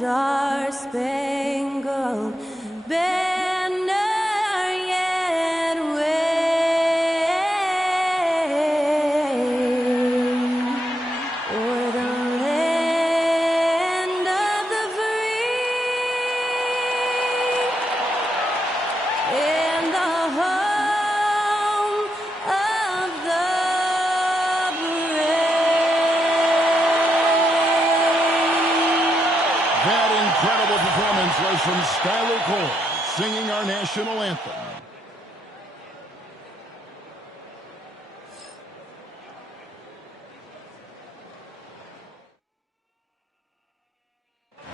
star-spangled banner yet wave o'er the land of the free and the home of the brave. That incredible performance was from Skylar Cole, singing our national anthem.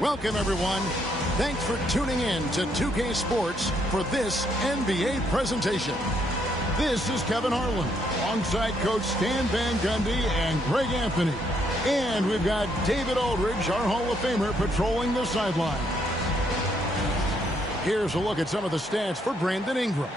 Welcome, everyone. Thanks for tuning in to 2K Sports for this NBA presentation. This is Kevin Harlan, alongside Coach Stan Van Gundy and Greg Anthony. And we've got David Aldridge, our Hall of Famer, patrolling the sideline. Here's a look at some of the stats for Brandon Ingram.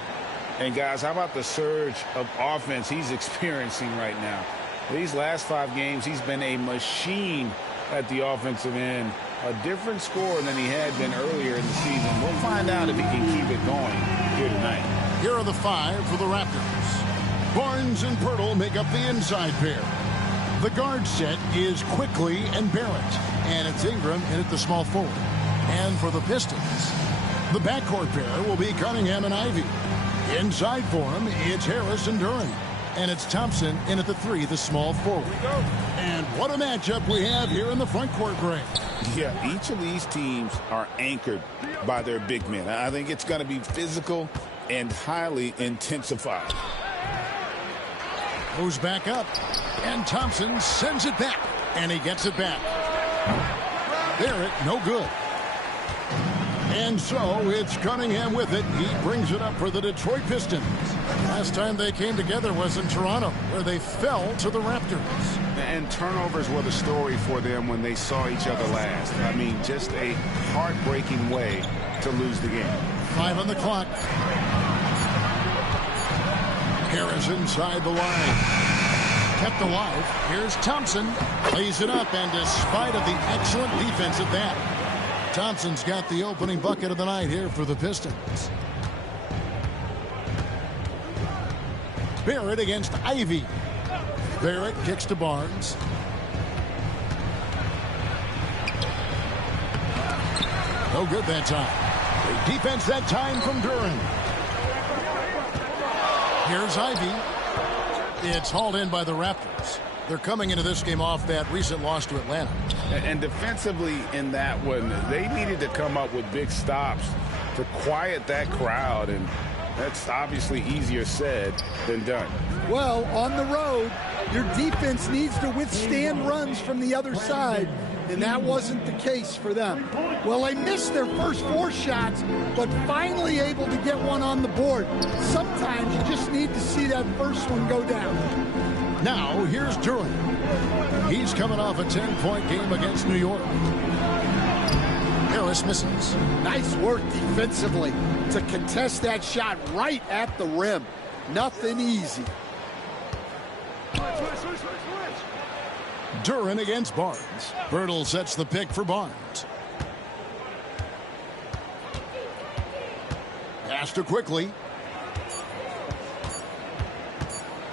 And guys, how about the surge of offense he's experiencing right now? These last 5 games, he's been a machine at the offensive end. A different score than he had been earlier in the season. We'll find out if he can keep it going here tonight. Here are the 5 for the Raptors. Barnes and Pirtle make up the inside pair. The guard set is Quickly and Barrett, and it's Ingram in at the small forward. And for the Pistons, the backcourt pair will be Cunningham and Ivy. Inside for him, it's Harris and Duren. And it's Thompson in at the 3, the small forward. And what a matchup we have here in the front court, Greg. Yeah, each of these teams are anchored by their big men. I think it's going to be physical and highly intensified. Goes back up, and Thompson sends it back, and he gets it back. Barrett, no good. And so it's Cunningham with it. He brings it up for the Detroit Pistons. Last time they came together was in Toronto, where they fell to the Raptors. And turnovers were the story for them when they saw each other last. I mean, just a heartbreaking way to lose the game. 5 on the clock. Harris inside the line. Kept alive. Here's Thompson. Lays it up, and despite of the excellent defense at that, Thompson's got the opening bucket of the night here for the Pistons. Barrett against Ivy. Barrett kicks to Barnes. No good that time. Great defense that time from Duren. Here's Ivy. It's hauled in by the Raptors. They're coming into this game off that recent loss to Atlanta. And defensively in that one, they needed to come up with big stops to quiet that crowd, and that's obviously easier said than done. Well, on the road, your defense needs to withstand runs from the other side, and that wasn't the case for them. Well, they missed their first 4 shots, but finally able to get one on the board. Sometimes you just need to see that first one go down. Now, here's Duren. He's coming off a 10-point game against New York. Harris misses. Nice work defensively to contest that shot right at the rim. Nothing easy. Duren against Barnes. Birtle sets the pick for Barnes. Pass to Quickly.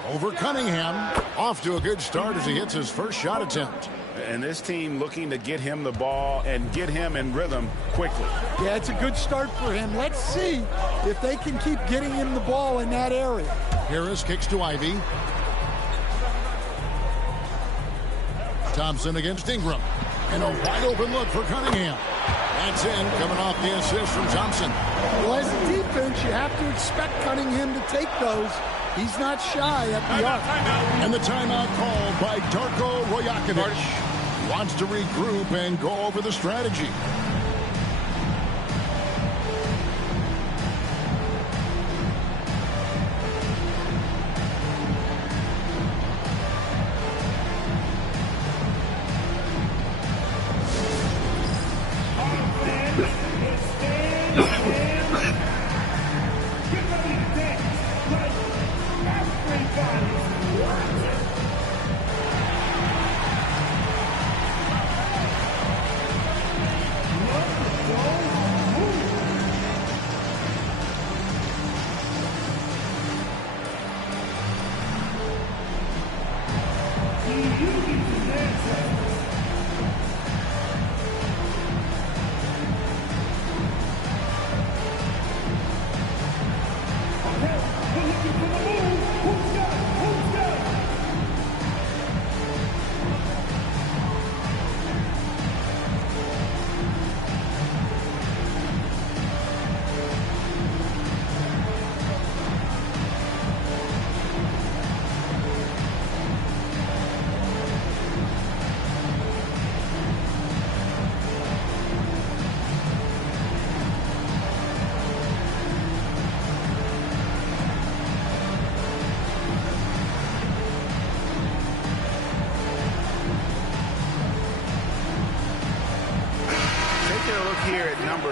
Over Cunningham. Off to a good start as he hits his first shot attempt. And this team looking to get him the ball and get him in rhythm quickly. Yeah, it's a good start for him. Let's see if they can keep getting him the ball in that area. Harris kicks to Ivy. Thompson against Ingram. And a wide open look for Cunningham. That's in, coming off the assist from Thompson. Well, as a defense, you have to expect Cunningham to take those. He's not shy at the arc. And the timeout called by Darko Rajakovic. Wants to regroup and go over the strategy.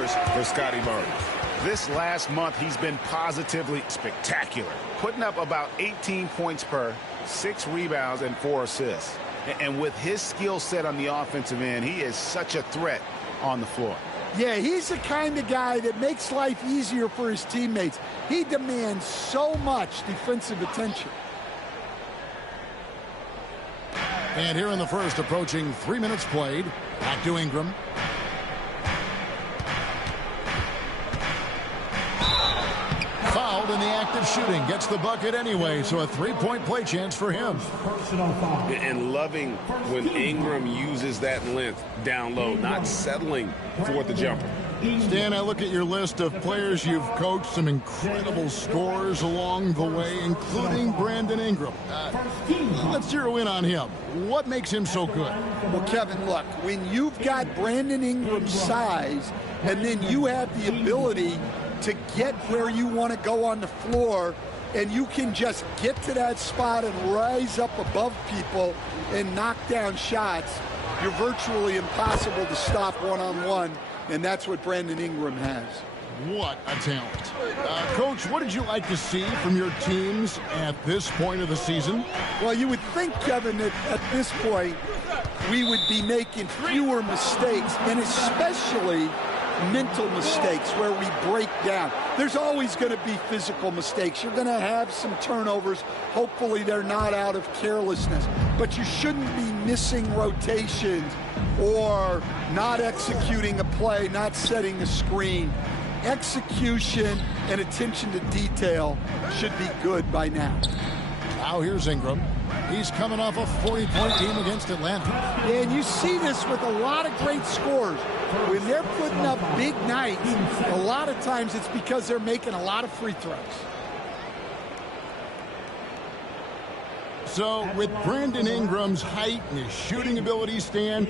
numbers for Scottie Barnes. This last month, he's been positively spectacular, putting up about 18 points per, 6 rebounds, and 4 assists. And with his skill set on the offensive end, he is such a threat on the floor. Yeah, he's the kind of guy that makes life easier for his teammates. He demands so much defensive attention. And here in the first, approaching 3 minutes played. Back to Ingram. Fouled in the act of shooting. Gets the bucket anyway, so a three-point play chance for him. And loving when Ingram uses that length down low, not settling for the jumper. Stan, I look at your list of players you've coached, some incredible scorers along the way, including Brandon Ingram. Let's zero in on him. What makes him so good? Well, Kevin, look, when you've got Brandon Ingram's size and then you have the ability to get where you want to go on the floor, and you can just get to that spot and rise up above people and knock down shots, you're virtually impossible to stop one-on-one. And that's what Brandon Ingram has. What a talent. Coach, what did you like to see from your teams at this point of the season? Well, you would think, Kevin, that at this point we would be making fewer mistakes, and especially mental mistakes where we break down. There's always going to be physical mistakes. You're going to have some turnovers. Hopefully they're not out of carelessness. But you shouldn't be missing rotations or not executing a play, not setting a screen. Execution and attention to detail should be good by now. Now here's Ingram. He's coming off a 40-point game against Atlanta. And you see this with a lot of great scores. When they're putting up big nights, a lot of times it's because they're making a lot of free throws. So with Brandon Ingram's height and his shooting ability, Stan,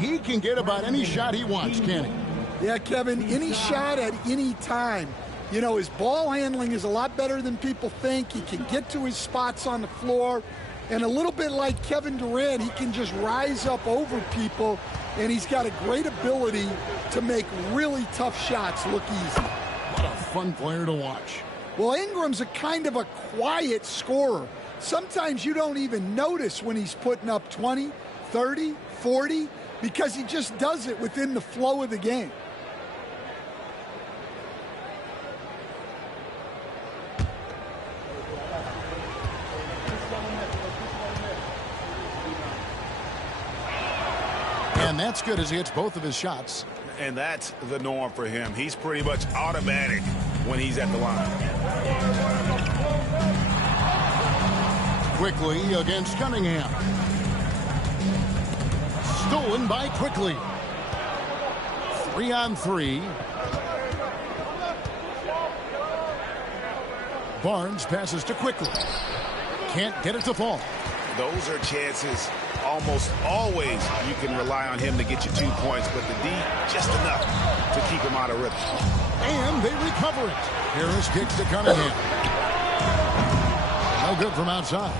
he can get about any shot he wants, can he? Yeah, Kevin, any shot at any time. You know, his ball handling is a lot better than people think. He can get to his spots on the floor. And a little bit like Kevin Durant, he can just rise up over people, and he's got a great ability to make really tough shots look easy. What a fun player to watch. Well, Ingram's a kind of a quiet scorer. Sometimes you don't even notice when he's putting up 20, 30, 40, because he just does it within the flow of the game. And that's good as he hits both of his shots. And that's the norm for him. He's pretty much automatic when he's at the line. Quickly against Cunningham. Stolen by Quickly. 3-on-3. Barnes passes to Quickly. Can't get it to fall. Those are chances almost always you can rely on him to get you 2 points, but the D just enough to keep him out of rhythm. And they recover it. Harris kicks to Cunningham. No good from outside.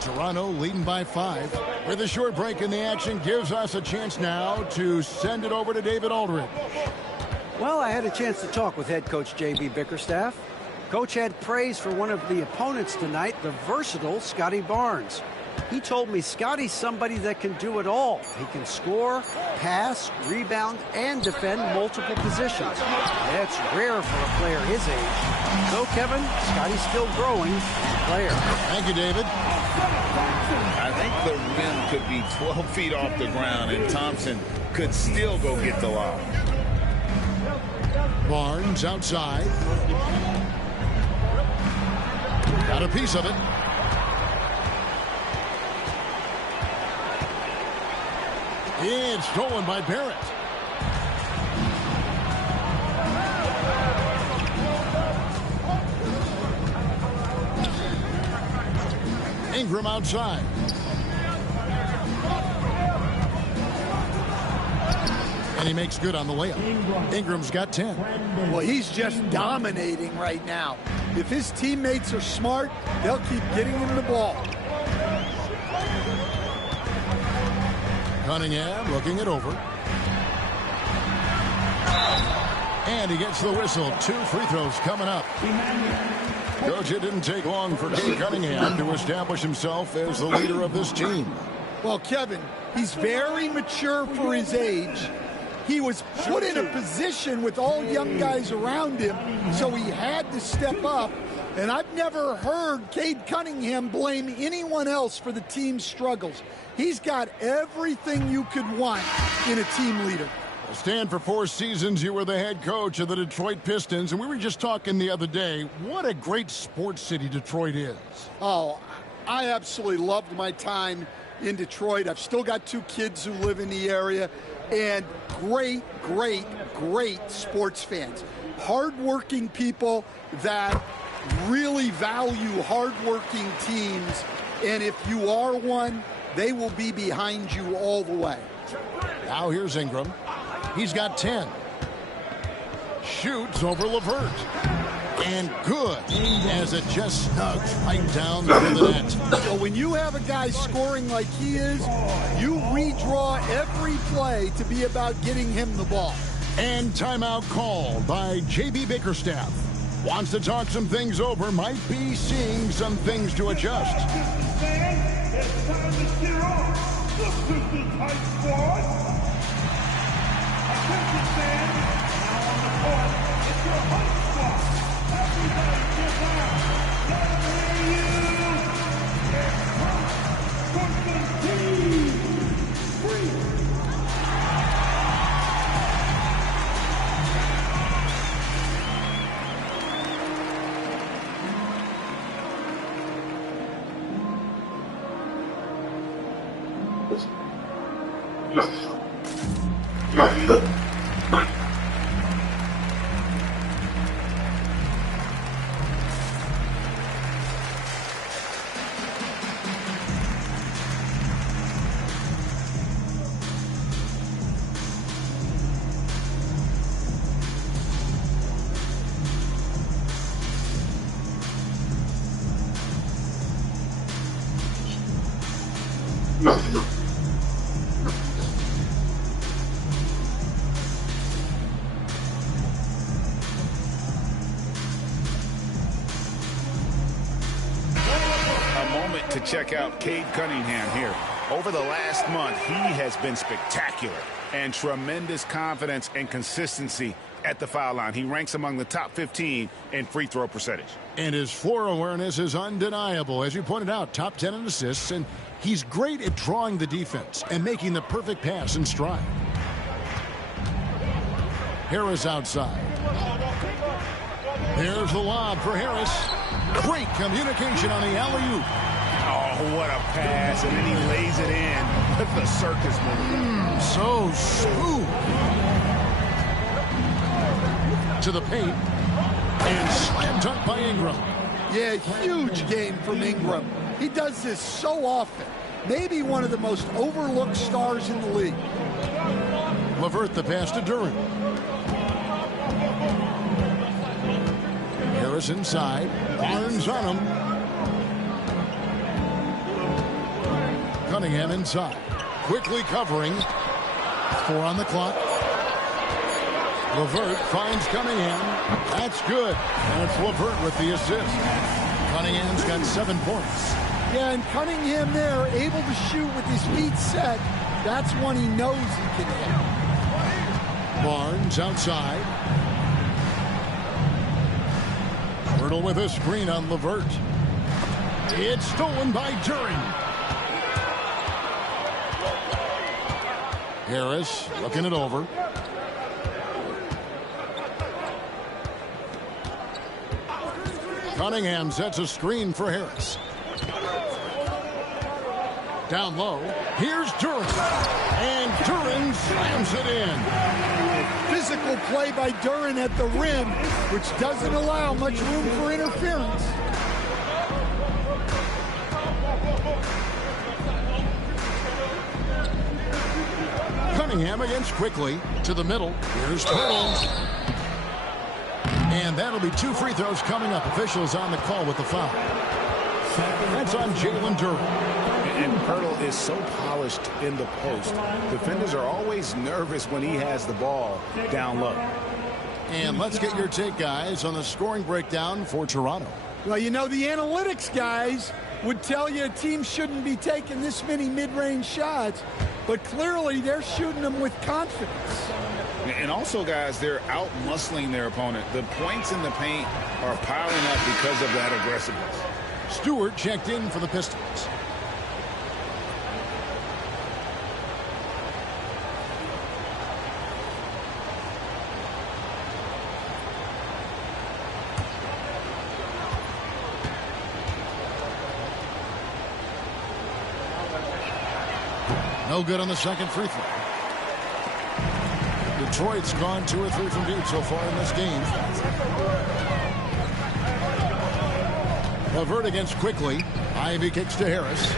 Toronto leading by 5. With a short break in the action gives us a chance now to send it over to David Aldridge. Well, I had a chance to talk with head coach J.B. Bickerstaff. Coach had praise for one of the opponents tonight, the versatile Scottie Barnes. He told me Scottie's somebody that can do it all. He can score, pass, rebound, and defend multiple positions. That's rare for a player his age. So, Kevin, Scottie's still growing as a player. Thank you, David. I think the rim could be 12 feet off the ground, and Thompson could still go get the lob. Barnes outside. Got a piece of it. It's stolen by Barrett. Ingram outside. And he makes good on the layup. Ingram's got 10. Well, he's just dominating right now. If his teammates are smart, they'll keep getting him the ball. Cunningham looking it over. And he gets the whistle. 2 free throws coming up. Coach, it didn't take long for Cade Cunningham to establish himself as the leader of this team. Well, Kevin, he's very mature for his age. He was put in a position with all young guys around him, so he had to step up. And I've never heard Cade Cunningham blame anyone else for the team's struggles. He's got everything you could want in a team leader. Stan, for 4 seasons, you were the head coach of the Detroit Pistons, and we were just talking the other day, what a great sports city Detroit is. Oh, I absolutely loved my time in Detroit. I've still got 2 kids who live in the area, and great sports fans. Hardworking people that really value hardworking teams, and if you are one, they will be behind you all the way. Now here's Ingram. He's got 10. Shoots over LeVert. And good, as it just snugs right down through the net. So when you have a guy scoring like he is, you redraw every play to be about getting him the ball. And timeout called by J.B. Bickerstaff. Wants to talk some things over, might be seeing some things to adjust. It's time to cheer on the Pistons High Squad. Attention fans, now on the court, it's your High Squad. Everybody get down. Let them hear you. It's Constantine. To check out Cade Cunningham here. Over the last month, he has been spectacular and tremendous confidence and consistency at the foul line. He ranks among the top 15 in free throw percentage. And his floor awareness is undeniable. As you pointed out, top 10 in assists, and he's great at drawing the defense and making the perfect pass in stride. Harris outside. There's the lob for Harris. Great communication on the alley-oop. Oh, what a pass, and then he lays it in with the circus move. So smooth. To the paint. And slam dunk by Ingram. Yeah, huge game from Ingram. He does this so often. Maybe one of the most overlooked stars in the league. LeVert the pass to Duren. Harris inside. Barnes on him. Cunningham inside. Quickly covering. 4 on the clock. LeVert finds Cunningham. That's good. And it's LeVert with the assist. Cunningham's got 7 points. Yeah, and Cunningham there, able to shoot with his feet set. That's one he knows he can hit. Barnes outside. Hurdle with a screen on LeVert. It's stolen by Duren. Harris looking it over. Cunningham sets a screen for Harris. Down low. Here's Duren. And Duren slams it in. Physical play by Duren at the rim, which doesn't allow much room for interference. Cunningham against Quickly to the middle. Here's Pirtle. And that'll be 2 free throws coming up. Officials on the call with the foul. That's on Jalen Duren. And Pirtle is so polished in the post. Defenders are always nervous when he has the ball down low. And let's get your take, guys, on the scoring breakdown for Toronto. Well, you know, the analytics guys would tell you a team shouldn't be taking this many mid-range shots, but clearly they're shooting them with confidence. And also, guys, they're out-muscling their opponent. The points in the paint are piling up because of that aggressiveness. Stewart checked in for the Pistons. No good on the second free throw. Detroit's gone 2 or 3 from deep so far in this game. Levert against Quickly. Ivy kicks to Harris.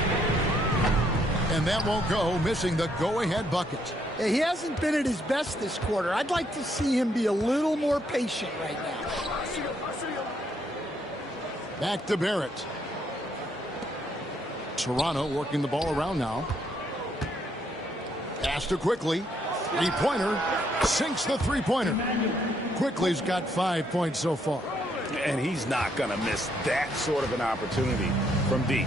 And that won't go, missing the go-ahead bucket. He hasn't been at his best this quarter. I'd like to see him be a little more patient right now. Back to Barrett. Toronto working the ball around now. Pass to Quickly. Three-pointer. Sinks the three-pointer. Quickly's got 5 points so far. And he's not going to miss that sort of an opportunity from deep.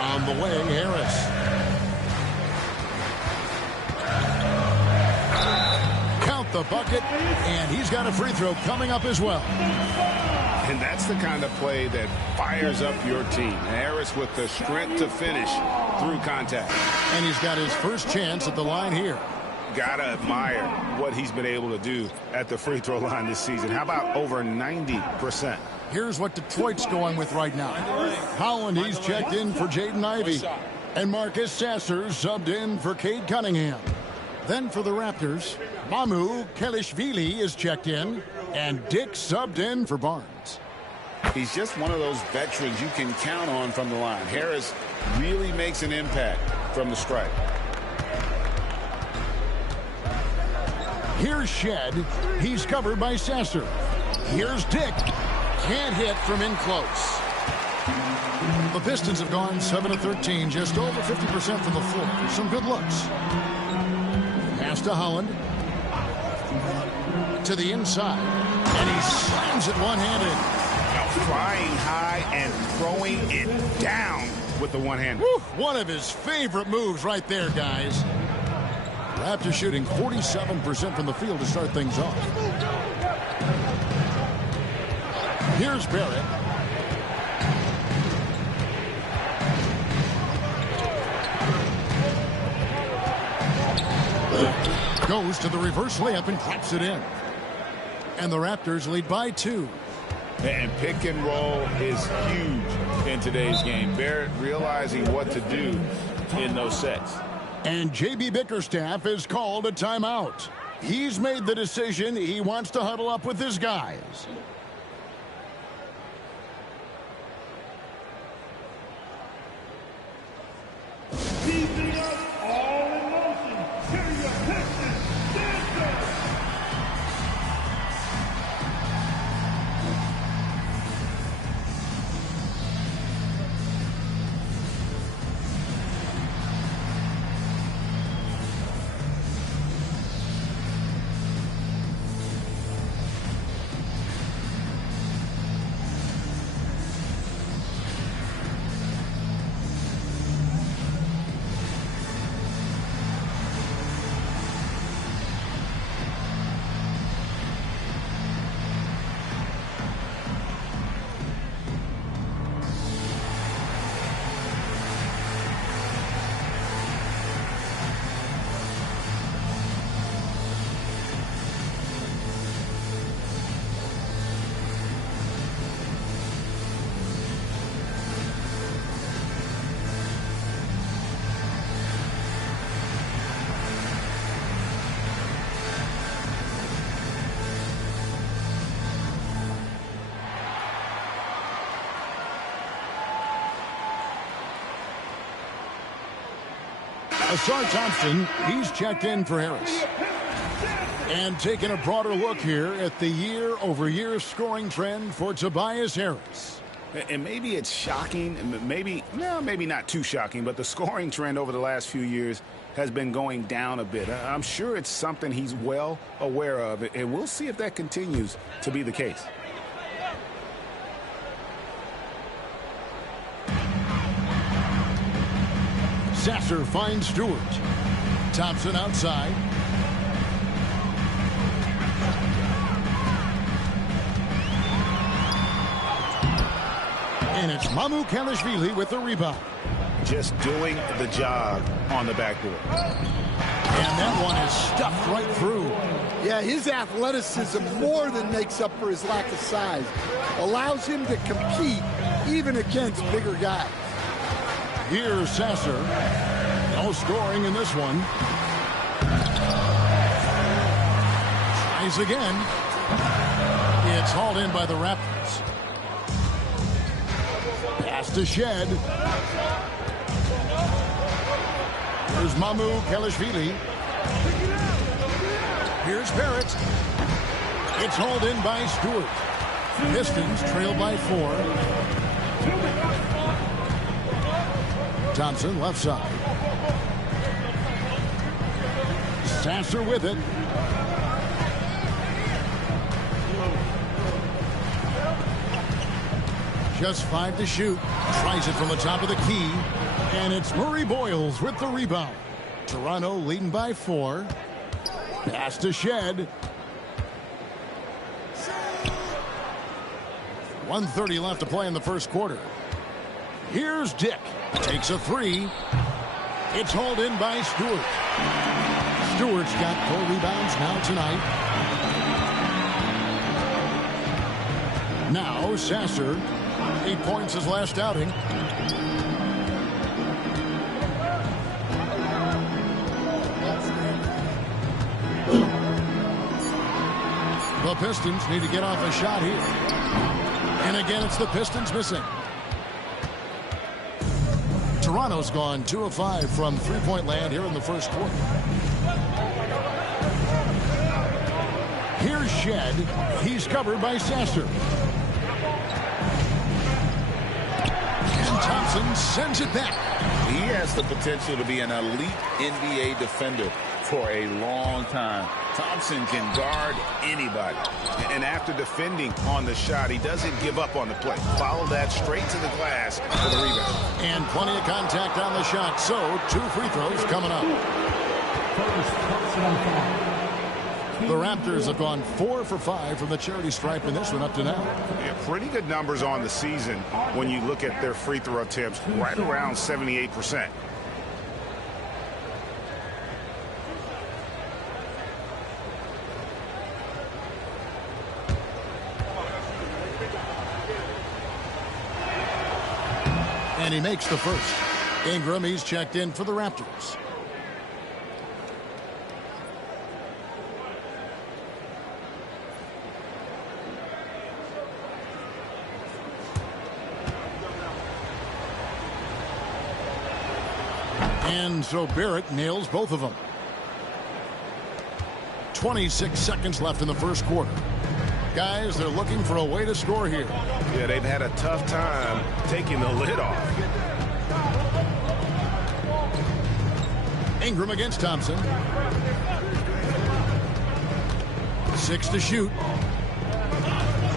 On the wing, Harris. Count the bucket, and he's got a free throw coming up as well. And that's the kind of play that fires up your team. Harris with the strength to finish through contact. And he's got his first chance at the line here. Gotta admire what he's been able to do at the free throw line this season. How about over 90%? Here's what Detroit's going with right now. Holland, he's checked in for Jaden Ivey. And Marcus Sasser subbed in for Cade Cunningham. Then for the Raptors, Mamu Kelishvili is checked in. And Dick subbed in for Barnes. He's just one of those veterans you can count on from the line. Harris really makes an impact from the stripe. Here's Shed. He's covered by Sasser. Here's Dick. Can't hit from in close. The Pistons have gone 7 of 13, just over 50% from the floor. Some good looks. Pass to Holland. To the inside. And he slams it one-handed. Now flying high and throwing it down with the one-hand. One of his favorite moves right there, guys. Raptors shooting 47% from the field to start things off. Here's Barrett. Goes to the reverse layup and claps it in. And the Raptors lead by 2. And pick and roll is huge in today's game. Barrett realizing what to do in those sets. And J.B. Bickerstaff has called a timeout. He's made the decision he wants to huddle up with his guys. Keeping us all in motion. Here are your Pistons dancers. Asar Thompson, he's checked in for Harris. And taking a broader look here at the year-over-year scoring trend for Tobias Harris. And maybe it's shocking, maybe not too shocking, but the scoring trend over the last few years has been going down a bit. I'm sure it's something he's well aware of, and we'll see if that continues to be the case. Sasser finds Stewart. Thompson outside. And it's Mamukelashvili with the rebound. Just doing the job on the backboard. And that one is stuffed right through. Yeah, his athleticism more than makes up for his lack of size. Allows him to compete even against bigger guys. Here's Sasser. No scoring in this one. Tries again. It's hauled in by the Raptors. Pass to Shed. Here's Mamukelashvili. Here's Barrett. It's hauled in by Stewart. Pistons trail by 4. Thompson left side. Sasser with it. Just 5 to shoot. Tries it from the top of the key. And it's Murray Boyles with the rebound. Toronto leading by 4. Pass to Shed. 1:30 left to play in the first quarter. Here's Dick. Takes a 3. It's hauled in by Stewart. Stewart's got 4 rebounds now tonight. Now Sasser. 8 points his last outing. The Pistons need to get off a shot here. And again, it's the Pistons missing. Toronto's gone 2 of 5 from three-point land here in the first quarter. Here's Shed. He's covered by Sasser. And Thompson sends it back. He has the potential to be an elite NBA defender for a long time. Thompson can guard anybody. And after defending on the shot, he doesn't give up on the play. Follow that straight to the glass for the rebound. And plenty of contact on the shot. So 2 free throws coming up. The Raptors have gone 4 for 5 from the charity stripe in this one up to now. Yeah, pretty good numbers on the season when you look at their free throw attempts, right around 78%. And he makes the first. Ingram, he's checked in for the Raptors. And so Barrett nails both of them. 26 seconds left in the first quarter. Guys, they're looking for a way to score here. Yeah, they've had a tough time taking the lid off. Ingram against Thompson. 6 to shoot.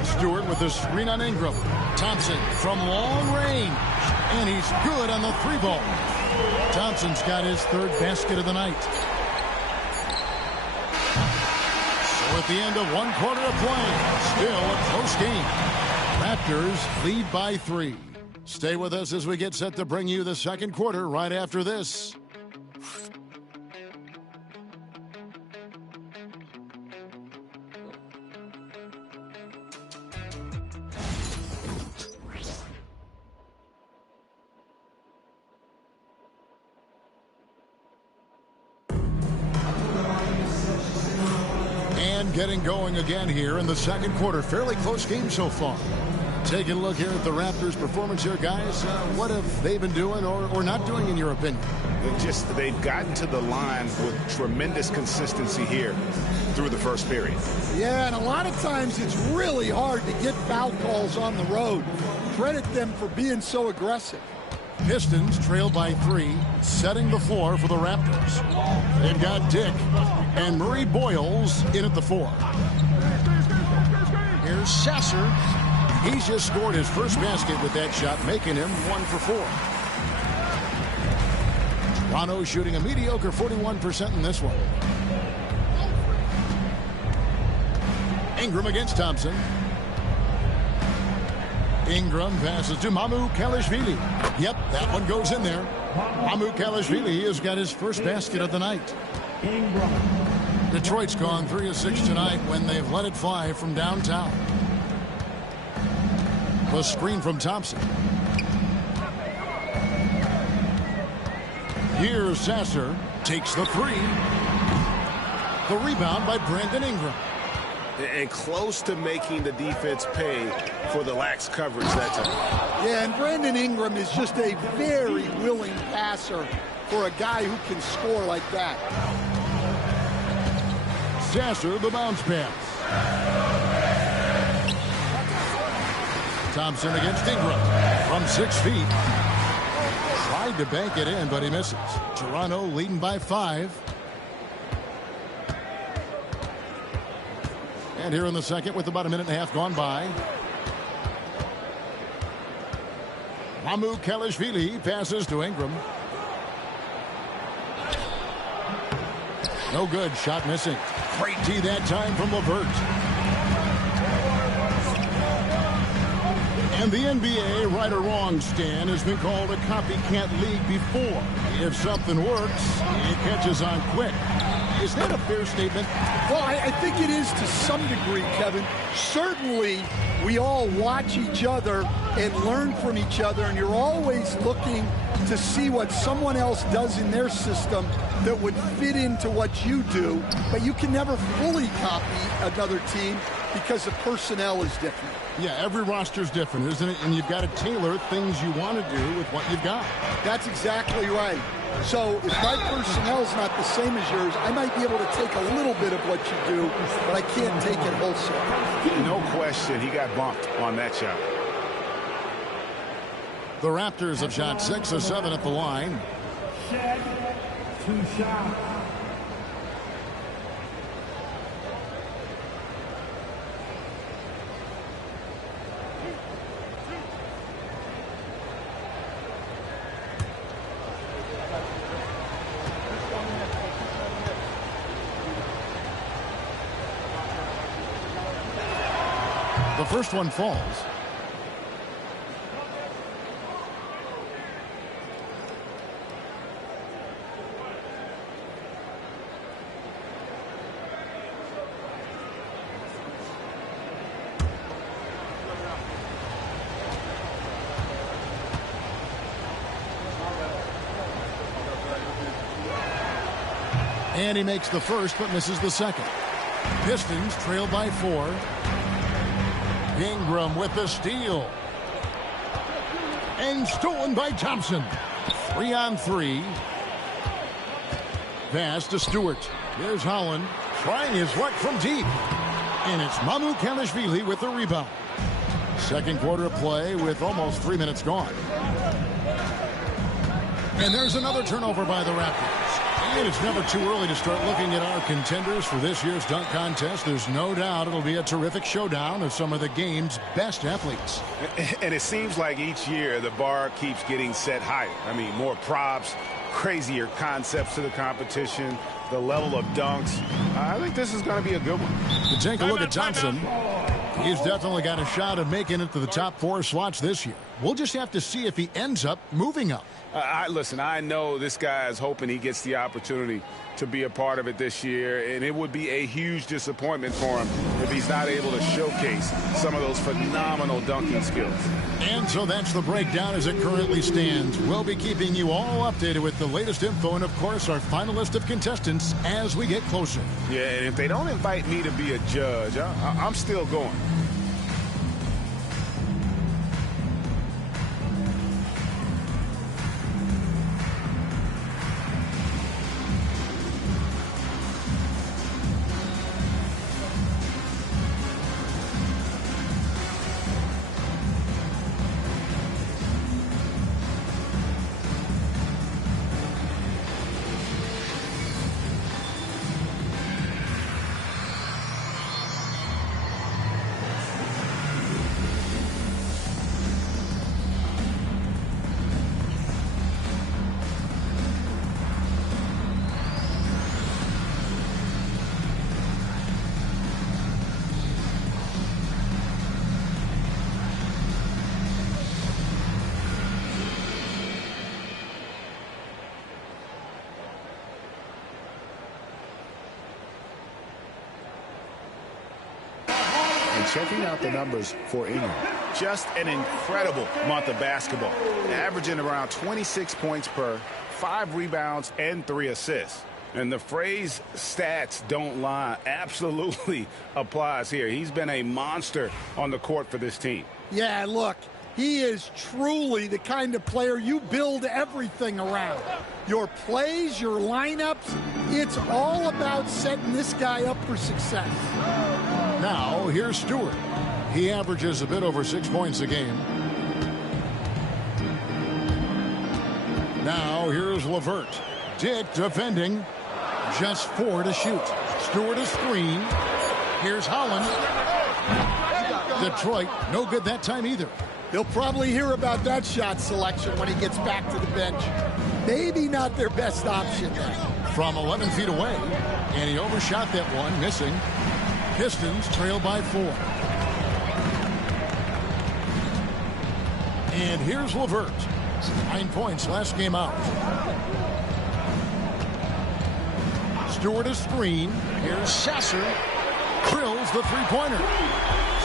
Stewart with the screen on Ingram. Thompson from long range. And he's good on the 3-ball. Thompson's got his 3rd basket of the night. So at the end of 1 quarter of play, still a close game. Raptors lead by 3. Stay with us as we get set to bring you the second quarter right after this. Getting going again here in the second quarter. Fairly close game so far. Taking a look here at the Raptors' performance here, guys. What have they been doing or not doing, in your opinion? They've gotten to the line with tremendous consistency here through the first period. Yeah, and a lot of times it's really hard to get foul calls on the road. Credit them for being so aggressive. Pistons trail by 3, setting the floor for the Raptors. They've got Dick and Murray Boyles in at the 4. Here's Sasser. He's just scored his first basket with that shot, making him 1 for 4. Toronto shooting a mediocre 41% in this one. Ingram against Thompson. Ingram passes to Mamu Kalashvili. Yep, that one goes in there. Mamu Kalashvili has got his first basket of the night. Detroit's gone 3 of 6 tonight when they've let it fly from downtown. The screen from Thompson. Here's Sasser. Takes the 3. The rebound by Brandon Ingram. And close to making the defense pay for the lax coverage that time. Yeah, and Brandon Ingram is just a very willing passer for a guy who can score like that. Sasser, the bounce pass. Thompson against Ingram from 6 feet. Tried to bank it in, but he misses. Toronto leading by 5. And here in the second with about a minute and a half gone by. Mamu Kalashvili passes to Ingram. No good. Shot missing. Great D that time from LeVert. And the NBA, right or wrong, Stan, has been called a copycat league before. If something works, it catches on quick. Is that a fair statement? Well, I think it is to some degree, Kevin. Certainly, we all watch each other and learn from each other, and you're always looking to see what someone else does in their system that would fit into what you do, but you can never fully copy another team because the personnel is different. Yeah, every roster's different, isn't it? And you've got to tailor things you want to do with what you've got. That's exactly right. So if my personnel's not the same as yours, I might be able to take a little bit of what you do, but I can't take it wholesale. No question, he got bumped on that shot. The Raptors have shot 6 of 7 at the line. Shed, 2 shots. The first one falls. And he makes the first but misses the second. Pistons trail by 4. Ingram with the steal. And stolen by Thompson. 3 on 3. Pass to Stewart. Here's Holland trying his luck from deep. And it's Mamu Kalashvili with the rebound. Second quarter of play with almost 3 minutes gone. And there's another turnover by the Raptors. And it's never too early to start looking at our contenders for this year's dunk contest. There's no doubt it'll be a terrific showdown of some of the game's best athletes. And it seems like each year the bar keeps getting set higher. I mean, more props, crazier concepts to the competition, the level of dunks. I think this is going to be a good one. To take a look at Thompson, he's definitely got a shot of making it to the top 4 slots this year. We'll just have to see if he ends up moving up. Listen, I know this guy is hoping he gets the opportunity to be a part of it this year, and it would be a huge disappointment for him if he's not able to showcase some of those phenomenal dunking skills. And so that's the breakdown as it currently stands. We'll be keeping you all updated with the latest info and, of course, our final list of contestants as we get closer. Yeah, and if they don't invite me to be a judge, I'm still going. checking out the numbers for Ingram. Just an incredible month of basketball, averaging around 26 points per, 5 rebounds, and 3 assists. And the phrase stats don't lie absolutely applies here. He's been a monster on the court for this team. Yeah, look, he is truly the kind of player you build everything around. Your plays, your lineups, it's all about setting this guy up for success. Now, here's Stewart. He averages a bit over 6 points a game. Now, here's LeVert. Dick defending. Just 4 to shoot. Stewart a screen. Here's Holland. Detroit, no good that time either. He'll probably hear about that shot selection when he gets back to the bench. Maybe not their best option. From 11 feet away, and he overshot that one, missing. Pistons trail by 4. And here's LeVert. 9 points last game out. Stewart a screen. Here's Sasser. Drills the three-pointer.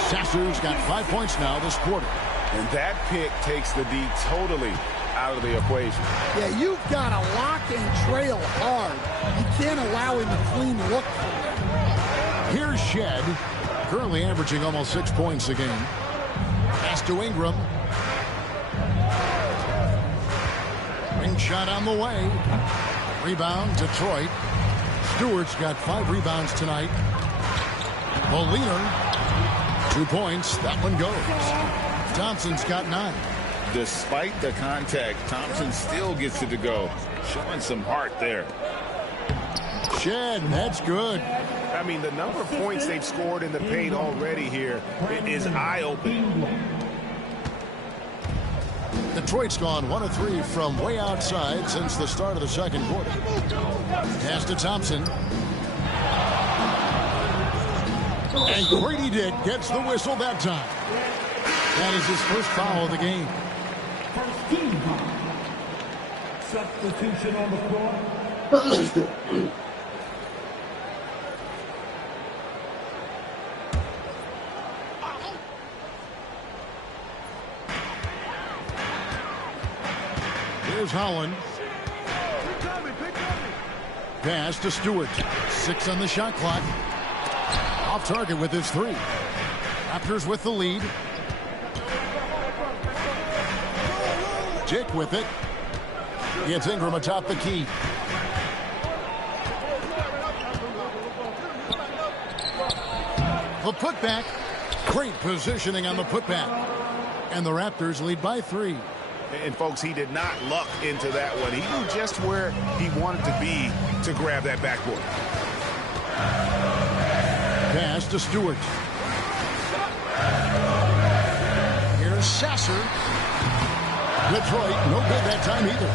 Sasser's got 5 points now this quarter. And that pick takes the D totally out of the equation. Yeah, you've got to lock and trail hard. You can't allow him a clean look for that. Here's Shed, currently averaging almost 6 points a game. Pass to Ingram. Ring shot on the way. Rebound, Detroit. Stewart's got 5 rebounds tonight. Molina, 2 points. That one goes. Thompson's got 9. Despite the contact, Thompson still gets it to go. Showing some heart there. Shed, that's good. I mean, the number of points they've scored in the paint already here is eye-opening. Detroit's gone 1 of 3 from way outside since the start of the second quarter. Pass to Thompson. And Grady Dick gets the whistle that time. That is his first foul of the game. First team foul. Substitution on the floor. Here's Holland. Pass to Stewart. 6 on the shot clock. Off target with his 3. Raptors with the lead. Dick with it. Gets Ingram atop the key. The putback. Great positioning on the putback. And the Raptors lead by 3. And, folks, he did not luck into that one. He knew just where he wanted to be to grab that backboard. Pass to Stewart. Here's Sasser. Detroit, no good that time either.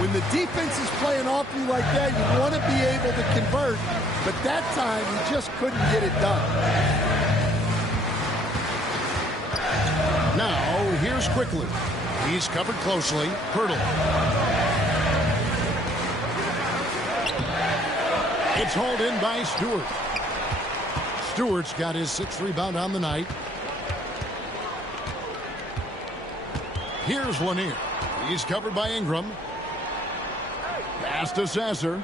When the defense is playing off you like that, you want to be able to convert. But that time, he just couldn't get it done. Now, here's Quickly. He's covered closely. Pirtle. It's hauled in by Stewart. Stewart's got his 6th rebound on the night. Here's Lanier. He's covered by Ingram. Pass to Sasser.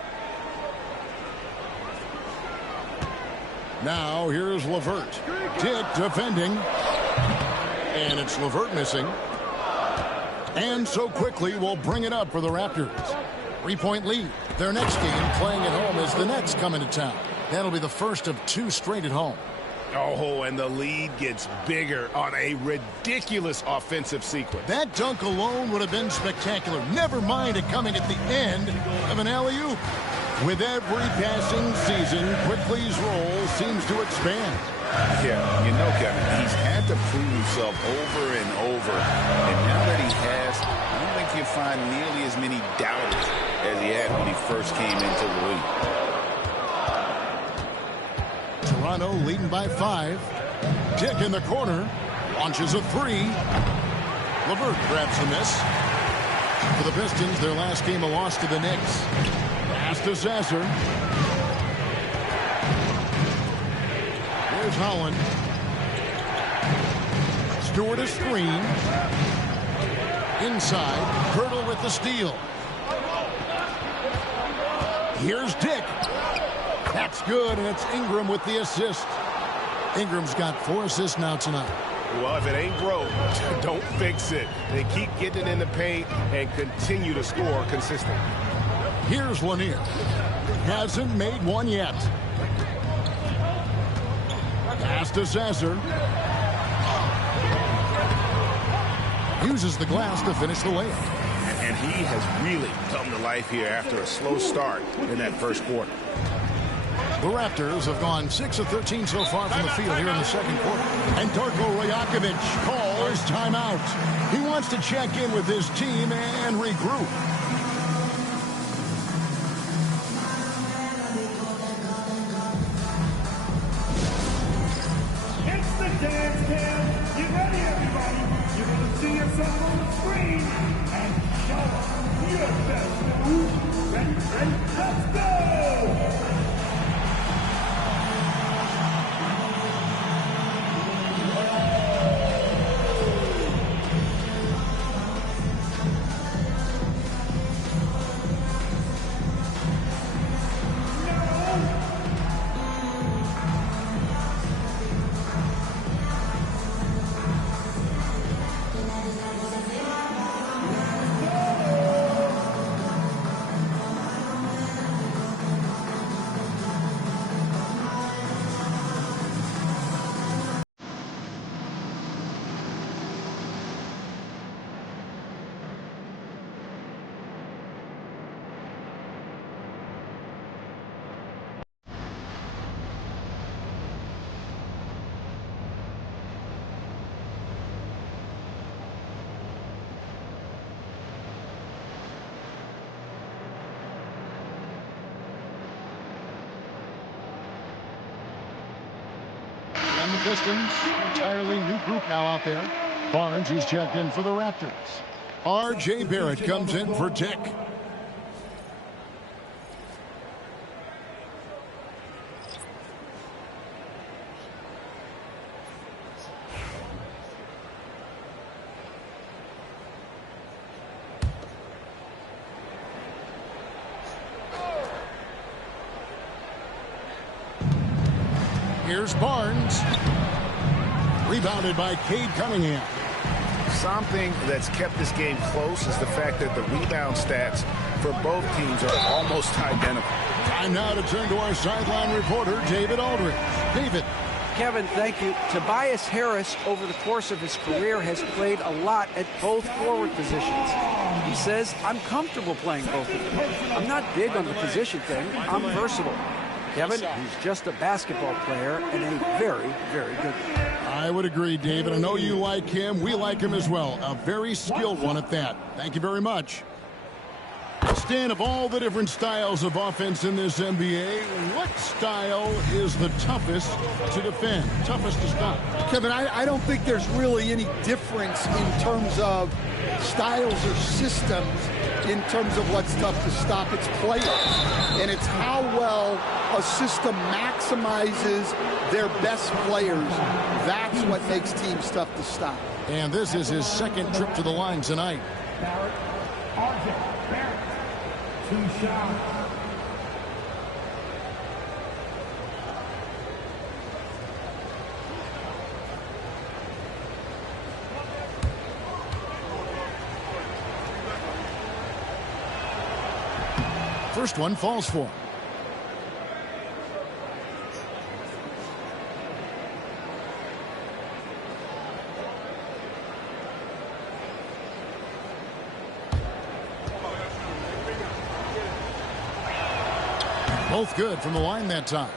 Now here's LeVert. Dick defending. And it's LeVert missing. And so Quickly will bring it up for the Raptors. 3-point lead. Their next game playing at home as the Nets come into town. That'll be the first of 2 straight at home. Oh, and the lead gets bigger on a ridiculous offensive sequence. That dunk alone would have been spectacular. Never mind it coming at the end of an alley-oop. With every passing season, Quickly's role seems to expand. Yeah, you know, Kevin, he's had to prove himself over and over. And now that he has, I don't think you'll find nearly as many doubters as he had when he first came into the league. Toronto leading by 5. Dick in the corner. Launches a 3. LeVert grabs the miss. For the Pistons, their last game a loss to the Knicks. Pass to Sasser. Here's Holland. Stewart a screen. Inside, Hurdle with the steal. Here's Dick. That's good, and it's Ingram with the assist. Ingram's got 4 assists now tonight. Well, if it ain't broke, don't fix it. They keep getting it in the paint and continue to score consistently. Here's Lanier. Hasn't made one yet. Pass to Sasser. Uses the glass to finish the layup. And he has really come to life here after a slow start in that first quarter. The Raptors have gone 6 of 13 so far from the field here in the second quarter. And Darko Rajakovic calls timeout. He wants to check in with his team and regroup. It's the dance cam. Get ready, everybody. You're going to see yourself on the screen and show us your best move. Ready, let's go! And the Pistons, entirely new group now out there. Barnes, he's checked in for the Raptors. R.J. Barrett comes in for Dick. Here's Barnes. Rebounded by Cade Cunningham. Something that's kept this game close is the fact that the rebound stats for both teams are almost identical. Time now to turn to our sideline reporter, David Aldridge. David. Kevin, thank you. Tobias Harris, over the course of his career, has played a lot at both forward positions. He says, I'm comfortable playing both of them. I'm not big on the position thing. I'm versatile. Kevin, he's just a basketball player and a very, very good one. I would agree, David. I know you like him. We like him as well. A very skilled one at that. Thank you very much. Stan, of all the different styles of offense in this NBA, what style is the toughest to defend, toughest to stop? Kevin, I don't think there's really any difference in terms of styles or systems in terms of what's tough to stop. It's players, and it's how well a system maximizes their best players. That's what makes teams tough to stop. And this is his second trip to the line tonight. Barrett, RJ Barrett, 2 shots. First one falls for him. Both good from the line that time.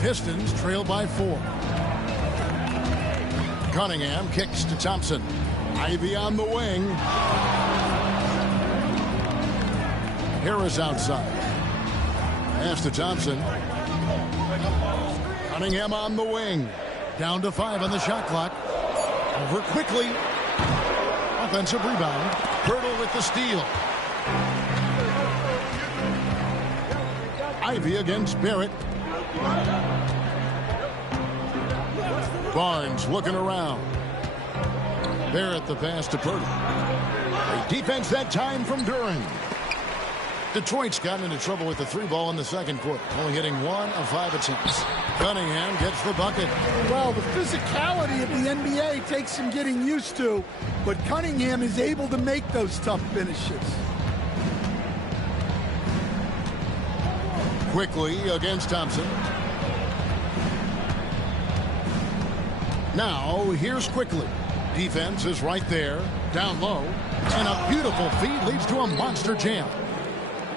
Pistons trail by 4. Cunningham kicks to Thompson. Ivy on the wing. Harris outside. Pass to Thompson. Cunningham on the wing. Down to 5 on the shot clock. Over quickly. Offensive rebound. Hurdle with the steal. Ivy against Barrett. Barnes looking around. Barrett the pass to Purdy. A defense that time from Duran. Detroit's gotten into trouble with the 3 ball in the second quarter, only hitting 1 of 5 attempts. Cunningham gets the bucket. Well, the physicality of the NBA takes some getting used to, but Cunningham is able to make those tough finishes. Quickly against Thompson. Now, here's Quickly. Defense is right there, down low, and a beautiful feed leads to a monster jam.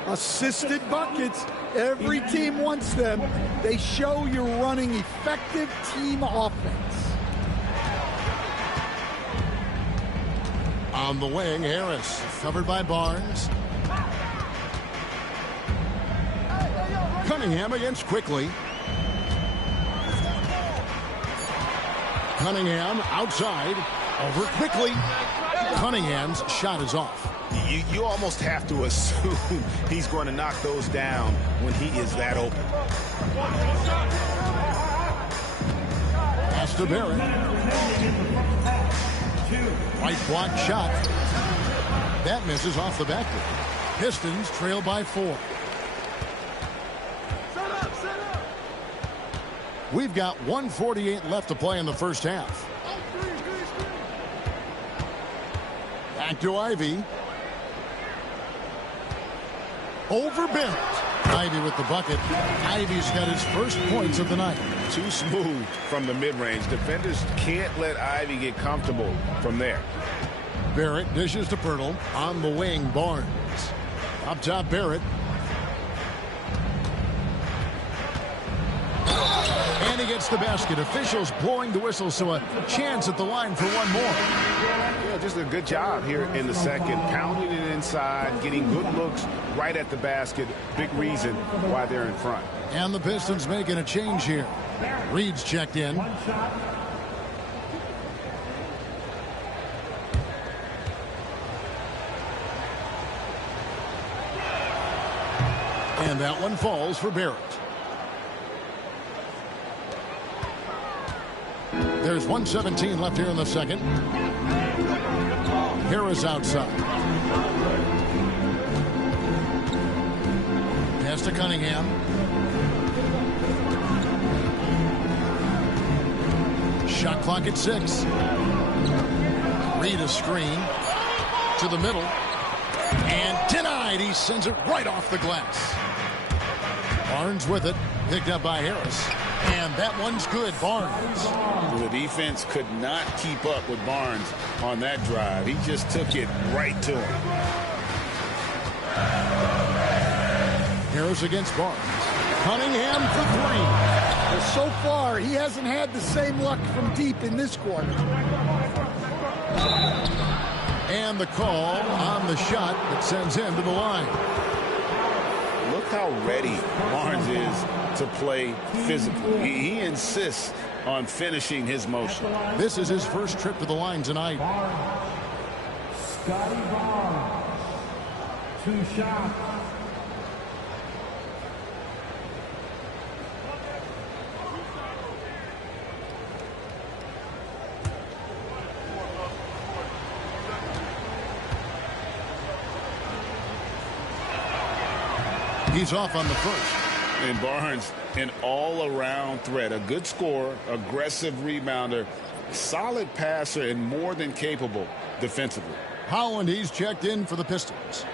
Assisted buckets. Every team wants them. They show you're running effective team offense. On the wing, Harris, covered by Barnes. Cunningham against Quickly. Cunningham outside, over Quickly. Cunningham's shot is off. You almost have to assume he's going to knock those down when he is that open. Pass to Barrett. Right block shot. That misses off the backboard. Pistons trail by 4. We've got 1:48 left to play in the first half. Back to Ivy. Over Barrett. Ivy with the bucket. Ivy's got his first points of the night. Too smooth from the mid-range. Defenders can't let Ivy get comfortable from there. Barrett dishes to Pirtle. On the wing, Barnes. Up top, Barrett. And he gets the basket. Officials blowing the whistle, so a chance at the line for one more. Yeah, just a good job here in the second. Pounding it inside, getting good looks right at the basket. Big reason why they're in front. And the Pistons making a change here. Reed's checked in. And that one falls for Barrett. There's 1:17 left here in the second. Harris outside. Pass to Cunningham. Shot clock at 6. Reed a screen to the middle. And denied. He sends it right off the glass. Barnes with it. Picked up by Harris. And that one's good. Barnes. The defense could not keep up with Barnes on that drive. He just took it right to him. Harris against Barnes. Cunningham for 3. Well, so far, he hasn't had the same luck from deep in this quarter. And the call on the shot that sends him to the line. Look how ready Barnes is to play physically. He insists on finishing his motion. This is his first trip to the line tonight. Scotty Barnes. 2 shots. He's off on the first. And Barnes, an all-around threat. A good scorer, aggressive rebounder, solid passer, and more than capable defensively. Howland, he's checked in for the Pistons.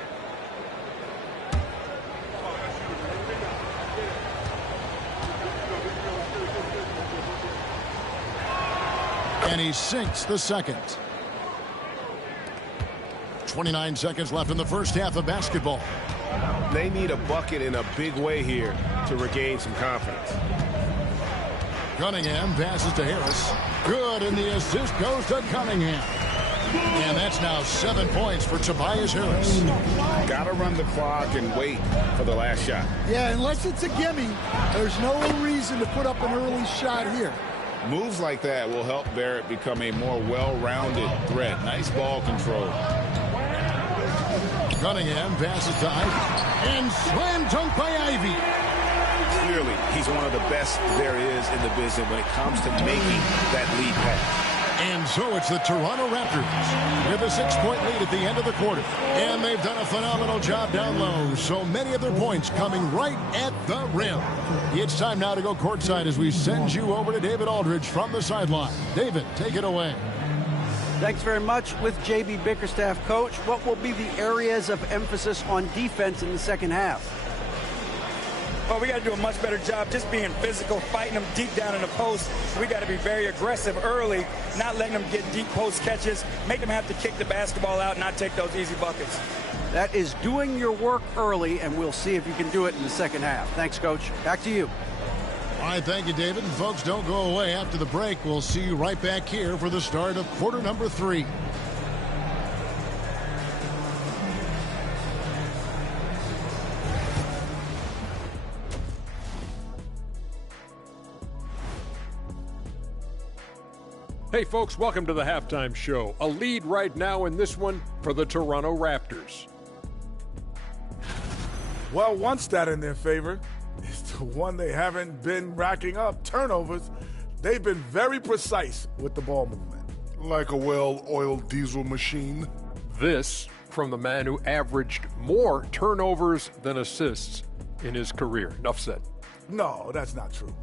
And he sinks the second. 29 seconds left in the first half of basketball. They need a bucket in a big way here to regain some confidence. Cunningham passes to Harris. Good, and the assist goes to Cunningham. And that's now 7 points for Tobias Harris. Got to run the clock and wait for the last shot. Yeah, unless it's a gimme, there's no reason to put up an early shot here. Moves like that will help Barrett become a more well-rounded threat. Nice ball control. Cunningham passes to Ivy. And slam dunk by Ivy. clearly he's one of the best there is in the business when it comes to making that lead pass. And so it's the Toronto Raptors with a 6-point lead at the end of the quarter. And they've done a phenomenal job down low. So many of their points coming right at the rim. It's time now to go courtside as we send you over to David Aldridge from the sideline. David, take it away. Thanks very much. With J.B. Bickerstaff, Coach, what will be the areas of emphasis on defense in the second half? Well, we got to do a much better job just being physical, fighting them deep down in the post. We got to be very aggressive early, not letting them get deep post catches, make them have to kick the basketball out, not take those easy buckets. That is doing your work early, and we'll see if you can do it in the second half. Thanks, Coach. Back to you. All right, thank you, David. And folks, don't go away. After the break, we'll see you right back here for the start of quarter number 3. Hey folks, welcome to the Halftime Show. A lead right now in this one for the Toronto Raptors. Well, one stat in their favor is the one they haven't been racking up, turnovers. They've been very precise with the ball movement. Like a well-oiled diesel machine. This from the man who averaged more turnovers than assists in his career. Enough said. No, that's not true.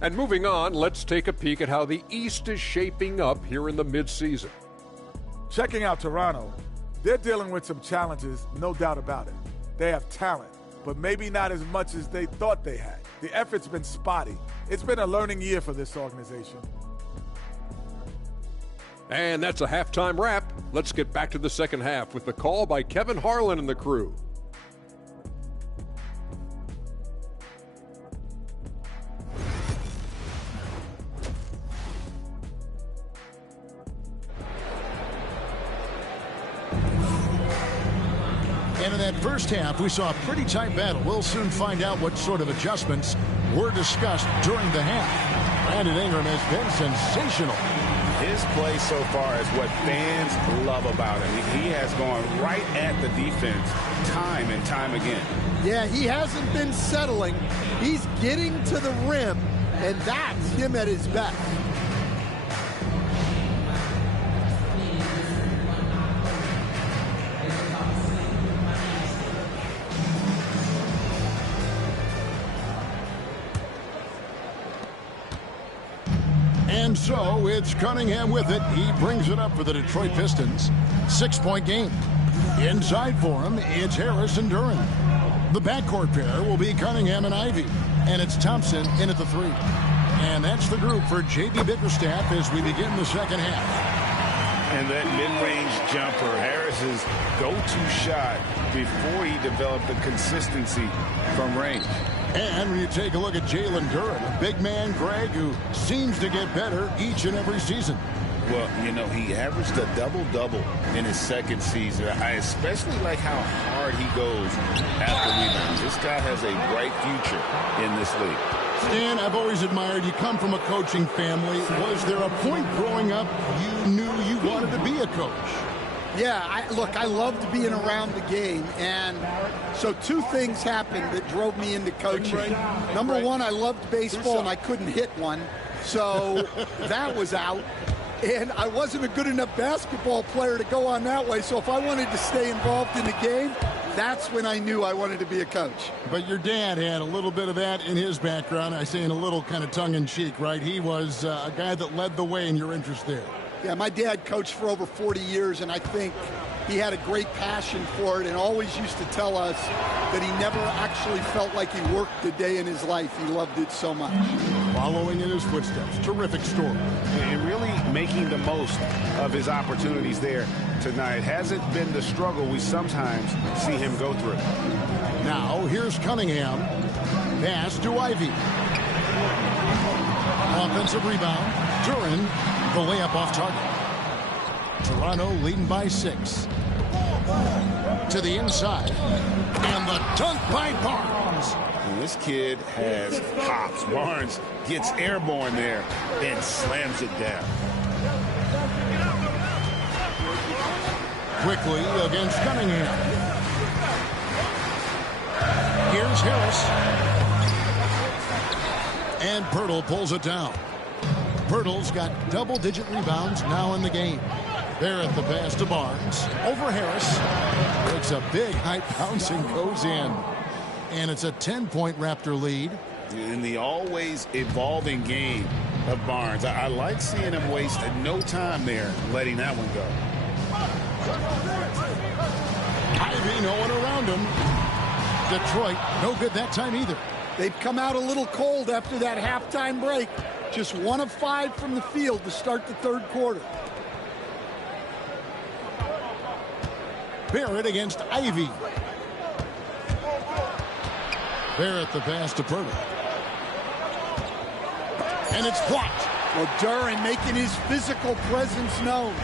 And moving on, let's take a peek at how the East is shaping up here in the midseason. Checking out Toronto, they're dealing with some challenges, no doubt about it. They have talent, but maybe not as much as they thought they had. The effort's been spotty. It's been a learning year for this organization. And that's a halftime wrap. Let's get back to the second half with the call by Kevin Harlan and the crew. And in that first half, we saw a pretty tight battle. We'll soon find out what sort of adjustments were discussed during the half. Brandon Ingram has been sensational. His play so far is what fans love about him. He has gone right at the defense time and time again. Yeah, he hasn't been settling. He's getting to the rim, and that's him at his best. And so it's Cunningham with it. He brings it up for the Detroit Pistons. 6-point game. Inside for him, it's Harris and Duren. The backcourt pair will be Cunningham and Ivey. And it's Thompson in at the 3. And that's the group for J.B. Bickerstaff as we begin the second half. And that mid-range jumper, Harris's go-to shot before he developed the consistency from range. And when you take a look at Jalen Duren, a big man, Greg, who seems to get better each and every season. Well, you know, he averaged a double-double in his second season. I especially like how hard he goes after rebounds. This guy has a bright future in this league. Stan, I've always admired you come from a coaching family. Was there a point growing up you knew you wanted to be a coach? Yeah, I loved being around the game, and so 2 things happened that drove me into coaching. Number 1, I loved baseball, and I couldn't hit one, so that was out. And I wasn't a good enough basketball player to go on that way, so if I wanted to stay involved in the game, that's when I knew I wanted to be a coach. But your dad had a little bit of that in his background. I say in a little kind of tongue-in-cheek, right? He was a guy that led the way in your interest there. Yeah, my dad coached for over 40 years, and I think he had a great passion for it and always used to tell us that he never actually felt like he worked a day in his life. He loved it so much. Following in his footsteps. Terrific story. And really making the most of his opportunities there tonight. Hasn't been the struggle we sometimes see him go through. Now, here's Cunningham. Pass to Ivey. Offensive rebound. Duren. The layup off target. Toronto leading by 6. To the inside. And the dunk by Barnes. And this kid has hops. Barnes gets airborne there and slams it down. Quickly against Cunningham. Here's Harris. And Pirtle pulls it down. Pirtle's got double-digit rebounds now in the game. Barrett the pass to Barnes. Over Harris. Takes a big high bounce and goes in. And it's a 10-point Raptor lead. In the always evolving game of Barnes, I like seeing him waste no time there, letting that one go. Ivy, no one around him. Detroit, no good that time either. They've come out a little cold after that halftime break. Just 1 of 5 from the field to start the third quarter. Barrett against Ivy. Barrett the pass to Pirtle. And it's blocked. Well, Duren making his physical presence known.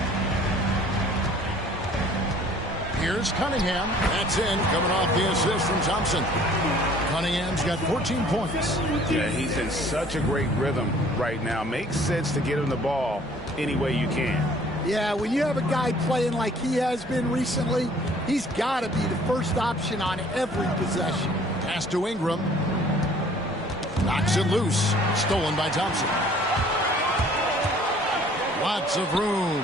Here's Cunningham. That's in, coming off the assist from Thompson. Cunningham's got 14 points. Yeah, he's in such a great rhythm right now. Makes sense to get him the ball any way you can. Yeah, when you have a guy playing like he has been recently, he's got to be the first option on every possession. Pass to Ingram. Knocks it loose. Stolen by Thompson. Lots of room.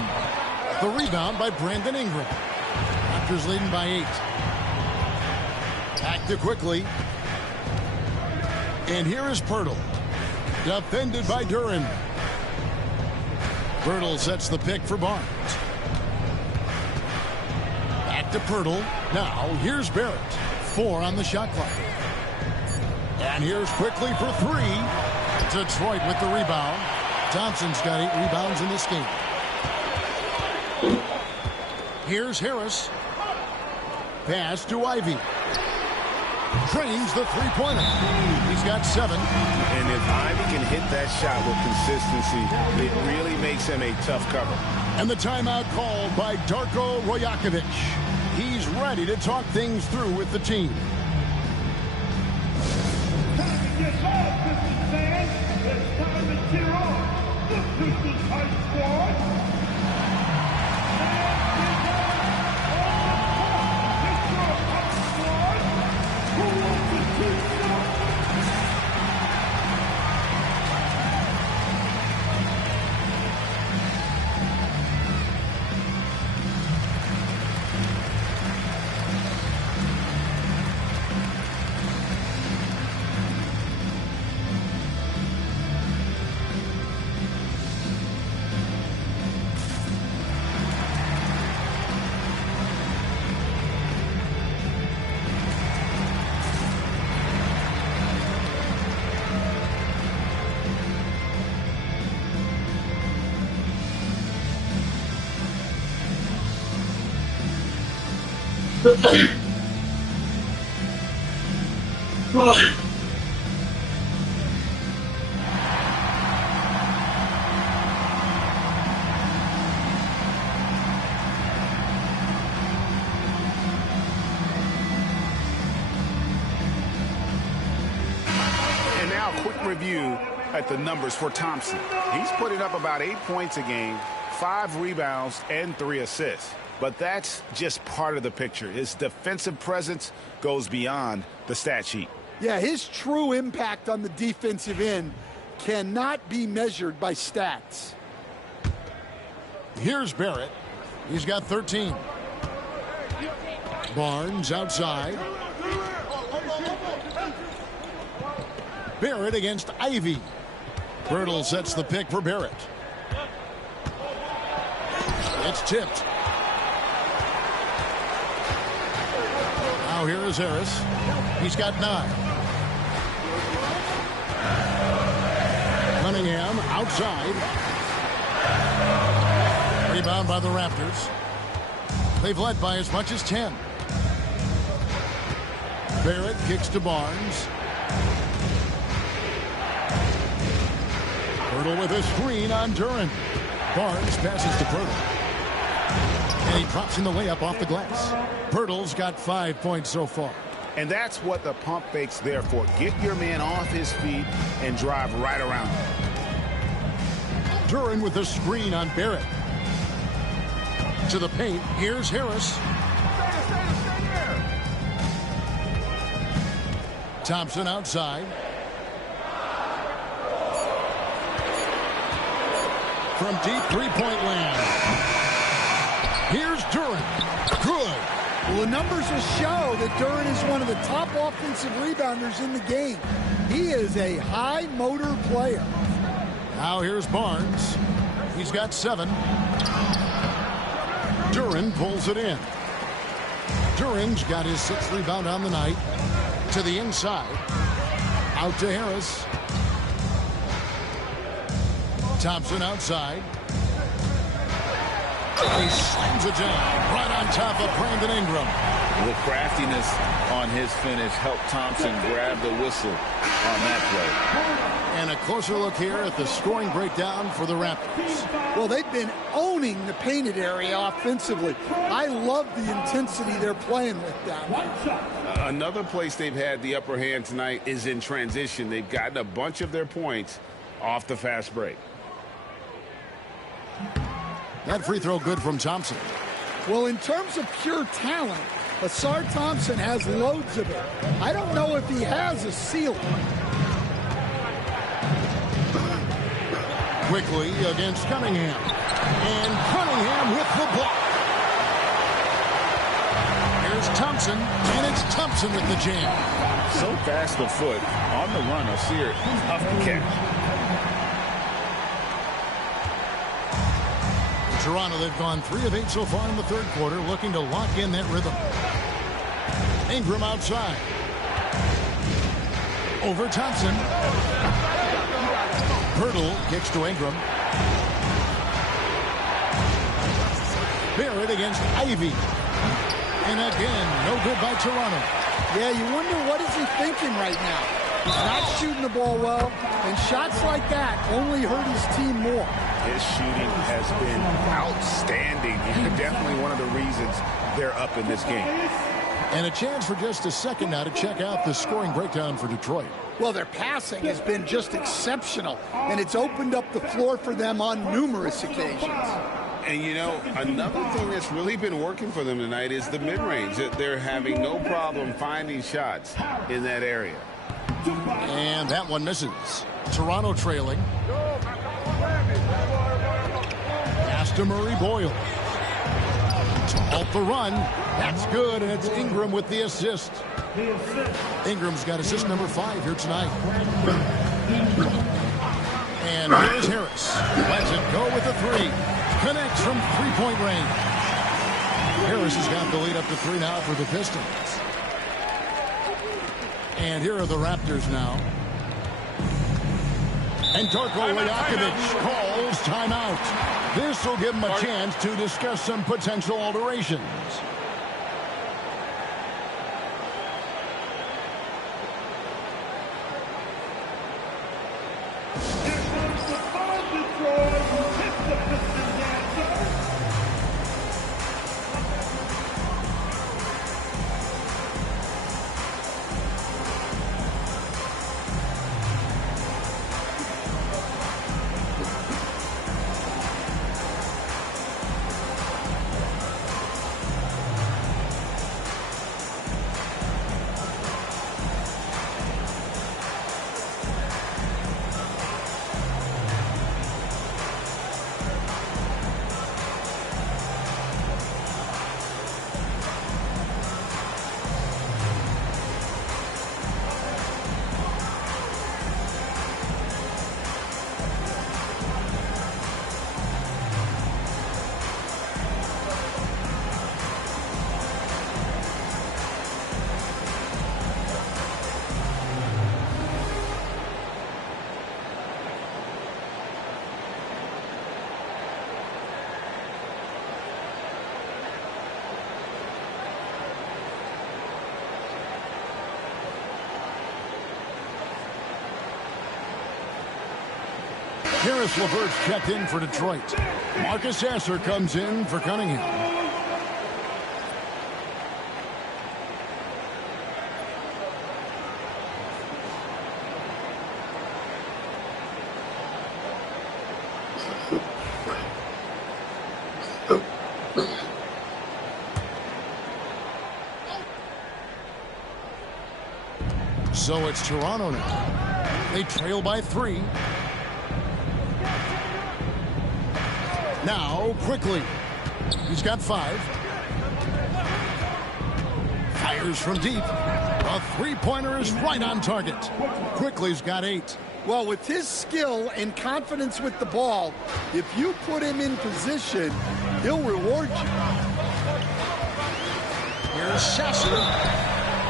The rebound by Brandon Ingram. Raptors leading by 8. Back to quickly. And here is Pirtle. Defended by Duren. Pirtle sets the pick for Barnes. Back to Pirtle. Now here's Barrett. 4 on the shot clock. And here's quickly for 3. Detroit with the rebound. Thompson's got 8 rebounds in this game. Here's Harris. Pass to Ivy. Trains the three-pointer. He's got 7. And if Ivy can hit that shot with consistency, it really makes him a tough cover. And the timeout called by Darko Rajakovic. He's ready to talk things through with the team. Time to get loud, Pistons fans. It's time to cheer on the Pistons High Squad. And now a quick review at the numbers for Thompson. He's putting up about 8 points a game, 5 rebounds, and 3 assists. But that's just part of the picture. His defensive presence goes beyond the stat sheet. Yeah, his true impact on the defensive end cannot be measured by stats. Here's Barrett. He's got 13. Barnes outside. Barrett against Ivy. Pirtle sets the pick for Barrett. It's tipped. Now here is Harris. He's got 9. Cunningham outside. Rebound by the Raptors. They've led by as much as 10. Barrett kicks to Barnes. Pirtle with a screen on Duren. Barnes passes to Pirtle. And he drops in the layup off the glass. Pirtle's got 5 points so far. And that's what the pump fake's there for. Get your man off his feet and drive right around him. Duren with a screen on Barrett. To the paint. Here's Harris. Thompson outside. From deep three-point land. Here's Duren. Good. Well, the numbers will show that Duren is one of the top offensive rebounders in the game. He is a high motor player. Now here's Barnes. He's got 7. Duren pulls it in. Duren's got his 6th rebound on the night. To the inside. Out to Harris. Thompson outside. He slams it down right on top of Brandon Ingram. The craftiness on his finish helped Thompson grab the whistle on that play. And a closer look here at the scoring breakdown for the Raptors. Well, they've been owning the painted area offensively. I love the intensity they're playing with down there. Another place they've had the upper hand tonight is in transition. They've gotten a bunch of their points off the fast break. That free throw good from Thompson. Well, in terms of pure talent, Ausar Thompson has loads of it. I don't know if he has a ceiling. Quickly against Cunningham. And Cunningham with the block. Here's Thompson, and it's Thompson with the jam. So fast of foot. On the run, Ausar, tough to catch. Toronto, they've gone 3 of 8 so far in the third quarter, looking to lock in that rhythm. Ingram outside. Over Thompson. Pirtle kicks to Ingram. Barrett against Ivy. And again, no good by Toronto. Yeah, you wonder what is he thinking right now. He's not shooting the ball well, and shots like that only hurt his team more. His shooting has been outstanding. Definitely one of the reasons they're up in this game. And a chance for just a second now to check out the scoring breakdown for Detroit. Well, their passing has been just exceptional, and it's opened up the floor for them on numerous occasions. And, you know, another thing that's really been working for them tonight is the mid-range. They're having no problem finding shots in that area. And that one misses. Toronto trailing. Pass to Murray Boyle. To halt the run. That's good, and it's Ingram with the assist. Ingram's got assist number 5 here tonight. And here's Harris. Lets it go with the 3. Connects from three-point range. Harris has got the lead up to 3 now for the Pistons. And here are the Raptors now. And Darko Rajakovic calls timeout. This will give him a chance to discuss some potential alterations. Harris LeVert's checked in for Detroit. Marcus Sasser comes in for Cunningham. So it's Toronto now. They trail by 3. Now, quickly. He's got 5. Fires from deep. A three-pointer is right on target. Quickly's got 8. Well, with his skill and confidence with the ball, if you put him in position, he'll reward you. Here's Sasser.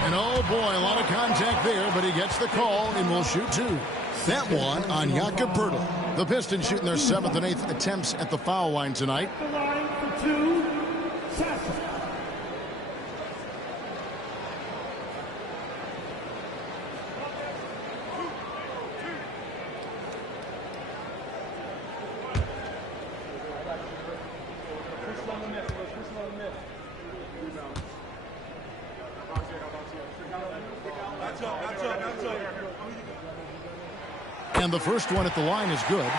And oh boy, a lot of contact there, but he gets the call and will shoot 2. That one on Jakob Poeltl. The Pistons shooting their 7th and 8th attempts at the foul line tonight. The line for 2, Sasser. And the first one at the line is good.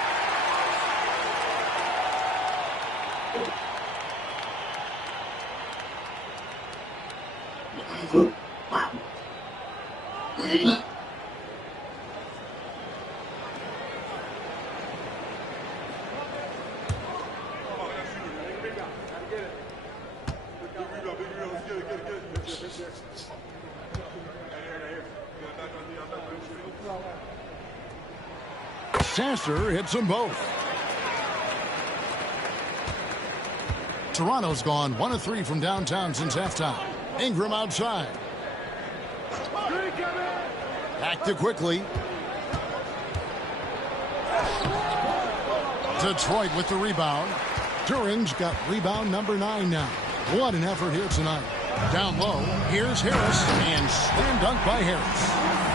Sasser hits them both. Toronto's gone 1 of 3 from downtown since halftime. Ingram outside. Back to Quickly. Detroit with the rebound. Turing's got rebound number 9 now. What an effort here tonight. Down low, here's Harris, and slam dunk by Harris.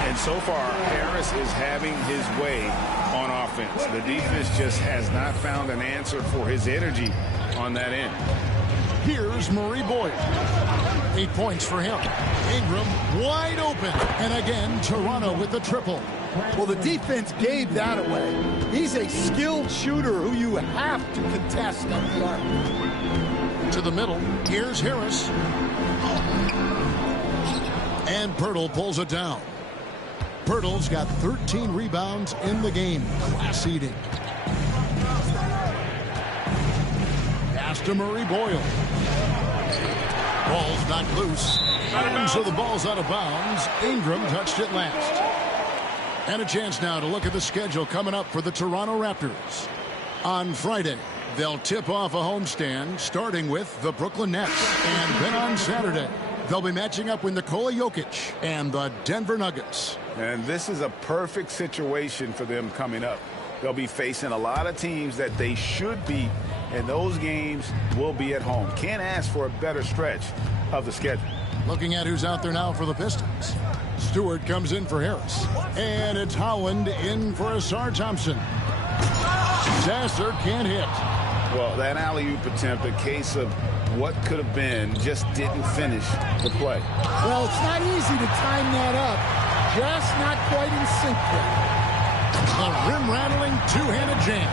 And so far, Harris is having his way on offense. The defense just has not found an answer for his energy on that end. Here's Murray Boyd. 8 points for him. Ingram wide open. And again, Toronto with the triple. Well, the defense gave that away. He's a skilled shooter who you have to contest at the arc. To the middle. Here's Harris. And Poeltl pulls it down. Poeltl's got 13 rebounds in the game. Class eating. Pass to Murray Boyle. Ball's knocked loose. And so the ball's out of bounds. Ingram touched it last. And a chance now to look at the schedule coming up for the Toronto Raptors. On Friday, they'll tip off a homestand starting with the Brooklyn Nets. And then on Saturday, they'll be matching up with Nikola Jokic and the Denver Nuggets. And this is a perfect situation for them coming up. They'll be facing a lot of teams that they should beat, and those games will be at home. Can't ask for a better stretch of the schedule. Looking at who's out there now for the Pistons. Stewart comes in for Harris. And it's Howland in for Asar Thompson. Sasser can't hit. Well, that alley-oop attempt, a case of what could have been, just didn't finish the play. Well, it's not easy to time that up. Just not quite in sync there. A rim-rattling two-handed jam.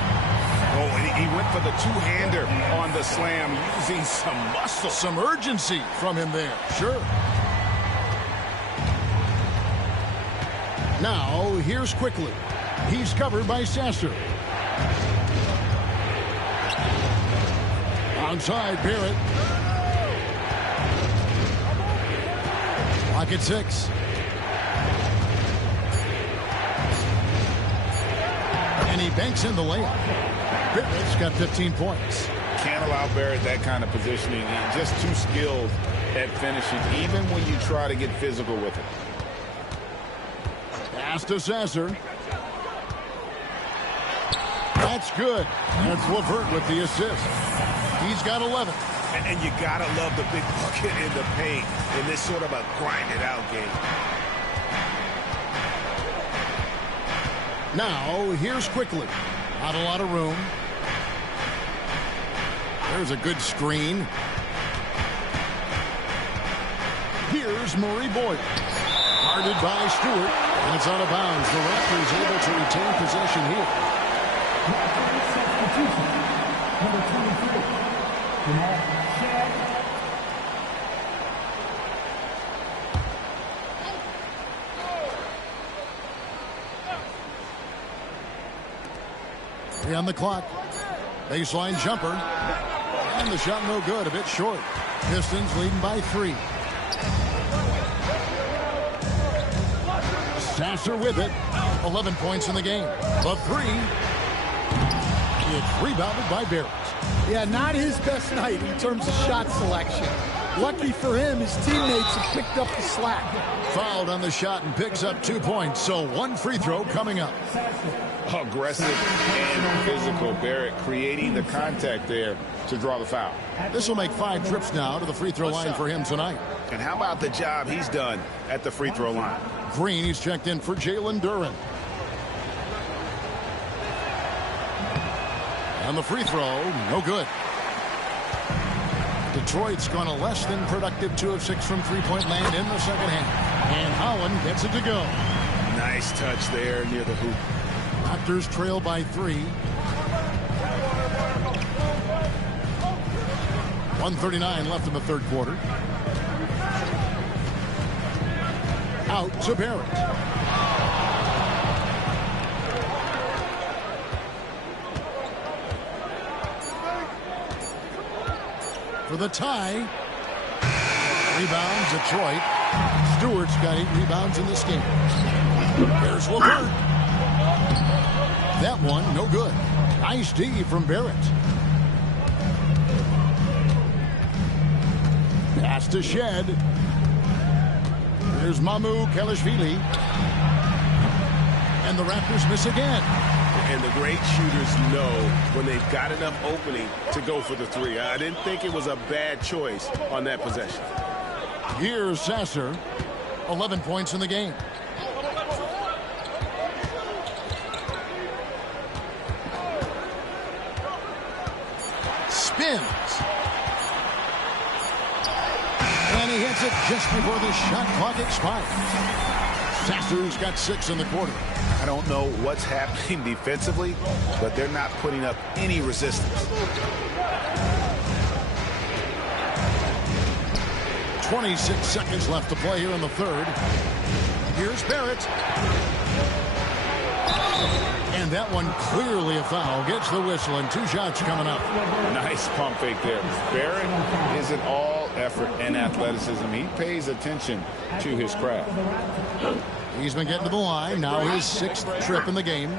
Oh, and he went for the two-hander on the slam, using some muscle. Some urgency from him there, sure. Now, here's Quickly. He's covered by Sasser. Outside, Barrett. Clock at 6. And he banks in the layup. Barrett's got 15 points. Can't allow Barrett that kind of positioning. He's just too skilled at finishing, even when you try to get physical with it. Pass to Sasser. That's good. That's LeVert with the assist. He's got 11. And you got to love the big bucket in the paint in this sort of a grind-it-out game. Now, here's Quickly. Not a lot of room. There's a good screen. Here's Murray Boyd. Guarded by Stewart. And it's out of bounds. The Raptors able to retain possession here. Number 24, Shaq. 3 on the clock. Baseline jumper. And the shot no good, a bit short. Pistons leading by 3. Sasser with it. 11 points in the game. The 3. It's rebounded by Barrett. Yeah, not his best night in terms of shot selection. Lucky for him, his teammates have picked up the slack. Fouled on the shot and picks up 2 points, so 1 free throw coming up. Aggressive and physical. Barrett creating the contact there to draw the foul. This will make 5 trips now to the free throw line for him tonight. And how about the job he's done at the free throw line? Green, he's checked in for Jalen Duren. And the free throw, no good. Detroit's gone a less than productive 2 of 6 from three-point land in the second half. And Holland gets it to go. Nice touch there near the hoop. Raptors trail by 3. 1:39 left in the third quarter. Out to Barrett. For the tie. Rebounds, Detroit. Stewart's got 8 rebounds in this game. There's LeVert. That one, no good. Nice D from Barrett. Pass to Shed. There's Mamu Kelishvili. And the Raptors miss again. And the great shooters know when they've got enough opening to go for the 3. I didn't think it was a bad choice on that possession. Here's Sasser. 11 points in the game. Spins. And he hits it just before the shot clock expires. Sasser's got 6 in the quarter. I don't know what's happening defensively, but they're not putting up any resistance. 26 seconds left to play here in the third. Here's Barrett. And that one clearly a foul. Gets the whistle and 2 shots coming up. Nice pump fake there. Barrett is an all effort and athleticism. He pays attention to his craft. He's been getting to the line. Now his 6th trip in the game.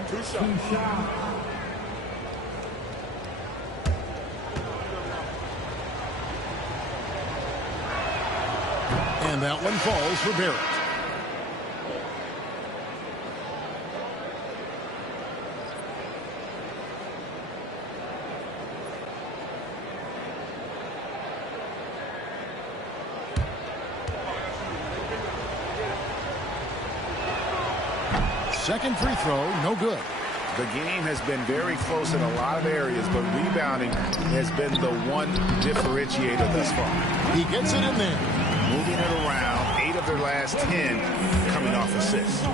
And that one falls for Barrett. Second free throw, no good. The game has been very close in a lot of areas, but rebounding has been the one differentiator thus far. He gets it in there. Moving it around, 8 of their last 10 coming off assists.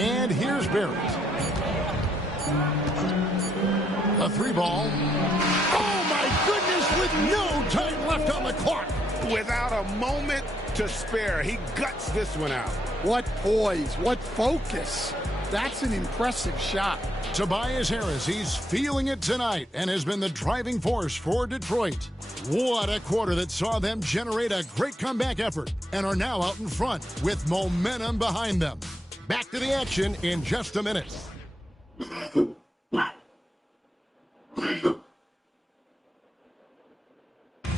And here's Barrett. A 3 ball. Oh my goodness, with no time left on the clock. Without a moment to spare, he guts this one out. What poise, what focus. That's an impressive shot. Tobias Harris, he's feeling it tonight and has been the driving force for Detroit. What a quarter that saw them generate a great comeback effort and are now out in front with momentum behind them. Back to the action in just a minute.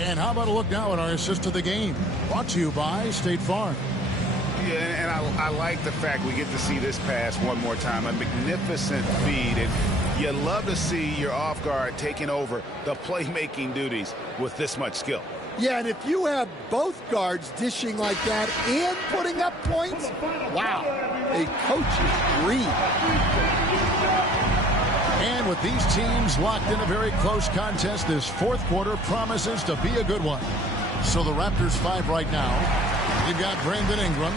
And how about a look now at our assist of the game? Brought to you by State Farm. Yeah, and I like the fact we get to see this pass one more time. A magnificent feed, and you love to see your off guard taking over the playmaking duties with this much skill. Yeah, and if you have both guards dishing like that and putting up points, wow, a coach's dream. And with these teams locked in a very close contest, this fourth quarter promises to be a good one. So the Raptors 5 right now. They've got Brandon Ingram,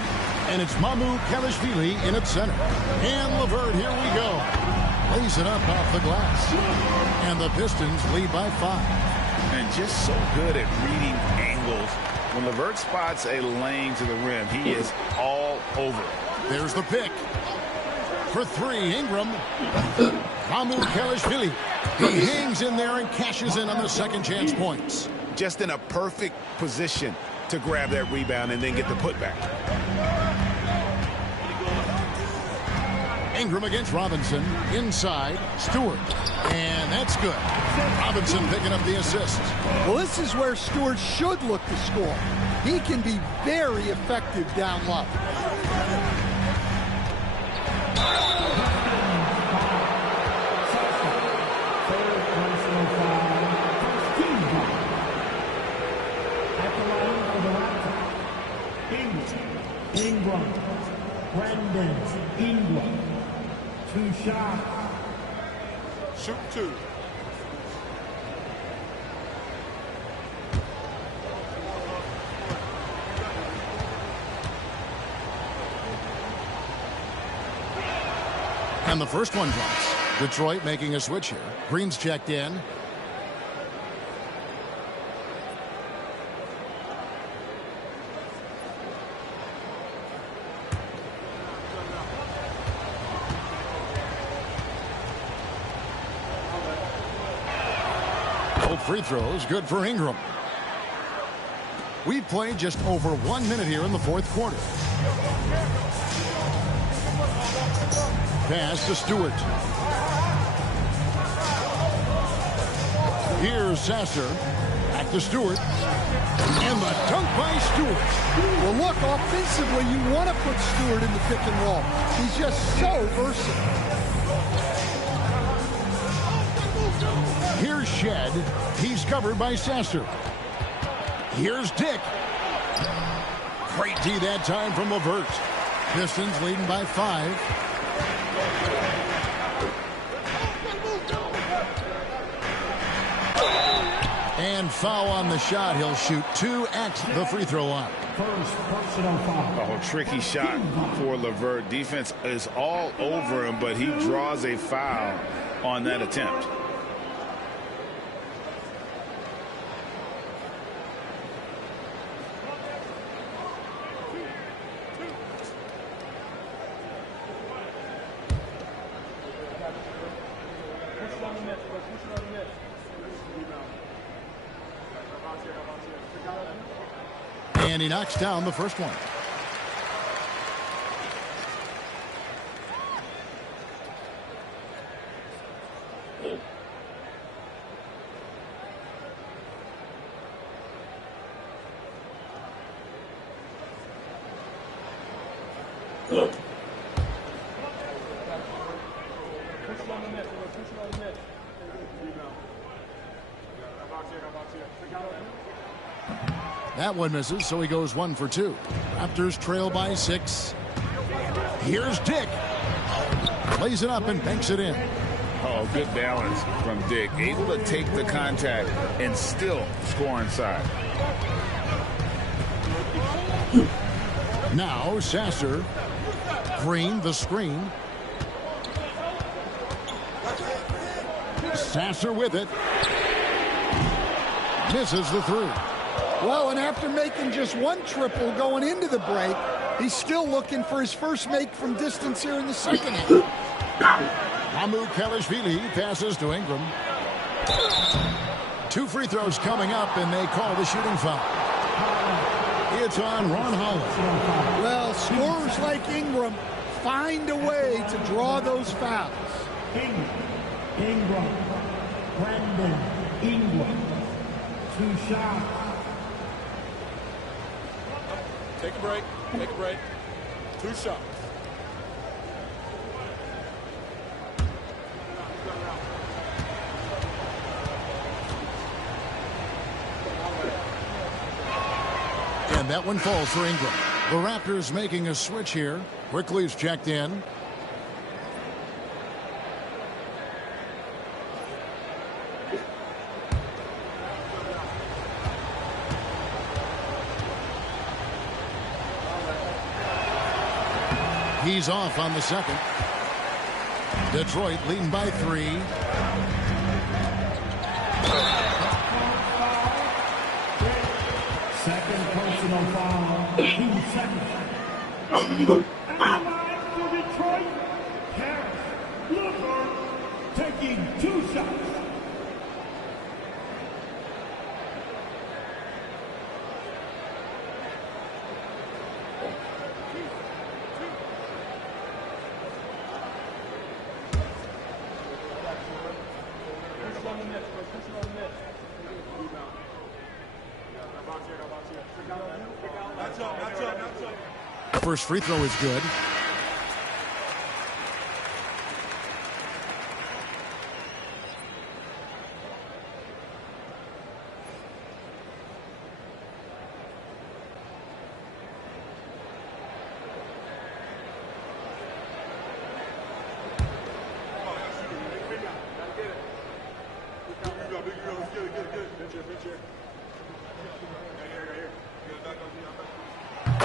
and it's Mamu Kelishvili in at center. And LeVert, here we go. Lays it up off the glass. And the Pistons lead by 5. And just so good at reading angles. When LeVert spots a lane to the rim, he is all over it. There's the pick. for three. Ingram. Mamu Kelishvili. He hangs in there and cashes in on the second chance points. Just in a perfect position to grab that rebound and then get the putback. Ingram against Robinson. Inside. Stewart. And that's good. Robinson picking up the assist. Well, this is where Stewart should look to score. He can be very effective down low. Ingram. Brandon Ingram. 2 shots. Shoot 2. And the first one drops. Detroit making a switch here. Green's checked in. Both free throws good for Ingram. We've played just over 1 minute here in the fourth quarter. Pass to Stewart. Here's Sasser. Back to Stewart. And the dunk by Stewart. Well, look, offensively, you want to put Stewart in the pick and roll. He's just so versatile. Here's Shed. He's covered by Sasser. Here's Dick. Great D that time from LeVert. Pistons leading by 5. And foul on the shot. He'll shoot 2 at the free throw line. First personal foul. Oh, tricky shot for LeVert. Defense is all over him, but he draws a foul on that attempt. And he knocks down the first one. That one misses, so he goes 1 for 2. Raptors trail by 6. Here's Dick. Plays it up and banks it in. Oh, good balance from Dick. Able to take the contact and still score inside. Now Sasser. Green the screen. Sasser with it. Misses the 3. Well, and after making just 1 triple going into the break, he's still looking for his first make from distance here in the second half. Mamu Kelishvili passes to Ingram. 2 free throws coming up, and they call the shooting foul. It's on Ron Holland. Well, scorers like Ingram find a way to draw those fouls. Ingram. Brandon Ingram. 2 shots. Take a break. Take a break. 2 shots. And that one falls for Ingram. The Raptors making a switch here. Quickly's checked in. He's off on the second. Detroit leading by 3. Second personal foul. 2 seconds. And the line for Detroit, LeVert taking 2 shots. First free throw is good.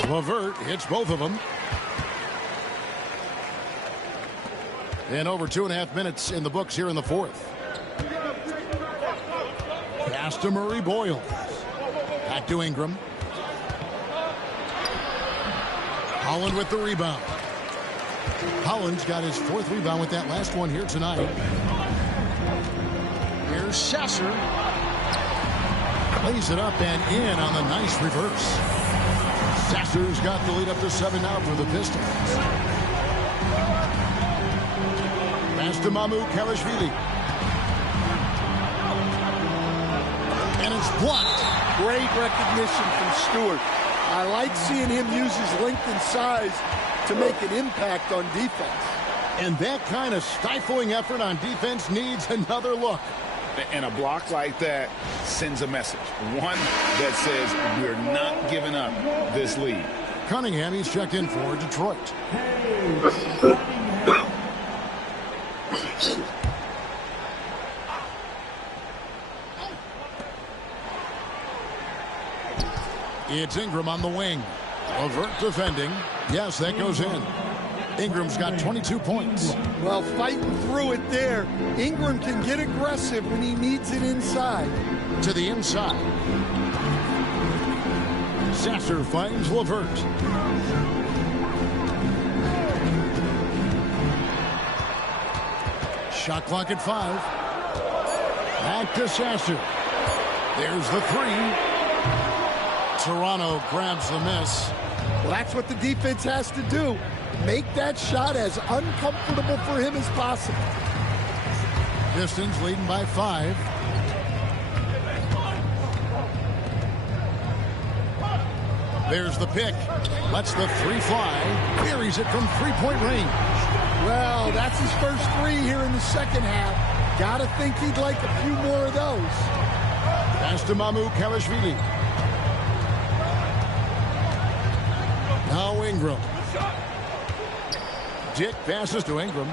LeVert hits both of them. And over 2.5 minutes in the books here in the fourth. Pass to Murray Boyle. Back to Ingram. Holland with the rebound. Holland's got his 4th rebound with that last one here tonight. Here's Sasser. Lays it up and in on the nice reverse. Sasser's got the lead up to 7 now for the Pistons. Pass to Mamukelashvili. And it's blocked. Great recognition from Stewart. I like seeing him use his length and size to make an impact on defense. And that kind of stifling effort on defense needs another look. And a block like that sends a message. One that says we're not giving up this lead. Cunningham, he's checked in for Detroit. It's Ingram on the wing. LeVert defending. Yes, that goes in. Ingram's got 22 points. Well, fighting through it there. Ingram can get aggressive when he needs it inside. To the inside. Sasser finds LeVert. Shot clock at 5. Back to Sasser. There's the 3. Toronto grabs the miss. Well, that's what the defense has to do. Make that shot as uncomfortable for him as possible. Pistons leading by 5. There's the pick. Lets the 3 fly. Buries it from 3-point range. Well, that's his first 3 here in the second half. Gotta think he'd like a few more of those. Pass to Mamukelashvili. Now Ingram. Dick passes to Ingram.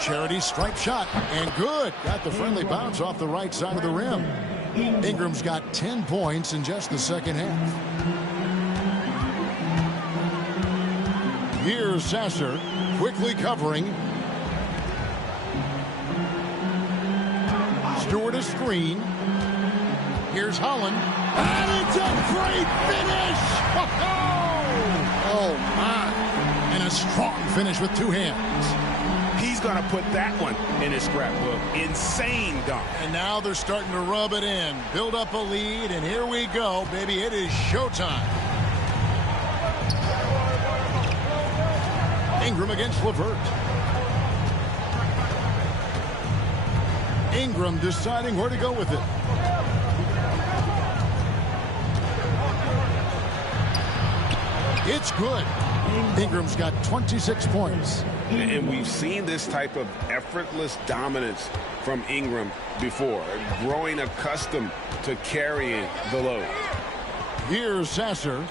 Charity stripe shot, and good. Got the friendly bounce off the right side of the rim. Ingram's got 10 points in just the second half. Here's Sasser, quickly covering. Stewart a screen. Here's Holland. And it's a great finish! Oh, my. And a strong finish with 2 hands. He's going to put that one in his scrapbook. Insane dunk. And now they're starting to rub it in. Build up a lead, and here we go, baby. It is showtime. Ingram against LeVert. Ingram deciding where to go with it. It's good. Ingram's got 26 points. And we've seen this type of effortless dominance from Ingram before, growing accustomed to carrying the load. Here's Sasser.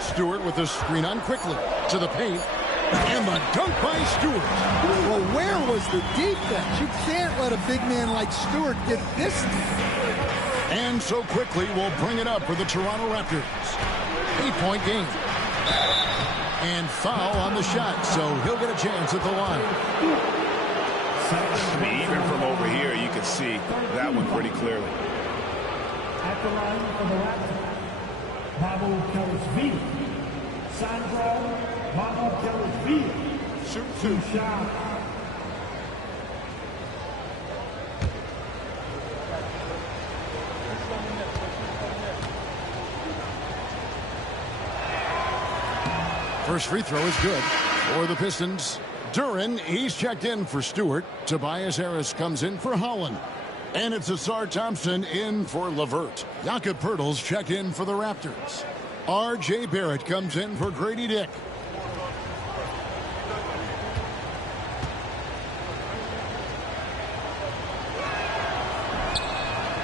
Stewart with the screen on quickly to the paint. And the dunk by Stewart. Well, where was the defense? You can't let a big man like Stewart get this. And so quickly we'll bring it up for the Toronto Raptors. 8-point game. And foul on the shot, so he'll get a chance at the line. I mean, even from over here, that one pretty clearly. At the line for the Raptors, Mamu Kellis-Villa. Sandro Mamu Kellis-Villa. Shoot two. Shot. First free throw is good for the Pistons. Duren, he's checked in for Stewart. Tobias Harris comes in for Holland. And it's Ausar Thompson in for LeVert. Jakob Poeltl's checked in for the Raptors. R.J. Barrett comes in for Grady Dick.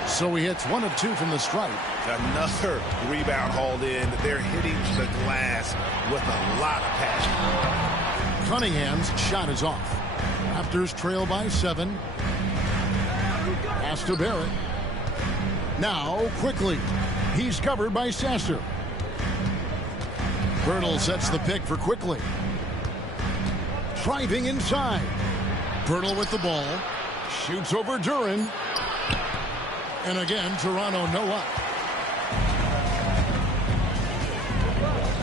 So he hits 1 of 2 from the stripe. Another rebound hauled in. They're hitting the glass with a lot of passion. Cunningham's shot is off. Raptors trail by 7. Pass to Barrett. Now, quickly. He's covered by Sasser. Poeltl sets the pick for Quickly. Driving inside. Poeltl with the ball. Shoots over Duren. And again, Toronto no up.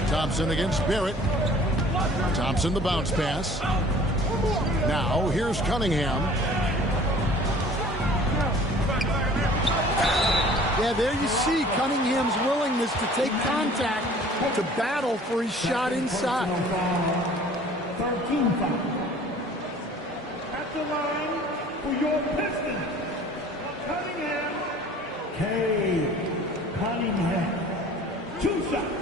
Thompson against Barrett. Thompson the bounce pass. Now here's Cunningham. Yeah, there you see Cunningham's willingness to take contact, to battle for his shot inside. 13 foul. At the line for your Pistons, Cunningham. K. Cunningham. 2 shots.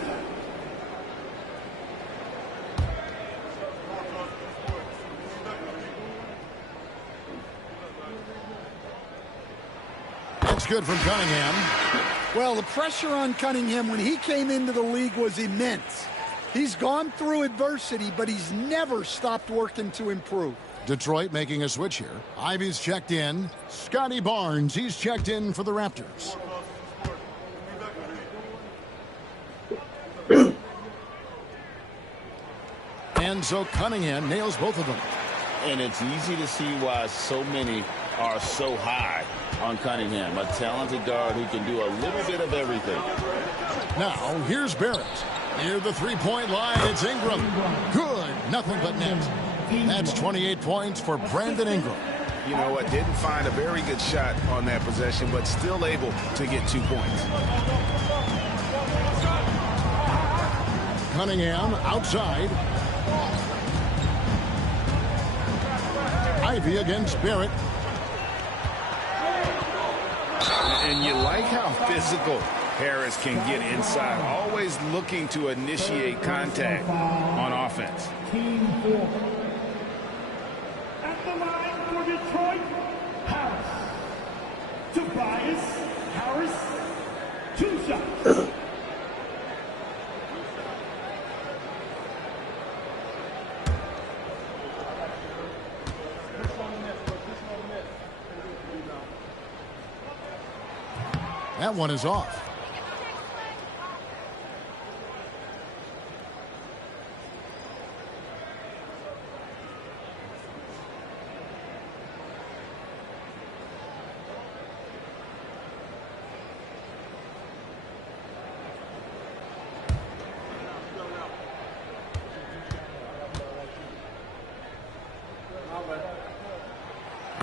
That's good from Cunningham. Well, the pressure on Cunningham when he came into the league was immense. He's gone through adversity, but he's never stopped working to improve. Detroit making a switch here. Ivy's checked in. Scotty Barnes, he's checked in for the Raptors. And so Cunningham nails both of them. And it's easy to see why so many are so high on Cunningham. A talented guard who can do a little bit of everything. Now, here's Barrett. Near the three-point line, it's Ingram. Good. Nothing but net. That's 28 points for Brandon Ingram. You know what? Didn't find a very good shot on that possession, but still able to get 2 points. Cunningham outside. Ivy against Barrett. And you like how physical Harris can get inside, always looking to initiate contact on offense. Team 4. At the line for Detroit, Harris. Tobias Harris. 2 shots. That one is off.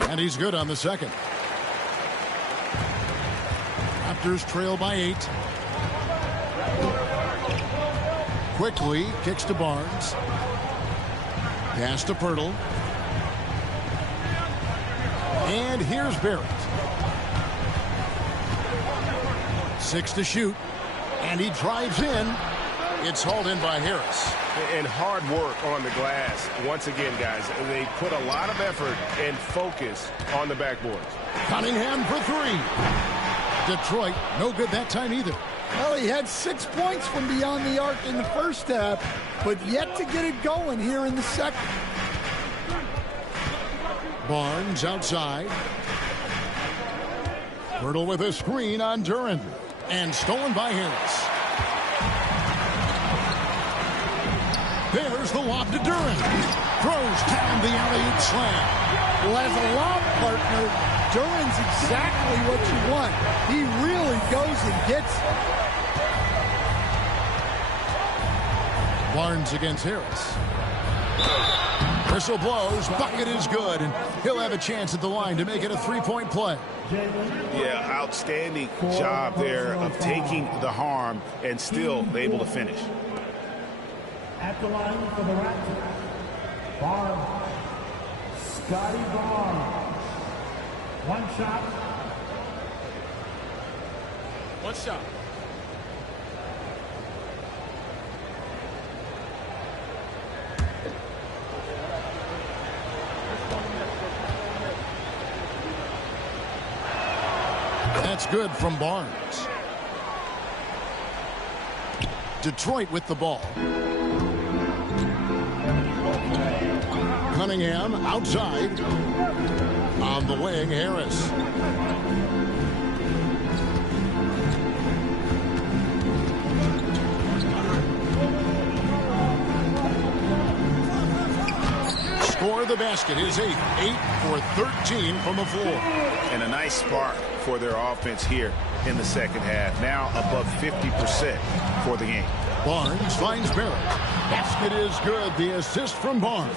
And he's good on the second. Raptors trail by 8. Quickly kicks to Barnes. Pass to Poeltl. And here's Barrett. 6 to shoot. And he drives in. It's hauled in by Harris. And hard work on the glass. Once again, guys, they put a lot of effort and focus on the backboards. Cunningham for 3. Detroit, no good that time either. Well, he had 6 points from beyond the arc in the first half, but yet to get it going here in the second. Barnes outside. Poeltl with a screen on Duren. And stolen by Harris. There's the lob to Duren. Throws down the alley-oop slam. Well, as a lob partner, Duren's exactly what you want. He really goes and gets it. Barnes against Harris. Whistle blows, bucket is good, and he'll have a chance at the line to make it a three-point play. Yeah, outstanding job there of taking the harm and still able to finish. At the line for the Raptors, Barnes, Scotty Barnes. One shot. One shot. That's good from Barnes. Detroit with the ball. Cunningham outside. On the wing, Harris. Score the basket is 8. 8 for 13 from the floor. And a nice spark for their offense here in the second half. Now above 50% for the game. Barnes finds Barrett. Basket is good. The assist from Barnes.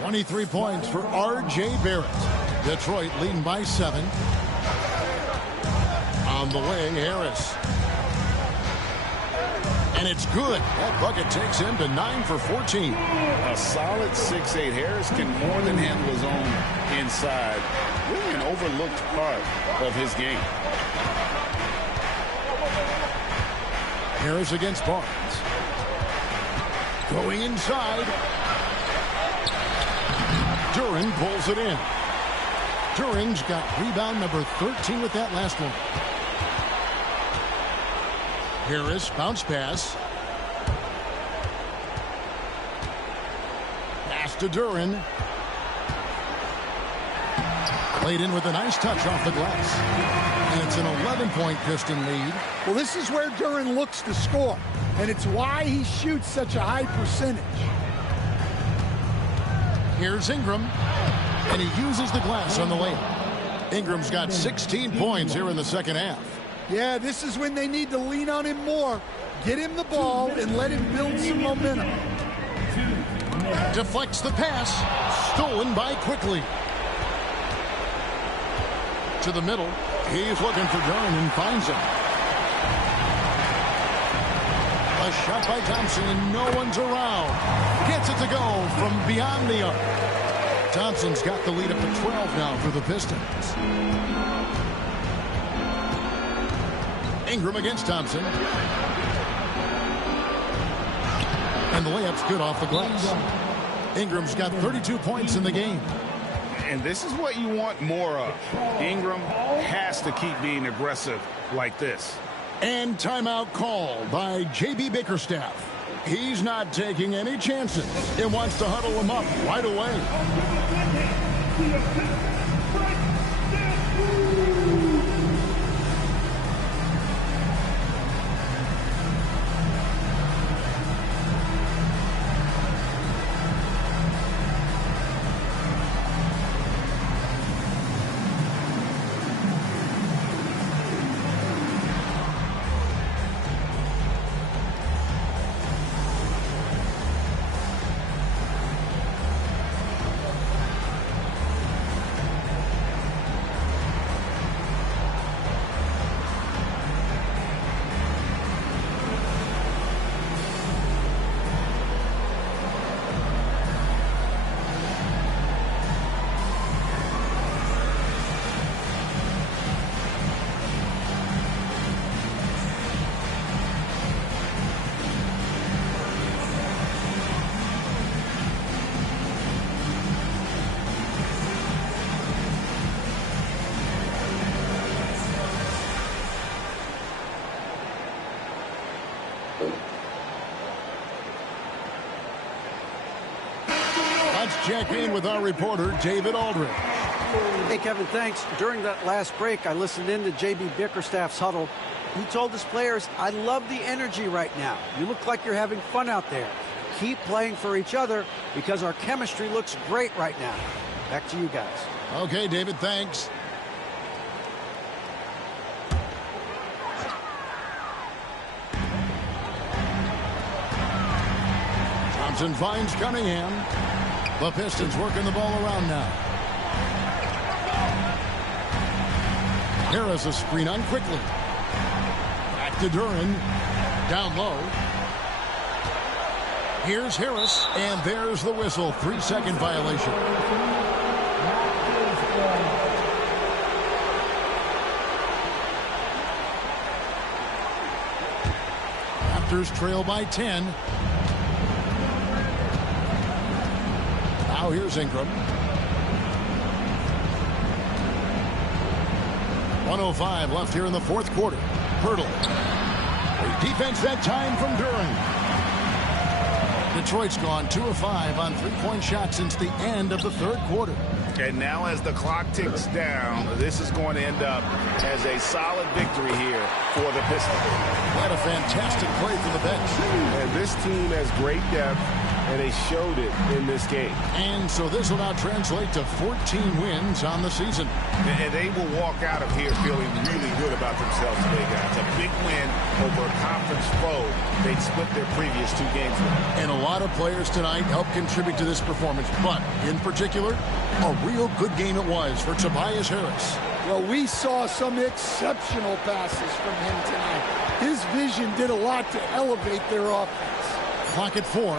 23 points for R.J. Barrett. Detroit leading by 7. On the wing, Harris. And it's good. That bucket takes him to 9 for 14. A solid 6'8". Harris can more than handle his own inside. Really an overlooked part of his game. Harris against Barnes. Going inside. Duren pulls it in. Duren's got rebound number 13 with that last one. Harris, bounce pass. Pass to Duren. Played in with a nice touch off the glass. And it's an 11-point Piston lead. Well, this is where Duren looks to score, and it's why he shoots such a high percentage. Here's Ingram, and he uses the glass on the layup. Ingram's got 16 points here in the second half. Yeah, this is when they need to lean on him more. Get him the ball and let him build some momentum. Deflects the pass. Stolen by Quickly. To the middle. He's looking for Duren and finds him. A shot by Thompson and no one's around. Gets it to go from beyond the arc. Thompson's got the lead up to 12 now for the Pistons. Ingram against Thompson. And the layup's good off the glass. Ingram's got 32 points in the game. And this is what you want more of. Ingram has to keep being aggressive like this. And timeout called by J.B. Bickerstaff. He's not taking any chances. He wants to huddle him up right away. Let's check in with our reporter, David Aldridge. Hey, Kevin, thanks. During that last break, I listened in to J.B. Bickerstaff's huddle. He told his players, I love the energy right now. You look like you're having fun out there. Keep playing for each other because our chemistry looks great right now. Back to you guys. Okay, David, thanks. Thompson finds Cunningham. The Pistons working the ball around now. Harris a screen on quickly. Back to Duren. Down low. Here's Harris, and there's the whistle. 3-second violation. Raptors trail by 10. Now here's Ingram. 1:05 left here in the fourth quarter. Hurdle. Great defense that time from Duren. Detroit's gone 2 of 5 on three-point shots since the end of the third quarter. And now as the clock ticks down, this is going to end up as a solid victory here for the Pistons. What a fantastic play from the bench. And this team has great depth, and they showed it in this game. And so this will now translate to 14 wins on the season. And they will walk out of here feeling really good about themselves today, guys. A big win over a conference foe they'd split their previous 2 games with. And a lot of players tonight helped contribute to this performance. But in particular, a real good game it was for Tobias Harris. Well, we saw some exceptional passes from him tonight. His vision did a lot to elevate their offense. Clock at 4.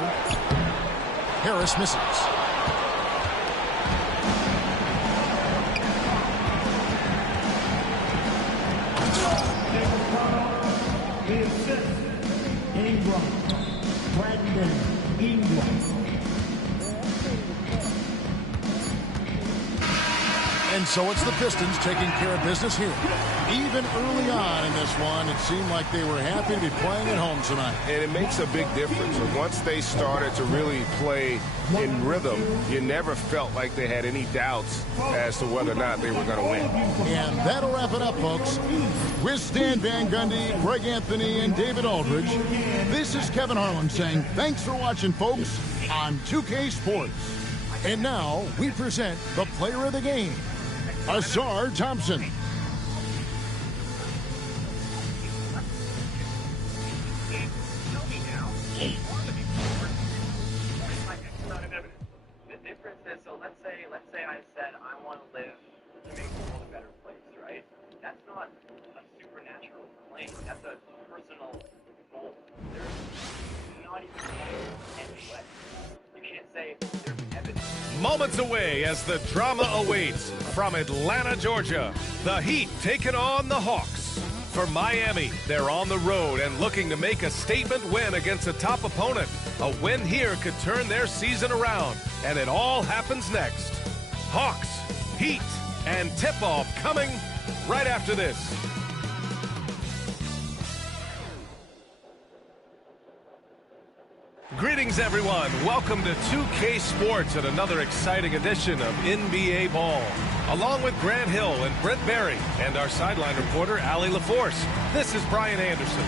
Harris misses. The assist, Ingram. Brandon Ingram. And so it's the Pistons taking care of business here. Even early on in this one, it seemed like they were happy to be playing at home tonight. And it makes a big difference. And once they started to really play in rhythm, you never felt like they had any doubts as to whether or not they were going to win. And that'll wrap it up, folks. With Stan Van Gundy, Greg Anthony, and David Aldridge, this is Kevin Harlan saying thanks for watching, folks, on 2K Sports. And now we present the player of the game, Ausar Thompson. The difference is, so let's say I said I want to live to make the world a better place, right? That's not a supernatural claim. That's a personal goal. There's not even any way. You can't say there's evidence. Moments away as the drama awaits from Atlanta, Georgia. The Heat taking on the Hawks. For Miami, they're on the road and looking to make a statement win against a top opponent. A win here could turn their season around, and it all happens next. Hawks, Heat, and tip-off coming right after this. Greetings, everyone. Welcome to 2K Sports and another exciting edition of NBA Ball. Along with Grant Hill and Brent Barry and our sideline reporter, Allie LaForce, this is Brian Anderson.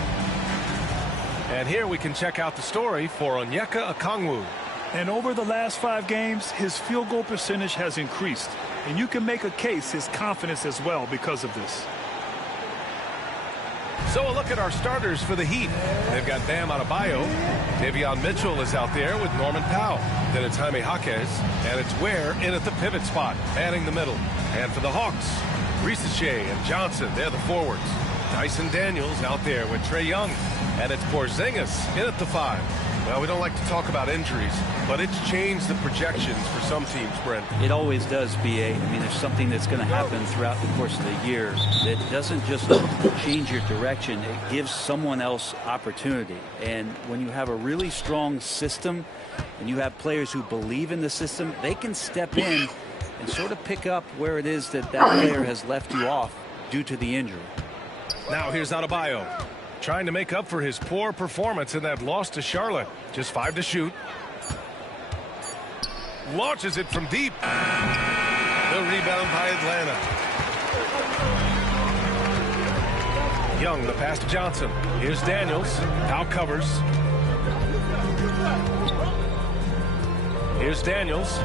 And here we can check out the story for Onyeka Okongwu. And over the last 5 games, his field goal percentage has increased. And you can make a case his confidence as well because of this. So a look at our starters for the Heat. They've got Bam Adebayo. Davion Mitchell is out there with Norman Powell. Then it's Jaime Jaquez. And it's Ware in at the pivot spot, manning the middle. And for the Hawks, Risache and Johnson, they're the forwards. Dyson Daniels out there with Trae Young. And it's Porzingis in at the 5. Well, we don't like to talk about injuries, but it's changed the projections for some teams, Brent. It always does, B.A. I mean, there's something that's going to happen throughout the course of the year that doesn't just change your direction. It gives someone else opportunity. And when you have a really strong system and you have players who believe in the system, they can step in and sort of pick up where it is that player has left you off due to the injury. Now here's Adebayo, trying to make up for his poor performance in that loss to Charlotte. Just 5 to shoot. Launches it from deep. The rebound by Atlanta. Young, the pass to Johnson. Here's Daniels. Powell covers. Here's Daniels.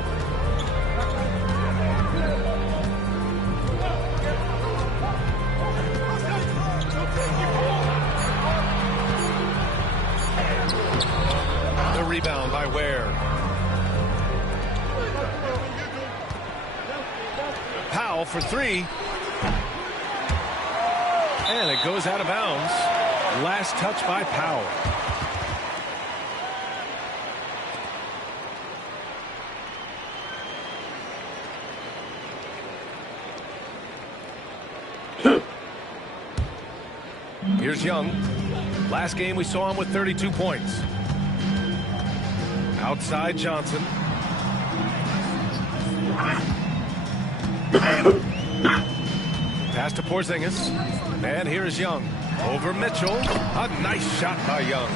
by Ware. Powell for three. And it goes out of bounds. Last touch by Powell. Here's Young. Last game we saw him with 32 points. Outside Johnson. Pass to Porzingis. And here's Young. Over Mitchell. A nice shot by Young.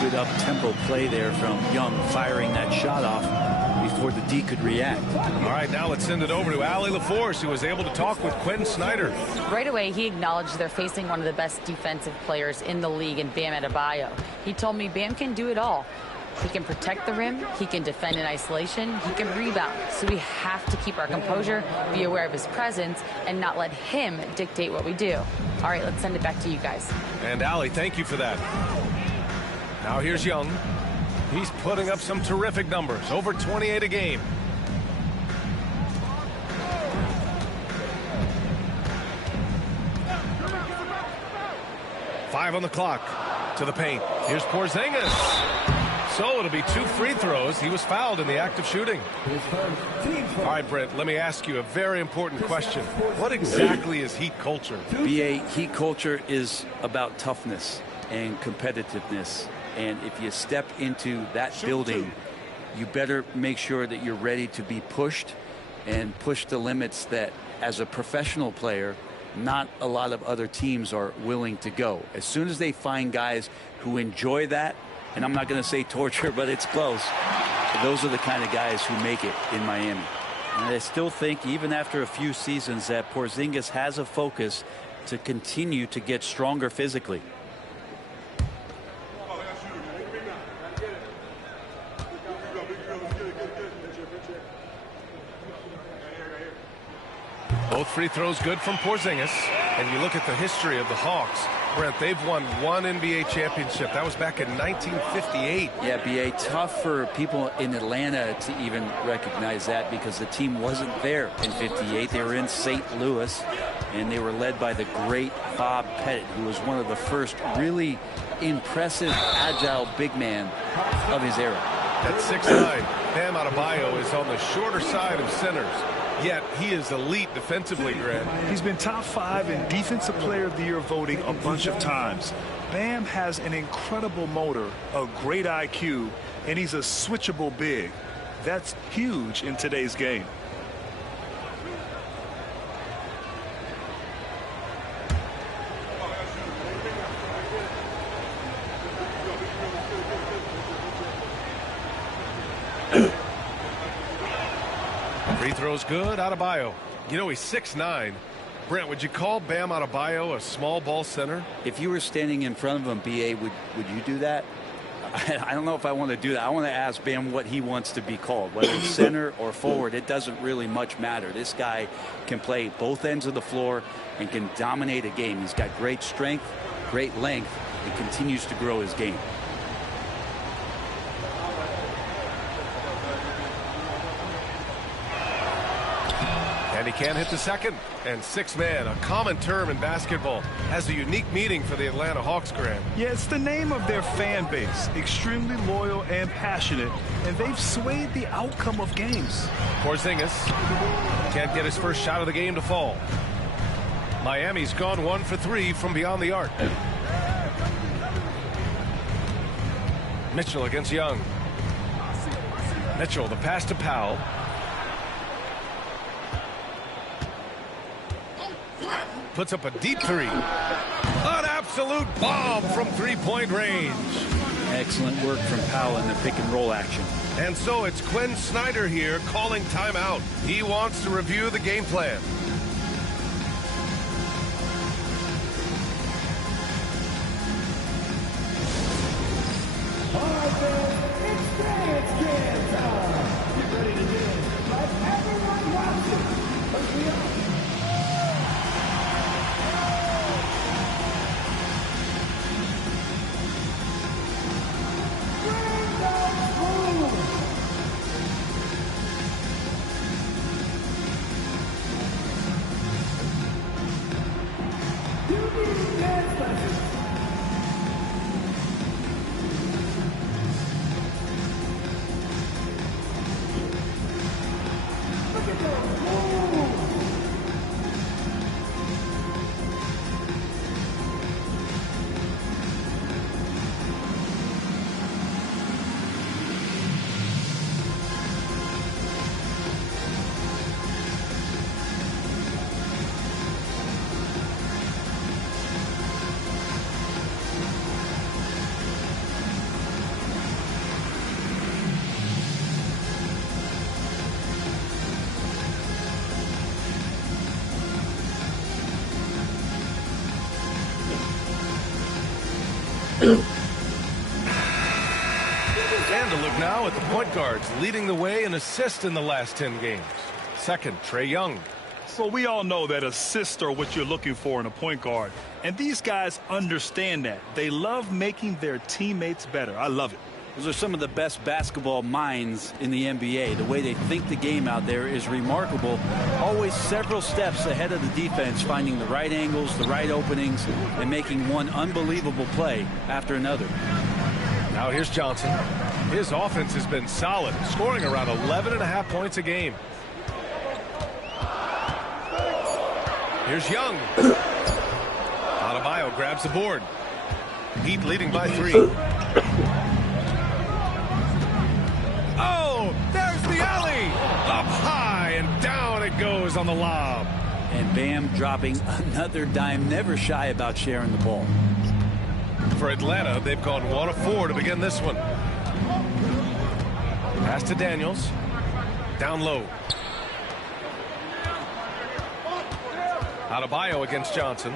Good up-tempo play there from Young, firing that shot off before the D could react. All right, now let's send it over to Allie LaForce, who was able to talk with Quinn Snyder. Right away, he acknowledged they're facing one of the best defensive players in the league in Bam Adebayo. He told me Bam can do it all. He can protect the rim, he can defend in isolation, he can rebound. So we have to keep our composure, be aware of his presence, and not let him dictate what we do. All right, let's send it back to you guys. And Allie, thank you for that. Now here's Young. He's putting up some terrific numbers, over 28 a game. Five on the clock. To the paint. Here's Porzingis. So it'll be 2 free throws. He was fouled in the act of shooting. All right, Brent, let me ask you a very important question. What exactly is Heat culture? BA, Heat culture is about toughness and competitiveness. And if you step into that building, you better make sure that you're ready to be pushed and push the limits that, as a professional player, not a lot of other teams are willing to go. As soon as they find guys who enjoy that, and I'm not going to say torture, but it's close, those are the kind of guys who make it in Miami. And I still think, even after a few seasons, that Porzingis has a focus to continue to get stronger physically. Both free throws good from Porzingis. And you look at the history of the Hawks, Brent, they've won 1 NBA championship. That was back in 1958. Yeah, BA, tough for people in Atlanta to even recognize that because the team wasn't there in 58. They were in St. Louis, and they were led by the great Bob Pettit, who was one of the first really impressive, agile big man of his era. At 6'9", Bam Adebayo is on the shorter side of centers. Yet he is elite defensively, Grant. He's been top 5 in Defensive Player of the Year voting a bunch of times. Bam has an incredible motor, a great IQ, and he's a switchable big. That's huge in today's game. Free throws good, Adebayo. You know, he's 6'9". Brent, would you call Bam Adebayo a small ball center? If you were standing in front of him, BA, would you do that? I don't know if I want to do that. I want to ask Bam what he wants to be called, whether it's center or forward. It doesn't really much matter. This guy can play both ends of the floor and can dominate a game. He's got great strength, great length, and continues to grow his game. And he can't hit the second. And 6-man, a common term in basketball, has a unique meaning for the Atlanta Hawks, Grant. Yeah, it's the name of their fan base. Extremely loyal and passionate, and they've swayed the outcome of games. Porzingis can't get his first shot of the game to fall. Miami's gone 1 for 3 from beyond the arc. Mitchell against Young. Mitchell, the pass to Powell. Puts up a deep three. An absolute bomb from three-point range. Excellent work from Powell in the pick and roll action. And so it's Quinn Snyder here calling timeout. He wants to review the game plan. All right, fans, it's dance game time. Get ready to dance like everyone watching. Let's be on. Bring those moves And to look now at the point guards leading the way in assists in the last 10 games. Second, Trae Young. So we all know that assists are what you're looking for in a point guard. And these guys understand that. They love making their teammates better. I love it. Those are some of the best basketball minds in the NBA. The way they think the game out there is remarkable. Always several steps ahead of the defense, finding the right angles, the right openings, and making one unbelievable play after another. Now here's Johnson. His offense has been solid, scoring around 11.5 points a game. Here's Young. Adebayo grabs the board. Heat leading by 3. Oh, there's the alley. Up high and down it goes on the lob. And Bam dropping another dime, never shy about sharing the ball. For Atlanta, they've gone 1 of 4 to begin this one. Pass to Daniels. Down low. Adebayo against Johnson.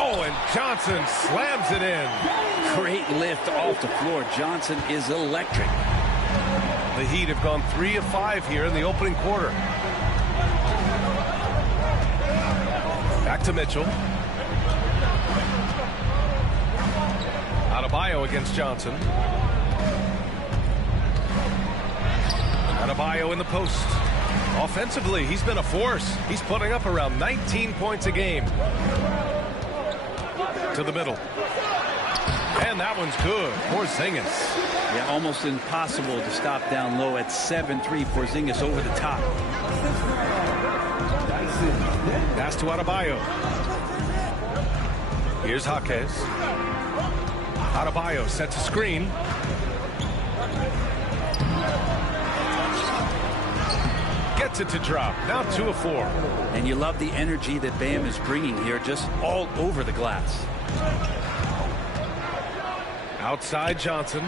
Oh, and Johnson slams it in. Great lift off the floor. Johnson is electric. The Heat have gone 3 of 5 here in the opening quarter. Back to Mitchell. Adebayo against Johnson. Adebayo in the post. Offensively, he's been a force. He's putting up around 19 points a game. To the middle. And that one's good. Porzingis. Yeah, almost impossible to stop down low at 7-3. Porzingis over the top. Pass to Adebayo. Here's Jaquez. Adebayo sets a screen. Gets it to drop. Now 2 of 4. And you love the energy that Bam is bringing here, just all over the glass. Outside Johnson.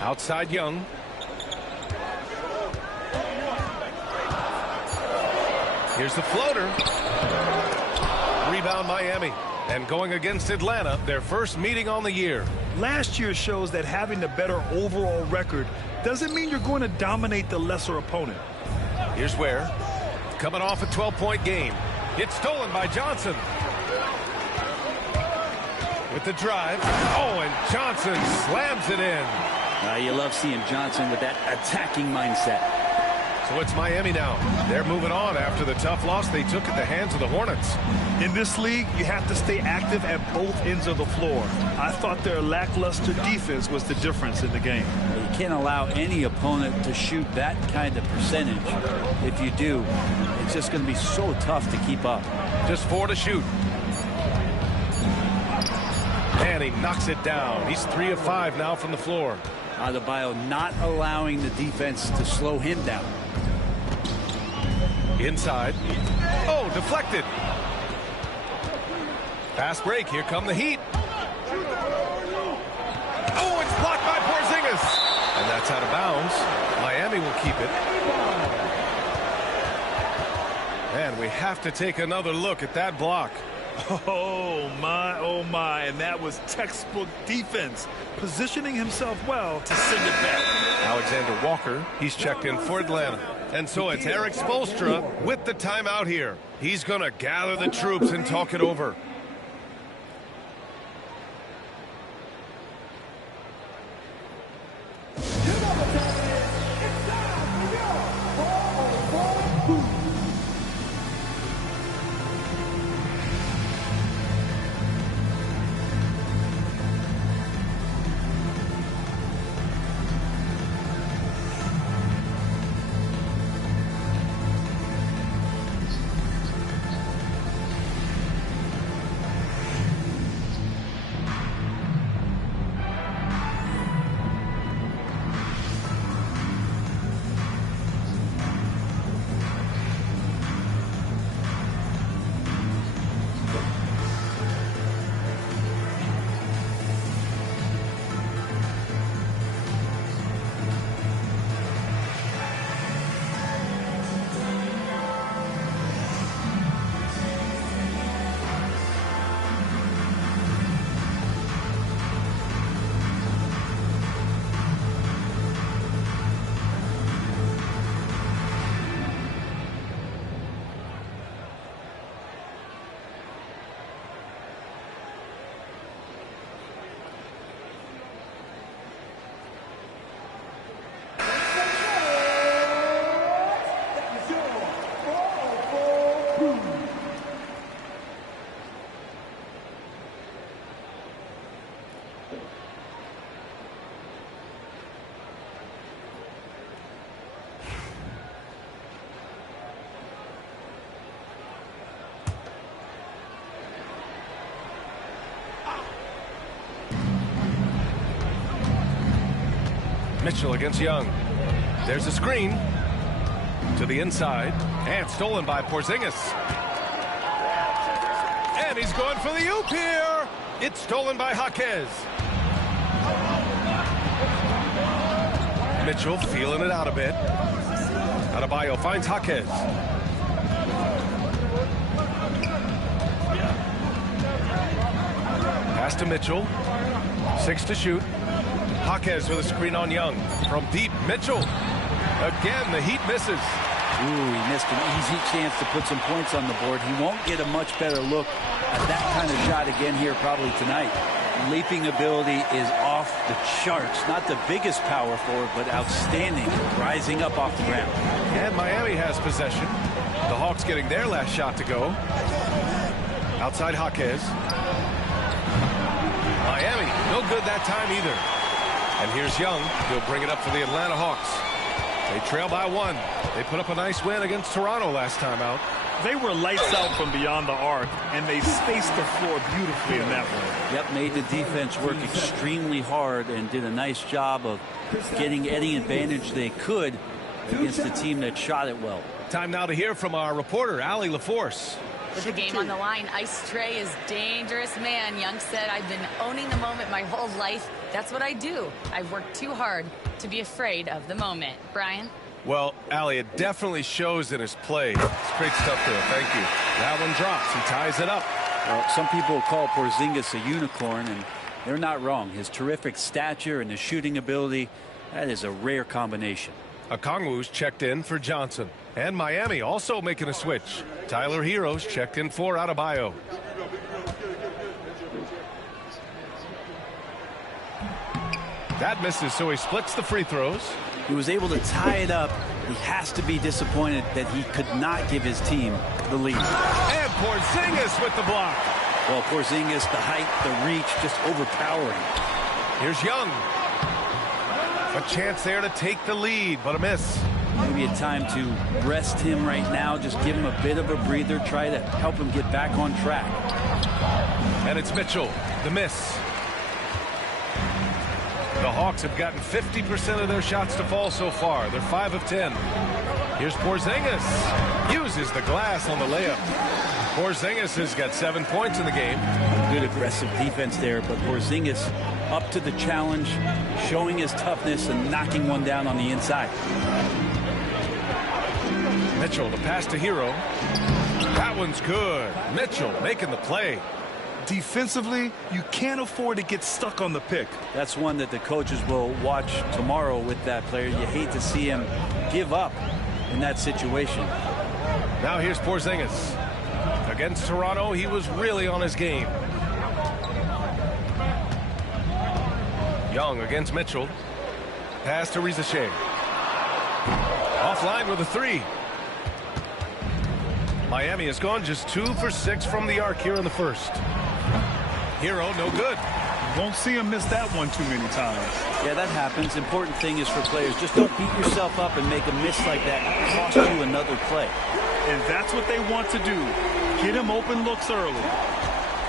Outside Young. Here's the floater. Rebound Miami. And going against Atlanta, their first meeting on the year. Last year shows that having a better overall record doesn't mean you're going to dominate the lesser opponent. Here's Ware. Coming off a 12-point game. It's stolen by Johnson. With the drive. Oh, and Johnson slams it in. You love seeing Johnson with that attacking mindset. So it's Miami now. They're moving on after the tough loss they took at the hands of the Hornets. In this league, you have to stay active at both ends of the floor. I thought their lackluster defense was the difference in the game. You can't allow any opponent to shoot that kind of percentage. If you do, it's just going to be so tough to keep up. Just 4 to shoot. And he knocks it down. He's 3 of 5 now from the floor. Adebayo not allowing the defense to slow him down. Inside. Oh, deflected. Fast break. Here come the Heat. Oh, it's blocked by Porzingis. And that's out of bounds. Miami will keep it. And we have to take another look at that block. Oh, my. And that was textbook defense. Positioning himself well to send it back. Alexander Walker, he's checked in for Atlanta. And so it's Eric Spoelstra with the timeout here. He's going to gather the troops and talk it over. Mitchell against Young. There's a screen to the inside and stolen by Porzingis. And he's going for the oop here. It's stolen by Jaquez. Mitchell feeling it out a bit. Adebayo finds Jaquez. Pass to Mitchell. 6 to shoot. Jaquez with a screen on Young. From deep, Mitchell. Again, the Heat misses. Ooh, he missed an easy chance to put some points on the board. He won't get a much better look at that kind of shot again here probably tonight. Leaping ability is off the charts. Not the biggest power forward, but outstanding, rising up off the ground. And Miami has possession. The Hawks getting their last shot to go. Outside Jaquez. Miami, no good that time either. And here's Young. He'll bring it up for the Atlanta Hawks. They trail by 1. They put up a nice win against Toronto last time out. They were lights out from beyond the arc, and they spaced the floor beautifully in that one. Yep, made the defense work extremely hard and did a nice job of getting any advantage they could against a team that shot it well. Time now to hear from our reporter, Allie LaForce. With the game on the line, Ice Trae is dangerous, man. Young said, I've been owning the moment my whole life. That's what I do. I've worked too hard to be afraid of the moment. Brian? Well, Allie, it definitely shows in his play. It's great stuff there. Thank you. That one drops. He ties it up. Well, some people call Porzingis a unicorn, and they're not wrong. His terrific stature and his shooting ability, that is a rare combination. Okongwu's checked in for Johnson. And Miami also making a switch. Tyler Hero's checked in for Adebayo. That misses, so he splits the free throws. He was able to tie it up. He has to be disappointed that he could not give his team the lead. And Porzingis with the block. Well, Porzingis, the height, the reach, just overpowering. Here's Young. A chance there to take the lead, but a miss. Maybe a time to rest him right now, just give him a bit of a breather, try to help him get back on track. And it's Mitchell, the miss. The Hawks have gotten 50% of their shots to fall so far. They're 5 of 10. Here's Porzingis. Uses the glass on the layup. Porzingis has got 7 points in the game. Good aggressive defense there, but Porzingis up to the challenge, showing his toughness and knocking one down on the inside. Mitchell, the pass to Hero. That one's good. Mitchell making the play. Defensively, you can't afford to get stuck on the pick. That's one that the coaches will watch tomorrow with that player. You hate to see him give up in that situation. Now here's Porzingis. Against Toronto, he was really on his game. Young against Mitchell. Pass to Reza Shea. Offline with a 3. Miami has gone just 2 for 6 from the arc here in the first. Hero, no good. Won't see him miss that one too many times. Yeah, that happens. Important thing is for players, just don't beat yourself up and make a miss like that cost you another play. And that's what they want to do. Get him open looks early.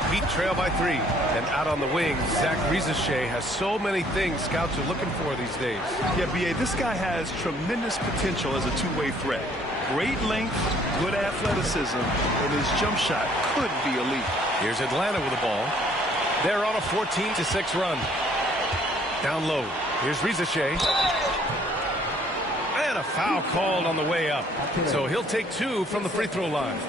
Heat trail by 3. And out on the wing, Zach Reza-Shea has so many things scouts are looking for these days. Yeah, B.A., this guy has tremendous potential as a two-way threat. Great length, good athleticism, and his jump shot could be elite. Here's Atlanta with the ball. They're on a 14-6 run. Down low. Here's Reza-Shea. And a foul called on the way up. So he'll take 2 from the free throw line.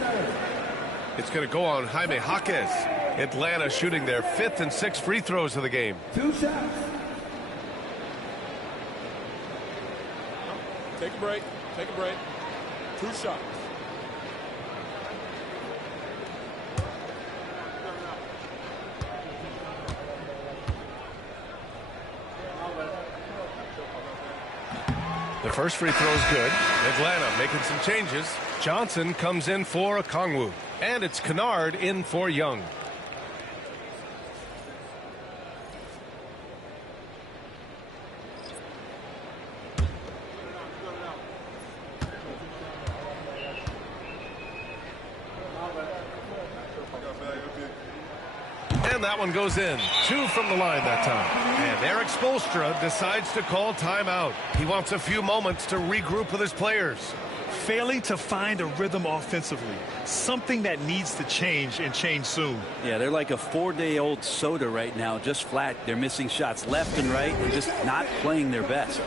It's going to go on Jaime Jaquez. Atlanta shooting their 5th and 6th free throws of the game. 2 shots. Take a break. Take a break. 2 shots. The first free throw is good. Atlanta making some changes. Johnson comes in for Okongwu. And it's Kennard in for Young. And and that one goes in. 2 from the line that time. And Eric Spoelstra decides to call timeout. He wants a few moments to regroup with his players. Failing to find a rhythm offensively, something that needs to change and change soon. Yeah, they're like a 4-day-old soda right now, just flat. They're missing shots left and right and just not playing their best.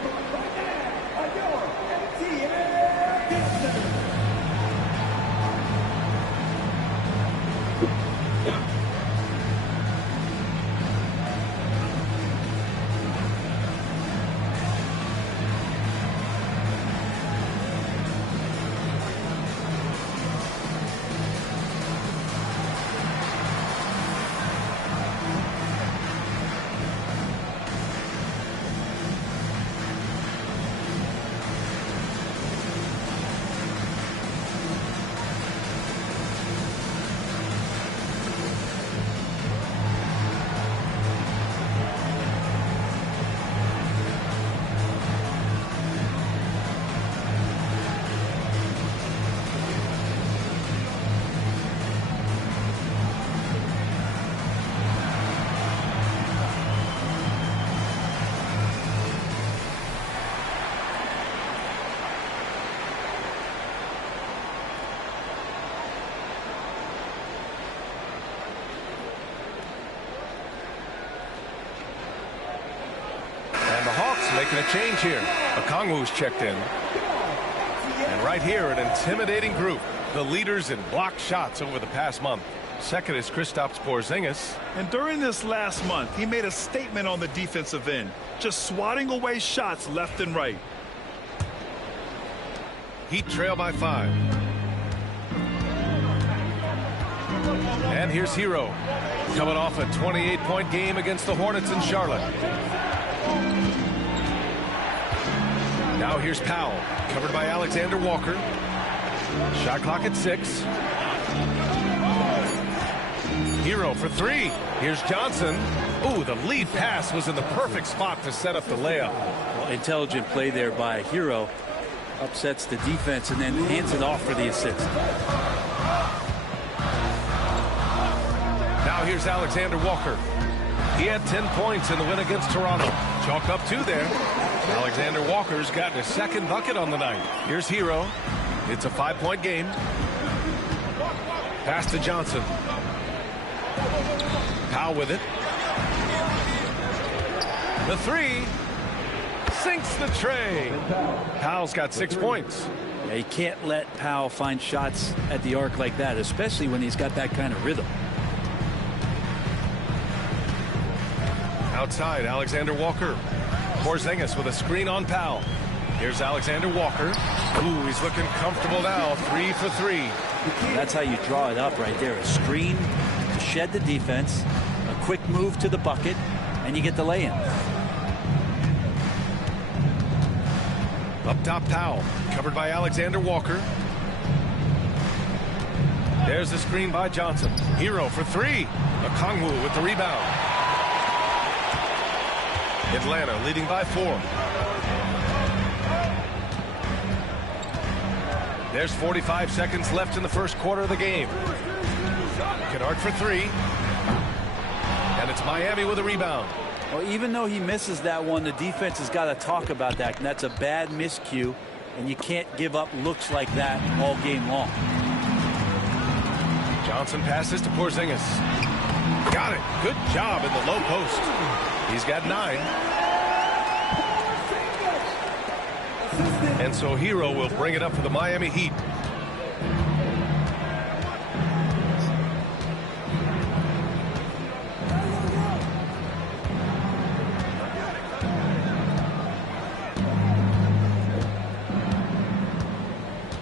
Making a change here. Okongwu's checked in. And right here, an intimidating group. The leaders in blocked shots over the past month. Second is Kristaps Porzingis. And during this last month, he made a statement on the defensive end, just swatting away shots left and right. Heat trail by 5. And here's Hero, coming off a 28-point game against the Hornets in Charlotte. Now here's Powell, covered by Alexander Walker. Shot clock at 6. Hero for 3. Here's Johnson. Ooh, the lead pass was in the perfect spot to set up the layup. Well, intelligent play there by Hero. Upsets the defense and then hands it off for the assist. Now here's Alexander Walker. He had 10 points in the win against Toronto. Chalk up 2 there. Alexander Walker's gotten his second bucket on the night. Here's Hero. It's a 5-point game. Pass to Johnson. Powell with it. The 3. Sinks the tray. Powell's got 6 points. Yeah, you can't let Powell find shots at the arc like that, especially when he's got that kind of rhythm. Outside, Alexander Walker. Porzingis with a screen on Powell. Here's Alexander Walker. Ooh, he's looking comfortable now. 3 for 3. That's how you draw it up right there. A screen to shed the defense, a quick move to the bucket, and you get the lay-in. Up top, Powell, covered by Alexander Walker. There's the screen by Johnson. Hero for 3. Okongwu with the rebound. Atlanta leading by 4. There's 45 seconds left in the first quarter of the game. Kennard for 3. And it's Miami with a rebound. Well, even though he misses that one, the defense has got to talk about that. And that's a bad miscue. And you can't give up looks like that all game long. Johnson passes to Porzingis. Got it. Good job in the low post. He's got 9. And so Hero will bring it up for the Miami Heat.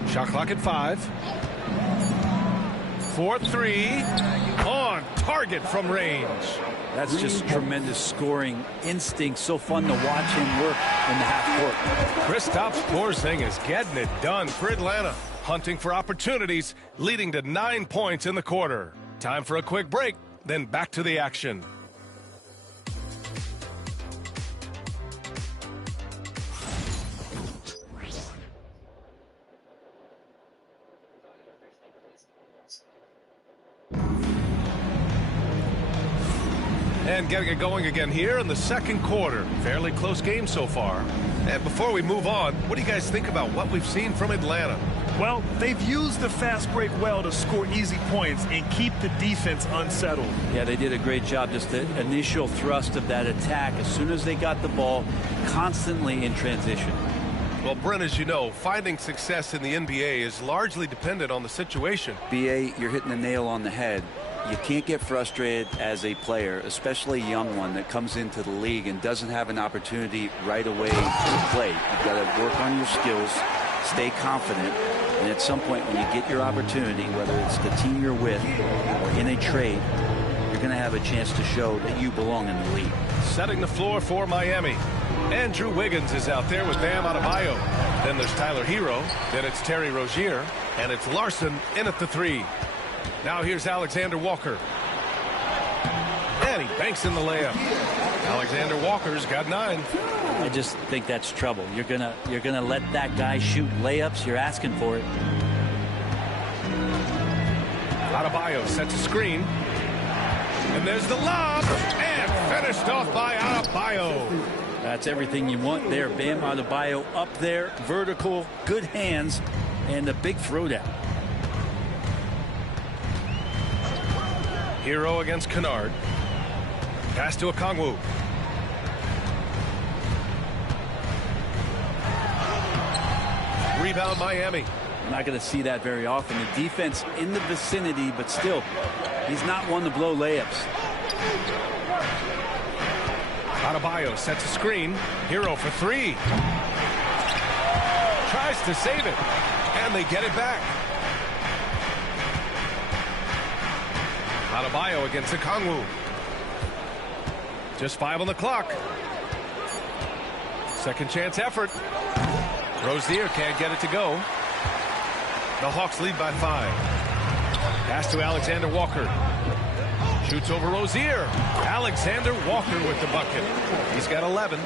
Shot clock at 5. 4-3. On target from range. That's just tremendous scoring instinct. So fun to watch him work in the half court. Kristaps Porzingis getting it done for Atlanta. Hunting for opportunities, leading to 9 points in the quarter. Time for a quick break, then back to the action. And getting it going again here in the second quarter. Fairly close game so far. And before we move on, what do you guys think about what we've seen from Atlanta? Well, they've used the fast break well to score easy points and keep the defense unsettled. Yeah, they did a great job. Just the initial thrust of that attack, as soon as they got the ball, constantly in transition. Well, Brent, as you know, finding success in the NBA is largely dependent on the situation. B.A., you're hitting the nail on the head. You can't get frustrated as a player, especially a young one that comes into the league and doesn't have an opportunity right away to play. You've got to work on your skills, stay confident, and at some point when you get your opportunity, whether it's the team you're with or in a trade, you're going to have a chance to show that you belong in the league. Setting the floor for Miami. Andrew Wiggins is out there with Bam Adebayo. Then there's Tyler Hero. Then it's Terry Rozier. And it's Larson in at the three. Now here's Alexander Walker. And he banks in the layup. Alexander Walker's got 9. I just think that's trouble. You're gonna let that guy shoot layups. You're asking for it. Adebayo sets a screen. And there's the lob. And finished off by Adebayo. That's everything you want there. Bam Adebayo up there, vertical, good hands, and a big throwdown. Hero against Kennard. Pass to Okongwu. Rebound Miami. We're not going to see that very often. The defense in the vicinity, but still, he's not one to blow layups. Adebayo sets a screen. Hero for 3. Tries to save it. And they get it back. Adebayo against Okongwu. Just 5 on the clock. Second chance effort. Rozier can't get it to go. The Hawks lead by 5. Pass to Alexander Walker. Shoots over Rozier. Alexander Walker with the bucket. He's got 11.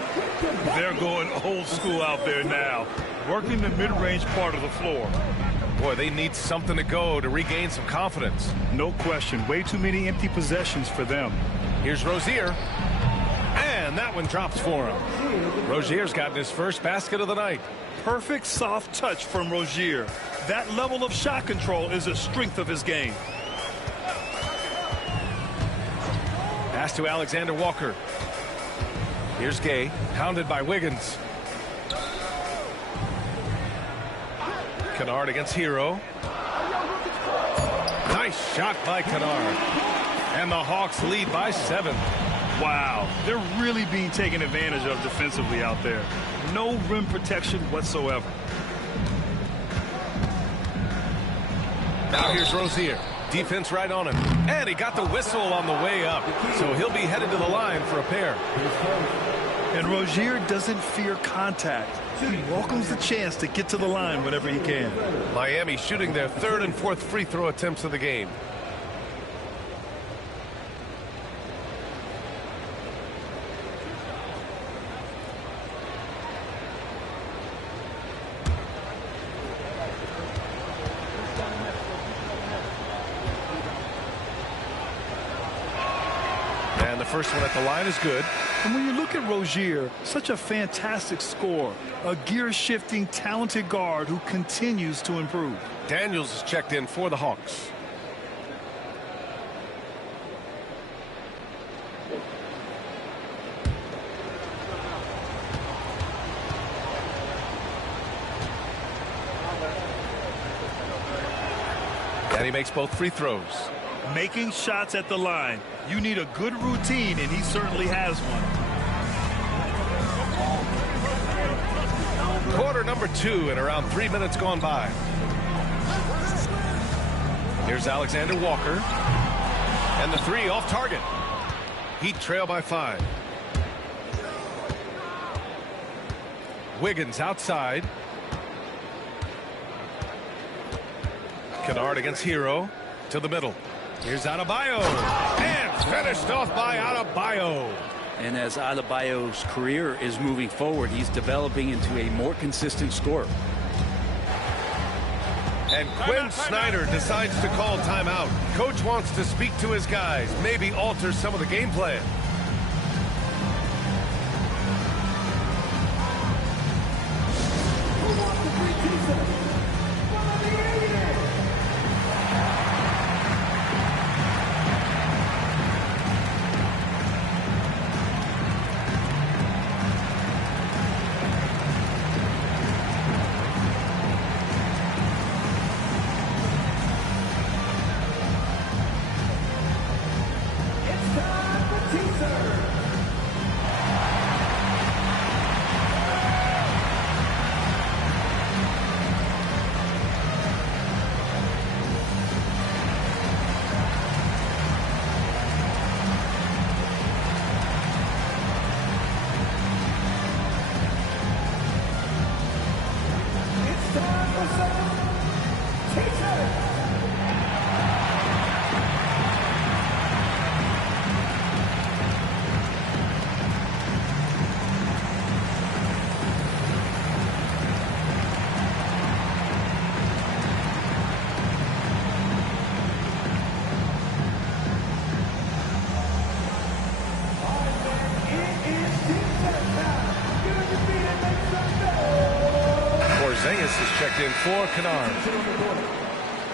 They're going old school out there now, working the mid-range part of the floor. Boy, they need something to go to regain some confidence. No question. Way too many empty possessions for them. Here's Rozier. And that one drops for him. Rozier's gotten his first basket of the night. Perfect soft touch from Rozier. That level of shot control is a strength of his game. Pass to Alexander Walker. Here's Gay, hounded by Wiggins. Kennard against Hero. Nice shot by Kennard. And the Hawks lead by 7. Wow, they're really being taken advantage of defensively out there. No rim protection whatsoever. Now here's Rozier. Defense right on him. And he got the whistle on the way up. So he'll be headed to the line for a pair. And Rozier doesn't fear contact. He welcomes the chance to get to the line whenever he can. Miami shooting their 3rd and 4th free throw attempts of the game. And the first one at the line is good. And when you look at Rozier, such a fantastic scorer, a gear-shifting, talented guard who continues to improve. Daniels is checked in for the Hawks. And he makes both free throws. Making shots at the line. You need a good routine, and he certainly has one. Quarter number 2 and around 3 minutes gone by. Here's Alexander Walker. And the 3 off target. Heat trail by 5. Wiggins outside. Kennard against Hero. To the middle. Here's Adebayo. And finished off by Adebayo. And as Adebayo's career is moving forward, he's developing into a more consistent scorer. And Quinn Snyder decides to call timeout. Coach wants to speak to his guys, maybe alter some of the game plan. Porzingis is checked in for Kennard.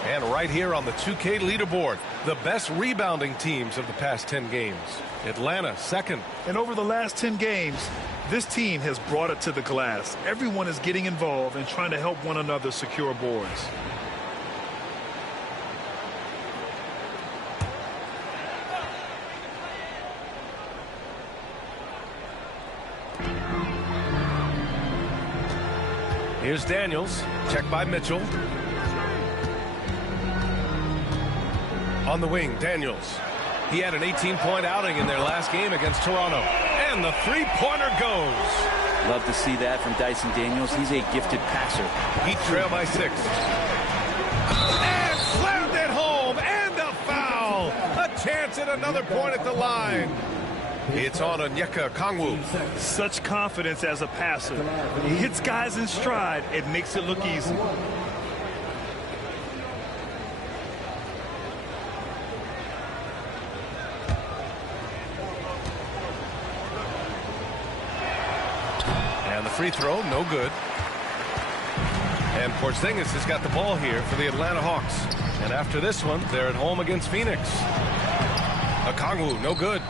And right here on the 2K leaderboard, the best rebounding teams of the past 10 games. Atlanta second. And over the last 10 games, this team has brought it to the glass. Everyone is getting involved and trying to help one another secure boards. Here's Daniels, checked by Mitchell. On the wing, Daniels. He had an 18-point outing in their last game against Toronto. And the three-pointer goes. Love to see that from Dyson Daniels. He's a gifted passer. Heat trail by 6. And slammed it home. And a foul. A chance at another point at the line. It's on Onyeka Okongwu. Such confidence as a passer. When he hits guys in stride, it makes it look easy. And the free throw, no good. And Porzingis has got the ball here for the Atlanta Hawks. And after this one, they're at home against Phoenix. Okongwu, no good.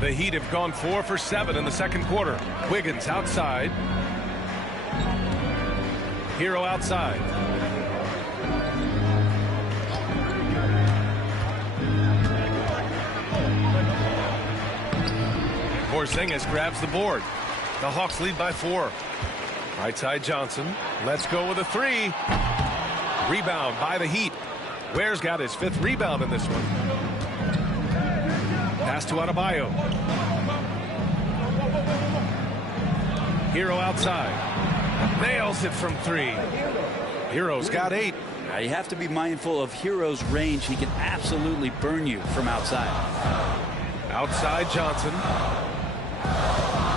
The Heat have gone 4 for 7 in the second quarter. Wiggins outside. Hero outside. Porzingis grabs the board. The Hawks lead by 4. Right side Johnson. Let's go with a 3. Rebound by the Heat. Ware's got his 5th rebound in this one. Pass to Adebayo. Hero outside. Nails it from 3. Hero's got 8. Now you have to be mindful of Hero's range. He can absolutely burn you from outside. Outside Johnson.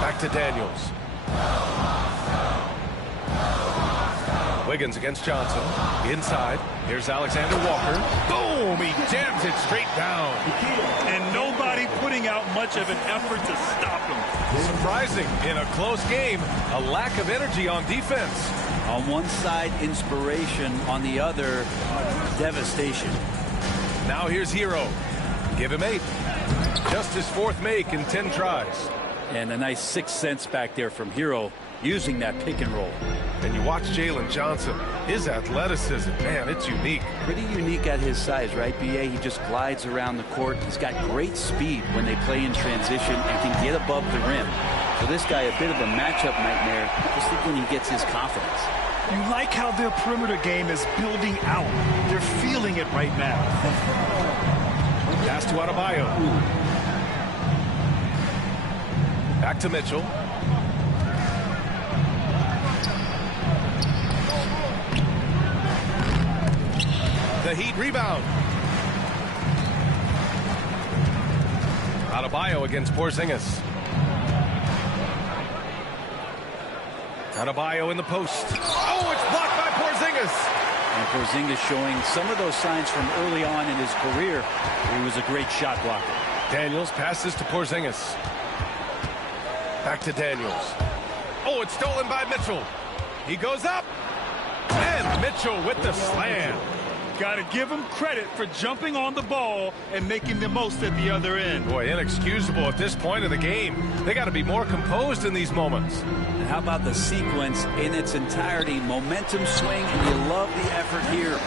Back to Daniels. Wiggins against Johnson. Inside. Here's Alexander Walker. Boom! He jams it straight down. And nobody putting out much of an effort to stop him. Surprising. In a close game, a lack of energy on defense. On one side, inspiration. On the other, devastation. Now here's Hero. Give him 8. Just his 4th make in 10 tries. And a nice 6 cents back there from Hero, using that pick and roll. And you watch Jalen Johnson. His athleticism, man, it's unique. Pretty unique at his size, right, B.A.? He just glides around the court. He's got great speed when they play in transition and can get above the rim. So this guy, a bit of a matchup nightmare, just think when he gets his confidence. You like how their perimeter game is building out. They're feeling it right now. Pass to Adebayo. Back to Mitchell. The Heat rebound. Adebayo against Porzingis. Adebayo in the post. Oh, it's blocked by Porzingis. And Porzingis showing some of those signs from early on in his career. He was a great shot blocker. Daniels passes to Porzingis. Back to Daniels. Oh, it's stolen by Mitchell. He goes up. And Mitchell with the slam. Got to give him credit for jumping on the ball and making the most at the other end. Boy, inexcusable at this point of the game. They got to be more composed in these moments. And how about the sequence in its entirety? Momentum swing, and you love the effort here.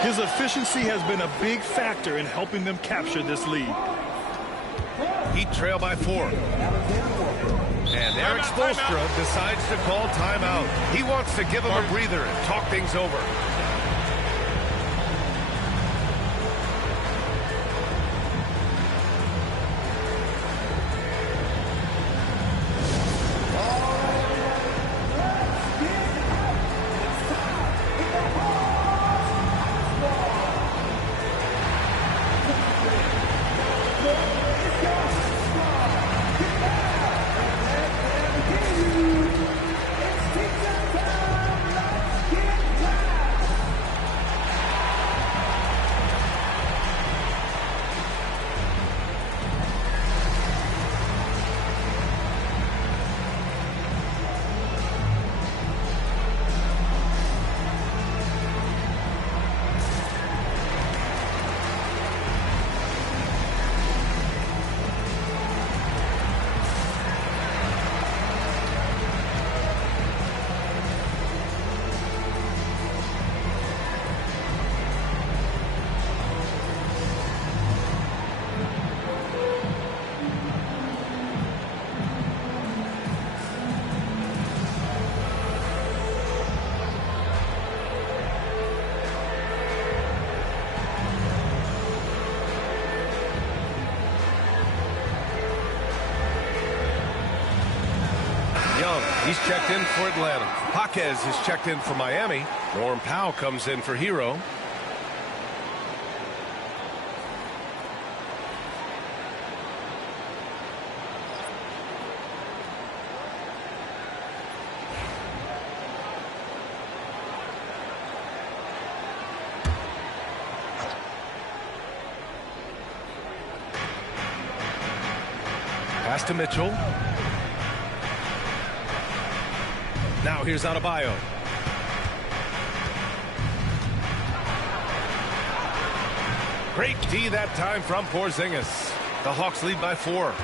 His efficiency has been a big factor in helping them capture this lead. Heat trail by 4. And Eric Spoelstra decides to call timeout. He wants to give them a breather and talk things over. Young. He's checked in for Atlanta. Jaquez is checked in for Miami. Norm Powell comes in for Hero. Pass to Mitchell. Now here's Adebayo. Great D that time from Porzingis. The Hawks lead by 4.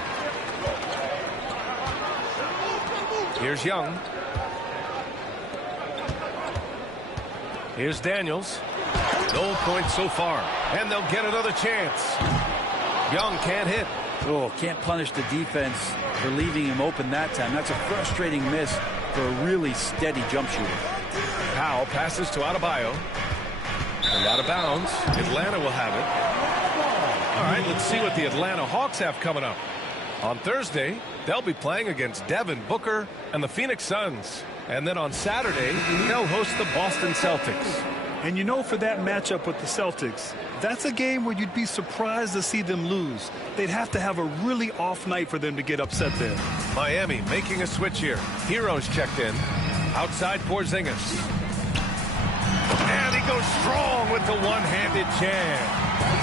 Here's Young. Here's Daniels. No points so far. And they'll get another chance. Young can't hit. Oh, can't punish the defense for leaving him open that time. That's a frustrating miss for a really steady jump shooter. Powell passes to Adebayo. And out of bounds. Atlanta will have it. All right, let's see what the Atlanta Hawks have coming up. On Thursday, they'll be playing against Devin Booker and the Phoenix Suns. And then on Saturday, they'll host the Boston Celtics. And you know, for that matchup with the Celtics, that's a game where you'd be surprised to see them lose. They'd have to have a really off night for them to get upset there. Miami making a switch here. Heroes checked in. Outside Porzingis. And he goes strong with the one-handed jam.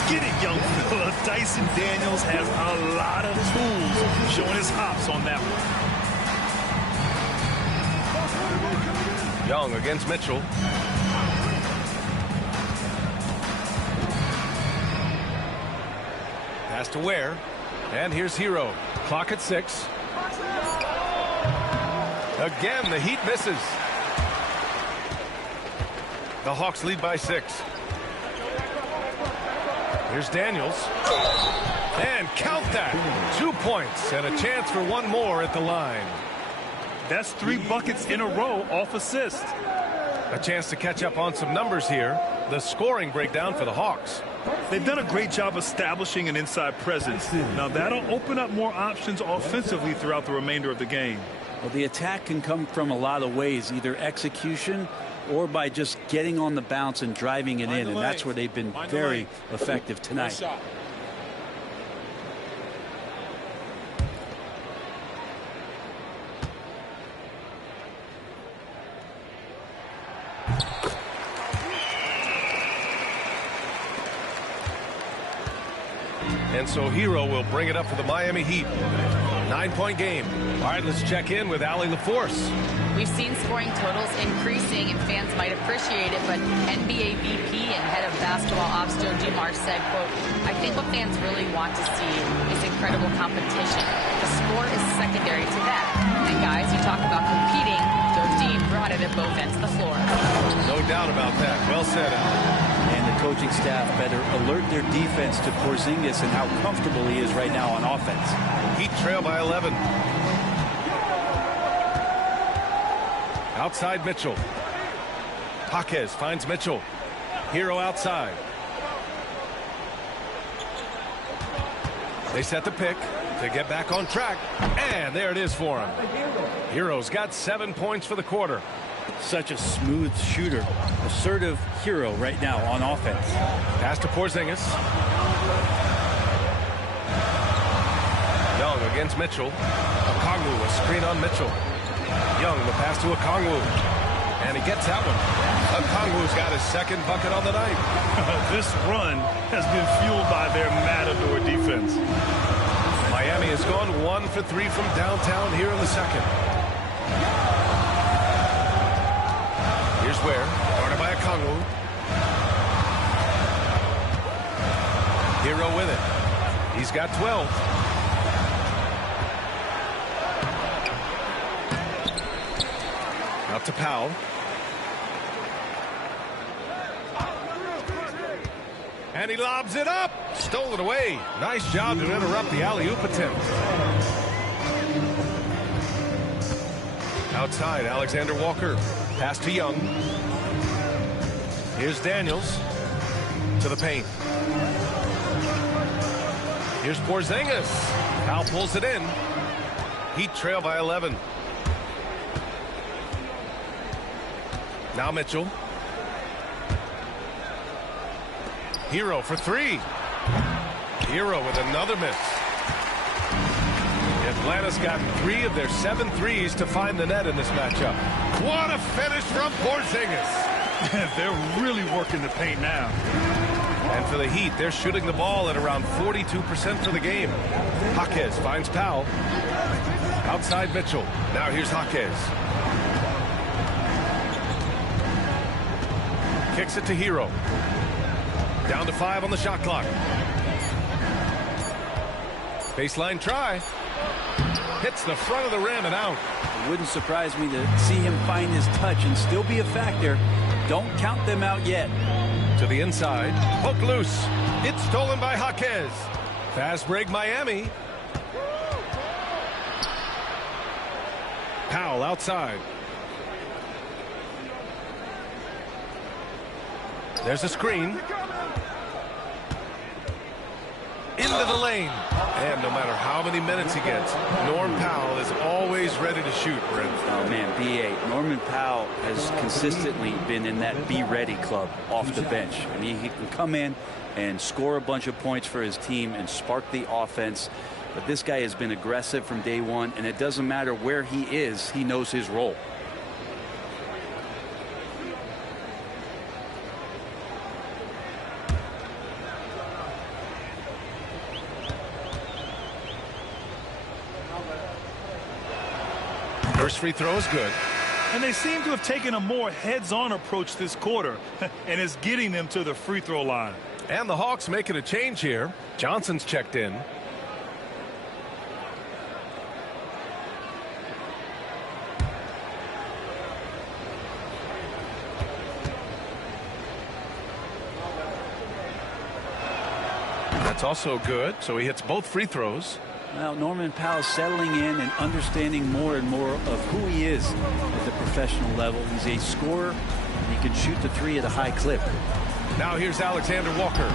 Get it, young fella. Dyson Daniels has a lot of tools, showing his hops on that one. Young against Mitchell. Pass to Ware. And here's Hero. Clock at 6. Again, the Heat misses. The Hawks lead by 6. Here's Daniels. And count that. 2 points and a chance for one more at the line. That's 3 buckets in a row off assist. A chance to catch up on some numbers here. The scoring breakdown for the Hawks. They've done a great job establishing an inside presence. Now that'll open up more options offensively throughout the remainder of the game. Well, the attack can come from a lot of ways, either execution or by just getting on the bounce and driving it in, and that's where they've been very effective tonight. And so Hero will bring it up for the Miami Heat. 9-point game. All right, let's check in with Allie LaForce. We've seen scoring totals increasing, and fans might appreciate it, but NBA VP and head of basketball ops Joe Dumars said, quote, "I think what fans really want to see is incredible competition. The score is secondary to that. And guys, you talk about competing, Joe D brought it at both ends of the floor." No doubt about that. Well said, Allie. And the coaching staff better alert their defense to Porzingis and how comfortable he is right now on offense. Heat trail by 11. Outside Mitchell. Jaquez finds Mitchell. Hero outside. They set the pick to get back on track. And there it is for him. Hero's got 7 points for the quarter. Such a smooth shooter. Assertive Hero right now on offense. Pass to Porzingis. Young against Mitchell. Okongwu, a screen on Mitchell. Young, the pass to Okongwu. And he gets that one. Okongwu's got his second bucket on the night. This run has been fueled by their matador defense. Miami has gone 1 for 3 from downtown here in the second. Here's Ware, guarded by Okongwu. Hero with it. He's got 12. Out to Powell. And he lobs it up. Stole it away. Nice job to interrupt the alley-oop attempt. Outside, Alexander Walker. Pass to Young. Here's Daniels to the paint. Here's Porzingis. Powell pulls it in. Heat trail by 11. Now Mitchell. Hero for three. Hero with another miss. Atlanta's gotten 3 of their 7 threes to find the net in this matchup. What a finish from Porzingis. They're really working the paint now. And for the Heat, they're shooting the ball at around 42% for the game. Jaquez finds Powell. Outside Mitchell. Now here's Jaquez. Kicks it to Hero. Down to 5 on the shot clock. Baseline try. Hits the front of the rim and out. It wouldn't surprise me to see him find his touch and still be a factor. Don't count them out yet. To the inside. Hook loose. It's stolen by Jaquez. Fast break Miami. Powell outside. There's a screen. Into the lane. And no matter how many minutes he gets, Norm Powell is always ready to shoot, Brent. Oh, man, B.A. Norman Powell has consistently been in that be-ready club off the bench. I mean, he can come in and score a bunch of points for his team and spark the offense. But this guy has been aggressive from day one, and it doesn't matter where he is, he knows his role. First free throw is good. And they seem to have taken a more heads-on approach this quarter, and it's getting them to the free throw line. And the Hawks making a change here. Johnson's checked in. That's also good, so he hits both free throws. Well, Norman Powell settling in and understanding more and more of who he is at the professional level. He's a scorer. He can shoot the three at a high clip. Now here's Alexander Walker.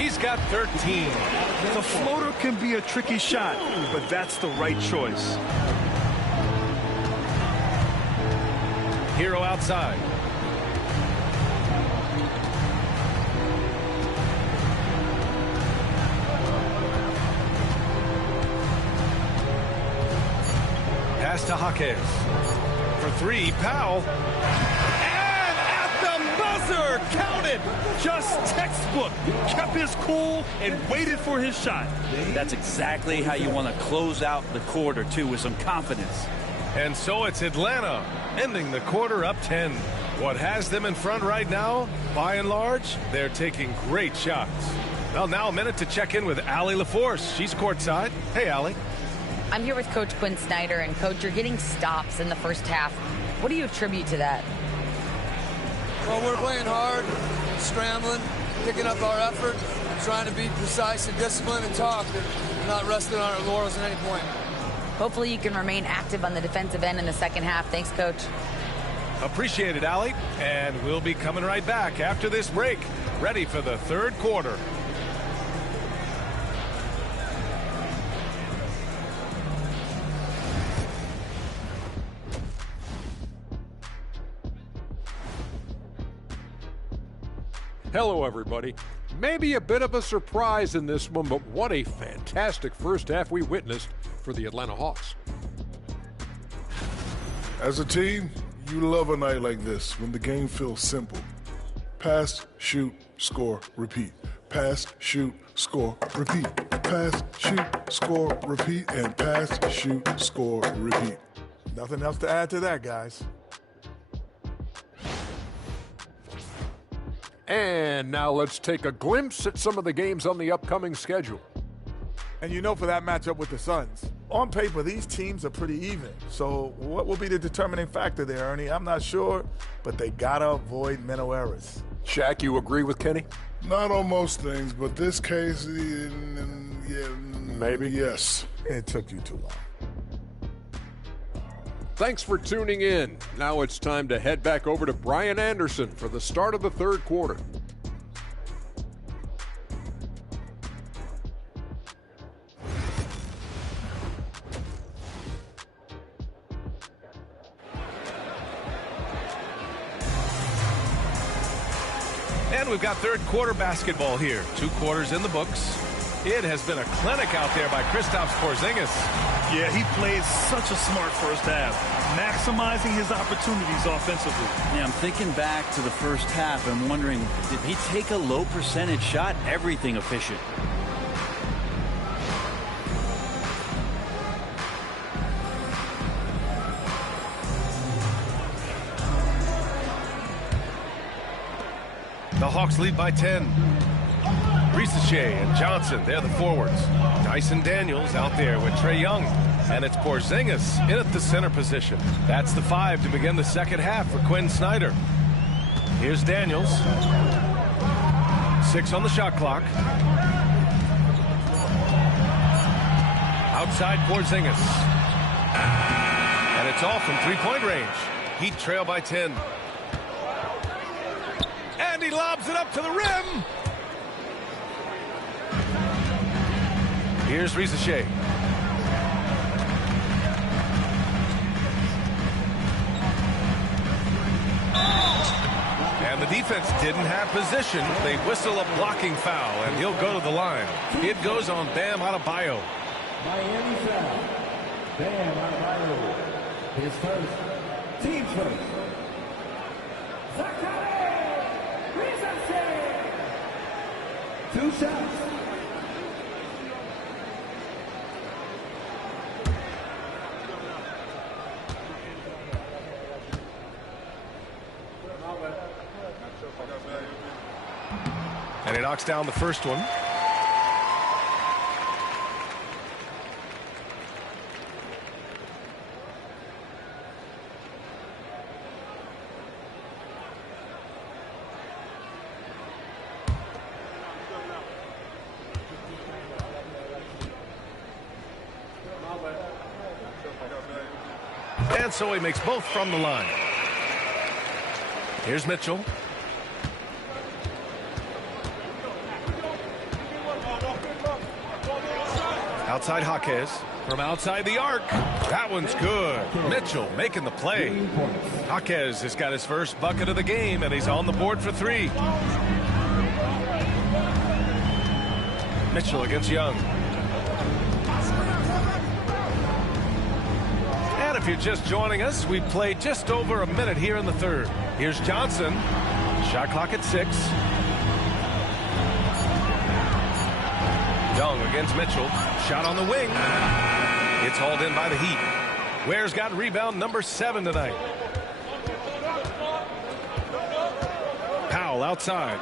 He's got 13. The floater can be a tricky shot, but that's the right choice. Hero outside. Pass to Jaquez. For three, Powell. And at the buzzer, counted. Just textbook. Kept his cool and waited for his shot. That's exactly how you want to close out the quarter, too, with some confidence. And so it's Atlanta ending the quarter up 10. What has them in front right now, by and large, they're taking great shots. Well, now a minute to check in with Allie LaForce. She's courtside. Hey, Allie. I'm here with Coach Quinn Snyder, and Coach, you're getting stops in the first half. What do you attribute to that? Well, we're playing hard, scrambling, picking up our effort, trying to be precise and disciplined and talk, and not resting on our laurels at any point. Hopefully you can remain active on the defensive end in the second half. Thanks, Coach. Appreciate it, Allie. And we'll be coming right back after this break, ready for the third quarter. Hello, everybody. Maybe a bit of a surprise in this one, but what a fantastic first half we witnessed for the Atlanta Hawks. As a team, you love a night like this when the game feels simple. Pass, shoot, score, repeat. Pass, shoot, score, repeat. Pass, shoot, score, repeat, and pass, shoot, score, repeat. Nothing else to add to that, guys. And now let's take a glimpse at some of the games on the upcoming schedule. And you know, for that matchup with the Suns, on paper, these teams are pretty even. So what will be the determining factor there, Ernie? I'm not sure, but they got to avoid mental errors. Shaq, you agree with Kenny? Not on most things, but this case, yeah, maybe. Yes. It took you too long. Thanks for tuning in. Now it's time to head back over to Brian Anderson for the start of the third quarter. And we've got third quarter basketball here. 2 quarters in the books. It has been a clinic out there by Kristaps Porzingis. Yeah, he played such a smart first half, maximizing his opportunities offensively. Yeah, I'm thinking back to the first half and wondering, did he take a low percentage shot? Everything efficient. The Hawks lead by 10. Ricochet and Johnson, they're the forwards. Dyson Daniels out there with Trae Young. And it's Porzingis in at the center position. That's the 5 to begin the second half for Quinn Snyder. Here's Daniels. 6 on the shot clock. Outside Porzingis. And it's all from three-point range. Heat trail by 10. And he lobs it up to the rim. Here's Ricochet. And the defense didn't have position. They whistle a blocking foul, and he'll go to the line. It goes on Bam Adebayo. Miami foul. Bam Adebayo. His first. Team first. Zachary Ricochet. 2 shots. And he knocks down the first one. And so he makes both from the line. Here's Mitchell. Outside Jaquez. From outside the arc. That one's good. Mitchell making the play. Jaquez has got his first bucket of the game, and he's on the board for 3. Mitchell against Young. And if you're just joining us, we've played just over a minute here in the third. Here's Johnson. Shot clock at 6. Young against Mitchell. Shot on the wing. It's hauled in by the Heat. Ware's got rebound number 7 tonight. Powell outside.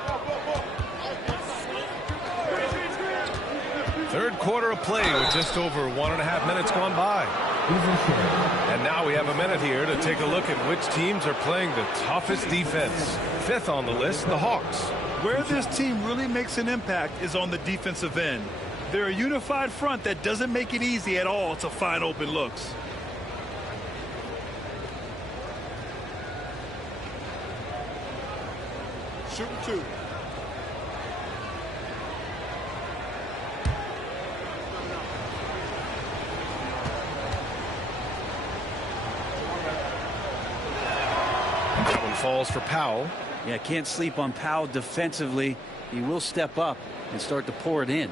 Third quarter of play with just over 1.5 minutes gone by. And now we have a minute here to take a look at which teams are playing the toughest defense. 5th on the list, the Hawks. Where this team really makes an impact is on the defensive end. They're a unified front that doesn't make it easy at all to find open looks. Shooting 2. That one falls for Powell. Yeah, can't sleep on Powell defensively. He will step up and start to pour it in.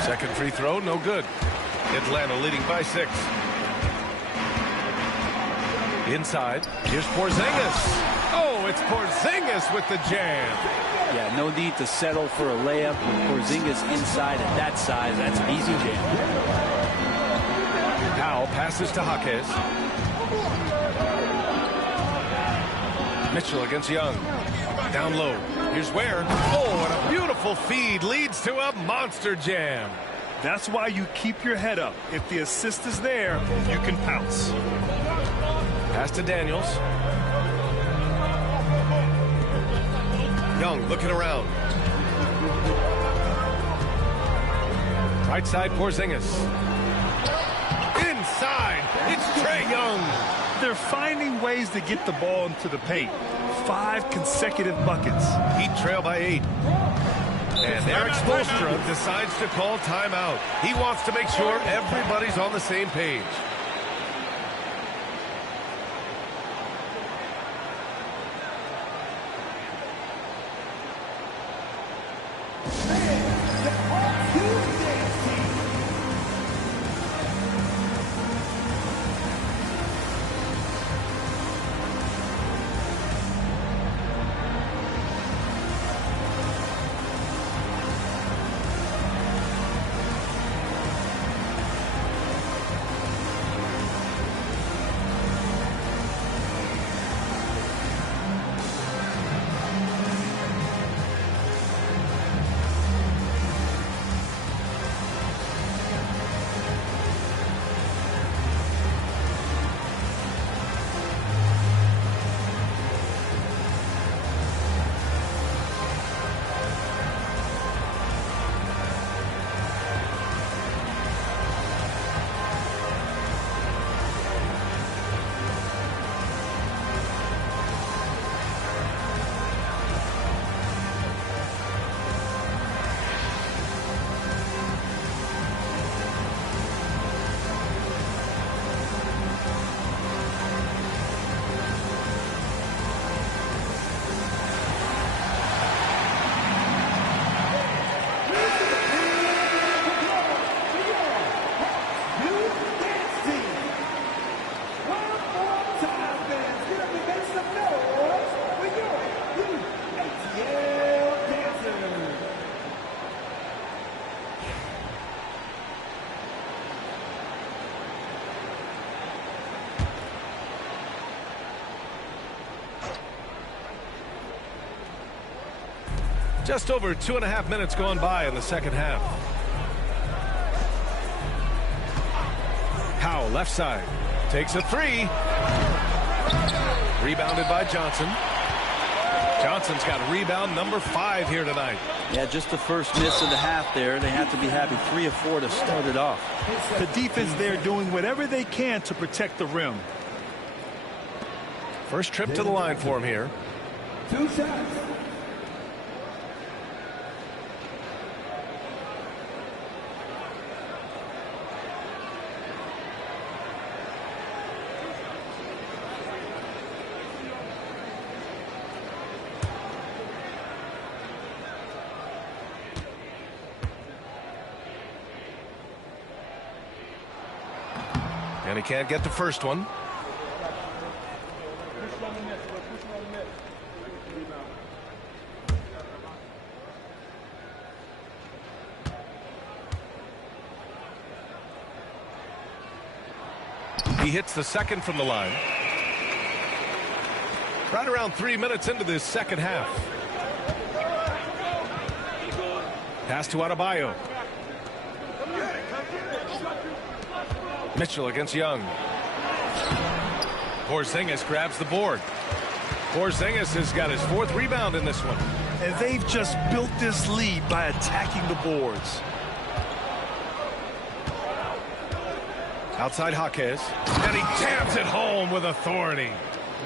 Second free throw, no good. Atlanta leading by 6. Inside, here's Porzingis. Oh, it's Porzingis with the jam. Yeah, no need to settle for a layup with Porzingis inside at that size. That's an easy jam. Powell passes to Jaquez. Mitchell against Young. Down low. Here's Ware. Oh, and a beautiful feed leads to a monster jam. That's why you keep your head up. If the assist is there, you can pounce. Pass to Daniels. Young looking around. Right side, Porzingis. Inside, it's Trae Young. They're finding ways to get the ball into the paint. 5 consecutive buckets. Heat trail by 8. And Eric Spoelstra decides to call timeout. He wants to make sure everybody's on the same page. Just over 2.5 minutes gone by in the second half. Powell, left side, takes a 3. Rebounded by Johnson. Johnson's got rebound number 5 here tonight. Yeah, just the first miss of the half there. They have to be happy. 3 of 4 to start it off. The defense there doing whatever they can to protect the rim. First trip to the line for him here. 2 shots. And he can't get the first one. He hits the second from the line. Right around 3 minutes into this second half. Pass to Adebayo. Mitchell against Young. Porzingis grabs the board. Porzingis has got his 4th rebound in this one. And they've just built this lead by attacking the boards. Outside Jaquez. And he jams it home with authority.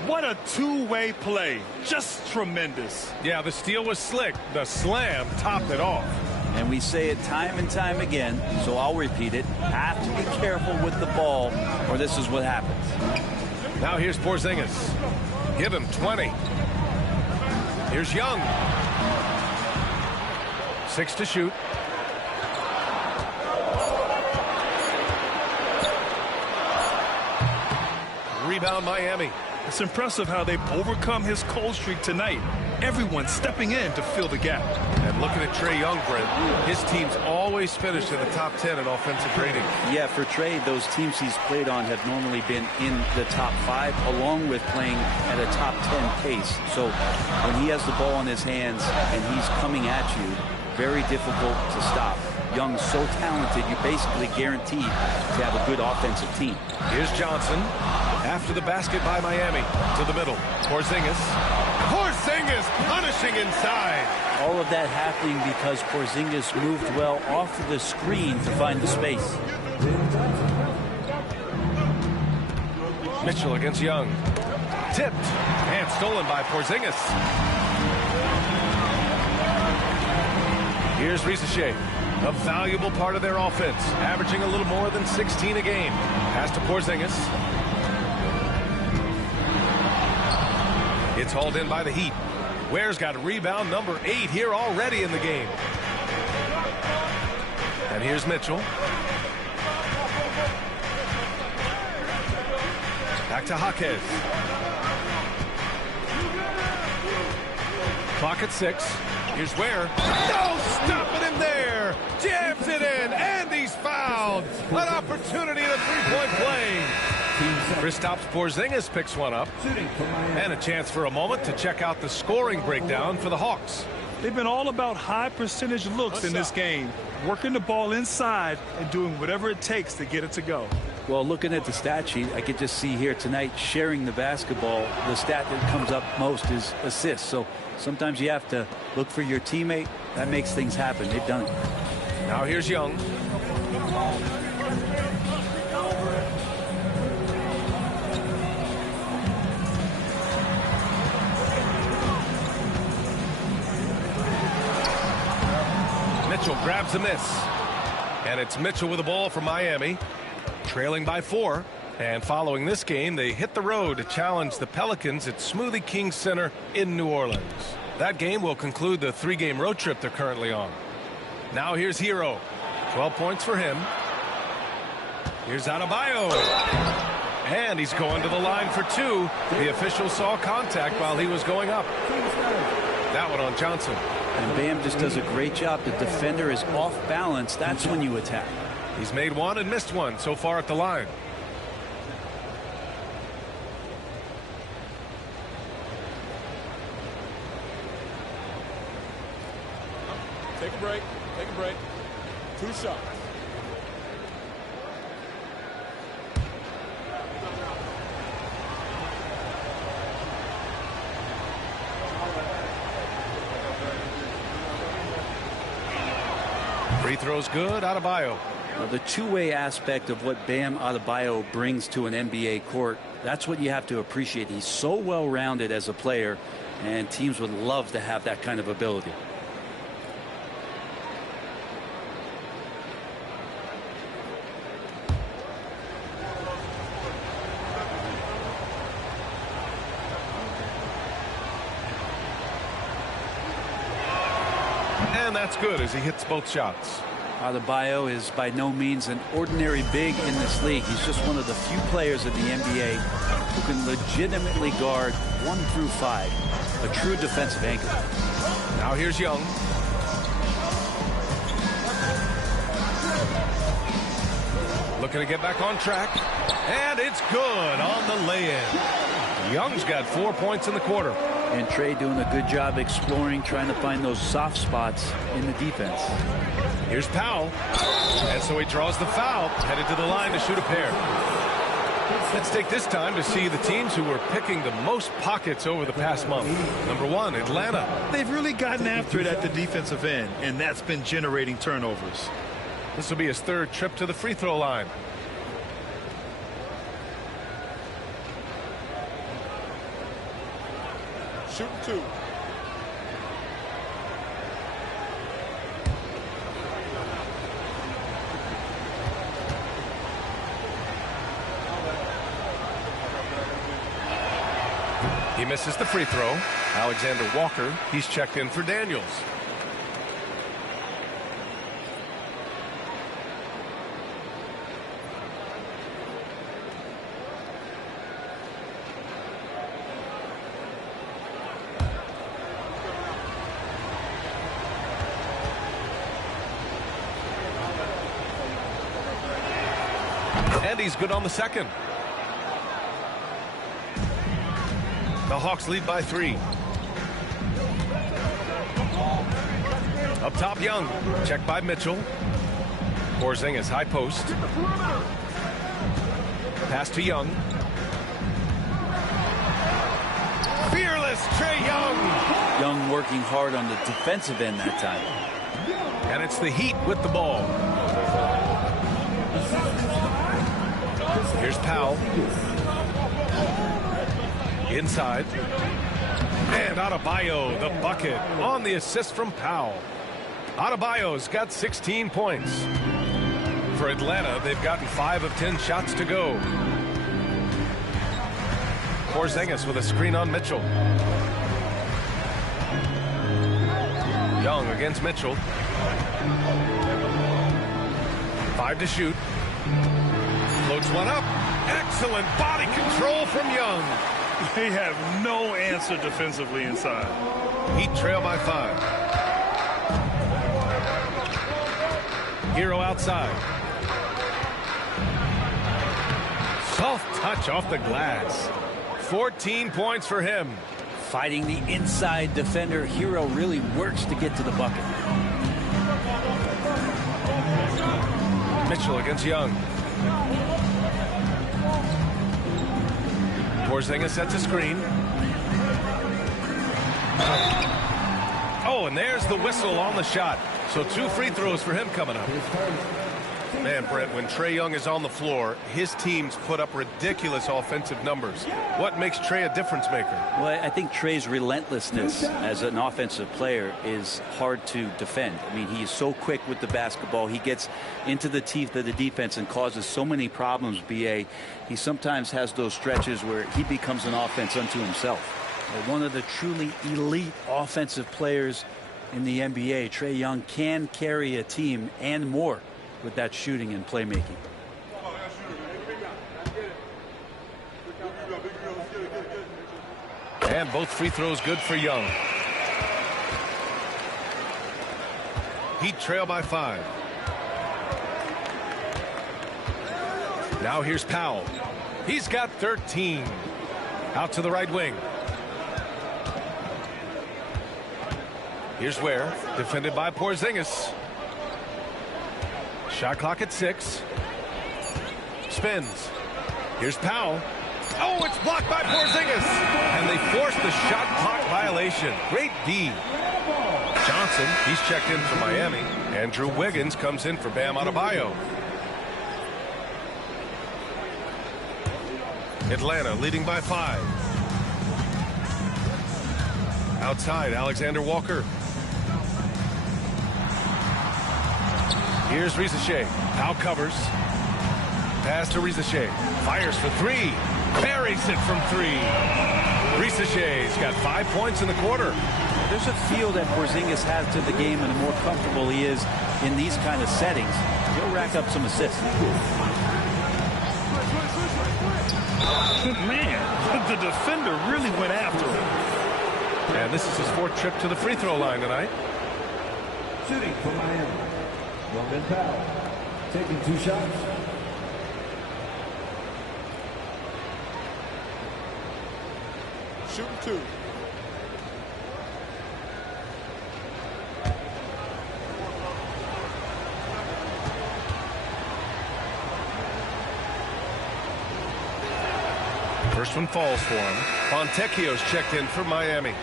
What a two-way play. Just tremendous. Yeah, the steal was slick. The slam topped it off. And we say it time and time again, so I'll repeat it. Have to be careful with the ball, or this is what happens. Now here's Porzingis. Give him 20. Here's Young. 6 to shoot. Rebound Miami. It's impressive how they've overcome his cold streak tonight. Everyone stepping in to fill the gap. And looking at Trae Young, Brent, his team's always finished in the top 10 in offensive rating. Yeah, for Trae, those teams he's played on have normally been in the top 5, along with playing at a top 10 pace. So when he has the ball in his hands and he's coming at you, very difficult to stop. Young's so talented, you're basically guaranteed to have a good offensive team. Here's Johnson. After the basket by Miami. To the middle. Porzingis. Porzingis punishing inside. All of that happening because Porzingis moved well off of the screen to find the space. Mitchell against Young. Tipped and stolen by Porzingis. Here's Risacher, a valuable part of their offense, averaging a little more than 16 a game. Pass to Porzingis. It's hauled in by the Heat. Ware's got rebound number 8 here already in the game. And here's Mitchell. Back to Jaquez. Clock at 6. Here's Ware. No stopping him there. Jams it in, and he's fouled. An opportunity at a three-point play. Kristaps Porzingis picks one up. And a chance for a moment to check out the scoring breakdown for the Hawks. They've been all about high percentage looks in this game, working the ball inside and doing whatever it takes to get it to go. Well, looking at the stat sheet, I could just see here tonight sharing the basketball. The stat that comes up most is assists. So sometimes you have to look for your teammate. That makes things happen. They've done it. Now here's Young. Mitchell grabs a miss. And it's Mitchell with the ball for Miami. Trailing by 4. And following this game, they hit the road to challenge the Pelicans at Smoothie King Center in New Orleans. That game will conclude the 3-game road trip they're currently on. Now here's Hero. 12 points for him. Here's Adebayo. And he's going to the line for 2. The official saw contact while he was going up. That one on Johnson. And Bam just does a great job. The defender is off balance. That's when you attack. He's made one and missed one so far at the line. Take a break. Take a break. 2 shots. Free throw's good. Adebayo. Now, the two-way aspect of what Bam Adebayo brings to an NBA court, that's what you have to appreciate. He's so well-rounded as a player, and teams would love to have that kind of ability. And that's good as he hits both shots. Adebayo is by no means an ordinary big in this league. He's just one of the few players in the NBA who can legitimately guard 1 through 5. A true defensive anchor. Now here's Young. Looking to get back on track. And it's good on the lay-in. Young's got 4 points in the quarter. And Trey doing a good job exploring, trying to find those soft spots in the defense. Here's Powell. And so he draws the foul, headed to the line to shoot a pair. Let's take this time to see the teams who were picking the most pockets over the past month. Number 1, Atlanta. They've really gotten after it at the defensive end, and that's been generating turnovers. This will be his 3rd trip to the free throw line. Shooting 2. He misses the free throw. Alexander Walker, he's checked in for Daniels. And he's good on the second. The Hawks lead by 3. Up top, Young. Checked by Mitchell. Porzingis, high post. Pass to Young. Fearless Trae Young. Young working hard on the defensive end that time. And it's the Heat with the ball. Here's Powell. Inside. And Adebayo, the bucket, on the assist from Powell. Adebayo's got 16 points. For Atlanta, they've gotten 5 of 10 shots to go. Porzingis with a screen on Mitchell. Young against Mitchell. 5 to shoot. Floats one up. Excellent body control from Young. They have no answer defensively inside. Heat trail by 5. Hero outside. Soft touch off the glass. 14 points for him. Fighting the inside defender, Hero really works to get to the bucket. Mitchell against Young. Porzingis sets a screen. Oh, and there's the whistle on the shot. So 2 free throws for him coming up. Man, Brent, when Trae Young is on the floor, his teams put up ridiculous offensive numbers. What makes Trae a difference maker? Well, I think Trae's relentlessness as an offensive player is hard to defend. I mean, he is so quick with the basketball. He gets into the teeth of the defense and causes so many problems, BA. He sometimes has those stretches where he becomes an offense unto himself. One of the truly elite offensive players in the NBA, Trae Young, can carry a team and more with that shooting and playmaking. And both free throws good for Young. Heat trail by 5. Now here's Powell. He's got 13. Out to the right wing. Here's Ware, defended by Porzingis. Shot clock at 6. Spins. Here's Powell. Oh, it's blocked by Porzingis. And they force the shot clock violation. Great D. Johnson, he's checked in for Miami. Andrew Wiggins comes in for Bam Adebayo. Atlanta leading by 5. Outside, Alexander Walker. Here's Risacher. Powell covers. Pass to Risacher. Fires for 3. Buries it from 3. Risacher's got 5 points in the quarter. There's a feel that Porzingis has to the game, and the more comfortable he is in these kind of settings, he'll rack up some assists. Man, the defender really went after him. And this is his 4th trip to the free throw line tonight. Shooting for Miami. Norman Powell taking 2 shots. Shooting 2. First one falls for him. Fontecchio's checked in for Miami.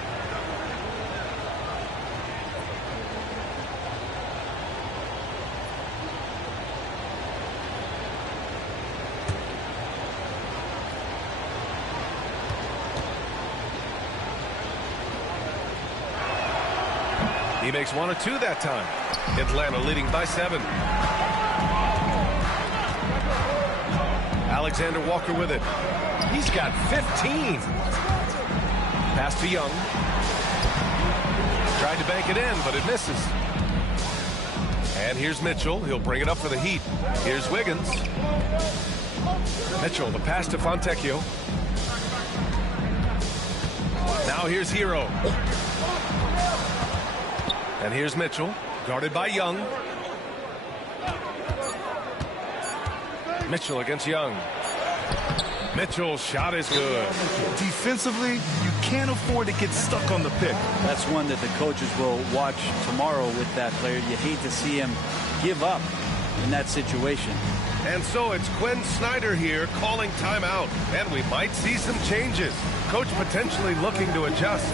He makes 1 of 2 that time. Atlanta leading by 7. Alexander Walker with it. He's got 15. Pass to Young. Tried to bank it in, but it misses. And here's Mitchell. He'll bring it up for the Heat. Here's Wiggins. Mitchell, the pass to Fontecchio. Now here's Hero. And here's Mitchell, guarded by Young. Mitchell against Young. Mitchell's shot is good. Defensively, you can't afford to get stuck on the pick. That's one that the coaches will watch tomorrow with that player. You hate to see him give up in that situation. And so it's Quinn Snyder here calling timeout. And we might see some changes. Coach potentially looking to adjust.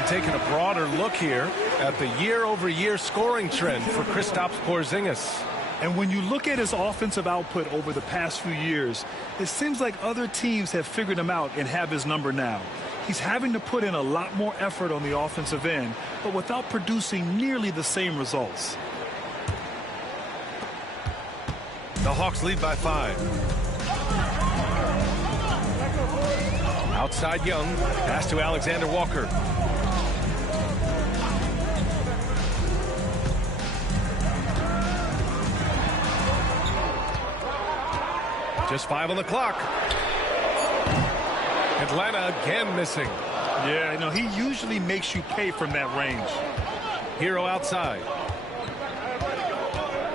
And taking a broader look here at the year-over-year scoring trend for Kristaps Porzingis. And when you look at his offensive output over the past few years, it seems like other teams have figured him out and have his number now. He's having to put in a lot more effort on the offensive end, but without producing nearly the same results. The Hawks lead by 5. Outside Young, pass to Alexander Walker. Just 5 on the clock. Atlanta again missing. Yeah, no, he usually makes you pay from that range. Hero outside.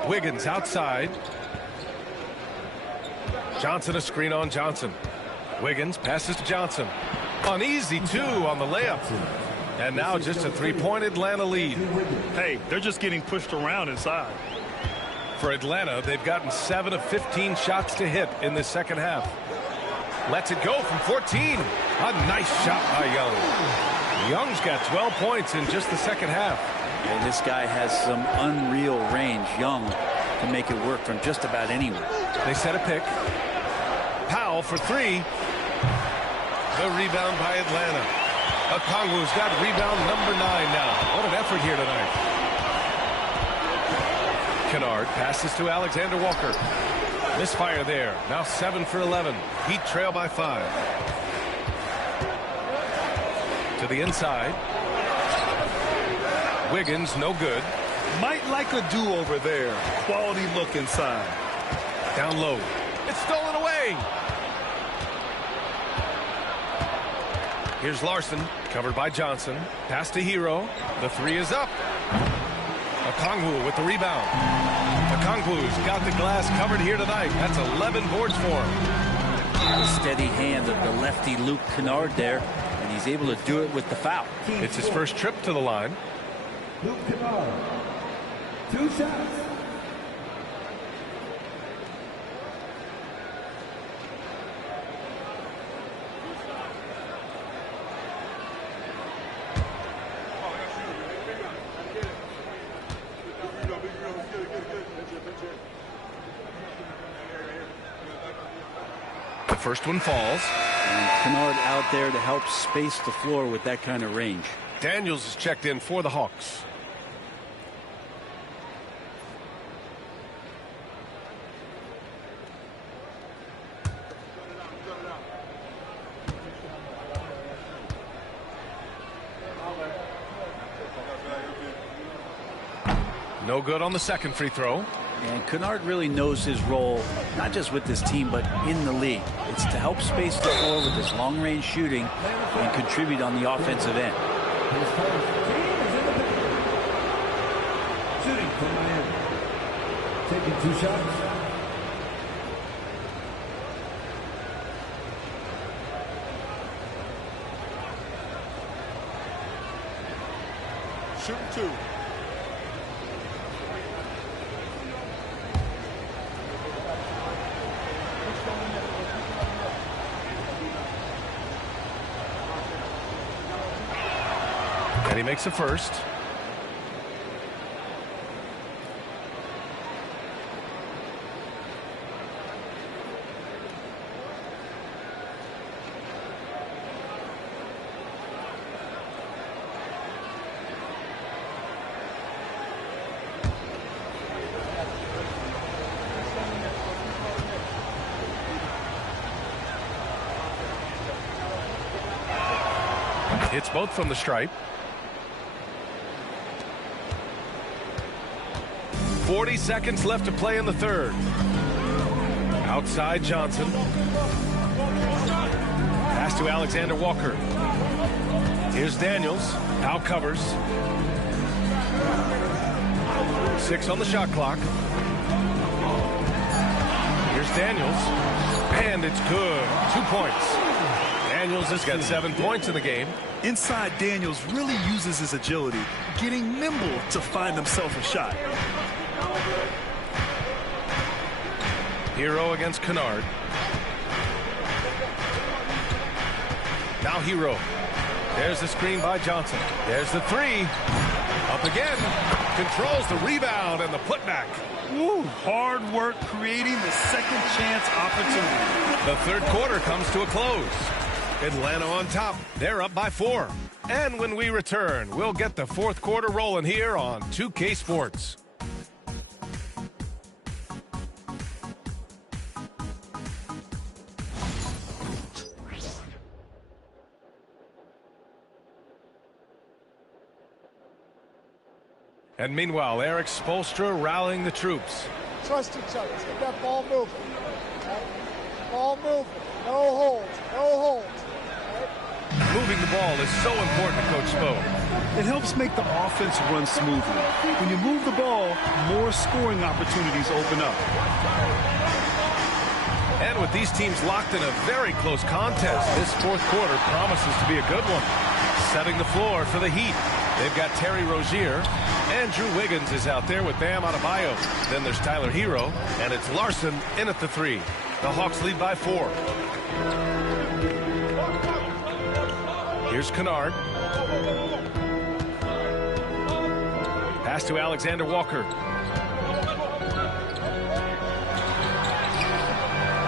Wiggins outside. Johnson a screen on Johnson. Wiggins passes to Johnson. Uneasy two on the layup. And now just a three-point Atlanta lead. Hey, they're just getting pushed around inside. For Atlanta, they've gotten 7 of 15 shots to hit in the second half. Lets it go from 14. A nice shot by Young. Young's got 12 points in just the second half. And this guy has some unreal range. Young can make it work from just about anywhere. They set a pick. Powell for 3. The rebound by Atlanta. Okongwu's got rebound number 9 now. What an effort here tonight. Kennard passes to Alexander Walker. Misfire there. Now 7 for 11. Heat trail by 5. To the inside. Wiggins, no good. Might like a do-over there. Quality look inside. Down low. It's stolen away. Here's Larson, covered by Johnson. Pass to Hero. The 3 is up. Okongwu with the rebound. Okongwu's got the glass covered here tonight. That's 11 boards for him. The steady hand of the lefty Luke Kennard there, and he's able to do it with the foul. It's his first trip to the line. Luke Kennard, 2 shots. The first one falls. And Kennard out there to help space the floor with that kind of range. Daniels is checked in for the Hawks. No good on the second free throw. And Kennard really knows his role, not just with this team, but in the league. It's to help space the floor with his long-range shooting and contribute on the offensive end. Shooting from Miami. Taking 2 shots. Shooting 2. And he makes a first. Hits both from the stripe. 40 seconds left to play in the third. Outside Johnson. Pass to Alexander Walker. Here's Daniels. Now covers. 6 on the shot clock. Here's Daniels. And it's good. 2 points. Daniels has got 7 points in the game. Inside, Daniels really uses his agility, getting nimble to find himself a shot. Hero against Kennard. Now Hero. There's the screen by Johnson. There's the three. Up again. Controls the rebound and the putback. Woo, hard work creating the second chance opportunity. The third quarter comes to a close. Atlanta on top. They're up by 4. And when we return, we'll get the fourth quarter rolling here on 2K Sports. And meanwhile, Eric Spoelstra rallying the troops. Trust each other. Get that ball moving. Right? Ball moving. No holds. No holds. Right? Moving the ball is so important to Coach Spo. It helps make the offense run smoothly. When you move the ball, more scoring opportunities open up. And with these teams locked in a very close contest, this fourth quarter promises to be a good one. Setting the floor for the Heat. They've got Terry Rozier. Andrew Wiggins is out there with Bam Adebayo. Then there's Tyler Hero, and it's Larson in at the 3. The Hawks lead by 4. Here's Kennard. Pass to Alexander Walker.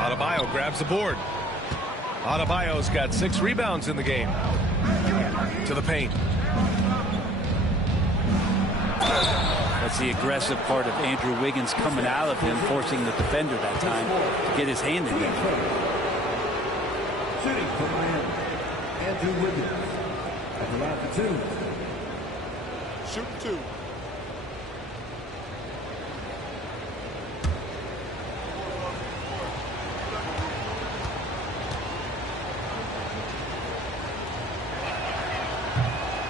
Adebayo grabs the board. Adebayo's got 6 rebounds in the game. To the paint. That's the aggressive part of Andrew Wiggins coming out of him, forcing the defender that time to get his hand in there. Shooting for Miami, Andrew Wiggins. At the line for 2. Shooting 2.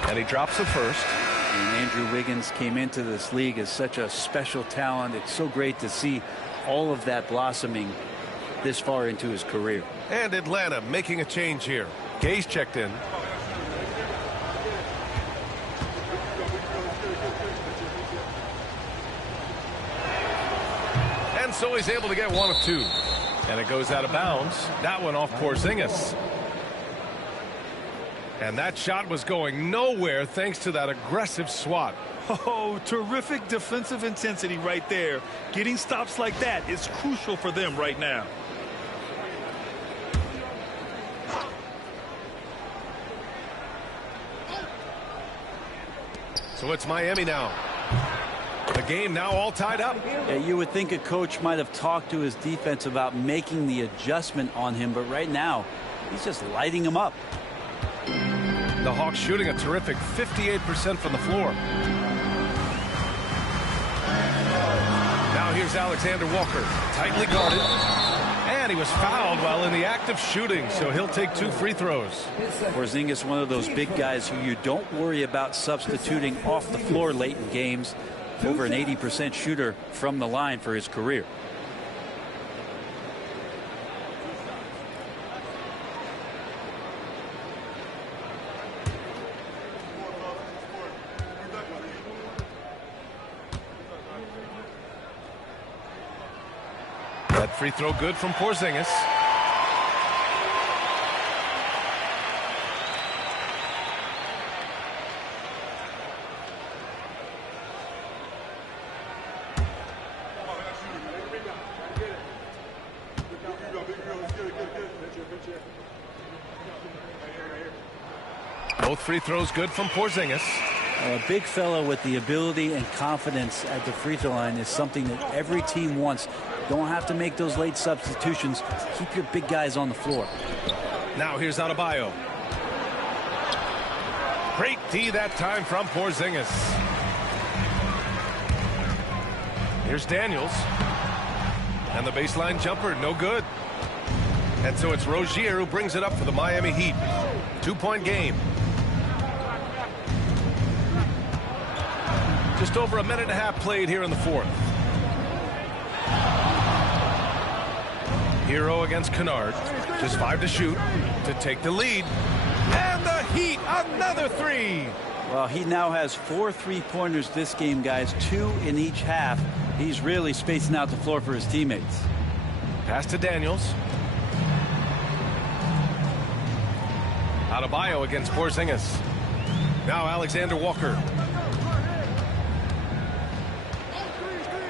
And he drops the first. And Andrew Wiggins came into this league as such a special talent. It's so great to see all of that blossoming this far into his career. And Atlanta making a change here. Gay's checked in. And so he's able to get 1 of 2. And it goes out of bounds. That one off Porzingis. And that shot was going nowhere thanks to that aggressive swat. Oh, terrific defensive intensity right there. Getting stops like that is crucial for them right now. So it's Miami now. The game now all tied up. Yeah, you would think a coach might have talked to his defense about making the adjustment on him, but right now he's just lighting him up. The Hawks shooting a terrific 58% from the floor. Now here's Alexander Walker, tightly guarded. And he was fouled while in the act of shooting, so he'll take 2 free throws. Porzingis, one of those big guys who you don't worry about substituting off the floor late in games. Over an 80% shooter from the line for his career. That free throw good from Porzingis. Both free throws good from Porzingis. A big fellow with the ability and confidence at the free throw line is something that every team wants. Don't have to make those late substitutions. Keep your big guys on the floor. Now here's Adebayo. Great D that time from Porzingis. Here's Daniels. And the baseline jumper, no good. And so it's Rozier who brings it up for the Miami Heat. 2-point game. Just over a minute and a half played here in the fourth. Hero against Kennard. Just 5 to shoot to take the lead. And the Heat, another 3. Well, he now has 4 3-pointers this game, guys. 2 in each half. He's really spacing out the floor for his teammates. Pass to Daniels. Adebayo against Porzingis. Now Alexander Walker.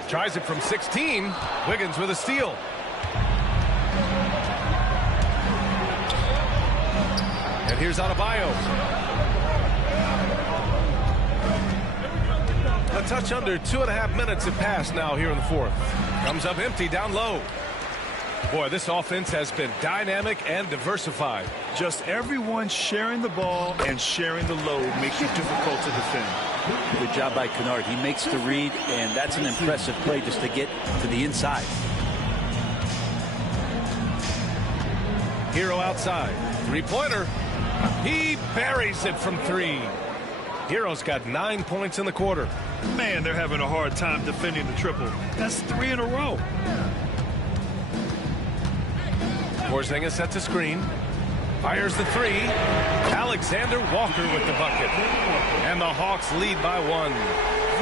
Tries it from 16. Wiggins with a steal. And here's Adebayo. A touch under 2.5 minutes have passed now here in the fourth. Comes up empty down low. Boy, this offense has been dynamic and diversified. Just everyone sharing the ball and sharing the load makes it difficult to defend. Good job by Kennard. He makes the read, and that's an impressive play just to get to the inside. Hero outside. Three-pointer. He buries it from 3. Hero's got 9 points in the quarter. Man, they're having a hard time defending the triple. That's 3 in a row. Porzingis sets a screen. Fires the 3. Alexander Walker with the bucket. And the Hawks lead by 1.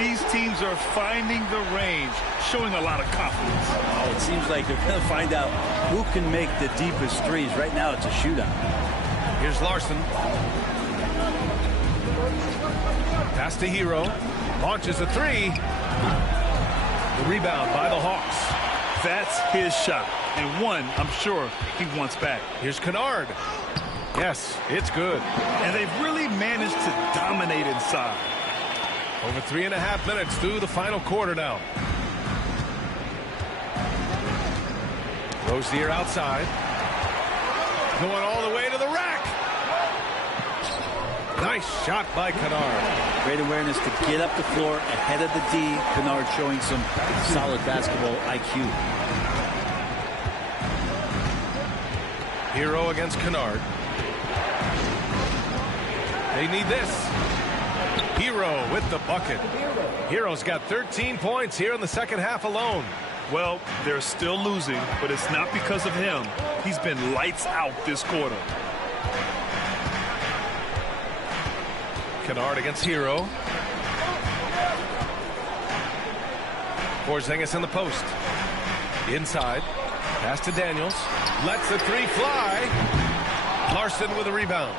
These teams are finding the range, showing a lot of confidence. Oh, it seems like they're going to find out who can make the deepest threes. Right now, it's a shootout. Here's Larson. Pass to Hero. Launches a 3. The rebound by the Hawks. That's his shot. And one, I'm sure, he wants back. Here's Kennard. Yes, it's good. And they've really managed to dominate inside. Over 3.5 minutes through the final quarter now. Rozier outside. Going all the way to the rack. Nice shot by Kennard. Great awareness to get up the floor ahead of the D. Kennard showing some solid basketball IQ. Hero against Kennard. They need this. Hero with the bucket. Hero's got 13 points here in the second half alone. Well, they're still losing, but it's not because of him. He's been lights out this quarter. Kennard against Hero. Porzingis in the post. Inside. Pass to Daniels. Lets the 3 fly. Larson with a rebound.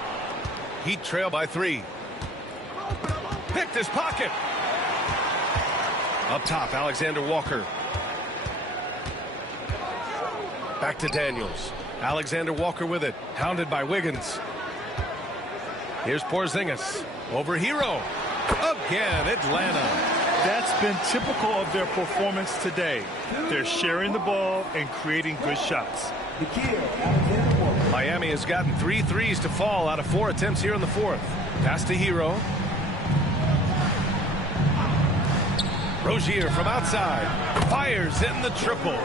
Heat trail by 3. Picked his pocket. Up top, Alexander Walker. Back to Daniels. Alexander Walker with it. Hounded by Wiggins. Here's Porzingis. Over Hero. Again, Atlanta. That's been typical of their performance today. They're sharing the ball and creating good shots. Miami has gotten 3 threes to fall out of 4 attempts here in the fourth. Pass to Hero. Rozier from outside. Fires in the triple.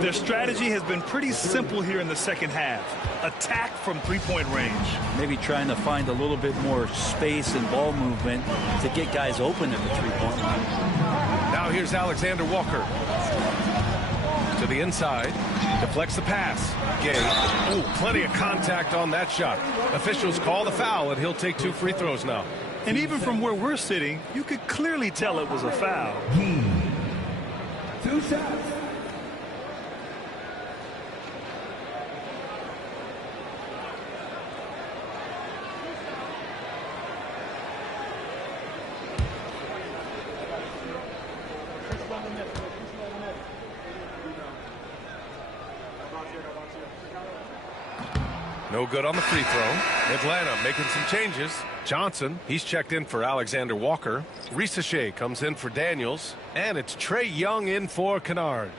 Their strategy has been pretty simple here in the second half. Attack from three-point range. Maybe trying to find a little bit more space and ball movement to get guys open at the three-point line. Now here's Alexander Walker. To the inside. Deflects the pass. Gay. Ooh, plenty of contact on that shot. Officials call the foul, and he'll take 2 free throws now. And even from where we're sitting, you could clearly tell it was a foul. 2 shots. No good on the free throw. Atlanta making some changes. Johnson, he's checked in for Alexander Walker. Risacher comes in for Daniels. And it's Trae Young in for Kennard.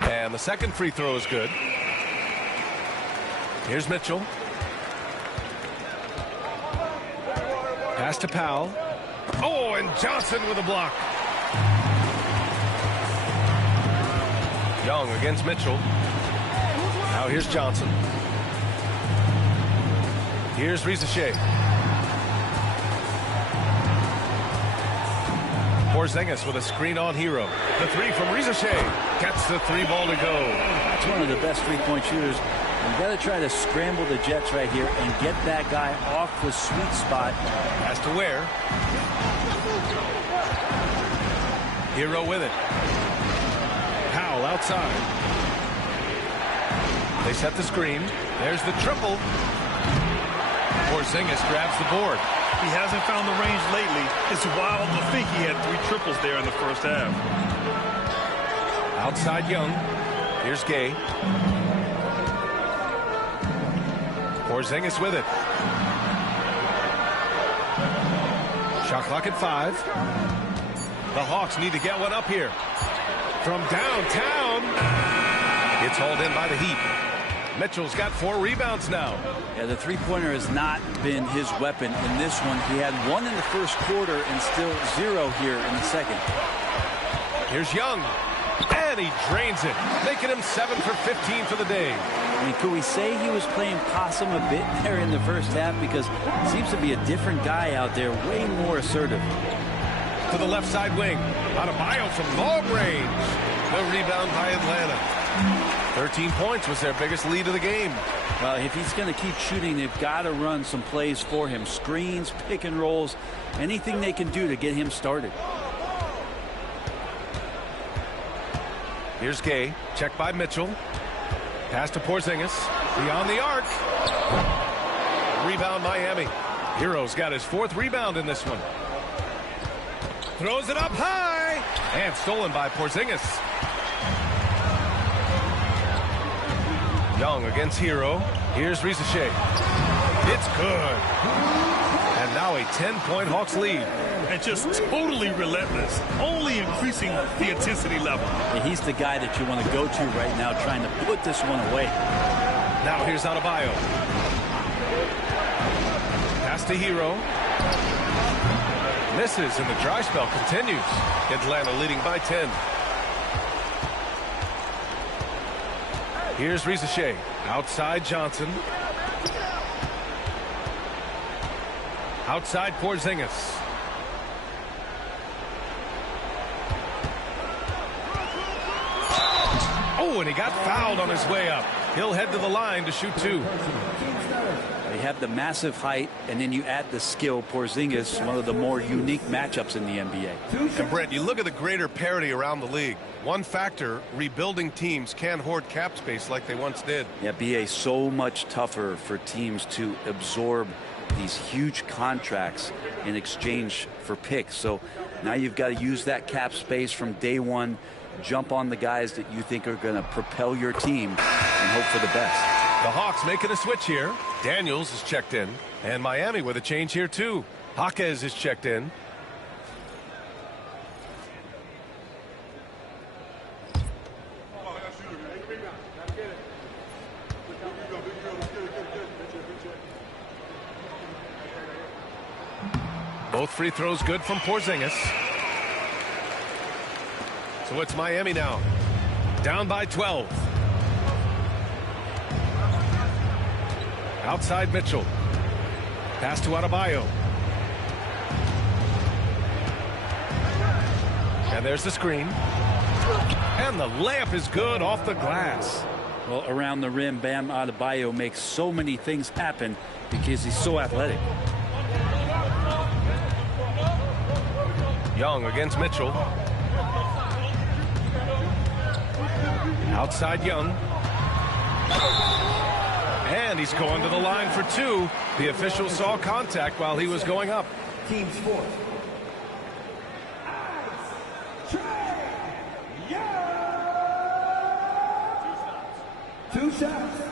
And the second free throw is good. Here's Mitchell. Pass to Powell. Oh, and Johnson with a block. Young against Mitchell. Now here's Johnson. Here's Risacher. Porzingis with a screen on Hero. The 3 from Risacher. Gets the 3 ball to go. That's one of the best three-point shooters. You've got to try to scramble the Jets right here and get that guy off the sweet spot. Has to Ware. Hero with it. Powell outside. They set the screen. There's the triple. Porzingis grabs the board. He hasn't found the range lately. It's wild to think he had 3 triples there in the first half. Outside Young. Here's Gay. Porzingis with it. Shot clock at 5. The Hawks need to get one up here. From downtown. It's hauled in by the Heat. Mitchell's got 4 rebounds now. Yeah, the three-pointer has not been his weapon in this one. He had 1 in the first quarter and still 0 here in the second. Here's Young. And he drains it, making him 7 for 15 for the day. I mean, could we say he was playing possum a bit there in the first half? Because it seems to be a different guy out there, way more assertive. To the left side wing. Adebayo from long range. The rebound by Atlanta. 13 points was their biggest lead of the game. Well, if he's going to keep shooting, they've got to run some plays for him. Screens, pick and rolls, anything they can do to get him started. Here's Gay. Checked by Mitchell. Pass to Porzingis. Beyond the arc. Rebound Miami. Hero's got his 4th rebound in this one. Throws it up high. And stolen by Porzingis. Young against Hero. Here's Risacher. It's good. And now a 10-point Hawks lead. And just totally relentless, only increasing the intensity level. He's the guy that you want to go to right now, trying to put this one away. Now here's Adebayo. Pass to Hero. Misses, and the dry spell continues. Atlanta leading by 10. Here's Risacher. Outside Johnson. Outside Porzingis. Oh, and he got fouled on his way up. He'll head to the line to shoot 2. They have the massive height, and then you add the skill. Porzingis, one of the more unique matchups in the NBA. And Brent, you look at the greater parity around the league. One factor, rebuilding teams can't hoard cap space like they once did. Yeah, BA, so much tougher for teams to absorb these huge contracts in exchange for picks. So now you've got to use that cap space from day one, jump on the guys that you think are going to propel your team, and hope for the best. The Hawks making a switch here. Daniels is checked in, and Miami with a change here too. Jaquez is checked in. Both free throws good from Porzingis. So it's Miami now. Down by 12. Outside Mitchell. Pass to Adebayo. And there's the screen. And the layup is good off the glass. Well, around the rim, Bam Adebayo makes so many things happen because he's so athletic. Young against Mitchell. Outside Young. And he's going to the line for 2. The official saw contact while he was going up. Team sport. 2 shots.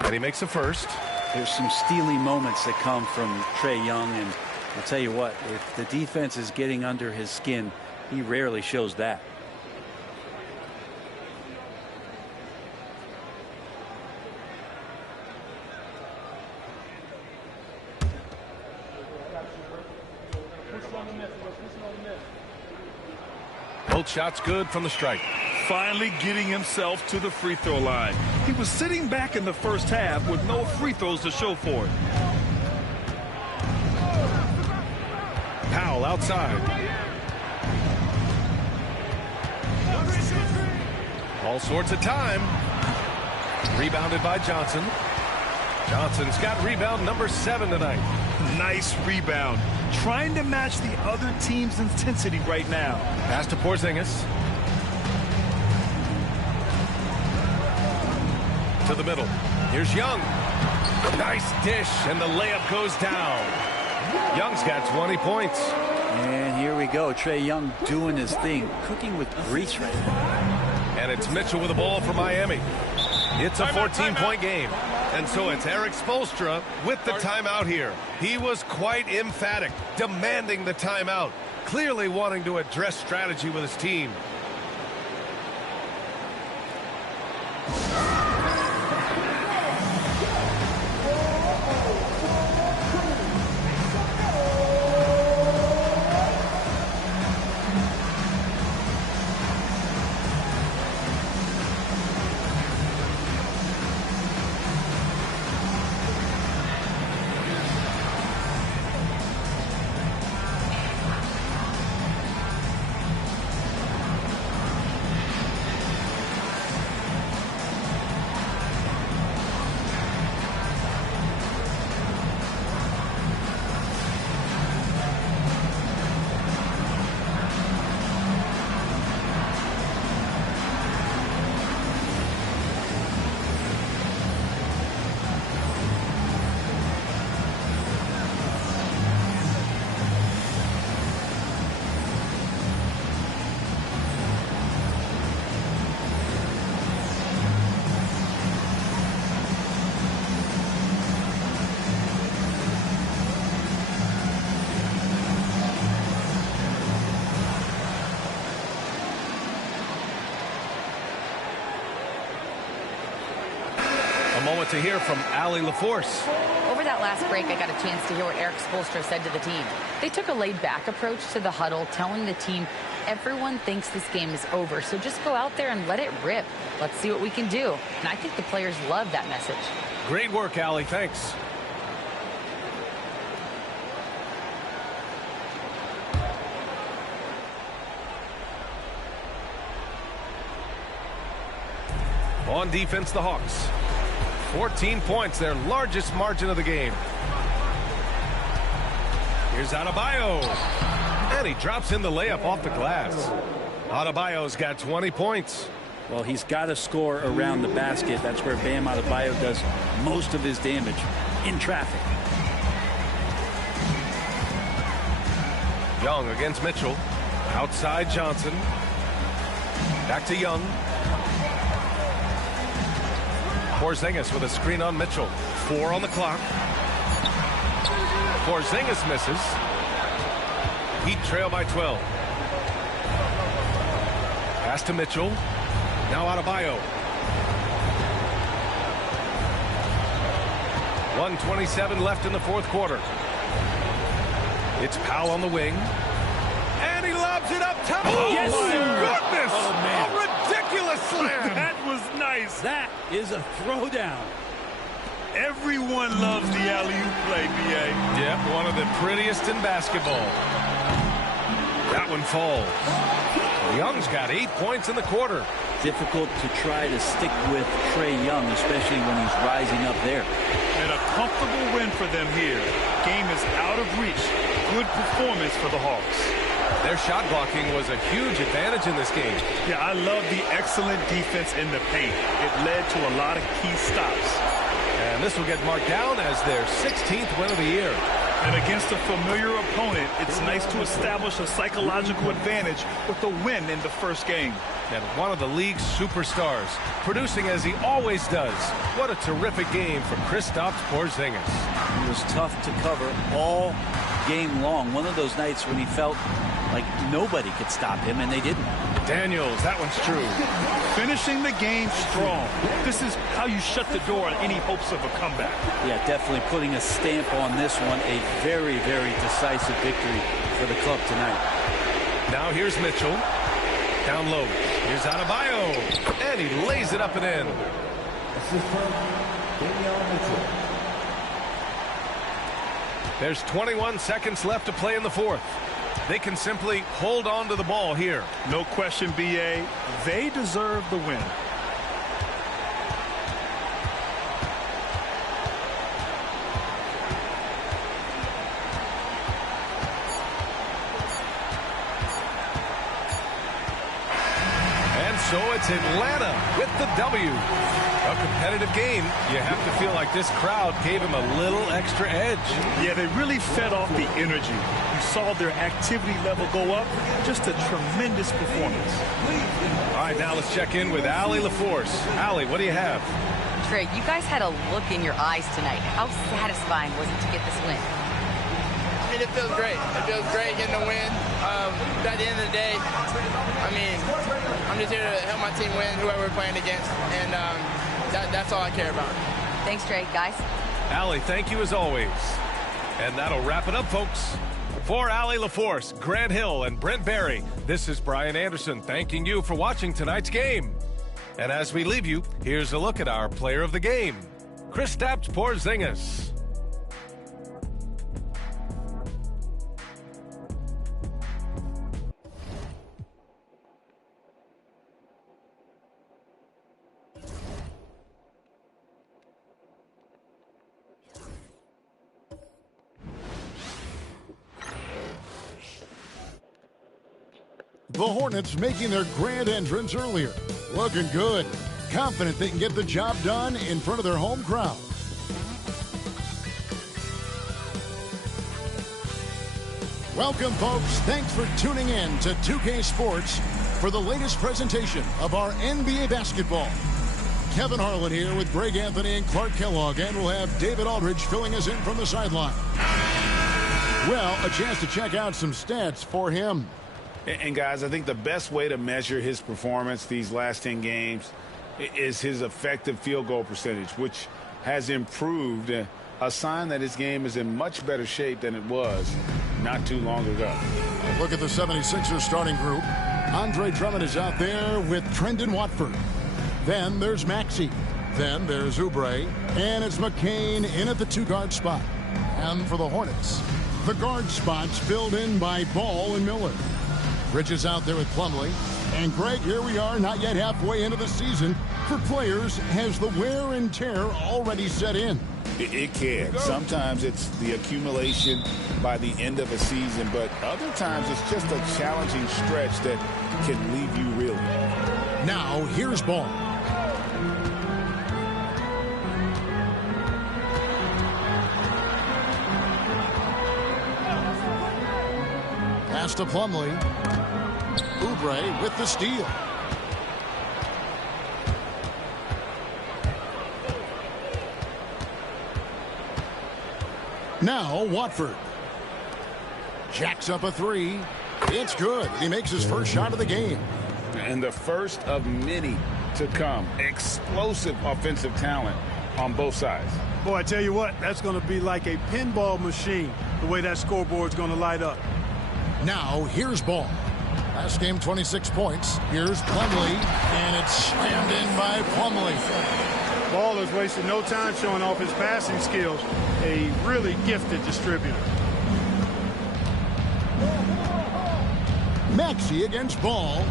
And he makes the first. There's some steely moments that come from Trae Young, and I'll tell you what, if the defense is getting under his skin, he rarely shows that. Both shots good from the strike. Finally getting himself to the free throw line. He was sitting back in the first half with no free throws to show for it. Powell outside. All sorts of time. Rebounded by Johnson. Johnson's got rebound number 7 tonight. Nice rebound. Trying to match the other team's intensity right now. Pass to Porzingis. To the middle. Here's Young. Nice dish, and the layup goes down. Young's got 20 points. And here we go. Trae Young doing his thing, cooking with grease right now. And it's Mitchell with the ball for Miami. It's a 14-point game. And so it's Eric Spoelstra with the timeout here. He was quite emphatic, demanding the timeout, clearly wanting to address strategy with his team. Moment to hear from Allie LaForce. Over that last break, I got a chance to hear what Eric Spoelstra said to the team. They took a laid-back approach to the huddle, telling the team, everyone thinks this game is over, so just go out there and let it rip. Let's see what we can do. And I think the players love that message. Great work, Allie. Thanks. On defense, the Hawks. 14 points, their largest margin of the game. Here's Adebayo. And he drops in the layup off the glass. Adebayo's got 20 points. Well, he's got to score around the basket. That's where Bam Adebayo does most of his damage, in traffic. Young against Mitchell. Outside Johnson. Back to Young. Porzingis with a screen on Mitchell. 4 on the clock. Porzingis misses. Heat trail by 12. Pass to Mitchell. Now Adebayo. 1:27 left in the fourth quarter. It's Powell on the wing. And he lobs it up top. Oh, yes, my sir. goodness. Oh, man. A ridiculous slam. That was nice. That is a throwdown. Everyone loves the alley-oop play, B.A. Yep, one of the prettiest in basketball. That one falls. Young's got 8 points in the quarter. Difficult to try to stick with Trae Young, especially when he's rising up there. And a comfortable win for them here. Game is out of reach. Good performance for the Hawks. Their shot blocking was a huge advantage in this game. Yeah, I love the excellent defense in the paint. It led to a lot of key stops. And this will get marked down as their 16th win of the year. And against a familiar opponent, it's nice to establish a psychological advantage with a win in the first game. And one of the league's superstars, producing as he always does. What a terrific game for Kristaps Porzingis. He was tough to cover all game long. One of those nights when he felt like nobody could stop him, and they didn't. Daniels, that one's true. Finishing the game strong. This is how you shut the door on any hopes of a comeback. Yeah, definitely putting a stamp on this one. A very, very decisive victory for the club tonight. Now here's Mitchell. Down low. Here's Adebayo. And he lays it up and in. There's 21 seconds left to play in the fourth. They can simply hold on to the ball here. No question, B.A. They deserve the win. it's Atlanta with the W. A competitive game. You have to feel like this crowd gave him a little extra edge. Yeah, they really fed off the energy. You saw their activity level go up. Just a tremendous performance. All right, now let's check in with Allie LaForce. Allie, what do you have? Trey, you guys had a look in your eyes tonight. How satisfying was it to get this win? I mean, it feels great. It feels great getting the win. At the end of the day, I mean, I'm just here to help my team win, whoever we're playing against, and that's all I care about. Thanks, Trey. Guys? Allie, thank you as always. And that'll wrap it up, folks. For Allie LaForce, Grant Hill, and Brent Barry, this is Brian Anderson thanking you for watching tonight's game. And as we leave you, here's a look at our player of the game, Kristaps Porzingis. The Hornets making their grand entrance earlier. Looking good. Confident they can get the job done in front of their home crowd. Welcome, folks. Thanks for tuning in to 2K Sports for the latest presentation of our NBA basketball. Kevin Harlan here with Greg Anthony and Clark Kellogg, and we'll have David Aldridge filling us in from the sideline. Well, a chance to check out some stats for him. And guys, I think the best way to measure his performance these last 10 games is his effective field goal percentage, which has improved, a sign that his game is in much better shape than it was not too long ago. Look at the 76ers starting group. Andre Drummond is out there with Trendon Watford. Then there's Maxey. Then there's Oubre. And it's McCain in at the two-guard spot. And for the Hornets, the guard spots filled in by Ball and Miller. Bridges out there with Plumlee. And Greg, here we are, not yet halfway into the season. For players, has the wear and tear already set in? It can. Sometimes it's the accumulation by the end of a season, but other times it's just a challenging stretch that can leave you reeling. Now, here's Ball. Pass to Plumlee. Oubre with the steal. Now Watford. Jacks up a three. It's good. He makes his first shot of the game. And the first of many to come. Explosive offensive talent on both sides. Boy, I tell you what, that's going to be like a pinball machine, the way that scoreboard's going to light up. Now, here's Ball. Last game, 26 points. Here's Plumlee, and it's slammed in by Plumlee. Ball has wasted no time showing off his passing skills. A really gifted distributor. Maxey against Ball.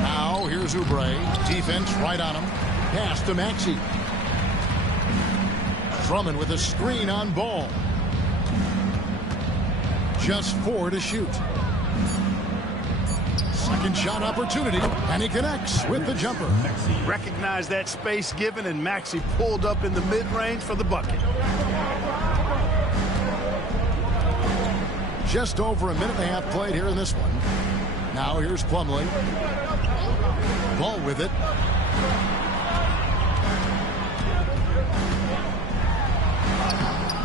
Now, here's Oubre. Defense right on him. Pass to Maxey. Drummond with a screen on Ball. Just 4 to shoot. Second shot opportunity, and he connects with the jumper. Recognized that space given, and Maxey pulled up in the mid-range for the bucket. Just over a minute and a half played here in this one. Now here's Plumlee. Ball with it.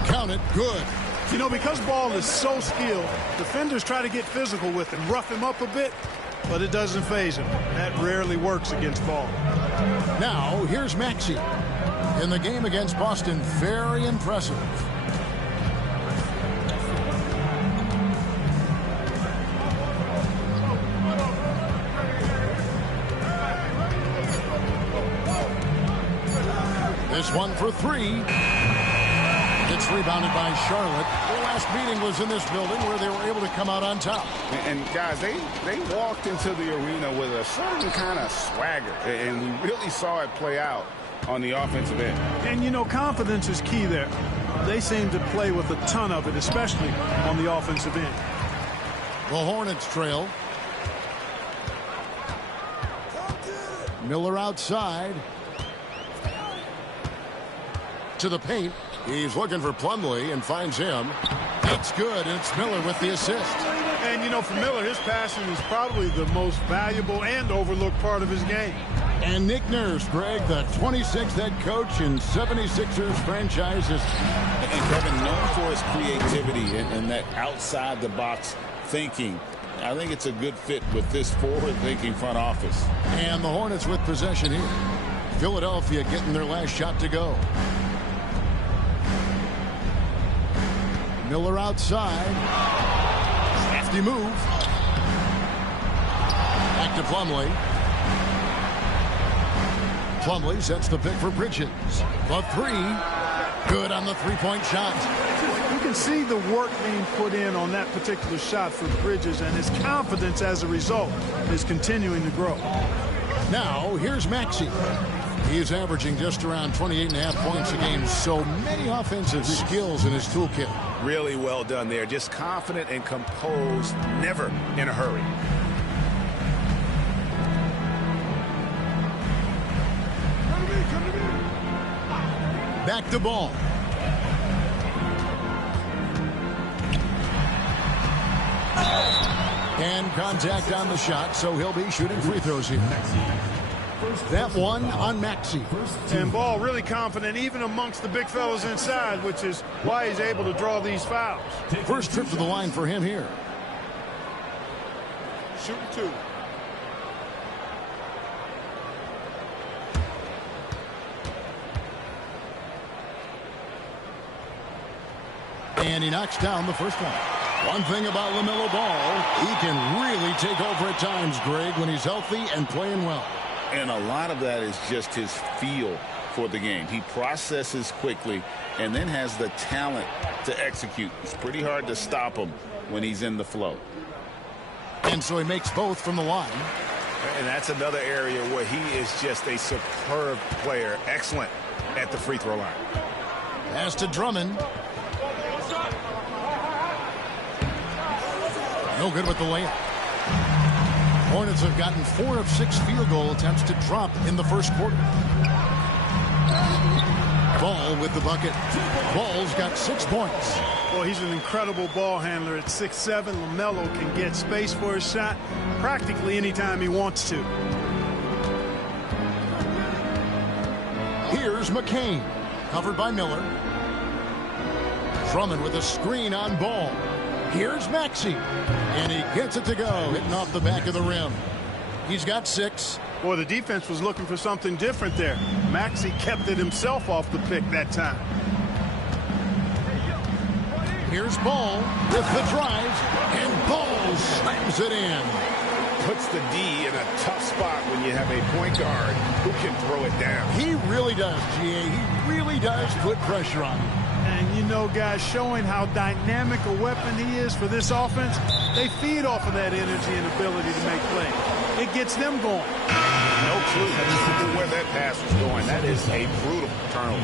Count it, good. You know, because Ball is so skilled, defenders try to get physical with him, rough him up a bit, but it doesn't faze him. That rarely works against Ball. Now, here's Maxey. In the game against Boston, very impressive. This one for three. It's rebounded by Charlotte. Their last meeting was in this building where they were able to come out on top. And guys, they walked into the arena with a certain kind of swagger, and we really saw it play out on the offensive end. And, you know, confidence is key there. They seem to play with a ton of it, especially on the offensive end. The Hornets trail. Miller outside. To the paint. He's looking for Plumlee and finds him. It's good, and it's Miller with the assist. And, you know, for Miller, his passing is probably the most valuable and overlooked part of his game. And Nick Nurse, Greg, the 26th head coach in 76ers franchises. And Kevin, known for his creativity and that outside-the-box thinking. I think it's a good fit with this forward-thinking front office. And the Hornets with possession here. Philadelphia getting their last shot to go. Miller outside. Crafty move. Back to Plumlee. Plumlee sets the pick for Bridges. The three. Good on the three-point shot. You can see the work being put in on that particular shot for Bridges, and his confidence as a result is continuing to grow. Now, here's Maxey. He's averaging just around 28.5 points a game. So many offensive skills in his toolkit. Really well done there. Just confident and composed, never in a hurry. Back to Ball. And contact on the shot, so he'll be shooting free throws here. That one on Maxey. And Ball really confident even amongst the big fellas inside, which is why he's able to draw these fouls. First trip to the line for him here. Shooting two. And he knocks down the first one. One thing about LaMelo Ball, he can really take over at times, Greg, when he's healthy and playing well. And a lot of that is just his feel for the game. He processes quickly and then has the talent to execute. It's pretty hard to stop him when he's in the flow. And so he makes both from the line. And that's another area where he is just a superb player. Excellent at the free throw line. Pass to Drummond. No good with the layup. Hornets have gotten 4 of 6 field goal attempts to drop in the first quarter. Ball with the bucket. Ball's got 6 points. Well, he's an incredible ball handler at 6'7". LaMelo can get space for his shot practically anytime he wants to. Here's McCain. Covered by Miller. Drummond with a screen on Ball. Here's Maxey. And he gets it to go, hitting off the back of the rim. He's got 6. Boy, the defense was looking for something different there. Maxey kept it himself off the pick that time. Here's Ball with the drive, and Ball slams it in. Puts the D in a tough spot when you have a point guard who can throw it down. He really does, GA. He really does put pressure on him. And you know, guys, showing how dynamic a weapon he is for this offense, they feed off of that energy and ability to make plays. It gets them going. No clue where that pass was going. That is a brutal turnover.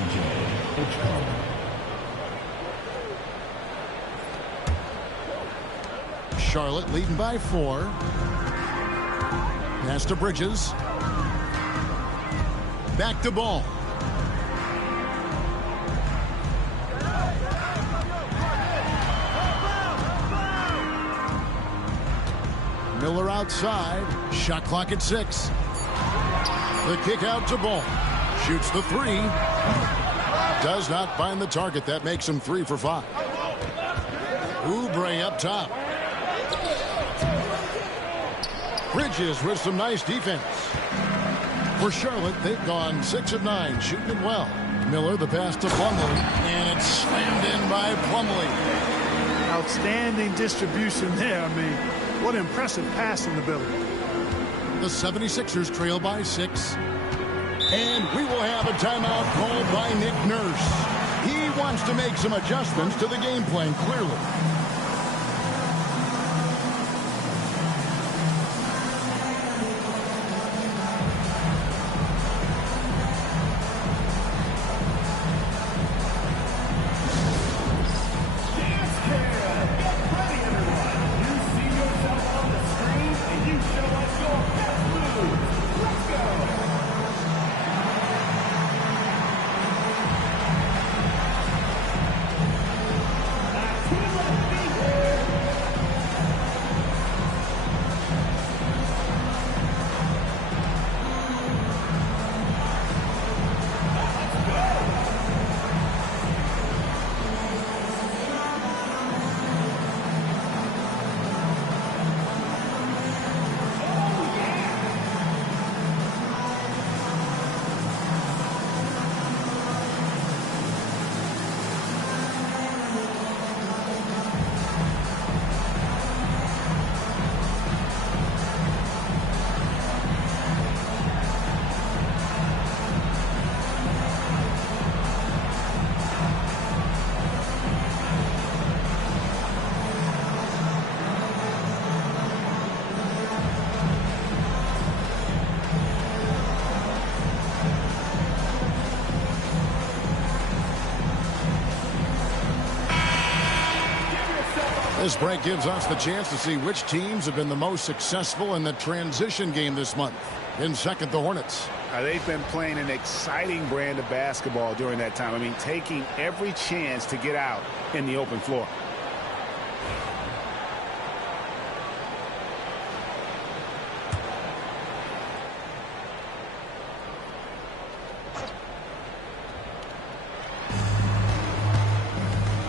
Charlotte leading by 4. Pass to Bridges. Back to Ball. Miller outside. Shot clock at 6. The kick out to Ball. Shoots the 3. Does not find the target. That makes him 3 for 5. Oubre up top. Bridges with some nice defense. For Charlotte, they've gone 6 of 9, shooting it well. Miller, the pass to Plumlee, and it's slammed in by Plumlee. Outstanding distribution there. I mean, what impressive passing ability. The 76ers trail by 6. And we will have a timeout called by Nick Nurse. He wants to make some adjustments to the game plan, clearly. This break gives us the chance to see which teams have been the most successful in the transition game this month. In second, the Hornets. They've been playing an exciting brand of basketball during that time. I mean, taking every chance to get out in the open floor.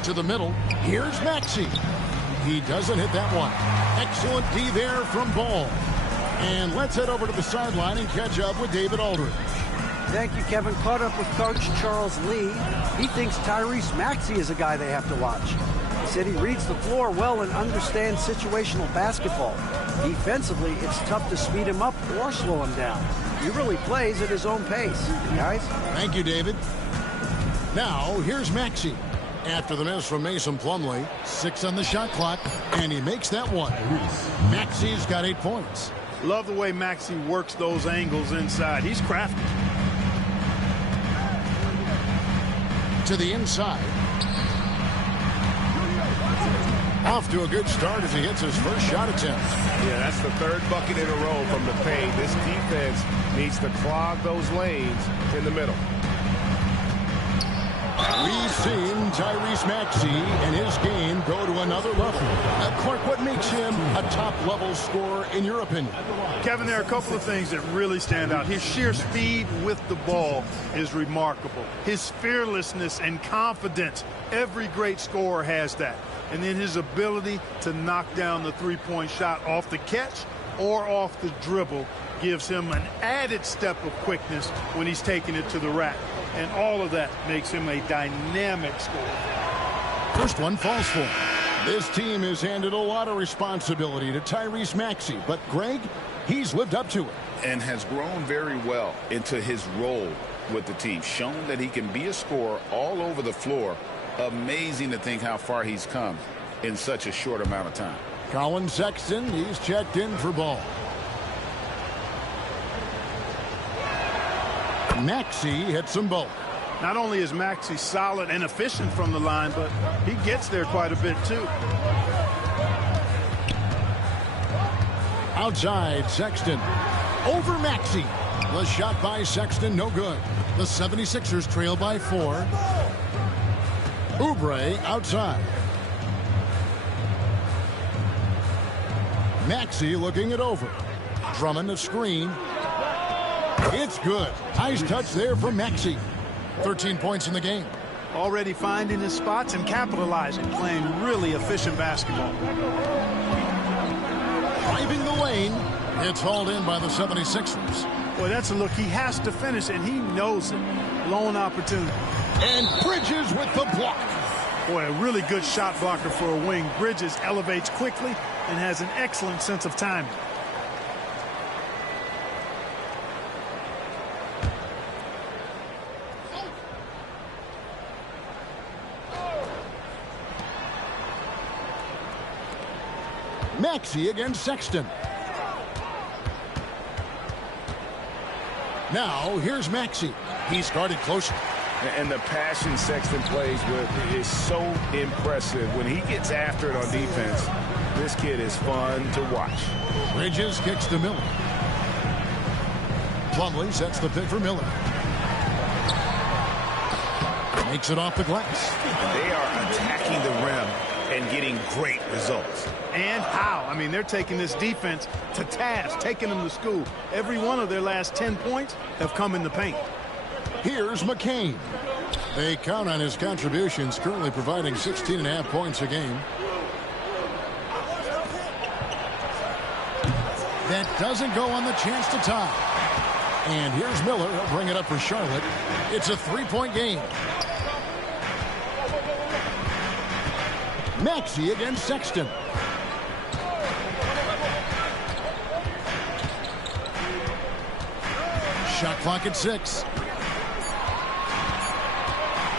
To the middle. Here's Maxey. He doesn't hit that one. Excellent D there from Ball. And let's head over to the sideline and catch up with David Aldridge. Thank you, Kevin. Caught up with Coach Charles Lee. He thinks Tyrese Maxey is a guy they have to watch. He said he reads the floor well and understands situational basketball. Defensively, it's tough to speed him up or slow him down. He really plays at his own pace. Guys? Thank you, David. Now, here's Maxey. After the miss from Mason Plumlee, 6 on the shot clock, and he makes that one. Maxey's got 8 points. Love the way Maxey works those angles inside. He's crafty. To the inside. Off to a good start as he hits his first shot attempt. Yeah, that's the third bucket in a row from the paint. This defense needs to clog those lanes in the middle. We've seen Tyrese Maxey and his game go to another level. Clark, what makes him a top-level scorer in your opinion? Kevin, there are a couple of things that really stand out. His sheer speed with the ball is remarkable. His fearlessness and confidence, every great scorer has that. And then his ability to knock down the three-point shot off the catch or off the dribble gives him an added step of quickness when he's taking it to the rack. And all of that makes him a dynamic scorer. First one falls for him. This team has handed a lot of responsibility to Tyrese Maxey, but Greg, he's lived up to it. And has grown very well into his role with the team. Shown that he can be a scorer all over the floor. Amazing to think how far he's come in such a short amount of time. Colin Sexton, he's checked in for Ball. Maxey hits them both. Not only is Maxey solid and efficient from the line, but he gets there quite a bit too. Outside, Sexton. Over Maxey. The shot by Sexton, no good. The 76ers trail by 4. Oubre outside. Maxey looking it over. Drummond a screen. It's good. Nice touch there from Maxey. 13 points in the game. Already finding his spots and capitalizing, playing really efficient basketball. Driving the lane. It's hauled in by the 76ers. Boy, that's a look he has to finish, and he knows it. Lone opportunity. And Bridges with the block. Boy, a really good shot blocker for a wing. Bridges elevates quickly and has an excellent sense of timing. Maxey against Sexton. Now, here's Maxey. He's guarded closer. And the passion Sexton plays with is so impressive. When he gets after it on defense, this kid is fun to watch. Bridges kicks to Miller. Plumlee sets the pick for Miller. Makes it off the glass. They are attacking the rim and getting great results. And how? I mean, they're taking this defense to task, taking them to school. Every one of their last 10 points have come in the paint. Here's McCain. They count on his contributions, currently providing 16.5 points a game. That doesn't go on the chance to tie. And here's Miller. He'll bring it up for Charlotte. It's a 3-point game. Maxey against Sexton. Shot clock at 6.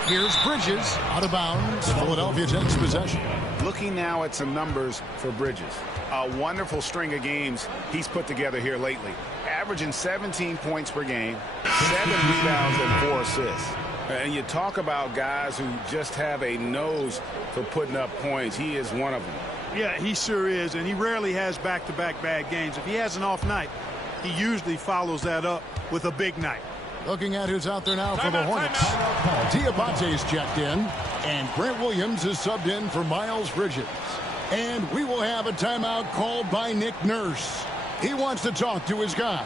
Here's Bridges out of bounds. Philadelphia takes possession. Looking now at some numbers for Bridges. A wonderful string of games he's put together here lately. Averaging 17 points per game, 7 rebounds and 4 assists. And you talk about guys who just have a nose for putting up points. He is one of them. Yeah, he sure is, and he rarely has back-to-back bad games. If he has an off night, he usually follows that up with a big night. Looking at who's out there now for the Hornets. Diabate's checked in, and Grant Williams is subbed in for Miles Bridges. And we will have a timeout called by Nick Nurse. He wants to talk to his guys.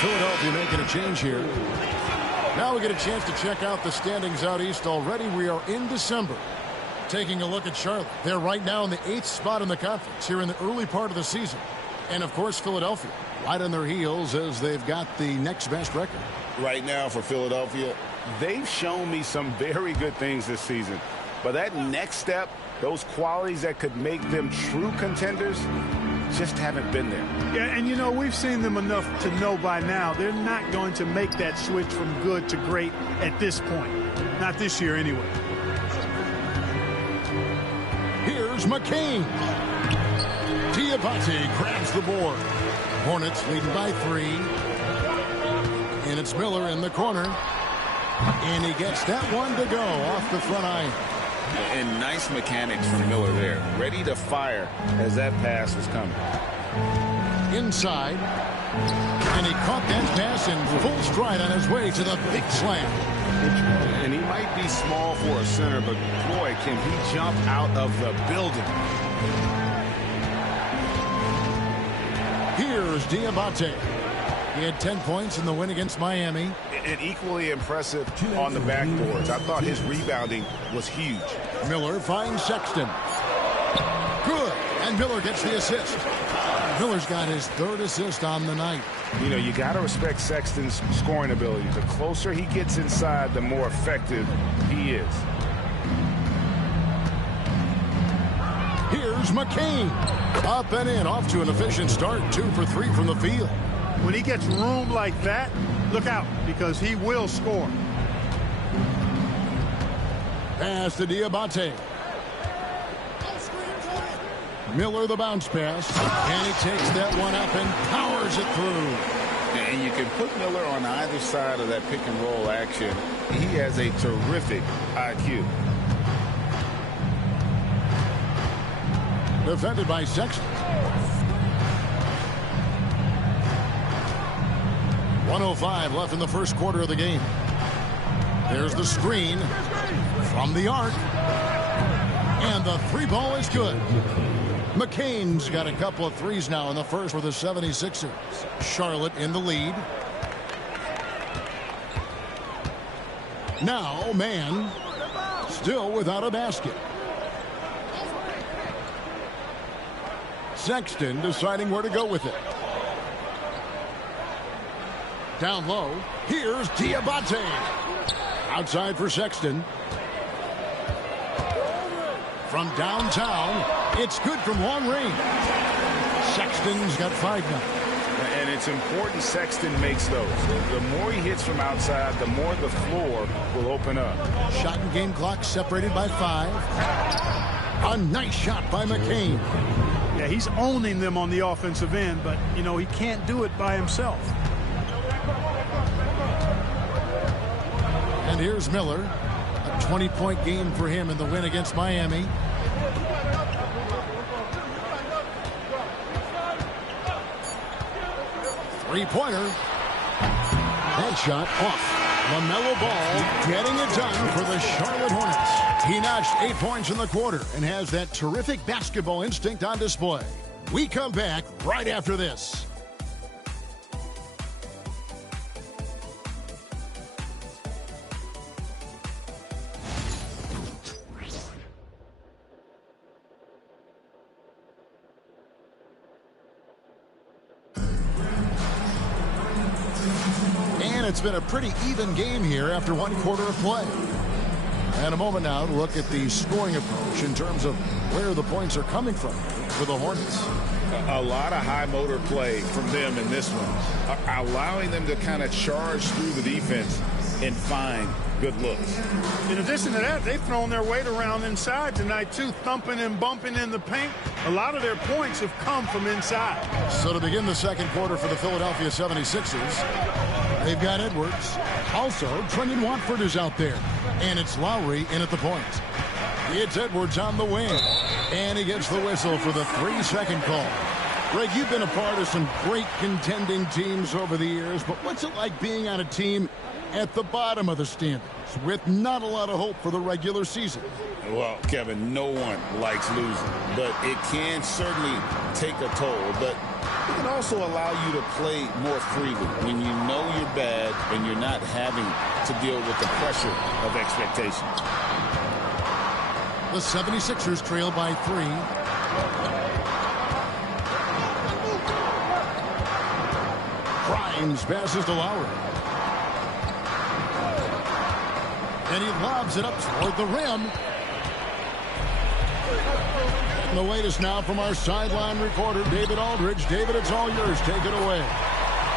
Philadelphia making a change here. Now we get a chance to check out the standings out east already. We are in December. Taking a look at Charlotte. They're right now in the 8th spot in the conference here in the early part of the season. And, of course, Philadelphia right on their heels as they've got the next best record. Right now for Philadelphia, they've shown me some very good things this season. But that next step, those qualities that could make them true contenders, just haven't been there. Yeah, and you know, we've seen them enough to know by now they're not going to make that switch from good to great at this point. Not this year anyway. Here's McCain. Diabate grabs the board. Hornets leading by 3. And it's Miller in the corner. And he gets that one to go off the front iron. And nice mechanics from Miller there. Ready to fire as that pass was coming. Inside. And he caught that pass in full stride on his way to the big slam. And he might be small for a center, but boy, can he jump out of the building. Here's Diabate. He had 10 points in the win against Miami. And equally impressive on the backboards. I thought his rebounding was huge. Miller finds Sexton. Good. And Miller gets the assist. Miller's got his 3rd assist on the night. You know, you got to respect Sexton's scoring ability. The closer he gets inside, the more effective he is. Here's McCain. Up and in, off to an efficient start. 2 for 3 from the field. When he gets room like that, look out, because he will score. Pass to Diabate. Miller the bounce pass. And he takes that one up and powers it through. And you can put Miller on either side of that pick and roll action. He has a terrific IQ. Defended by Sexton. 1:05 left in the first quarter of the game. There's the screen from the arc. And the 3-ball is good. McCain's got a couple of threes now in the first for the 76ers. Charlotte in the lead. Now, man, still without a basket. Sexton deciding where to go with it. Down low. Here's Diabate. Outside for Sexton. From downtown, it's good from long range. Sexton's got 5 now. And it's important Sexton makes those. The more he hits from outside, the more the floor will open up. Shot and game clock separated by 5. A nice shot by McCain. Yeah, he's owning them on the offensive end, but, you know, he can't do it by himself. And here's Miller. A 20-point game for him in the win against Miami. Three-pointer. That shot off. LaMelo Ball getting it done for the Charlotte Hornets. He notched 8 points in the quarter and has that terrific basketball instinct on display. We come back right after this. It's been a pretty even game here after one quarter of play. And a moment now to look at the scoring approach in terms of where the points are coming from for the Hornets. A lot of high motor play from them in this one, allowing them to kind of charge through the defense and find good looks. In addition to that, they've thrown their weight around inside tonight too, thumping and bumping in the paint. A lot of their points have come from inside. So to begin the second quarter for the Philadelphia 76ers, they've got Edwards. Also, Trendon Watford is out there. And it's Lowry in at the point. It's Edwards on the wing. And he gets the whistle for the 3-second call. Greg, you've been a part of some great contending teams over the years, but what's it like being on a team at the bottom of the standings with not a lot of hope for the regular season? Well, Kevin, no one likes losing, but it can certainly take a toll. But it can also allow you to play more freely when you know you're bad and you're not having to deal with the pressure of expectations. The 76ers trail by 3. Grimes passes to Lowry. And he lobs it up toward the rim. And the latest now from our sideline reporter, David Aldridge. David, it's all yours. Take it away.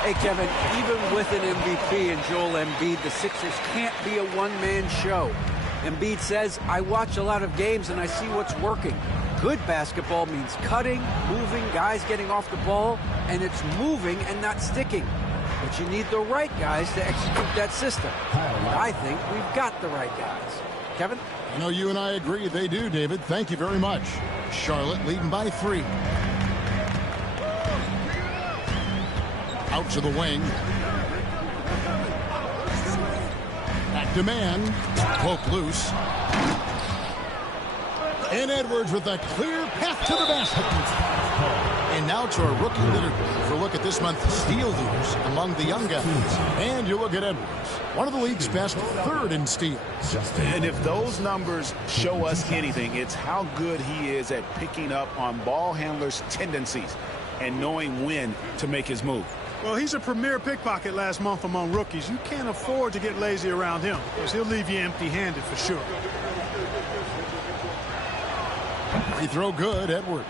Hey, Kevin, even with an MVP and Joel Embiid, the Sixers can't be a one-man show. Embiid says, I watch a lot of games and I see what's working. Good basketball means cutting, moving, guys getting off the ball, and it's moving and not sticking. But you need the right guys to execute that system. And I think we've got the right guys. Kevin? I know you and I agree they do, David. Thank you very much. Charlotte leading by 3. Out to the wing. Back to man. Poke loose. And Edwards with a clear path to the basket. And now to our rookie leader for a look at this month's steal leaders among the young guys. And you look at Edwards, one of the league's best, 3rd in steals. And if those numbers show us anything, it's how good he is at picking up on ball handlers' tendencies and knowing when to make his move. Well, he's a premier pickpocket last month among rookies. You can't afford to get lazy around him because he'll leave you empty-handed for sure. Free throw good, Edwards.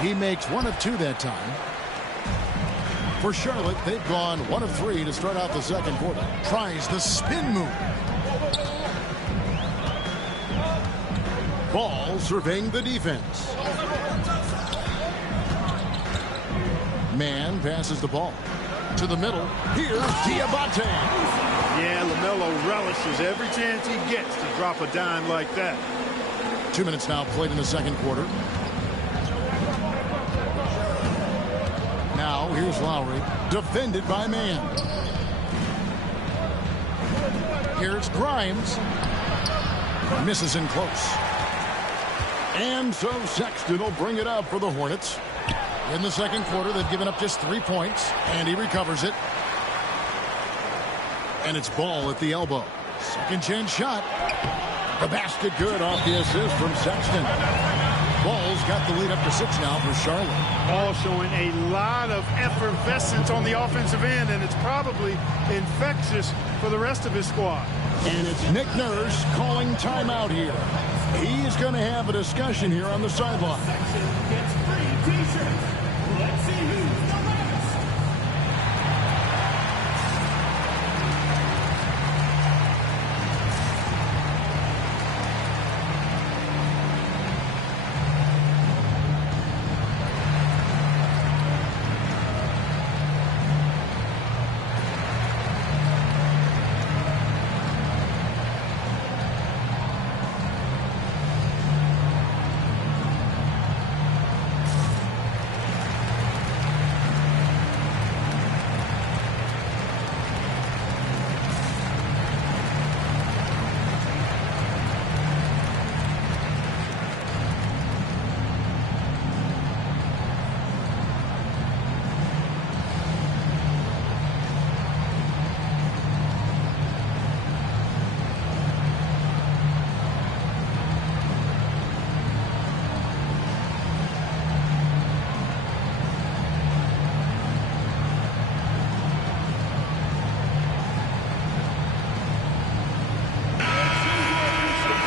He makes 1 of 2 that time. For Charlotte, they've gone 1 of 3 to start out the second quarter. Tries the spin move. Ball surveying the defense. Man passes the ball to the middle. Here's Diabate. Yeah, LaMelo relishes every chance he gets to drop a dime like that. 2 minutes now played in the second quarter. Now here's Lowry, defended by man. Here's Grimes. Misses in close. And so Sexton will bring it up for the Hornets. In the second quarter, they've given up just 3 points, and he recovers it. And it's Ball at the elbow. Second chance shot. The basket good off the assist from Sexton. Ball's got the lead up to 6 now for Charlotte. Ball showing a lot of effervescence on the offensive end, and it's probably infectious for the rest of his squad. And it's Nick Nurse calling timeout here. He's going to have a discussion here on the sideline.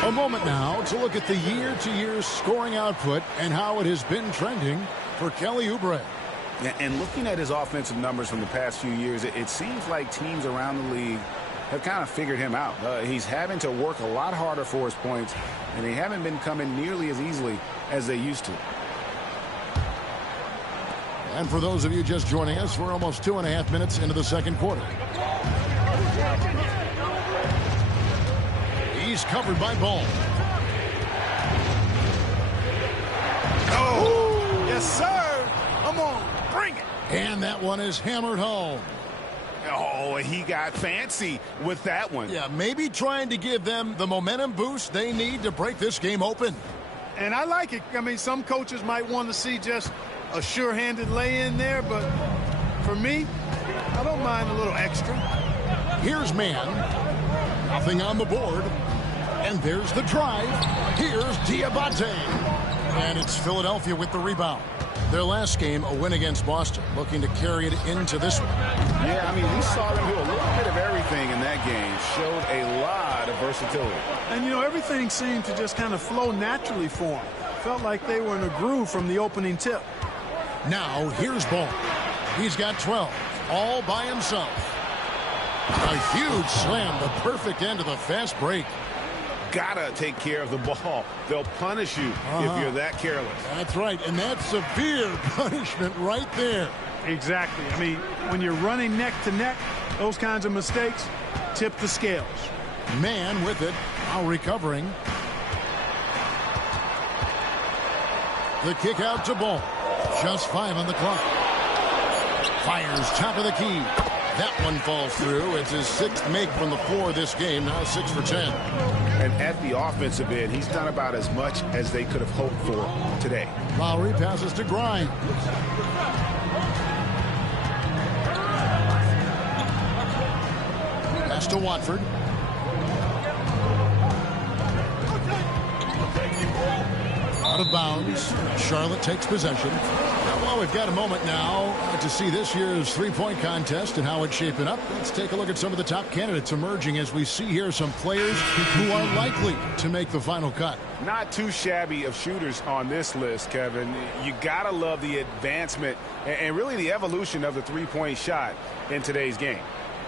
A moment now to look at the year-to-year scoring output and how it has been trending for Kelly Oubre. Yeah, and looking at his offensive numbers from the past few years, it seems like teams around the league have kind of figured him out. He's having to work a lot harder for his points, and they haven't been coming nearly as easily as they used to. And for those of you just joining us, we're almost 2.5 minutes into the second quarter. He's covered by Ball. Oh, yes, sir. Come on, bring it. And that one is hammered home. Oh, he got fancy with that one. Yeah, maybe trying to give them the momentum boost they need to break this game open. And I like it. I mean, some coaches might want to see just a sure-handed lay-in there, but for me, I don't mind a little extra. Here's man. Nothing on the board. And there's the drive. Here's Diabate. And it's Philadelphia with the rebound. Their last game, a win against Boston, looking to carry it into this one. Yeah, I mean, we saw them do a little bit of everything in that game. Showed a lot of versatility. And, you know, everything seemed to just kind of flow naturally for them. Felt like they were in a groove from the opening tip. Now, here's Ball. He's got 12, all by himself. A huge slam, the perfect end of the fast break. Gotta take care of the ball. They'll punish you if you're that careless. That's right, and that's severe punishment right there. Exactly. I mean, when you're running neck to neck, those kinds of mistakes tip the scales. Man with it, now recovering. The kick out to Ball. Just 5 on the clock. Fires top of the key. That one falls through. It's his 6th make from the floor this game. Now 6 for 10. And at the offensive end, he's done about as much as they could have hoped for today. Lowry passes to Grimes. Pass to Watford. Out of bounds. Charlotte takes possession. Well, we've got a moment now to see this year's three-point contest and how it's shaping up. Let's take a look at some of the top candidates emerging as we see here some players who are likely to make the final cut. Not too shabby of shooters on this list, Kevin. You got to love the advancement and really the evolution of the three-point shot in today's game.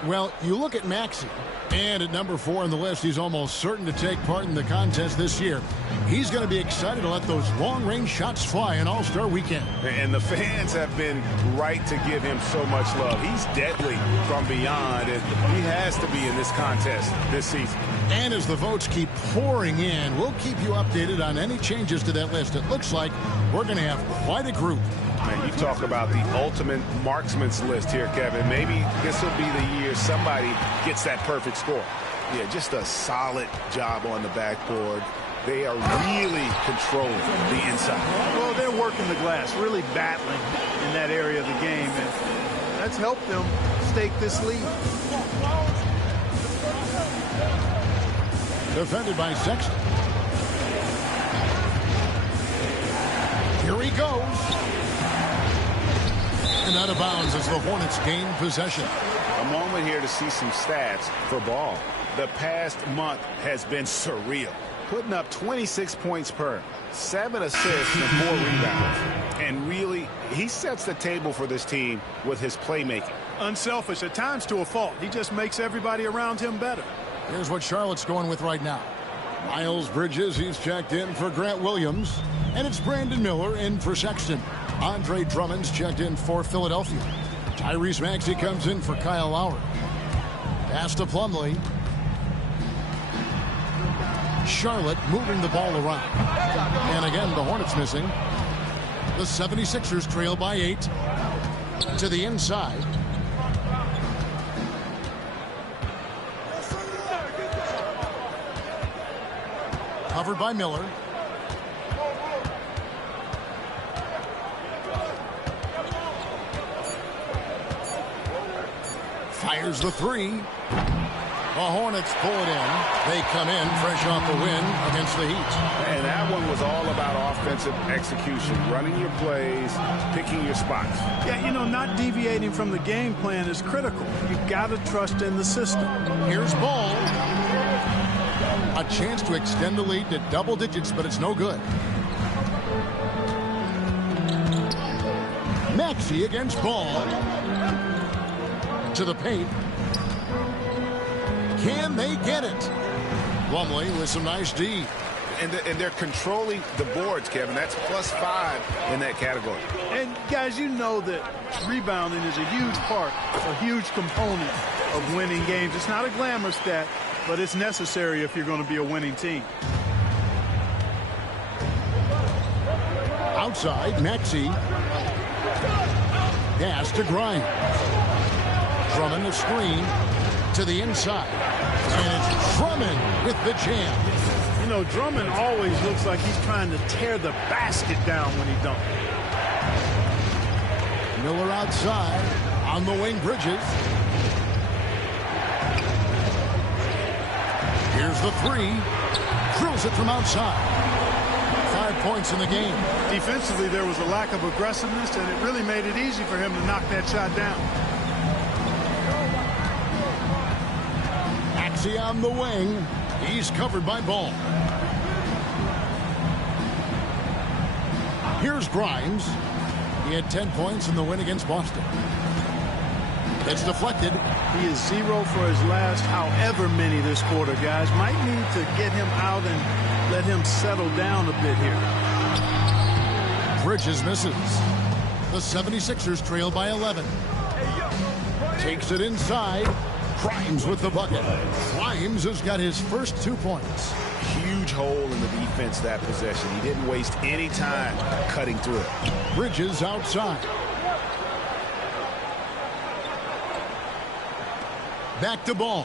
Well, you look at Maxey, and at number 4 on the list, he's almost certain to take part in the contest this year. He's going to be excited to let those long-range shots fly in All-Star Weekend. And the fans have been right to give him so much love. He's deadly from beyond, and he has to be in this contest this season. And as the votes keep pouring in, we'll keep you updated on any changes to that list. It looks like we're going to have quite a group. Man, you talk about the ultimate marksman's list here, Kevin. Maybe this will be the year somebody gets that perfect score. Yeah, just a solid job on the backboard. They are really controlling the inside. Well, they're working the glass, really battling in that area of the game, and that's helped them stake this lead. Defended by Sexton. Here he goes. And out of bounds as the Hornets gain possession. A moment here to see some stats for Ball. The past month has been surreal. Putting up 26 points per, 7 assists and 4 rebounds. And really, he sets the table for this team with his playmaking. Unselfish at times to a fault. He just makes everybody around him better. Here's what Charlotte's going with right now. Miles Bridges, he's checked in for Grant Williams. And it's Brandon Miller in for Sexton. Andre Drummond's checked in for Philadelphia. Tyrese Maxey comes in for Kyle Lowry. Pass to Plumlee. Charlotte moving the ball around. And again, the Hornets missing. The 76ers trail by 8. To the inside. Covered by Miller. Fires the 3. The Hornets pull it in. They come in fresh off the win against the Heat. And that one was all about offensive execution, running your plays, picking your spots. Yeah, you know, not deviating from the game plan is critical. You got to trust in the system. Here's Ball. A chance to extend the lead to double digits, but it's no good. Maxey against Ball. To the paint. Can they get it? Plumlee with some nice D. And they're controlling the boards, Kevin. That's +5 in that category. And, guys, you know that rebounding is a huge part, a huge component of winning games. It's not a glamour stat, but it's necessary if you're going to be a winning team. Outside, Maxey. Pass to Grimes. Drummond the screen to the inside. And it's Drummond with the jam. You know, Drummond always looks like he's trying to tear the basket down when he dunks. Miller outside. On the wing, Bridges. Here's the three. Drills it from outside. 5 points in the game. Defensively, there was a lack of aggressiveness, and it really made it easy for him to knock that shot down. Maxey on the wing. He's covered by Ball. Here's Grimes. He had 10 points in the win against Boston. It's deflected. He is 0 for his last however many this quarter, guys. Might need to get him out and let him settle down a bit here. Bridges misses. The 76ers trail by 11. Takes it inside. Grimes with the bucket. Grimes has got his first 2 points. Huge hole in the defense that possession. He didn't waste any time cutting through it. Bridges outside. Back to Ball.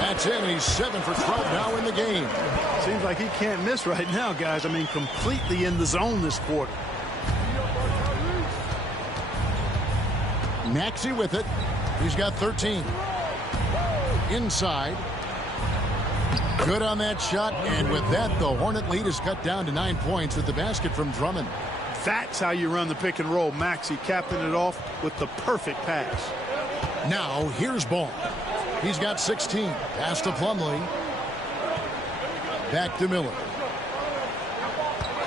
That's in. He's 7 for 12 now in the game. Seems like he can't miss right now, guys. I mean, completely in the zone this quarter. Maxey with it. He's got 13. Inside. Good on that shot, and with that, the Hornet lead is cut down to 9 points with the basket from Drummond. That's how you run the pick and roll. Maxey capping it off with the perfect pass. Now, here's Ball. He's got 16. Pass to Plumlee. Back to Miller.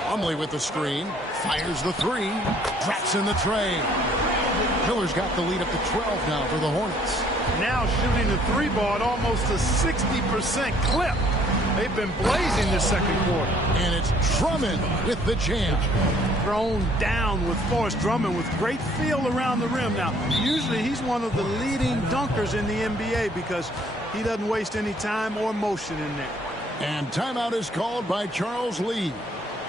Plumlee with the screen. Fires the three. Drops in the tray. Miller's got the lead up to 12 now for the Hornets. Now shooting the three ball at almost a 60% clip. They've been blazing this second quarter. And it's Drummond with the jam. Thrown down with Forrest Drummond with great feel around the rim. Now, usually he's one of the leading dunkers in the NBA because he doesn't waste any time or motion in there. And timeout is called by Charles Lee.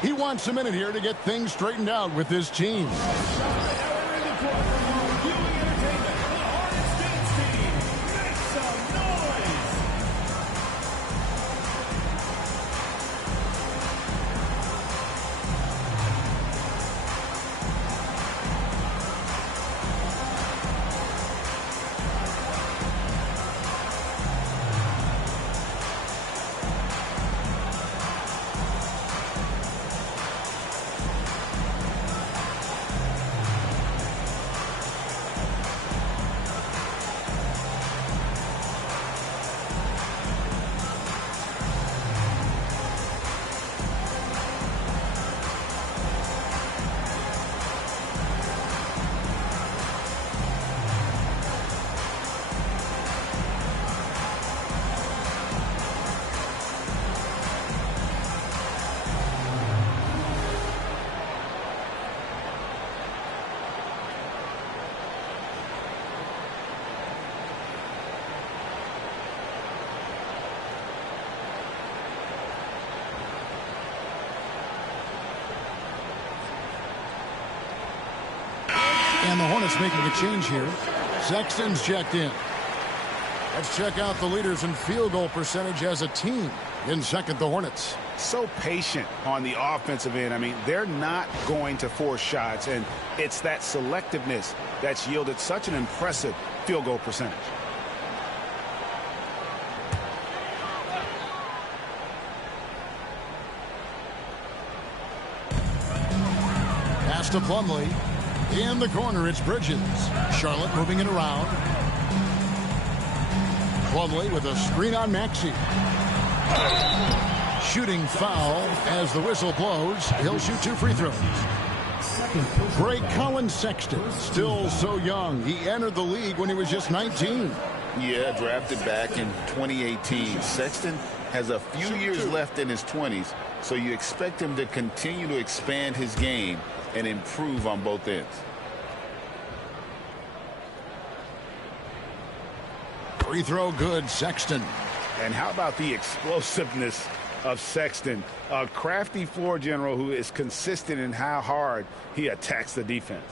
He wants a minute here to get things straightened out with his team. And the Hornets making a change here. Sexton's checked in. Let's check out the leaders in field goal percentage as a team. In second, the Hornets. So patient on the offensive end. I mean, they're not going to force shots, and it's that selectiveness that's yielded such an impressive field goal percentage. to Plumlee. In the corner, it's Bridges. Charlotte moving it around. Plumlee with a screen on Maxey. Shooting foul as the whistle blows. He'll shoot 2 free throws. Great Colin Sexton, still so young. He entered the league when he was just 19. Yeah, drafted back in 2018. Sexton has a few years left in his 20s, so you expect him to continue to expand his game and improve on both ends. Free throw good, Sexton. And how about the explosiveness of Sexton? A crafty floor general who is consistent in how hard he attacks the defense.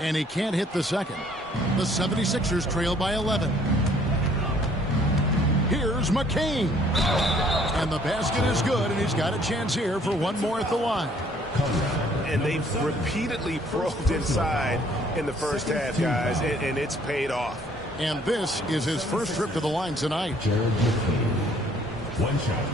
And he can't hit the second. The 76ers trail by 11. Here's McCain. And the basket is good, and he's got a chance here for one more at the line. And they've repeatedly probed inside in the first half, guys, and it's paid off. And this is his first trip to the line tonight. Jared McCain. One shot.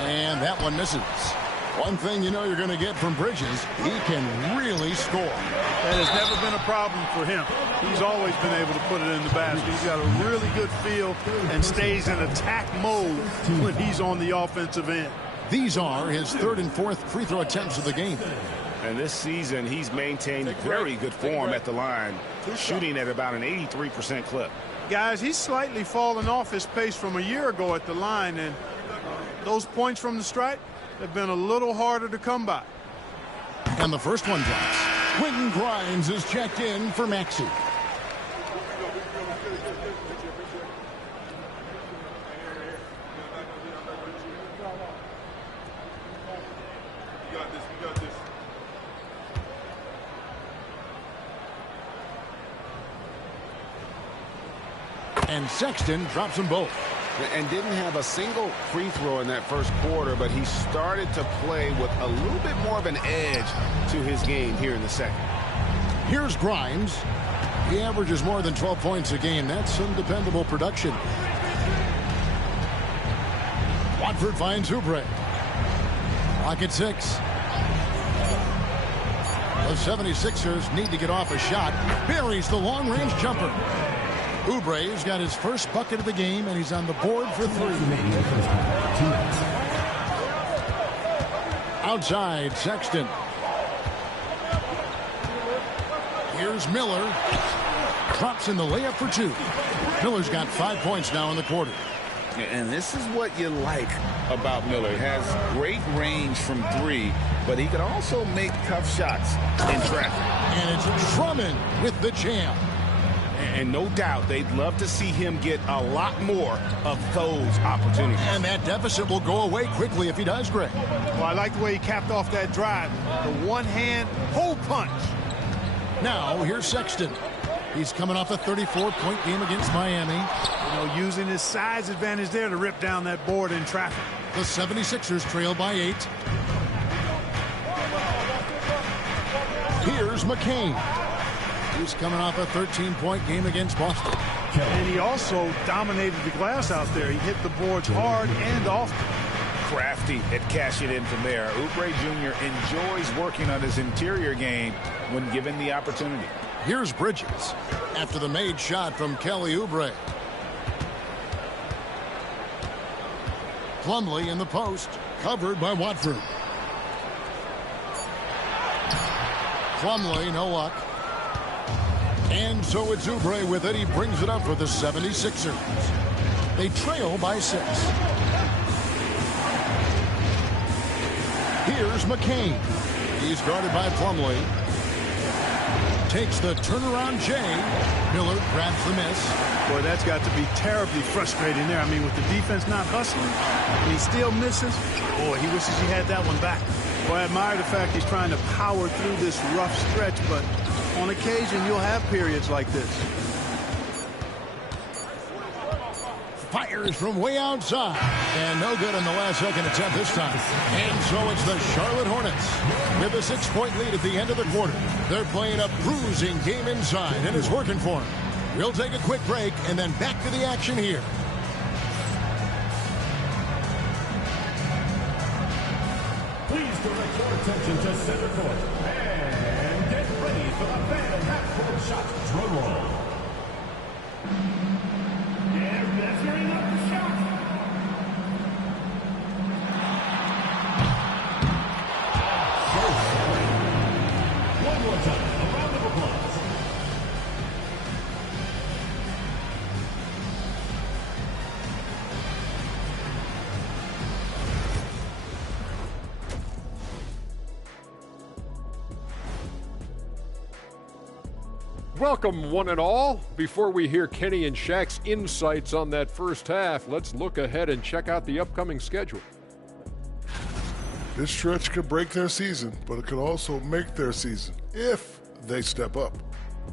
And that one misses. One thing you know you're going to get from Bridges, he can really score. That has never been a problem for him. He's always been able to put it in the basket. He's got a really good feel and stays in attack mode when he's on the offensive end. These are his 3rd and 4th free throw attempts of the game. And this season, he's maintained very good form at the line, shooting at about an 83% clip. Guys, he's slightly fallen off his pace from a year ago at the line, and those points from the stripe have been a little harder to come by. And the first one drops. Quentin Grimes is checked in for Maxey. And Sexton drops them both. And didn't have a single free throw in that first quarter, but he started to play with a little bit more of an edge to his game here in the second. Here's Grimes. He averages more than 12 points a game. That's some dependable production. Watford finds Oubre. Clock at 6. The 76ers need to get off a shot. Buries the long-range jumper. Oubre's got his first bucket of the game, and he's on the board for 3. Outside, Sexton. Here's Miller. Drops in the layup for 2. Miller's got 5 points now in the quarter. And this is what you like about Miller. He has great range from 3, but he can also make tough shots in traffic. And it's Drummond with the jam. And no doubt they'd love to see him get a lot more of those opportunities. And that deficit will go away quickly if he does, Greg. Well, I like the way he capped off that drive. The one-hand hole punch. Now, here's Sexton. He's coming off a 34-point game against Miami. You know, using his size advantage there to rip down that board in traffic. The 76ers trail by 8. Here's McCain. He's coming off a 13-point game against Boston. And he also dominated the glass out there. He hit the boards hard and often. Crafty at cashing in from there. Oubre Jr. enjoys working on his interior game when given the opportunity. Here's Bridges after the made shot from Kelly Oubre. Plumlee in the post, covered by Watford. Plumlee, no luck. And so it's Oubre with it. He brings it up for the 76ers. They trail by 6. Here's McCain. He's guarded by Plumlee. takes the turnaround J. Miller grabs the miss. Boy, that's got to be terribly frustrating there. I mean, with the defense not hustling, and he still misses. Boy, he wishes he had that one back. Boy, I admire the fact he's trying to power through this rough stretch, but on occasion, you'll have periods like this. Fires from way outside. And no good on the last second attempt this time. And so it's the Charlotte Hornets with a 6-point lead at the end of the quarter. They're playing a bruising game inside, and it's working for them. We'll take a quick break and then back to the action here. Please direct your attention to center court and get ready for the Bam half-court shot drum roll. They're measuring up the shot. One more time, a round of applause. Welcome, one and all. Before we hear Kenny and Shaq's insights on that first half, let's look ahead and check out the upcoming schedule. This stretch could break their season, but it could also make their season if they step up.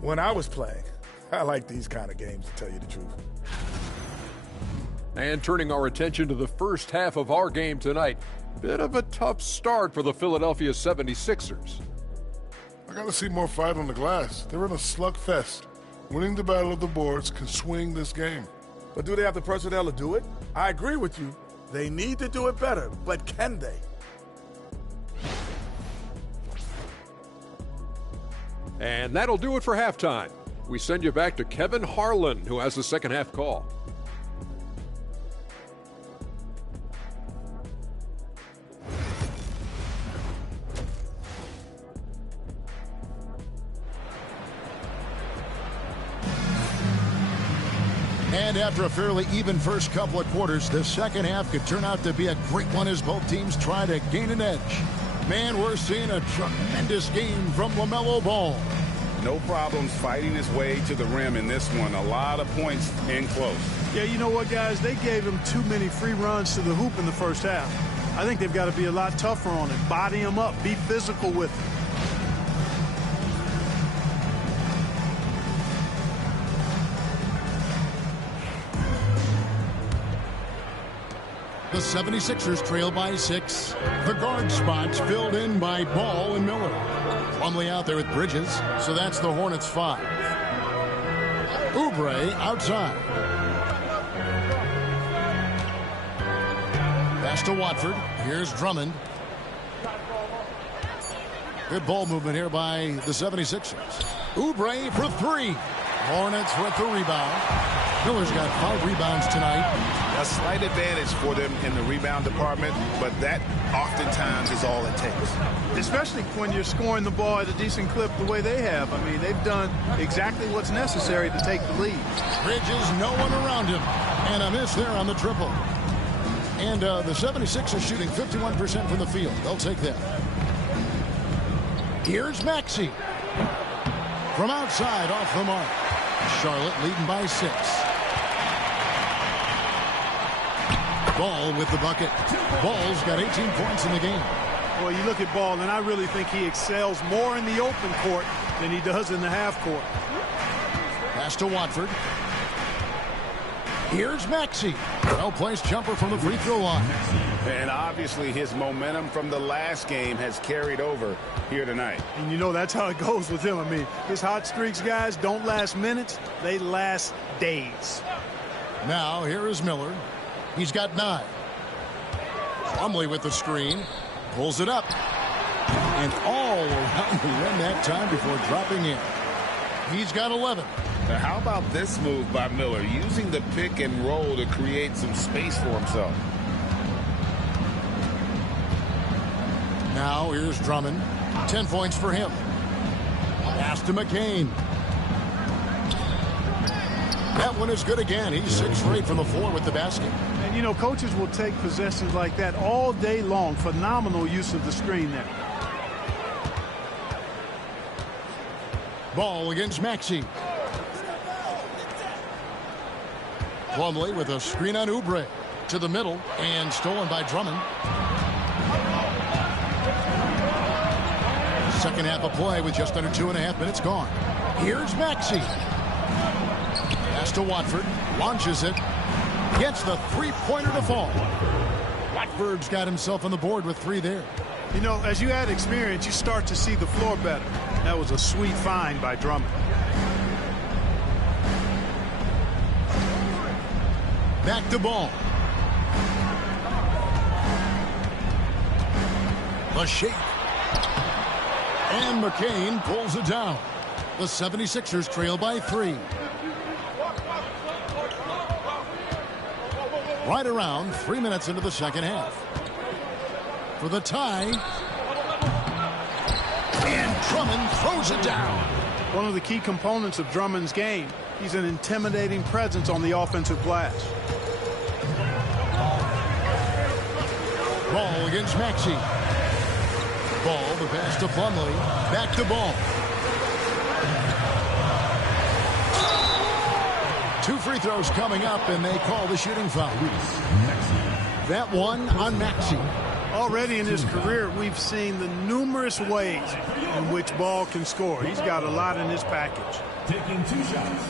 When I was playing, I like these kind of games, to tell you the truth. And turning our attention to the first half of our game tonight, bit of a tough start for the Philadelphia 76ers. I got to see more fight on the glass. They're in a slugfest. Winning the battle of the boards can swing this game. But do they have the personnel to do it? I agree with you. They need to do it better, but can they? And that'll do it for halftime. We send you back to Kevin Harlan, who has the second half call. And after a fairly even first couple of quarters, the second half could turn out to be a great one as both teams try to gain an edge. Man, we're seeing a tremendous game from LaMelo Ball. No problems fighting his way to the rim in this one. A lot of points in close. Yeah, you know what, guys? They gave him too many free runs to the hoop in the first half. I think they've got to be a lot tougher on it. Body him up. Be physical with him. The 76ers trail by 6. The guard spots filled in by Ball and Miller. Plumlee out there with Bridges, so that's the Hornets 5. Oubre outside. Pass to Watford. Here's Drummond. Good ball movement here by the 76ers. Oubre for 3. Hornets with the rebound. Miller's got 5 rebounds tonight. A slight advantage for them in the rebound department, but that oftentimes is all it takes. Especially when you're scoring the ball at a decent clip the way they have. I mean, they've done exactly what's necessary to take the lead. Bridges, no one around him. And a miss there on the triple. And the 76ers shooting 51% from the field. They'll take that. Here's Maxey. From outside, off the mark. Charlotte leading by 6. Ball with the bucket. Ball's got 18 points in the game. Well, you look at Ball, and I really think he excels more in the open court than he does in the half court. Pass to Watford. Here's Maxey. Well-placed jumper from the free throw line. And obviously his momentum from the last game has carried over here tonight. And you know that's how it goes with him. I mean, his hot streaks, guys, don't last minutes. They last days. Now, here is Miller. He's got 9. Plumlee with the screen. Pulls it up. And all around the rim that time before dropping in. He's got 11. Now, how about this move by Miller, using the pick and roll to create some space for himself? Now, here's Drummond. 10 points for him. Pass to McCain. That one is good again. He's 6 for 8 from the floor with the basket. And, you know, coaches will take possessions like that all day long. Phenomenal use of the screen there. Ball against Maxey. Plumlee with a screen on Oubre. To the middle and stolen by Drummond. Second half of play with just under 2.5 minutes gone. Here's Maxey. Pass to Watford. Launches it. Gets the three-pointer to fall. Watford's got himself on the board with 3 there. You know, as you add experience, you start to see the floor better. That was a sweet find by Drummond. Back to Ball. The shake. And McCain pulls it down. The 76ers trail by 3. Right around 3 minutes into the second half. For the tie. And Drummond throws it down. One of the key components of Drummond's game. He's an intimidating presence on the offensive glass. Ball against Maxey. Ball, the pass to Plumlee. Back to Ball. 2 free throws coming up, and they call the shooting foul. That one on Maxey. Already in his career, we've seen the numerous ways in which Ball can score. He's got a lot in his package. Taking 2 shots.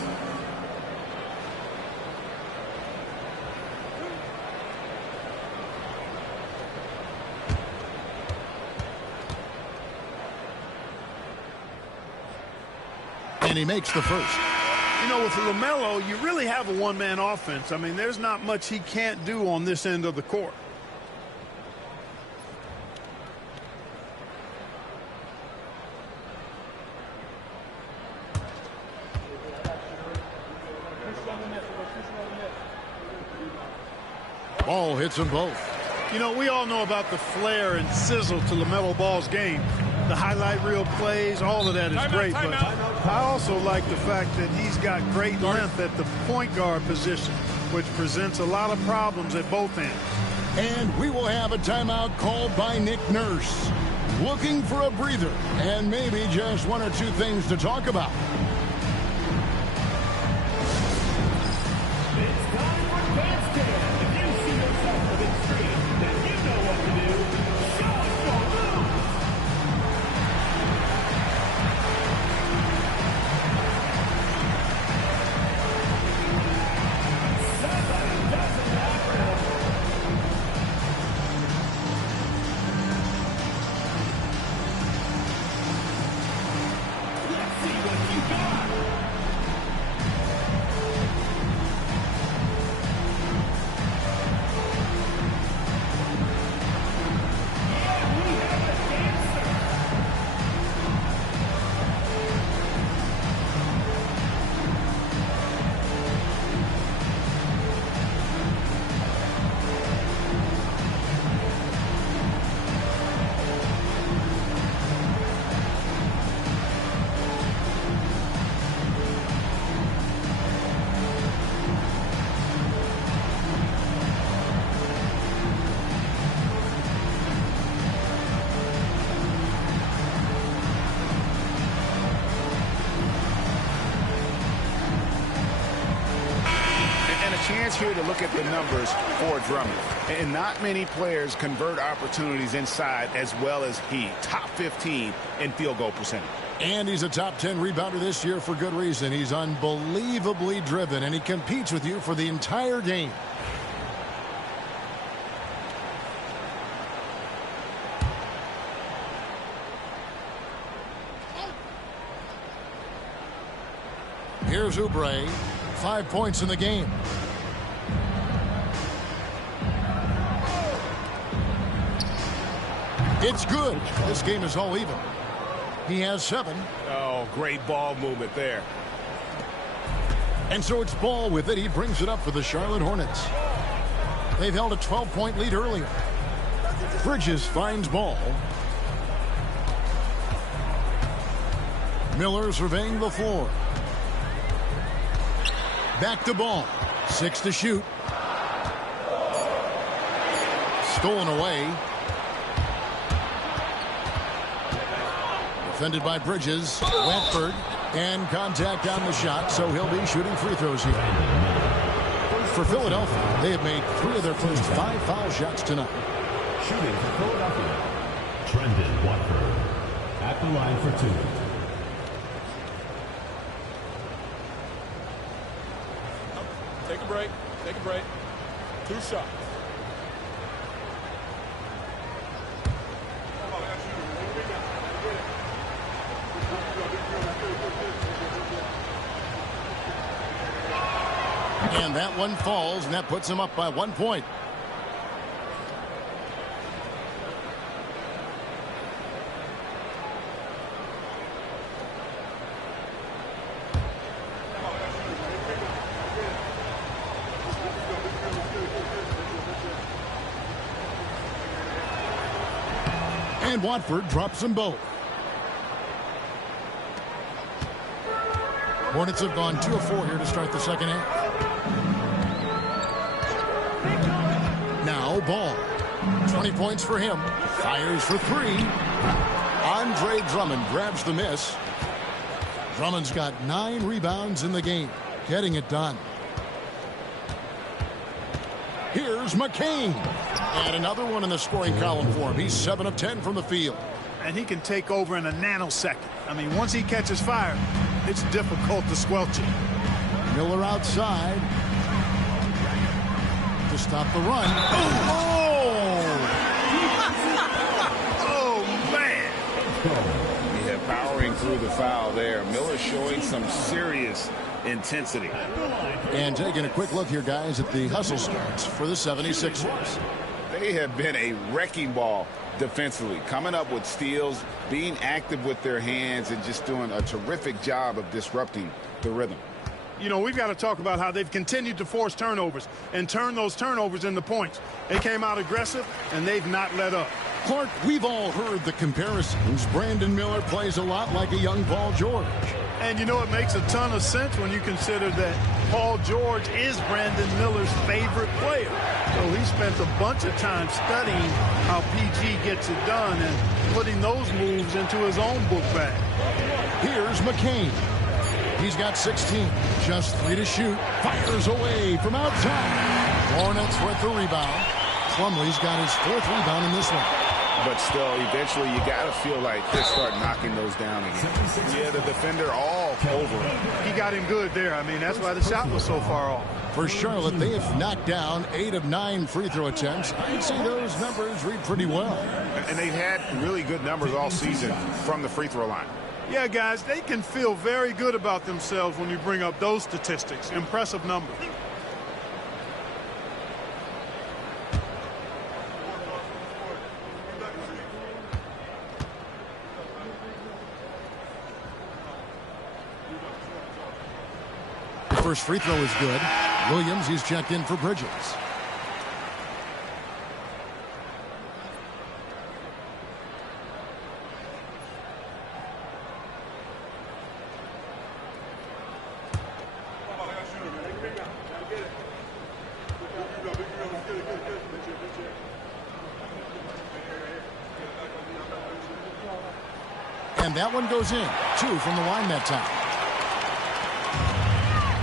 And he makes the first. You know, with LaMelo, you really have a one-man offense. I mean, there's not much he can't do on this end of the court. Ball hits them both. You know, we all know about the flair and sizzle to LaMelo Ball's game. The highlight reel plays, all of that is great. But I also like the fact that he's got great length at the point guard position, which presents a lot of problems at both ends. And we will have a timeout called by Nick Nurse. Looking for a breather and maybe just 1 or 2 things to talk about. Chance here to look at the numbers for Drummond. And not many players convert opportunities inside as well as he. Top 15 in field goal percentage. And he's a top 10 rebounder this year for good reason. He's unbelievably driven, and he competes with you for the entire game. Here's Oubre. 5 points in the game. It's good. This game is all even. He has 7. Oh, great ball movement there. And so it's Ball with it. He brings it up for the Charlotte Hornets. They've held a 12-point lead earlier. Bridges finds Ball. Miller surveying the floor. Back to Ball. 6 to shoot. Stolen away. Defended by Bridges. Watford And contact on the shot, so he'll be shooting free throws here. For Philadelphia, they have made 3 of their first 5 foul shots tonight. Shooting for Philadelphia, Trendon Watford at the line for 2. Take a break. Take a break. 2 shots. And that one falls, and that puts him up by 1 point. And Watford drops them both. Hornets have gone 2 of 4 here to start the second half. Now Ball. 20 points for him. Fires for 3. Andre Drummond grabs the miss. Drummond's got 9 rebounds in the game. Getting it done. Here's McCain. And another one in the scoring column for him. He's 7 of 10 from the field. And he can take over in a nanosecond. I mean, once he catches fire, it's difficult to squelch it. Miller outside to stop the run. Oh, man. Yeah, powering through the foul there. Miller showing some serious intensity. And taking a quick look here, guys, at the hustle stats for the 76ers. They have been a wrecking ball defensively, coming up with steals, being active with their hands, and just doing a terrific job of disrupting the rhythm. You know, we've got to talk about how they've continued to force turnovers and turn those turnovers into points. They came out aggressive, and they've not let up. Clark, we've all heard the comparisons. Brandon Miller plays a lot like a young Paul George. And, you know, it makes a ton of sense when you consider that Paul George is Brandon Miller's favorite player. So he spent a bunch of time studying how PG gets it done and putting those moves into his own book bag. Here's McCain. He's got 16. Just 3 to shoot. Fires away from outside. Hornets with the rebound. Plumlee's got his 4th rebound in this one. But still, eventually you got to feel like they start knocking those down again. Yeah, the defender all over him. He got him good there. I mean, that's why the shot was so far off. For Charlotte, they have knocked down 8 of 9 free throw attempts. I'd say those numbers read pretty well. And they've had really good numbers all season from the free throw line. Yeah, guys, they can feel very good about themselves when you bring up those statistics. Impressive numbers. First free throw is good. Williams, he's checked in for Bridges. And that one goes in. 2 from the line that time.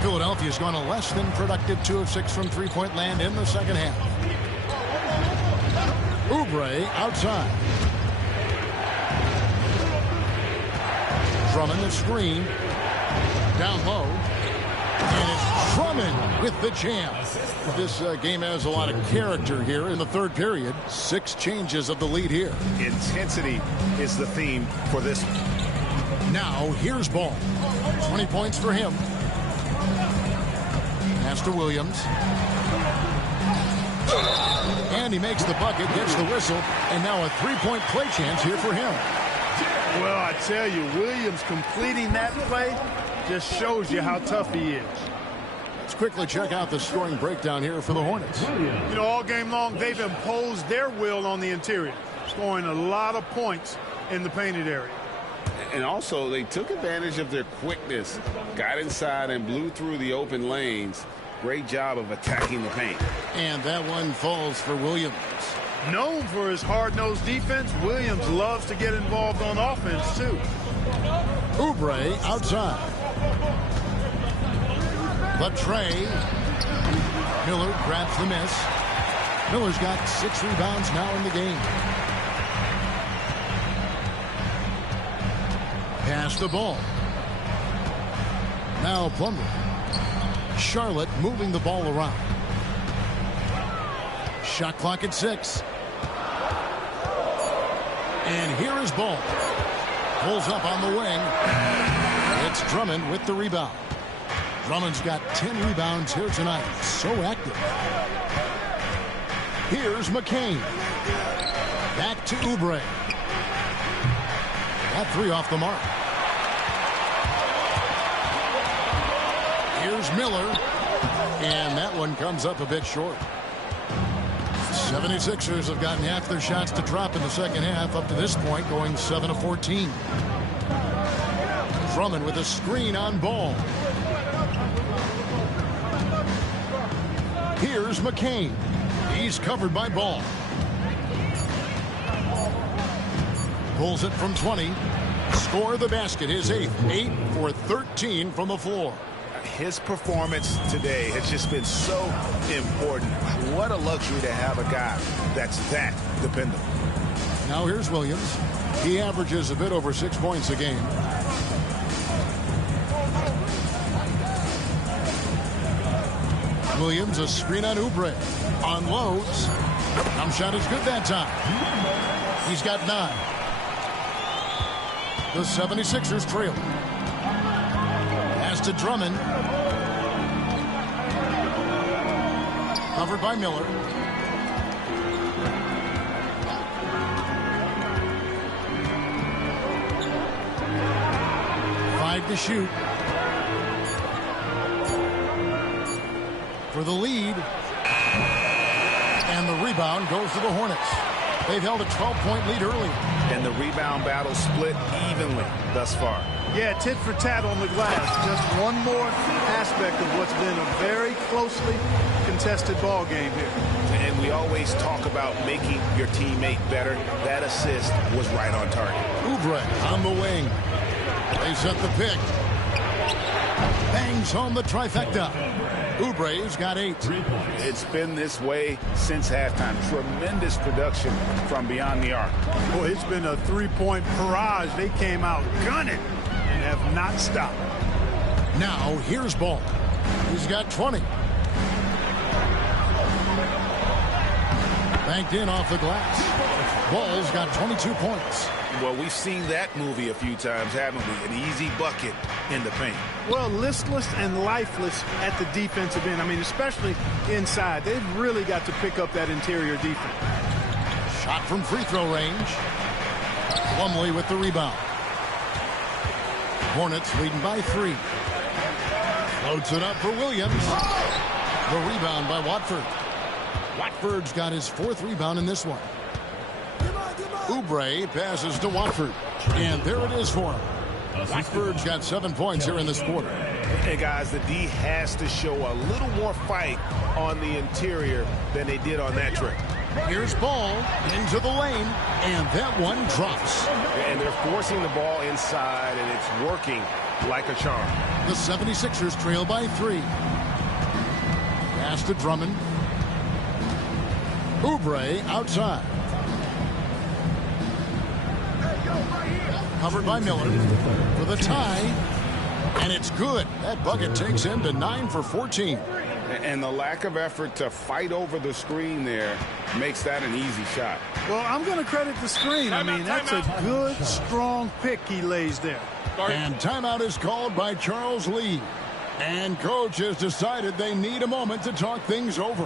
Philadelphia's gone a less than productive 2 of 6 from three-point land in the second half. Oubre outside. Drummond the screen. Down low. And it's Drummond with the jam. This game has a lot of character here in the third period. 6 changes of the lead here. Intensity is the theme for this. Now here's Ball. 20 points for him. Pass to Williams. And he makes the bucket, gets the whistle, and now a 3-point play chance here for him. Well, I tell you, Williams completing that play just shows you how tough he is. Let's quickly check out the scoring breakdown here for the Hornets. You know, all game long, they've imposed their will on the interior, scoring a lot of points in the painted area. And also, they took advantage of their quickness, got inside and blew through the open lanes. Great job of attacking the paint. And that one falls for Williams. Known for his hard-nosed defense, Williams loves to get involved on offense, too. Oubre outside. The tray. Miller grabs the miss. Miller's got 6 rebounds now in the game. Pass the ball. Now Plumlee. Charlotte moving the ball around. Shot clock at 6. And here is Ball. Pulls up on the wing. It's Drummond with the rebound. Drummond's got 10 rebounds here tonight. So active. Here's McCain. Back to Oubre. That 3 off the mark. Here's Miller. And that one comes up a bit short. 76ers have gotten half their shots to drop in the second half up to this point, going 7 of 14. Drummond with a screen on Ball. Here's McCain. He's covered by Ball. Pulls it from 20. Score the basket, his 8th. 8 for 13 from the floor. His performance today has just been so important. What a luxury to have a guy that's that dependable. Now here's Williams. He averages a bit over 6 points a game. Williams, a screen on Oubre. Unloads. Jump shot is good that time. He's got 9. The 76ers trail. Pass to Drummond. Covered by Miller. Five to shoot. For the lead. And the rebound goes to the Hornets. They've held a 12-point lead early. And the rebound battle split evenly thus far. Yeah, tit for tat on the glass. Just one more aspect of what's been a very closely contested ball game here. And we always talk about making your teammate better. That assist was right on target. Oubre on the wing. They set the pick. Bangs home the trifecta. Oubre's got 8. It's been this way since halftime. Tremendous production from beyond the arc. Boy, it's been a 3-point barrage. They came out gunning and have not stopped. Now here's Ball. He's got 20. Banked in off the glass. Ball's got 22 points. Well, we've seen that movie a few times, haven't we? An easy bucket in the paint. Well, listless and lifeless at the defensive end. I mean, especially inside. They've really got to pick up that interior defense. Shot from free throw range. Plumlee with the rebound. Hornets leading by 3. Floats it up for Williams. The rebound by Watford. Watford's got his 4th rebound in this one. Oubre passes to Watford. And there it is for him. Watford's got 7 points here in this quarter. Hey, guys, the D has to show a little more fight on the interior than they did on that trick. Here's Ball into the lane, and that one drops. And they're forcing the ball inside, and it's working like a charm. The 76ers trail by 3. Pass to Drummond. Oubre outside. Covered by Miller for the tie, and it's good. That bucket takes him to 9 for 14. And the lack of effort to fight over the screen there makes that an easy shot. Well, I'm going to credit the screen. I mean, that's a good, strong pick he lays there. And timeout is called by Charles Lee. And coach has decided they need a moment to talk things over.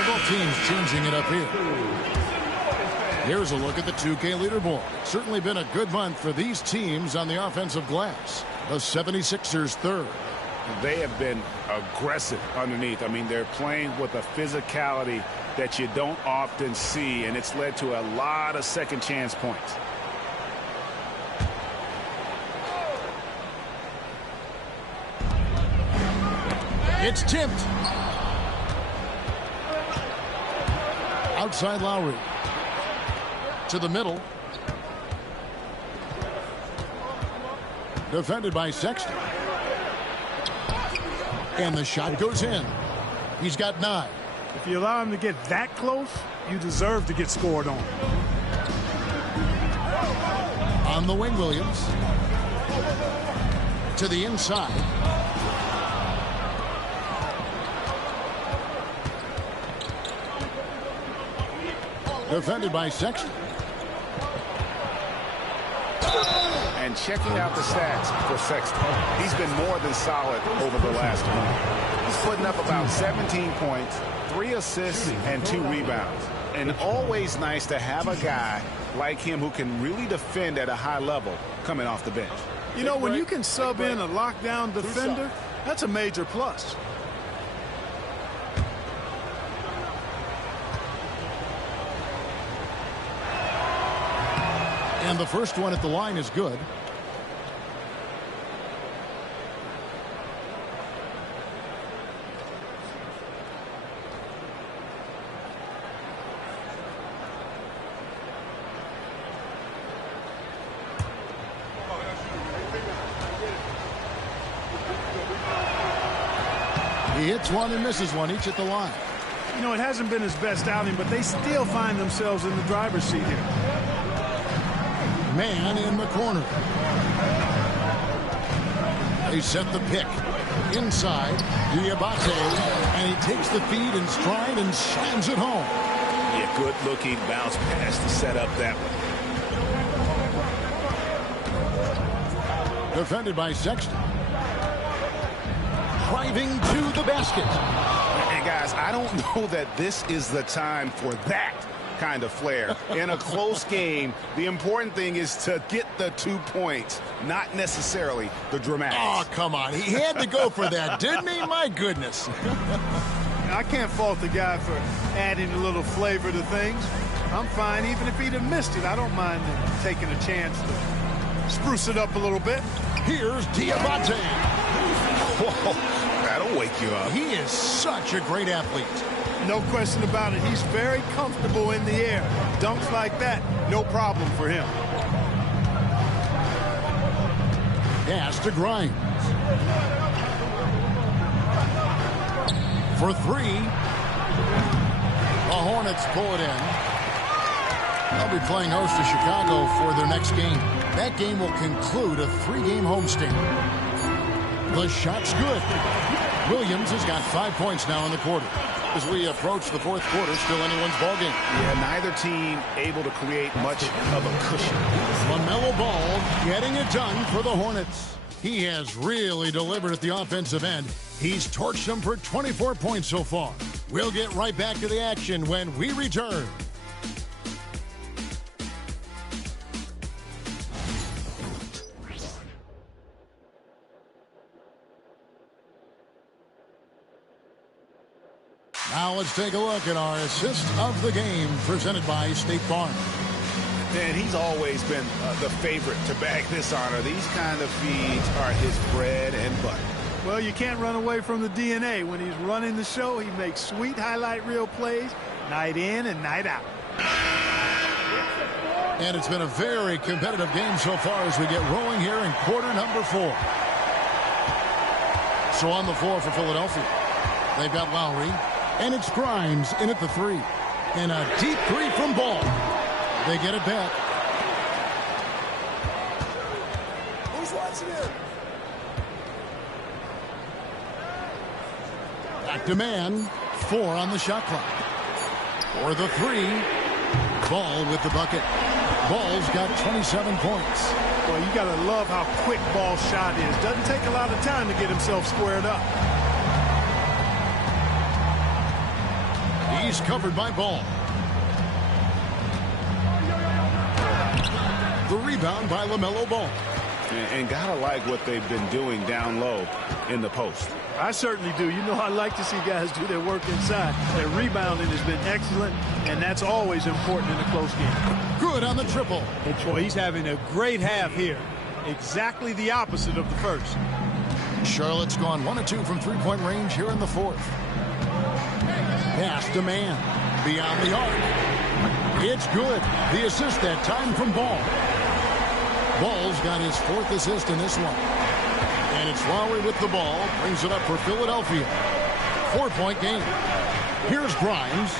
Several teams changing it up here. Here's a look at the 2K leaderboard. Certainly been a good month for these teams on the offensive glass. The 76ers third. They have been aggressive underneath. I mean, they're playing with a physicality that you don't often see, and it's led to a lot of second chance points. It's tipped. Outside Lowry. To the middle. Defended by Sexton. And the shot goes in. He's got 9. If you allow him to get that close, you deserve to get scored on. On the wing, Williams. To the inside. Defended by Sexton. And checking out the stats for Sexton, he's been more than solid over the last month. He's putting up about 17 points, 3 assists, and 2 rebounds. And always nice to have a guy like him who can really defend at a high level coming off the bench. You know, when you can sub in a lockdown defender, that's a major plus. And the first one at the line is good. He hits one and misses one, each at the line. You know, it hasn't been his best outing, but they still find themselves in the driver's seat here. Man in the corner. They set the pick. Inside, Diabate, and he takes the feed in stride and slams it home. Yeah, good-looking bounce pass to set up that one. Defended by Sexton. Driving to the basket. And guys, I don't know that this is the time for that kind of flair. In a close game, the important thing is to get the 2 points, not necessarily the dramatics. Oh, come on. He had to go for that, didn't he? My goodness. I can't fault the guy for adding a little flavor to things. I'm fine. Even if he'd have missed it, I don't mind taking a chance to spruce it up a little bit. Here's Diabate. Whoa, that'll wake you up. He is such a great athlete. No question about it. He's very comfortable in the air. Dunks like that, no problem for him. Pass to Grimes. For 3. The Hornets pull it in. They'll be playing host to Chicago for their next game. That game will conclude a 3-game homestand. The shot's good. Williams has got 5 points now in the quarter. As we approach the fourth quarter, still anyone's ballgame. Yeah, neither team able to create much of a cushion. LaMelo Ball getting it done for the Hornets. He has really delivered at the offensive end. He's torched them for 24 points so far. We'll get right back to the action when we return. Now let's take a look at our assist of the game presented by State Farm. And he's always been the favorite to bag this honor. These kind of feeds are his bread and butter. Well, you can't run away from the DNA. When he's running the show, he makes sweet highlight reel plays night in and night out. And it's been a very competitive game so far as we get rolling here in quarter number 4. So on the floor for Philadelphia, they've got Lowry. And it's Grimes in at the 3. And a deep 3 from Ball. They get it back. Who's watching it? Back to man. 4 on the shot clock. For the 3. Ball with the bucket. Ball's got 27 points. Well, you got to love how quick Ball's shot is. Doesn't take a lot of time to get himself squared up. He's covered by Ball. The rebound by LaMelo Ball. And gotta like what they've been doing down low in the post. I certainly do. You know, I like to see guys do their work inside. Their rebounding has been excellent, and that's always important in a close game. Good on the triple. Hey, Troy, he's having a great half here. Exactly the opposite of the first. Charlotte's gone 1 of 2 from three-point range here in the fourth. Pass to Man. Beyond the arc. It's good. The assist that time from Ball. Ball's got his 4th assist in this one. And it's Lowry with the ball. Brings it up for Philadelphia. 4-point game. Here's Grimes.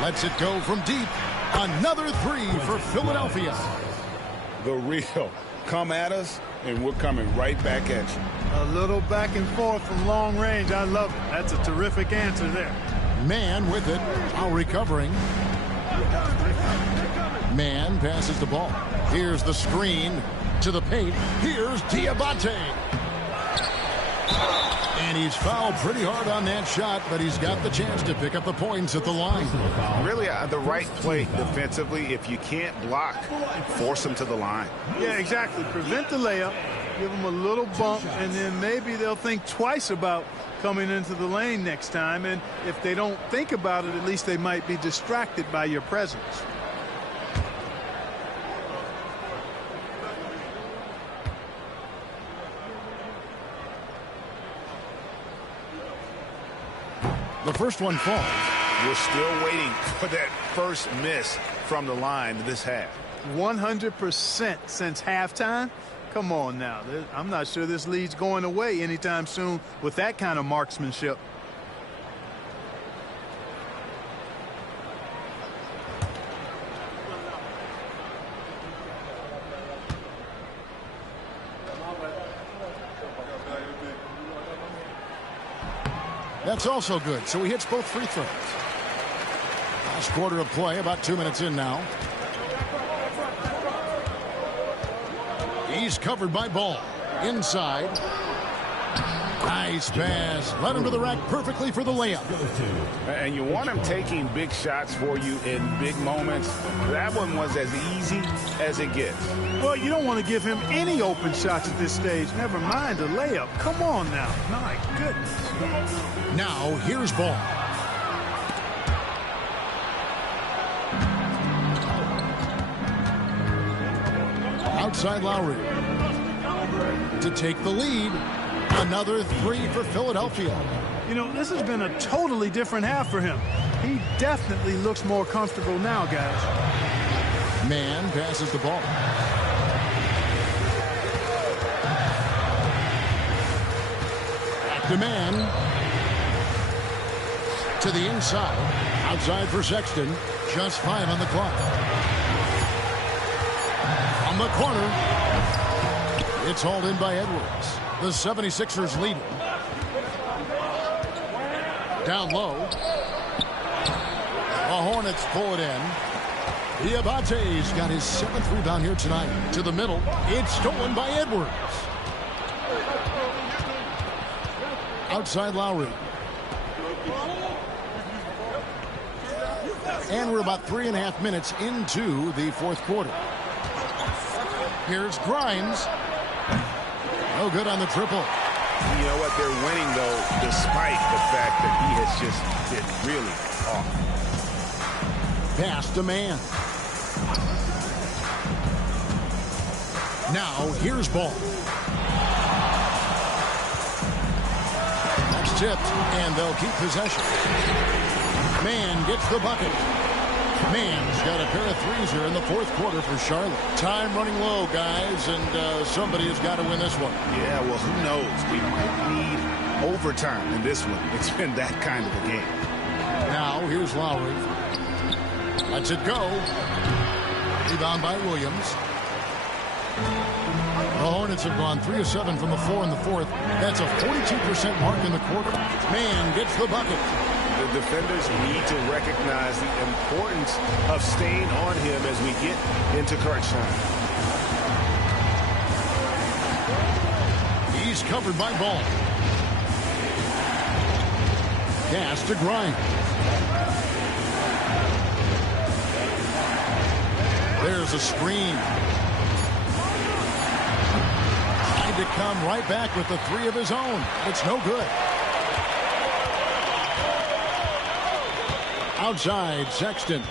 Lets it go from deep. Another 3 for Philadelphia. The real. Come at us, and we're coming right back at you. A little back and forth from long range. I love it. That's a terrific answer there. Man with it. Now recovering. Man passes the ball. Here's the screen to the paint. Here's Diabate. And he's fouled pretty hard on that shot, but he's got the chance to pick up the points at the line. Really, the right play defensively. If you can't block, force him to the line. Yeah, exactly. Prevent the layup, give them a little bump, and then maybe they'll think twice about coming into the lane next time. And if they don't think about it, at least they might be distracted by your presence. The first one falls. We're still waiting for that first miss from the line this half. 100% since halftime. Come on now. I'm not sure this lead's going away anytime soon with that kind of marksmanship. That's also good. So he hits both free throws. Last quarter of play, about 2 minutes in now. He's covered by Ball. Inside. Nice pass. Led him to the rack perfectly for the layup. And you want him taking big shots for you in big moments. That one was as easy as it gets. Well, you don't want to give him any open shots at this stage. Never mind a layup. Come on now. My goodness. Now, here's Ball. Outside Lowry. To take the lead. Another 3 for Philadelphia. You know, this has been a totally different half for him. He definitely looks more comfortable now, guys. Man passes the ball. Back to Man. To the inside. Outside for Sexton. Just 5 on the clock. On the corner. It's hauled in by Edwards. The 76ers lead. Down low. The Hornets pull it in. Diabate's got his 7th rebound here tonight. To the middle. It's stolen by Edwards. Outside Lowry. And we're about 3.5 minutes into the fourth quarter. Here's Grimes. No good on the triple. You know what? They're winning, though, despite the fact that he has just been really off. Pass to Man. Now, here's Ball. That's tipped, and they'll keep possession. Man gets the bucket. Man's got a pair of threes here in the fourth quarter for Charlotte. Time running low, guys, and somebody has got to win this one. Yeah, well, who knows? We might need overtime in this one. It's been that kind of a game. Now, here's Lowry. Lets it go. Rebound by Williams. The Hornets have gone 3 of 7 from the floor in the fourth. That's a 42% mark in the quarter. Man gets the bucket. The defenders need to recognize the importance of staying on him as we get into crunch time. covered by Ball. Pass to Grimes. There's a screen. Tried to come right back with the three of his own. It's no good. Outside, Sexton.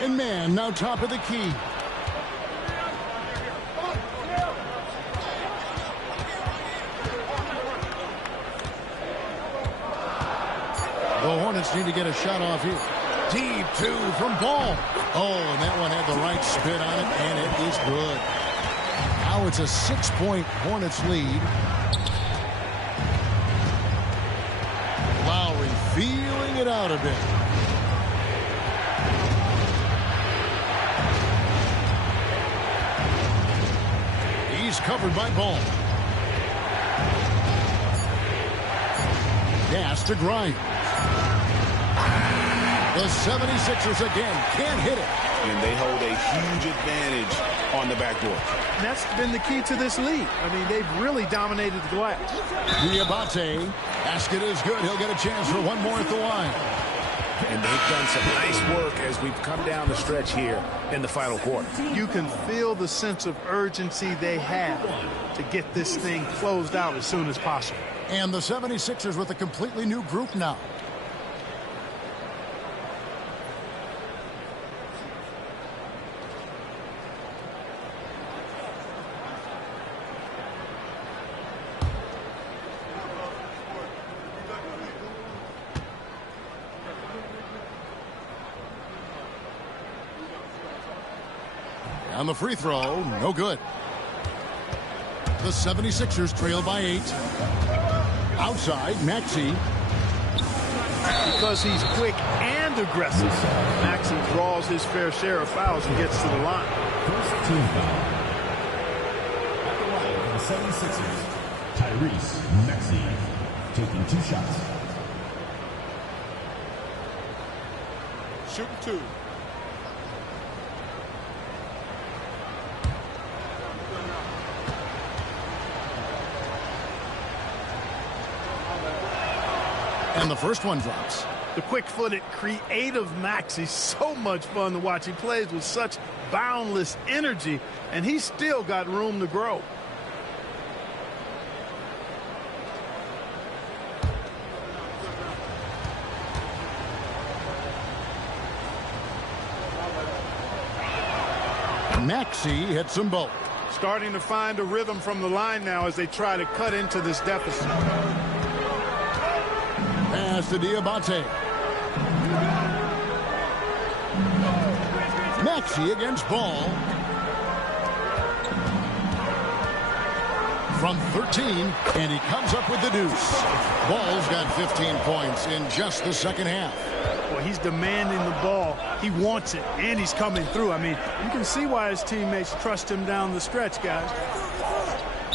And man, now top of the key. The Hornets need to get a shot off here. Deep two from Ball. Oh, and that one had the right spin on it, and it is good. Now it's a 6-point Hornets lead. Lowry feeling it out a bit. He's covered by Ball. Pass to Grimes. The 76ers again can't hit it. And they hold a huge advantage on the backboard. And that's been the key to this lead. I mean, they've really dominated the glass. Diabate. Basket is good. He'll get a chance for one more at the line. And they've done some nice work as we've come down the stretch here in the final quarter. You can feel the sense of urgency they have to get this thing closed out as soon as possible. And the 76ers with a completely new group now. On the free throw, no good. The 76ers trail by 8. Outside, Maxey. Because he's quick and aggressive, Maxey draws his fair share of fouls and gets to the line. First team foul. At the line for the 76ers, Tyrese Maxey taking 2 shots. Shooting 2. And the first one drops. The quick-footed, creative Maxey, so much fun to watch. He plays with such boundless energy, and he's still got room to grow. Maxey hits them both. Starting to find a rhythm from the line now as they try to cut into this deficit. Pass to Diabate. Maxey against Ball. From 13, and he comes up with the deuce. Ball's got 15 points in just the second half. Well, he's demanding the ball. He wants it, and he's coming through. I mean, you can see why his teammates trust him down the stretch, guys.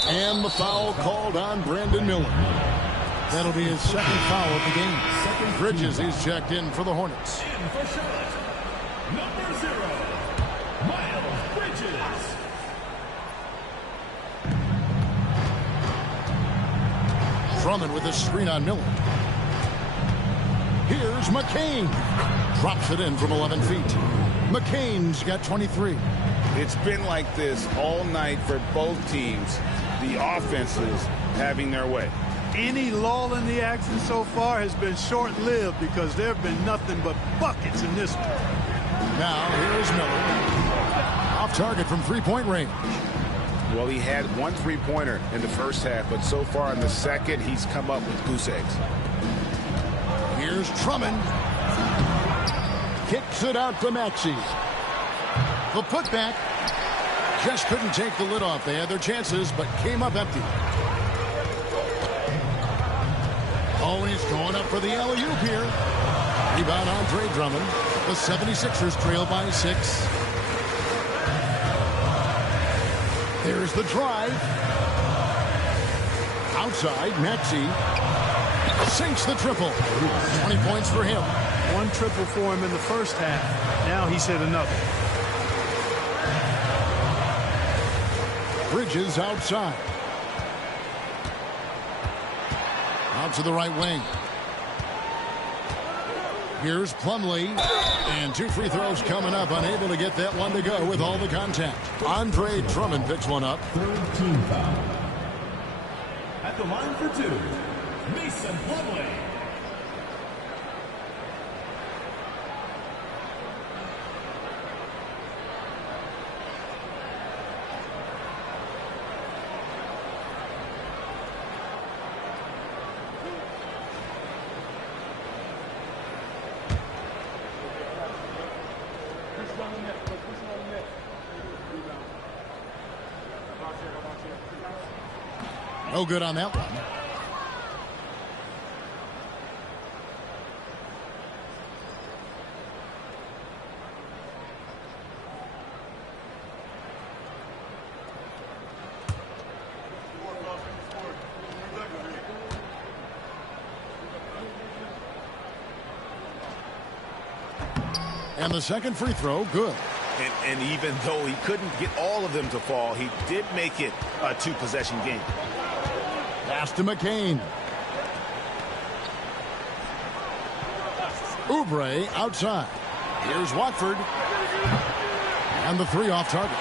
And the foul called on Brandon Miller. That'll be his second foul of the game. Bridges, he's checked in for the Hornets. In for Charlotte, number 0, Miles Bridges. Drummond with a screen on Miller. Here's McCain. Drops it in from 11 feet. McCain's got 23. It's been like this all night for both teams. The offenses having their way. Any lull in the action so far has been short-lived because there have been nothing but buckets in this one. Now, here's Miller. Off target from three-point range. Well, he had one three-pointer in the first half, but so far in the second, he's come up with goose eggs. Here's Drummond. Kicks it out to Maxey. The putback. Just couldn't take the lid off. They had their chances, but came up empty. Oh, and he's going up for the alley-oop here. Rebound Andre Drummond. The 76ers trail by 6. There's the drive. Outside, Maxey sinks the triple. 20 points for him. One triple for him in the first half. Now he's hit another. Bridges outside. out to the right wing. Here's Plumlee. And 2 free throws coming up. Unable to get that one to go with all the contact. Andre Drummond picks one up. Third team foul. At the line for 2, Mason Plumlee. No good on that one. And the second free throw, good. And even though he couldn't get all of them to fall, he did make it a 2-possession game. Pass to McCain. Oubre outside. Here's Watford. And the 3 off target.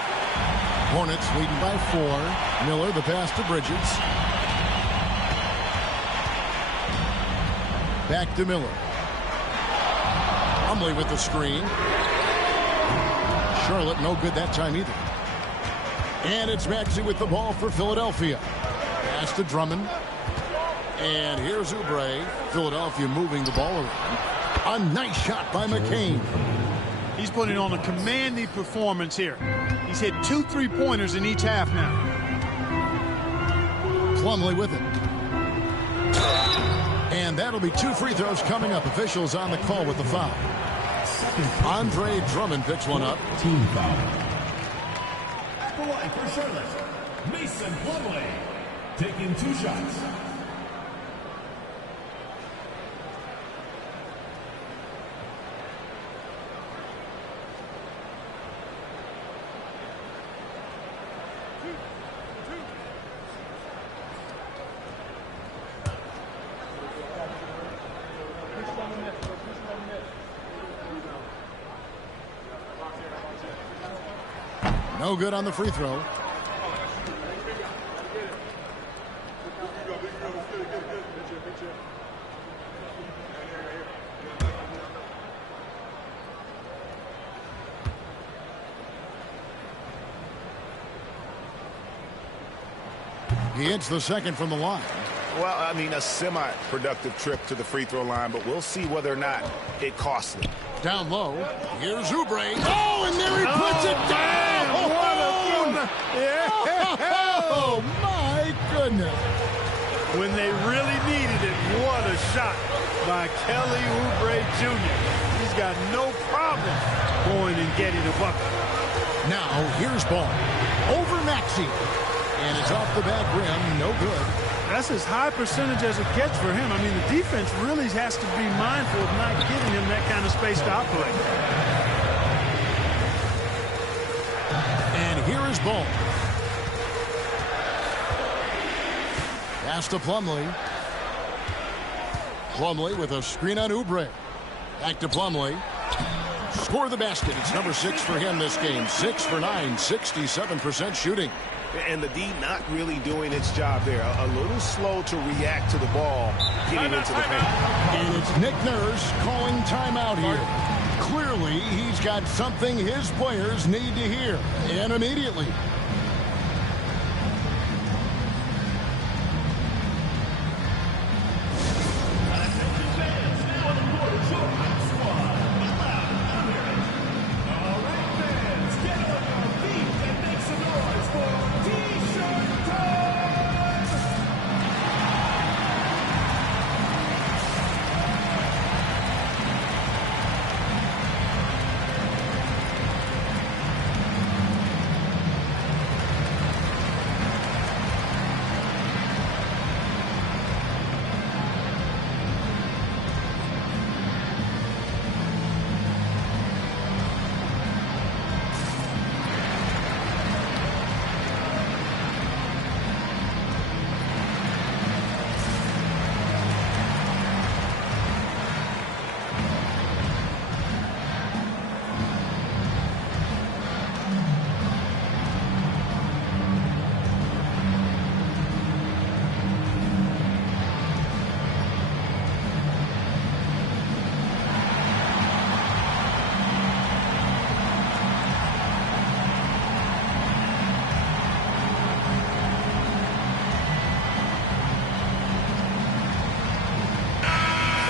Hornets leading by 4. Miller, the pass to Bridges. Back to Miller. Plumlee with the screen. Charlotte no good that time either. And it's Maxey with the ball for Philadelphia. Pass to Drummond. And here's Oubre. Philadelphia moving the ball around. A nice shot by McCain. He's putting on a commanding performance here. He's hit 2 3-pointers in each half now. Plumlee with it. And that'll be 2 free throws coming up. Officials on the call with the foul. Andre Drummond picks one up. Team foul. At the line for Charlotte, Mason Plumlee. Taking 2 shots. No good on the free throw. He hits the second from the line. Well, I mean, a semi-productive trip to the free throw line, but we'll see whether or not it costs him. Down low. Here's Oubre. Oh, and there he puts it down. Oh, my goodness. When they really needed it, what a shot by Kelly Oubre Jr. He's got no problem going and getting a bucket. Now, here's ball. Over Maxey. And it's off the back rim. No good. That's as high percentage as it gets for him. I mean, the defense really has to be mindful of not giving him that kind of space to operate. And here is Ball. Pass to Plumlee. Plumlee with a screen on Oubre. Back to Plumlee. Score the basket. It's number 6 for him this game. 6 for 9, 67% shooting. And the D not really doing its job there. A little slow to react to the ball getting into the paint. And it's Nick Nurse calling timeout here. Clearly, he's got something his players need to hear. And immediately.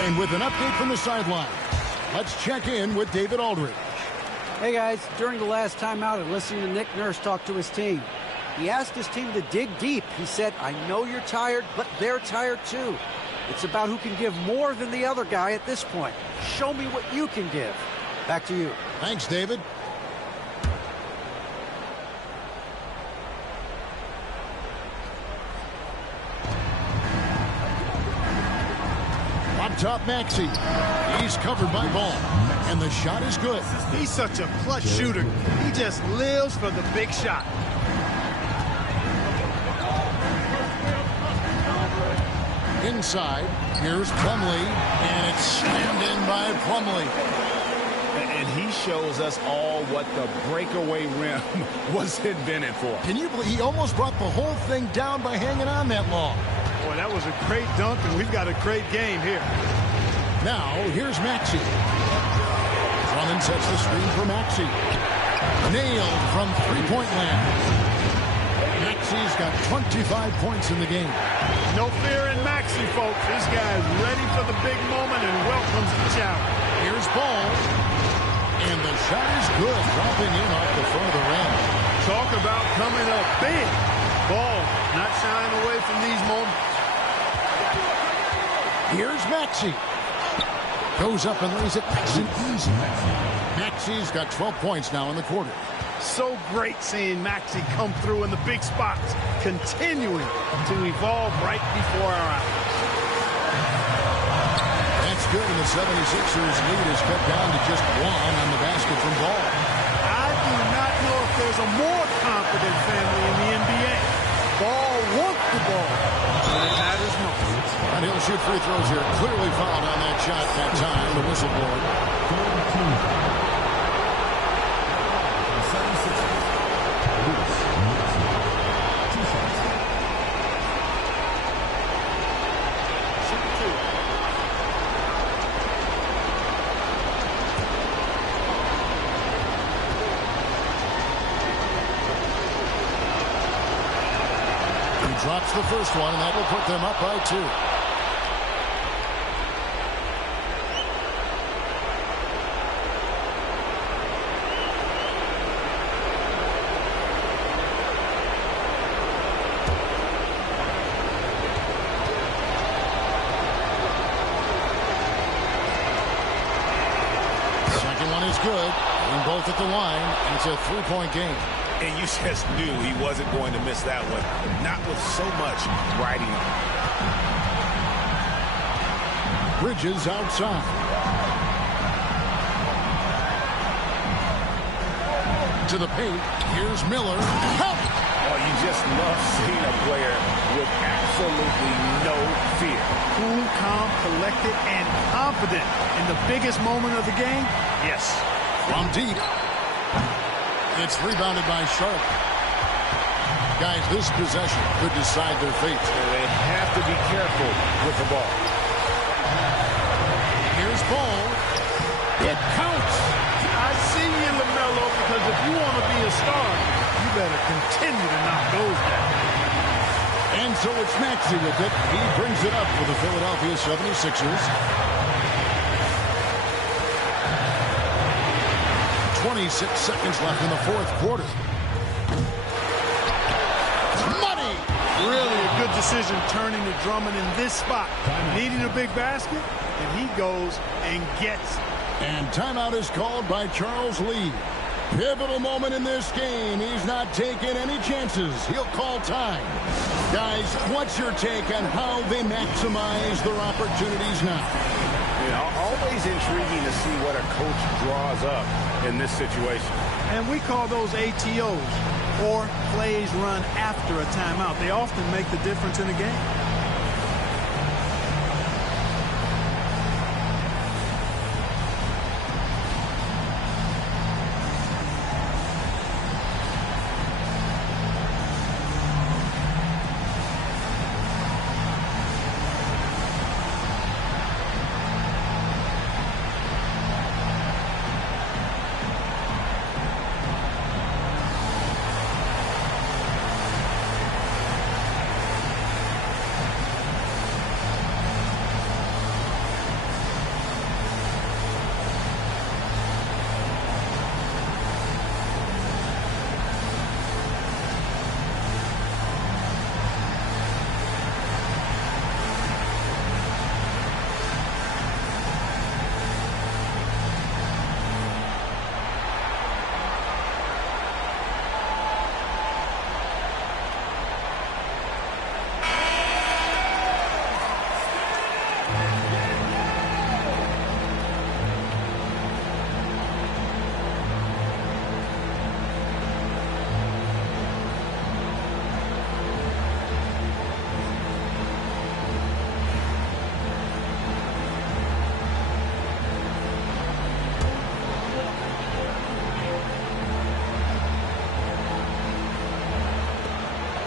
And with an update from the sideline, let's check in with David Aldridge. Hey, guys. During the last timeout, I listened to Nick Nurse talk to his team. He asked his team to dig deep. He said, I know you're tired, but they're tired too. It's about who can give more than the other guy at this point. Show me what you can give. Back to you. Thanks, David. Up top, Maxey. He's covered by Ball. And the shot is good. He's such a clutch shooter. He just lives for the big shot. Inside, here's Plumlee, and it's slammed in by Plumlee. And he shows us all what the breakaway rim was invented for. Can you believe he almost brought the whole thing down by hanging on that long? Boy, that was a great dunk, and we've got a great game here. Now, here's Maxey. Drummond sets the screen for Maxey. Nailed from three-point land. Maxey's got 25 points in the game. No fear in Maxey, folks. This guy's ready for the big moment and welcomes the challenge. Here's Ball. And the shot is good, dropping in off the front of the rim. Talk about coming up big. Ball not shying away from these moments. Here's Maxey. Goes up and lays it nice and easy. Maxey's got 12 points now in the quarter. So great seeing Maxey come through in the big spots, continuing to evolve right before our eyes. That's good, and the 76ers lead is cut down to just one on the basket from Ball. I do not know if there's a more confident family in the NBA. Ball wants the ball when it matters most. And he'll shoot free throws here. Clearly fouled on that shot that time. The whistle blown. Drops the first one, and that will put them up by 2. Second one is good, and both at the line. It's a three-point game. And you just knew he wasn't going to miss that one. Not with so much riding on. Bridges outside. To the paint. Here's Miller. Help! Oh, you just love seeing a player with absolutely no fear. Cool, calm, collected, and confident in the biggest moment of the game. Yes. From deep. It's rebounded by Sharp. Guys, this possession could decide their fate. They have to be careful with the ball. Here's Ball. It counts. I see you, LaMelo, because if you want to be a star, you better continue to knock those down. And so it's Maxey with it. He brings it up for the Philadelphia 76ers. 26 seconds left in the fourth quarter. Money! Really a good decision turning to Drummond in this spot. Needing a big basket, and he goes and gets it. And timeout is called by Charles Lee. Pivotal moment in this game. He's not taking any chances. He'll call time. Guys, what's your take on how they maximize their opportunities now? You know, always intriguing to see what a coach draws up in this situation. And we call those ATOs, or plays run after a timeout. They often make the difference in a game.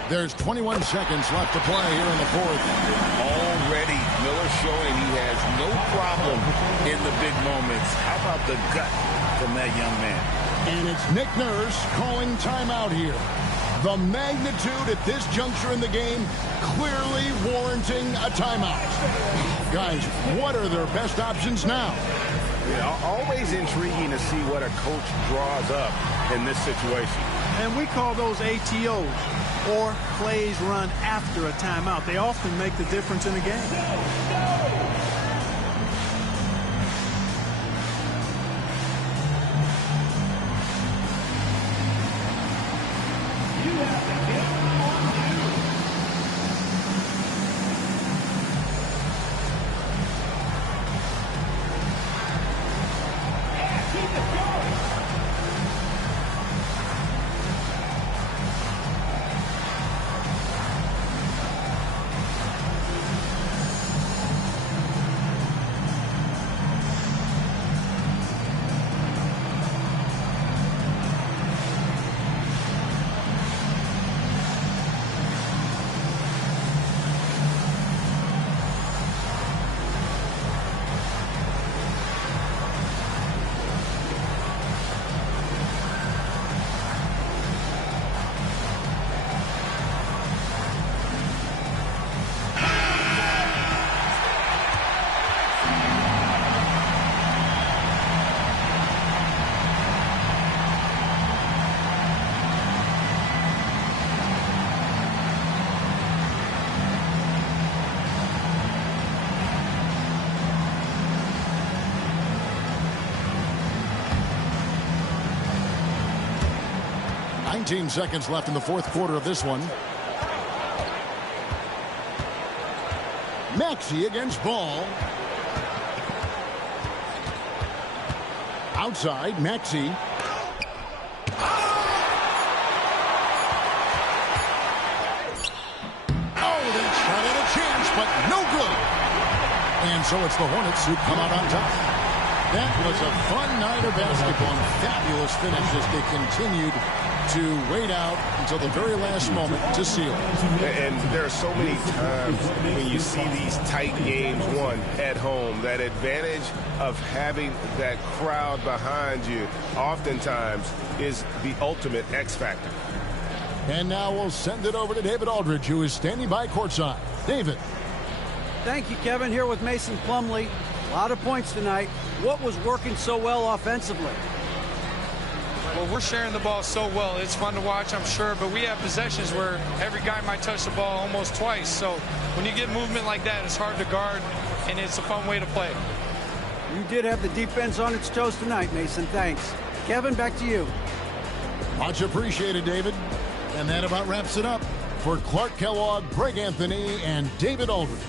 There's 21 seconds left to play here in the fourth. Already, Miller showing he has no problem in the big moments. How about the gut from that young man? And it's Nick Nurse calling timeout here. The magnitude at this juncture in the game clearly warranting a timeout. Guys, what are their best options now? Yeah, always intriguing to see what a coach draws up in this situation. And we call those ATOs, or plays run after a timeout. They often make the difference in a game. Seconds left in the fourth quarter of this one. Maxey against Ball. Outside, Maxey. Oh, they tried at a chance, but no good. And so it's the Hornets who come out on top. That was a fun night of basketball and fabulous finish as they continued to wait out until the very last moment to seal. And there are so many times when you see these tight games won at home, that advantage of having that crowd behind you oftentimes is the ultimate X factor. And now we'll send it over to David Aldridge, who is standing by courtside. David. Thank you, Kevin. Here with Mason Plumlee. A lot of points tonight. What was working so well offensively? Well, we're sharing the ball so well. It's fun to watch, I'm sure, but we have possessions where every guy might touch the ball almost twice. So when you get movement like that, it's hard to guard, and it's a fun way to play. You did have the defense on its toes tonight, Mason. Thanks. Kevin, back to you. Much appreciated, David. And that about wraps it up. For Clark Kellogg, Greg Anthony, and David Aldridge,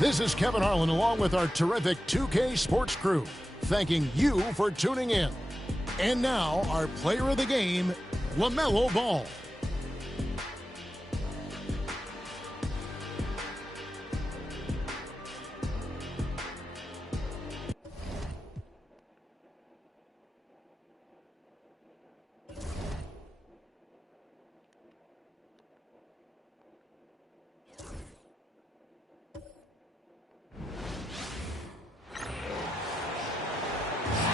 this is Kevin Harlan along with our terrific 2K Sports crew, thanking you for tuning in. And now, our player of the game, LaMelo Ball.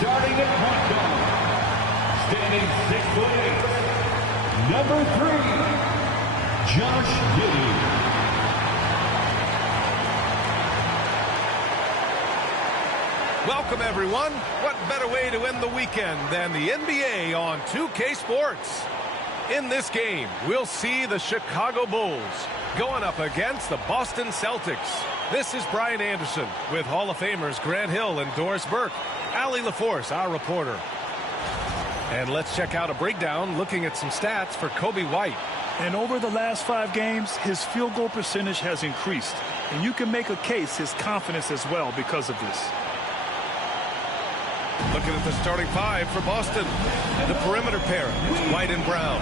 Starting at point guard, standing 6'8", number 3, Josh Giddey. Welcome, everyone. What better way to end the weekend than the NBA on 2K Sports? In this game, we'll see the Chicago Bulls going up against the Boston Celtics. This is Brian Anderson with Hall of Famers Grant Hill and Doris Burke. Allie LaForce, our reporter. And let's check out a breakdown looking at some stats for Coby White. And over the last 5 games, his field goal percentage has increased. And you can make a case his confidence as well because of this. Looking at the starting 5 for Boston. The perimeter pair, it's White and Brown.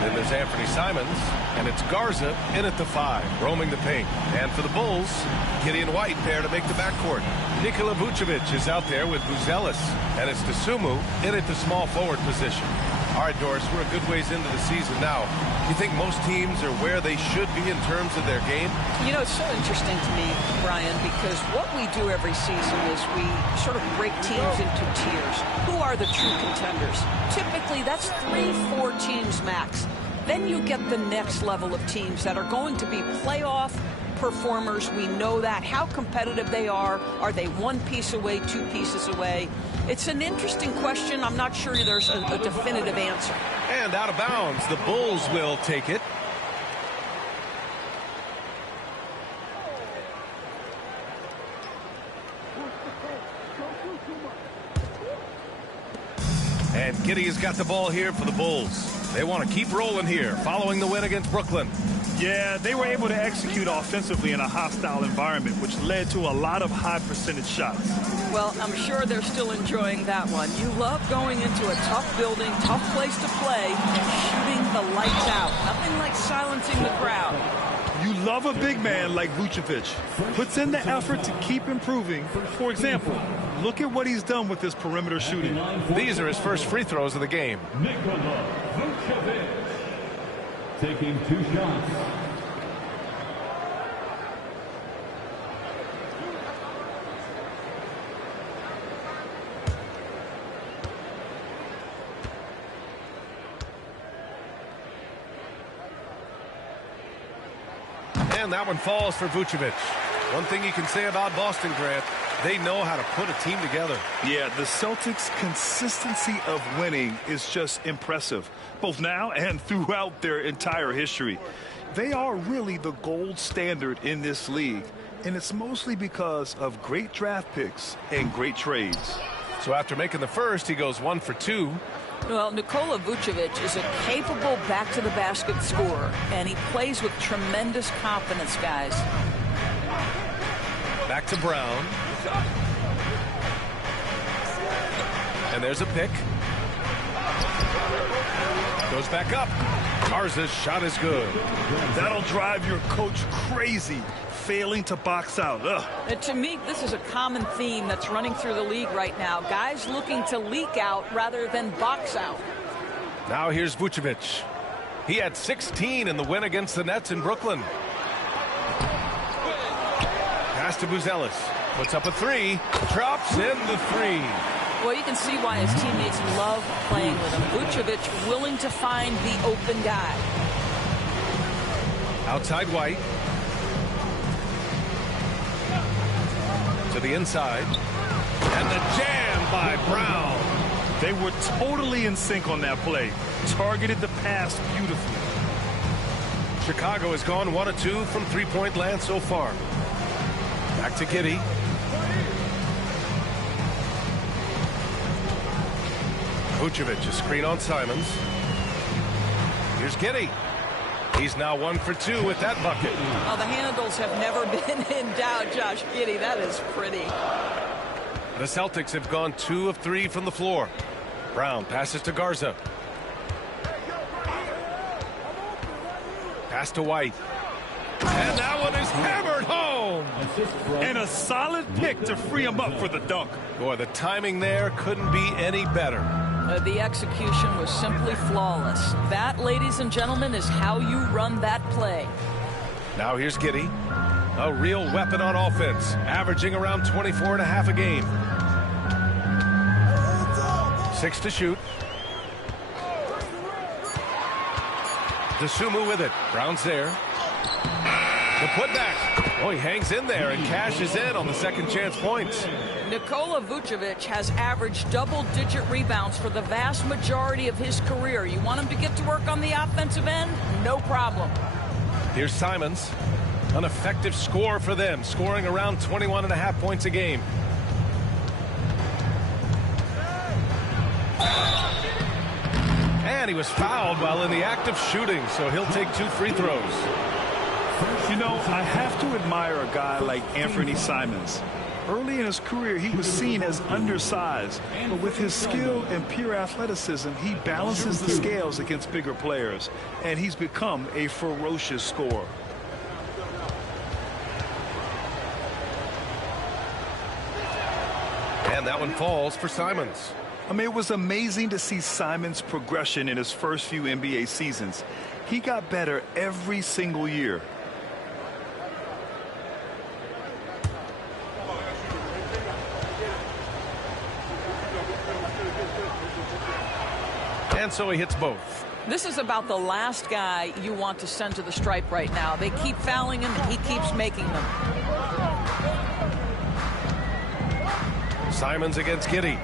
Then there's Anthony Simons, and it's Garza in at the 5, roaming the paint. And for the Bulls, Gideon White pair to make the backcourt. Nikola Vucevic is out there with Buzelis, and it's Dosunmu in at the small forward position. All right, Doris, we're a good ways into the season now. You think most teams are where they should be in terms of their game? You know, it's so interesting to me, Brian, because what we do every season is we sort of break teams into tiers. Who are the true contenders? Typically, that's 3-4 teams max. Then you get the next level of teams that are going to be playoff performers. We know that. How competitive they are. Are they one piece away, two pieces away? It's an interesting question. I'm not sure there's a definitive answer. And out of bounds, the Bulls will take it. And Giddey has got the ball here for the Bulls. They want to keep rolling here following the win against Brooklyn. Yeah, they were able to execute offensively in a hostile environment, which led to a lot of high percentage shots. Well, I'm sure they're still enjoying that one. You love going into a tough building, tough place to play, and shooting the lights out. Nothing like silencing the crowd. You love a big man like Vucevic. Puts in the effort to keep improving. For example, look at what he's done with his perimeter shooting. These are his first free throws of the game. Nikola Vucevic taking 2 shots. And that one falls for Vucevic. One thing you can say about Boston, Grant, they know how to put a team together. Yeah, the Celtics' consistency of winning is just impressive, both now and throughout their entire history. They are really the gold standard in this league, and it's mostly because of great draft picks and great trades. So after making the first, he goes 1 for 2. Well, Nikola Vucevic is a capable back-to-the-basket scorer, and he plays with tremendous confidence, guys. Back to Brown. And there's a pick. Goes back up. Garza's shot is good. That'll drive your coach crazy, failing to box out. And to me, this is a common theme that's running through the league right now. Guys looking to leak out rather than box out. Now here's Vucevic. He had 16 in the win against the Nets in Brooklyn. Pass to Buzelis. Puts up a 3. Drops in the 3. Well, you can see why his teammates love playing with him. Vucevic willing to find the open guy. Outside White. To the inside. And the jam by Brown. They were totally in sync on that play. Targeted the pass beautifully. Chicago has gone 1 of 2 from three-point land so far. Back to Giddey. Vucevic, a screen on Simons. Here's Giddey. He's now 1 for 2 with that bucket. Oh, the handles have never been in doubt, Josh Giddey. That is pretty. The Celtics have gone 2 of 3 from the floor. Brown passes to Garza. Pass to White. And that one is hammered home. And a solid pick to free him up for the dunk. Boy, the timing there couldn't be any better. The execution was simply flawless. That, ladies and gentlemen, is how you run that play. Now here's Giddey. A real weapon on offense, averaging around 24.5 a game. 6 to shoot. DeSumo with it. Brown's there. The putback. Oh, he hangs in there and cashes in on the second chance points. Nikola Vucevic has averaged double-digit rebounds for the vast majority of his career. You want him to get to work on the offensive end? No problem. Here's Simons. An effective score for them, scoring around 21.5 points a game. And he was fouled while in the act of shooting, so he'll take 2 free throws. You know, I have to admire a guy like Anthony Simons. Early in his career, he was seen as undersized, but with his skill and pure athleticism, he balances the scales against bigger players, and he's become a ferocious scorer. And that one falls for Simons. I mean, it was amazing to see Simon's progression in his first few NBA seasons. He got better every single year. And so he hits both. This is about the last guy you want to send to the stripe right now. They keep fouling him, and he keeps making them. Simons against Giddey.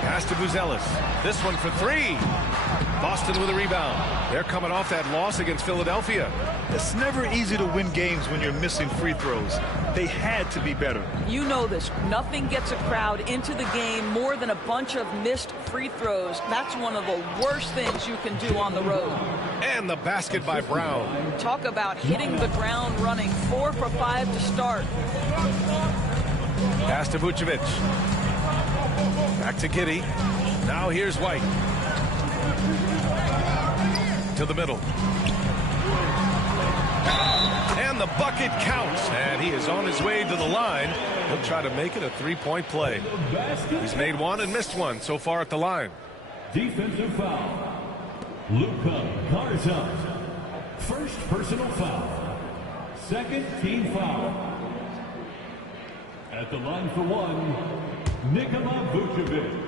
Pass to Buzelis. This one for three. Boston with a rebound. They're coming off that loss against Philadelphia. It's never easy to win games when you're missing free throws. They had to be better. You know this. Nothing gets a crowd into the game more than a bunch of missed free throws. That's one of the worst things you can do on the road. And the basket by Brown. Talk about hitting the ground running. 4 for 5 to start. Pass to Vucevic. Back to Giddey. Now here's White. To the middle. And the bucket counts. And he is on his way to the line. He'll try to make it a three-point play. He's made one and missed one so far at the line. Defensive foul. Luka Garza. First personal foul. Second team foul. At the line for one, Nikola Vucevic.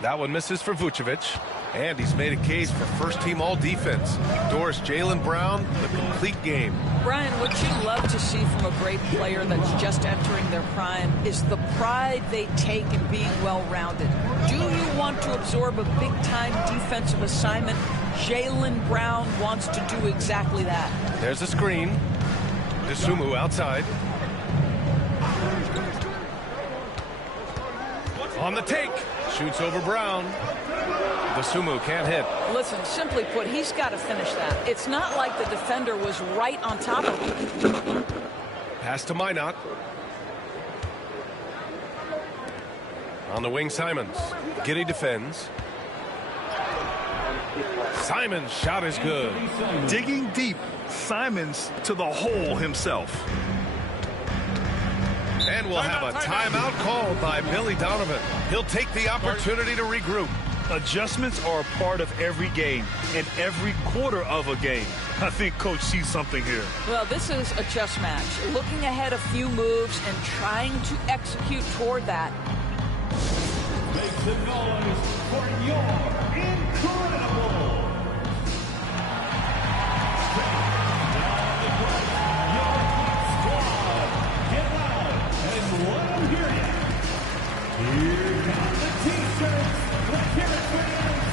That one misses for Vucevic. And he's made a case for first-team all-defense. Doris Jaylen Brown, the complete game. Brian, what you love to see from a great player that's just entering their prime is the pride they take in being well-rounded. Do you want to absorb a big-time defensive assignment? Jaylen Brown wants to do exactly that. There's a screen. Dosunmu outside. On the take. Shoots over Brown. Dosunmu can't hit. Listen, simply put, he's got to finish that. It's not like the defender was right on top of him. Pass to Minot. On the wing, Simons. Giddey defends. Simons' shot is good. Digging deep, Simons to the hole himself. And we'll have a timeout called by Billy Donovan. He'll take the opportunity to regroup. Adjustments are a part of every game and every quarter of a game. I think Coach sees something here. Well, this is a chess match. Looking ahead a few moves and trying to execute toward that. Make some noise for your incredible. Here come the T-shirts. Let's hear it, fans.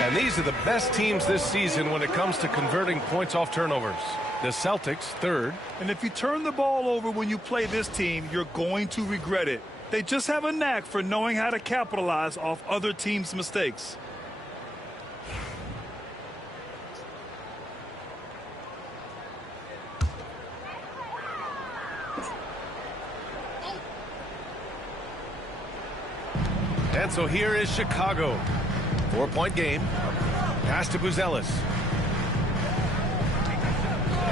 And these are the best teams this season when it comes to converting points off turnovers. The Celtics, third. And if you turn the ball over when you play this team, you're going to regret it. They just have a knack for knowing how to capitalize off other teams' mistakes. And so here is Chicago. 4-point game. Pass to Buzelis.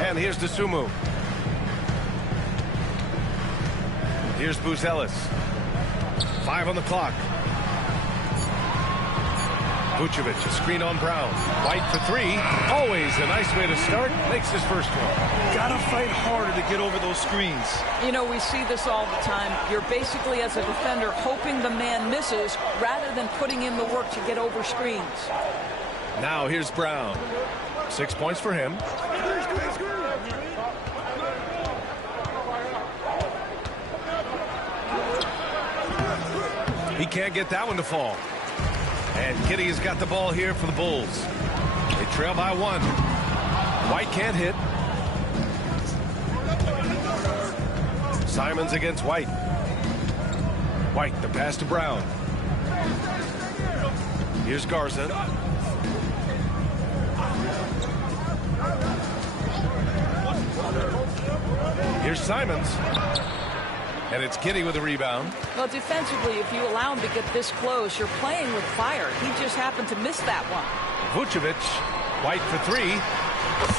And here's Dosunmu. Here's Buzelis. 5 on the clock. Vucevic, a screen on Brown. White for three. Always a nice way to start. Makes his first one. Gotta fight harder to get over those screens. You know, we see this all the time. You're basically, as a defender, hoping the man misses rather than putting in the work to get over screens. Now here's Brown. 6 points for him. He can't get that one to fall. And Giddey has got the ball here for the Bulls. They trail by 1. White can't hit. Simons against White. White, the pass to Brown. Here's Garza. Here's Simons. And it's Giddey with a rebound. Well, defensively, if you allow him to get this close, you're playing with fire. He just happened to miss that one. Vucevic, White for three.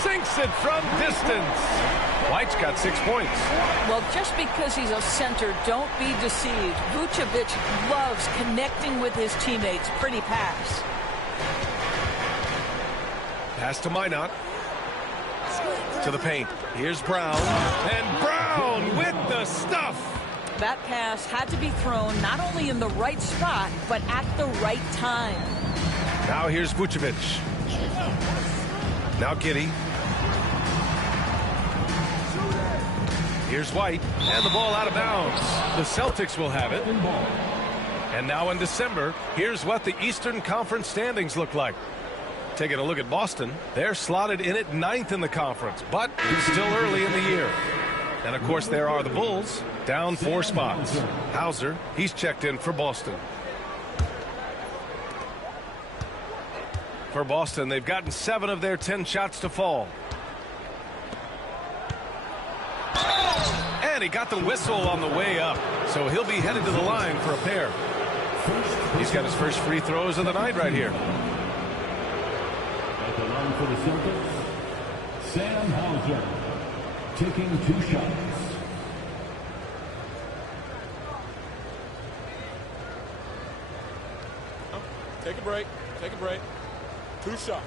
Sinks it from distance. White's got 6 points. Well, just because he's a center, don't be deceived. Vucevic loves connecting with his teammates. Pretty pass. Pass to Minot. To the paint. Here's Brown. And Brown with the stuff. That pass had to be thrown not only in the right spot, but at the right time. Now here's Vucevic. Now Giddey. Here's White. And the ball out of bounds. The Celtics will have it. And now in December, here's what the Eastern Conference standings look like. Taking a look at Boston, they're slotted in at 9th in the conference, but it's still early in the year. And of course there are the Bulls, down 4 spots. Hauser, he's checked in for Boston. For Boston, they've gotten 7 of their 10 shots to fall. And he got the whistle on the way up, so he'll be headed to the line for a pair. He's got his first free throws of the night right here. At the line for the Celtics, Sam Hauser, taking 2 shots. Take a break. Take a break. 2 shots.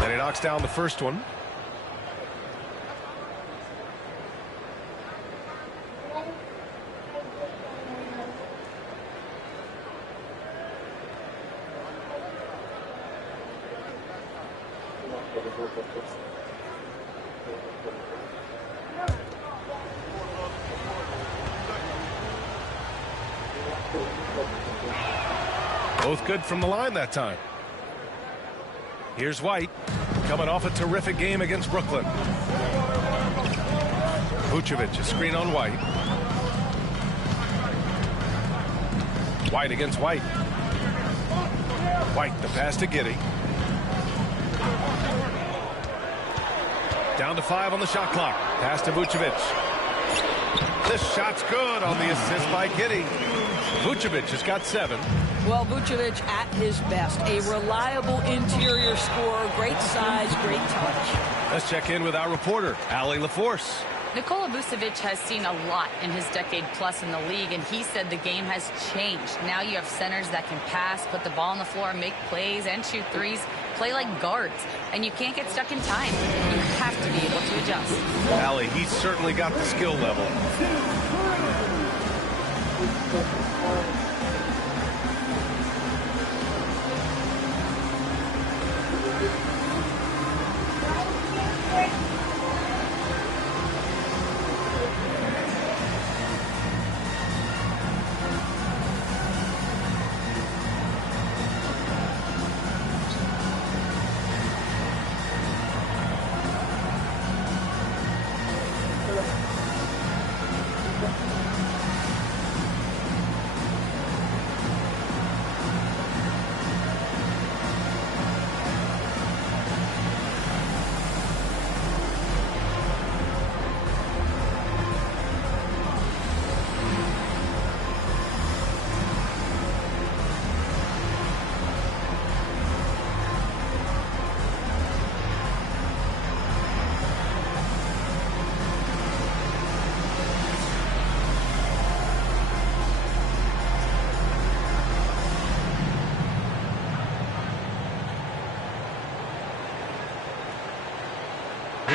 And he knocks down the first one. Both good from the line that time. Here's White, coming off a terrific game against Brooklyn. Vucevic, a screen on White. White against White. White, the pass to Giddey. Down to 5 on the shot clock. Pass to Vucevic. This shot's good on the assist by Giddey. Vucevic has got 7. Well, Vucevic at his best. A reliable interior scorer. Great size, great touch. Let's check in with our reporter, Allie LaForce. Nikola Vucevic has seen a lot in his decade plus in the league, and he said the game has changed. Now you have centers that can pass, put the ball on the floor, make plays, and shoot threes, play like guards. And you can't get stuck in time. You have to be able to adjust. Allie, he's certainly got the skill level.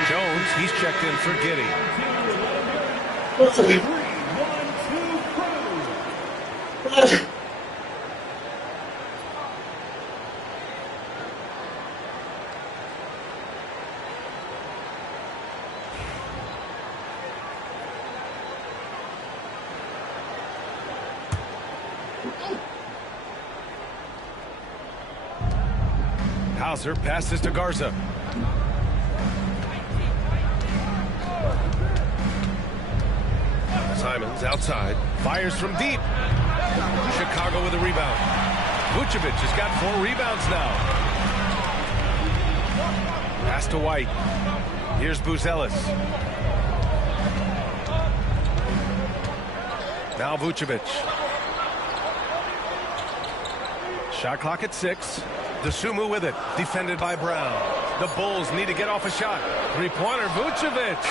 Jones, he's checked in for Giddey. Hauser passes to Garza. Simons outside, fires from deep. Chicago with a rebound. Vucevic has got 4 rebounds now. Pass to White. Here's Buzelis. Now Vucevic. Shot clock at 6. Dosunmu with it, defended by Brown. The Bulls need to get off a shot. Three-pointer, Vucevic.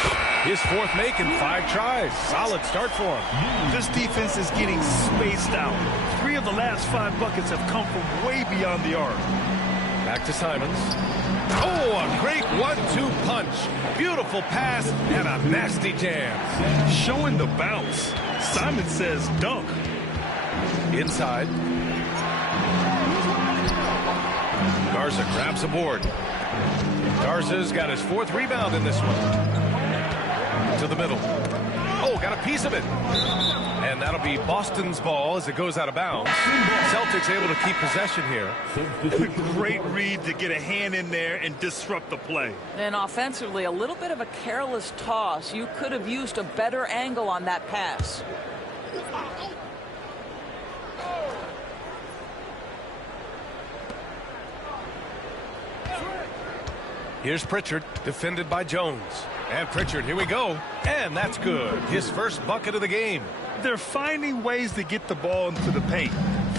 His 4th make in 5 tries. Solid start for him. This defense is getting spaced out. 3 of the last 5 buckets have come from way beyond the arc. Back to Simons. Oh, a great 1-2 punch. Beautiful pass and a nasty jam. Showing the bounce. Simon says dunk. Inside. Garza grabs a board. Garza's got his 4th rebound in this one. To the middle. Oh, got a piece of it. And that'll be Boston's ball as it goes out of bounds. Celtics able to keep possession here. Great read to get a hand in there and disrupt the play. And offensively, a little bit of a careless toss. You could have used a better angle on that pass. Here's Pritchard, defended by Jones. And Pritchard, here we go. And that's good. His first bucket of the game. They're finding ways to get the ball into the paint.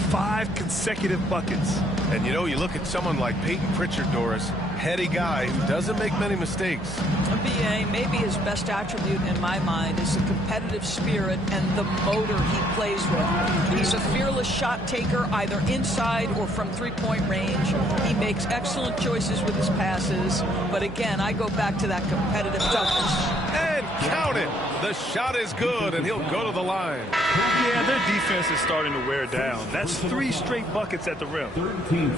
5 consecutive buckets. And you know, you look at someone like Peyton Pritchard, Doris, heady guy who doesn't make many mistakes. BA, maybe his best attribute in my mind is the competitive spirit and the motor he plays with. He's a fearless shot taker, either inside or from 3-point range. He makes excellent choices with his passes. But again, I go back to that competitive toughness. And count it. The shot is good, and he'll go to the line. Yeah, their defense is starting to wear down. That's 3 straight buckets at the rim.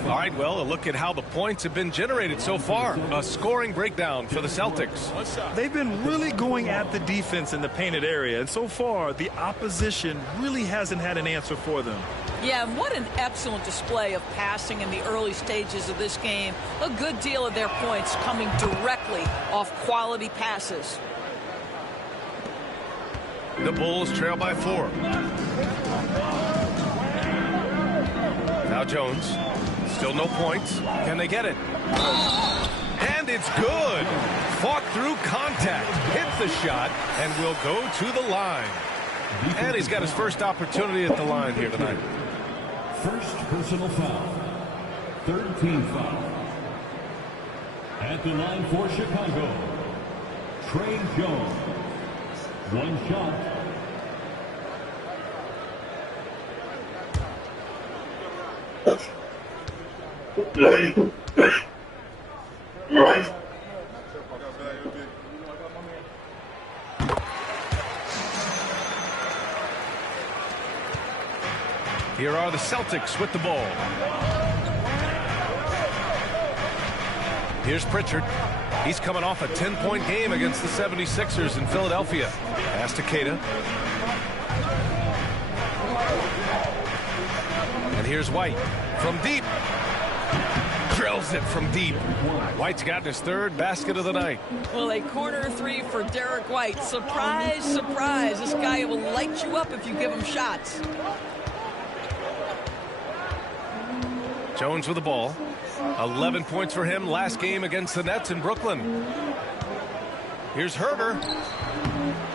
All right, well, a look at how the points have been generated so far. A scoring breakdown for the Celtics. They've been really going at the defense in the painted area, and so far, the opposition really hasn't had an answer for them. Yeah, and what an excellent display of passing in the early stages of this game. A good deal of their points coming directly off quality passes. The Bulls trail by 4. Now Jones. Still no points. Can they get it? And it's good. Fought through contact. Hit the shot and will go to the line. And he's got his first opportunity at the line here tonight. First personal foul. 3rd team foul. At the line for Chicago, Trey Jones. 1 shot. Here are the Celtics with the ball. Here's Pritchard. He's coming off a 10-point game against the 76ers in Philadelphia. Pass to Queta. And here's White from deep. Drills it from deep. White's gotten his 3rd basket of the night. Well, a corner 3 for Derek White. Surprise, surprise. This guy will light you up if you give him shots. Jones with the ball. 11 points for him last game against the Nets in Brooklyn. Here's Herter.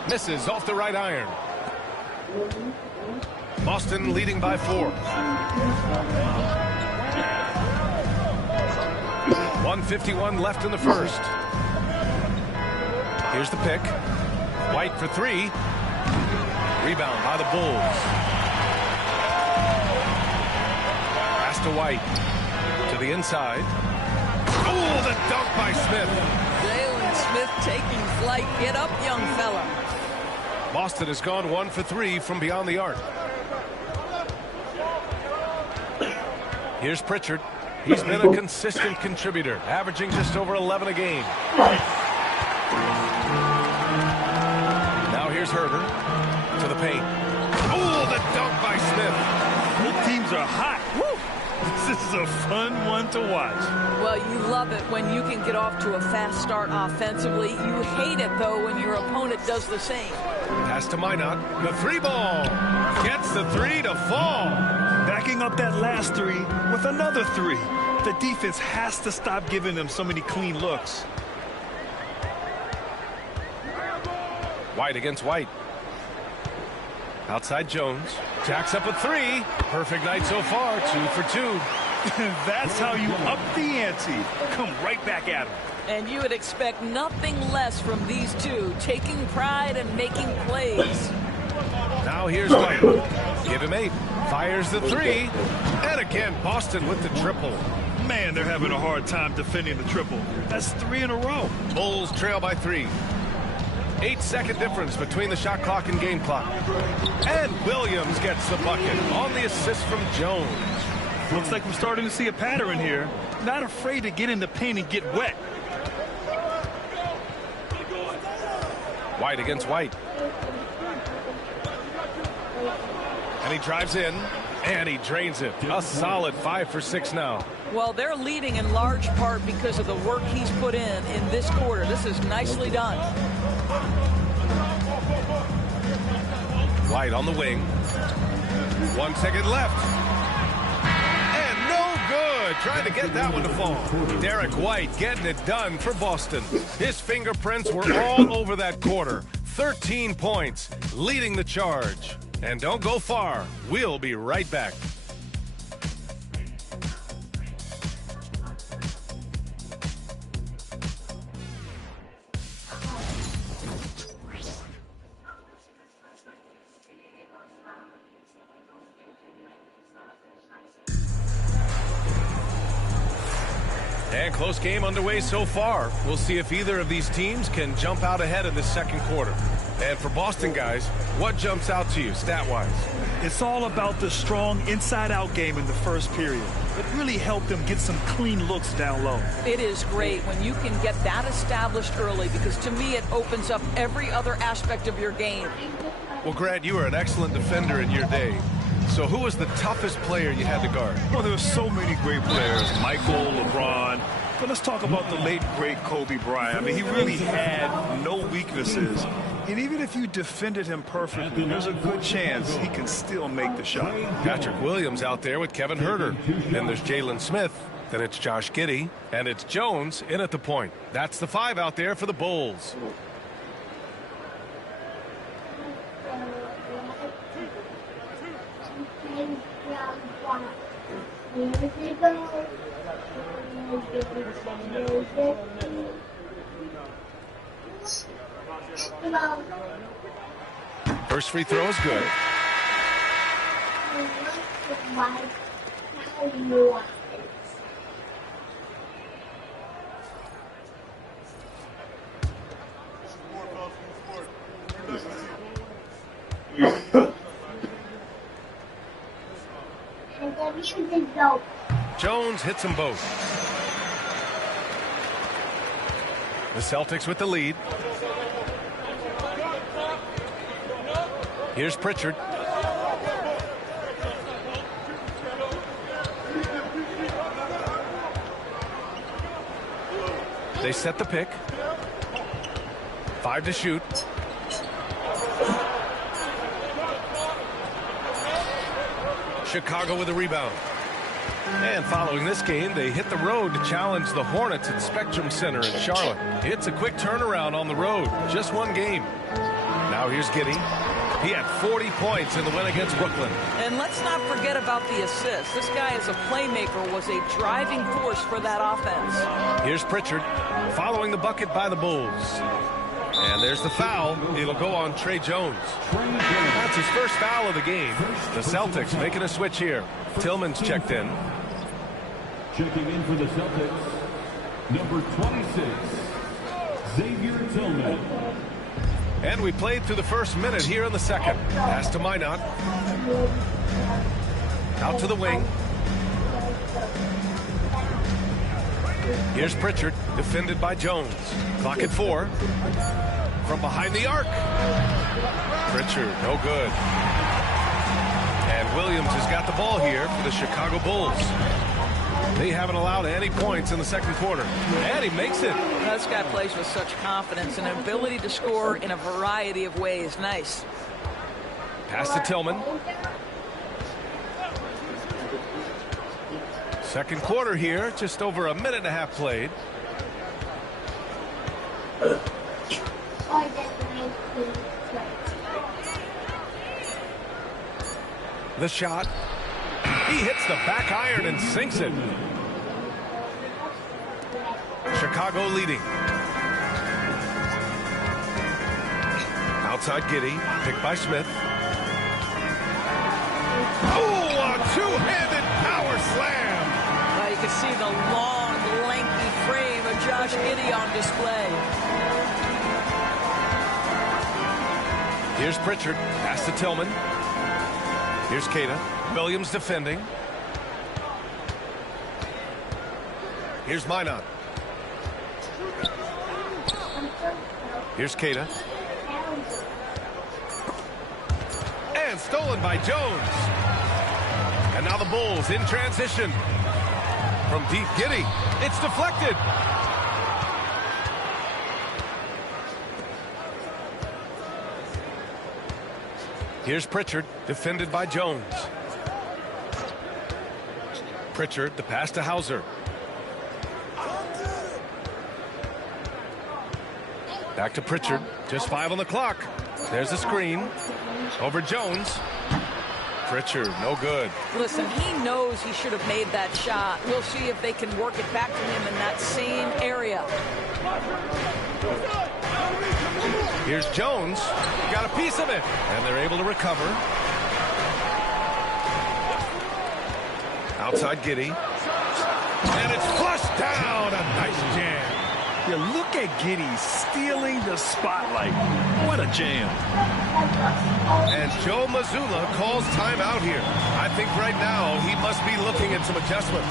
Misses off the right iron. Boston leading by 4. 1:51 left in the first. Here's the pick. White for 3. Rebound by the Bulls. Pass to White. To the inside. Oh, the dunk by Smith. Jalen Smith like, get up, young fella. Boston has gone 1 for 3 from beyond the arc. Here's Pritchard. He's been a consistent contributor, averaging just over 11 a game. Now here's Herder to the paint. Oh, the dunk by Smith. Both teams are hot. Woo! This is a fun one to watch. Well, you love it when you can get off to a fast start offensively. You hate it, though, when your opponent does the same. Pass to Minot. The three ball. Gets the three to fall. Backing up that last three with another three. The defense has to stop giving them so many clean looks. White against White. Outside Jones. Jacks up a three. Perfect night so far. 2 for 2. That's how you up the ante. Come right back at him. And you would expect nothing less from these two, taking pride and making plays. Now here's White. Give him 8. Fires the three. And again, Boston with the triple. Man, they're having a hard time defending the triple. That's 3 in a row. Bulls trail by 3. 8-second difference between the shot clock and game clock. And Williams gets the bucket on the assist from Jones. Looks like we're starting to see a pattern here. Not afraid to get in the paint and get wet. White against White. And he drives in, and he drains it. A solid 5 for 6 now. Well, they're leading in large part because of the work he's put in this quarter. This is nicely done. White on the wing. 1 second left. And no good. Trying to get that one to fall. Derek White getting it done for Boston. His fingerprints were all over that quarter. 13 points, leading the charge. And don't go far. We'll be right back. And close game underway so far. We'll see if either of these teams can jump out ahead in the second quarter. And for Boston guys, what jumps out to you stat-wise? It's all about the strong inside-out game in the first period. It really helped them get some clean looks down low. It is great when you can get that established early because to me it opens up every other aspect of your game. Well, Grant, you were an excellent defender in your day. So who was the toughest player you had to guard? Well, there were so many great players. Michael, LeBron. But let's talk about the late, great Kobe Bryant. I mean, he really had no weaknesses. And even if you defended him perfectly, there's a good chance he can still make the shot. Patrick Williams out there with Kevin Herter. Then there's Jalen Smith. Then it's Josh Giddey. And it's Jones in at the point. That's the 5 out there for the Bulls. First free throw is good. Jones hits them both. The Celtics with the lead. Here's Pritchard. They set the pick. 5 to shoot. Chicago with a rebound. And following this game, they hit the road to challenge the Hornets at Spectrum Center in Charlotte. It's a quick turnaround on the road. Just one game. Now here's Giddey. He had 40 points in the win against Brooklyn. And let's not forget about the assist. This guy as a playmaker was a driving force for that offense. Here's Pritchard following the bucket by the Bulls. And there's the foul. It'll go on Trey Jones. That's his first foul of the game. The Celtics making a switch here. Tillman's checked in. Checking in for the Celtics, number 26, Xavier Tillman. And we played through the first minute here in the second. Pass to Minot. Out to the wing. Here's Pritchard, defended by Jones. Clock at 4. From behind the arc. Pritchard, no good. And Williams has got the ball here for the Chicago Bulls. They haven't allowed any points in the second quarter. And he makes it. This guy plays with such confidence and an ability to score in a variety of ways. Nice. Pass to Tillman. Second quarter here, just over a minute and a half played. The shot. He hits the back iron and sinks it. Chicago leading. Outside Giddey, picked by Smith. Oh, a two-handed power slam. Well, you can see the long, lengthy frame of Josh Giddey on display. Here's Pritchard, pass to Tillman. Here's Queta. Williams defending. Here's Minot. Here's Queta. And stolen by Jones. And now the Bulls in transition. From deep Giddey. It's deflected. Here's Pritchard, defended by Jones. Pritchard, the pass to Hauser. Back to Pritchard, just 5 on the clock. There's the screen. Over Jones. Pritchard, no good. Listen, he knows he should have made that shot. We'll see if they can work it back to him in that same area. Here's Jones. Got a piece of it. And they're able to recover. Outside Giddey. And it's flushed down. A nice jam. Yeah, look at Giddey stealing the spotlight. What a jam. And Joe Mazzulla calls timeout here. I think right now he must be looking at some adjustments.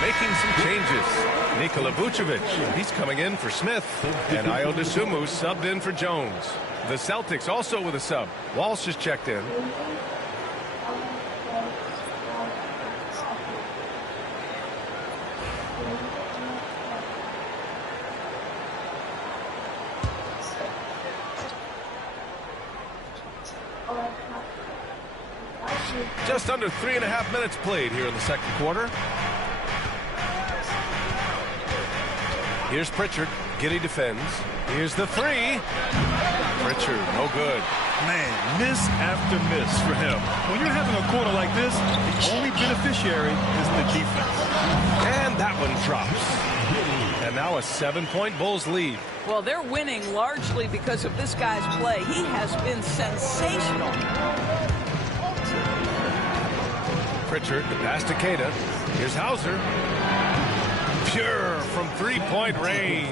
Making some changes. Nikola Vucevic, he's coming in for Smith. And Ayo Dosunmu subbed in for Jones. The Celtics also with a sub. Walsh is checked in. Just under 3.5 minutes played here in the second quarter. Here's Pritchard. Giddey defends. Here's the three. Pritchard, no good. Man, miss after miss for him. When you're having a quarter like this, the only beneficiary is the defense. And that one drops. And now a 7-point Bulls lead. Well, they're winning largely because of this guy's play. He has been sensational. Pritchard, pass to Queta. Here's Hauser. Pure from three-point range.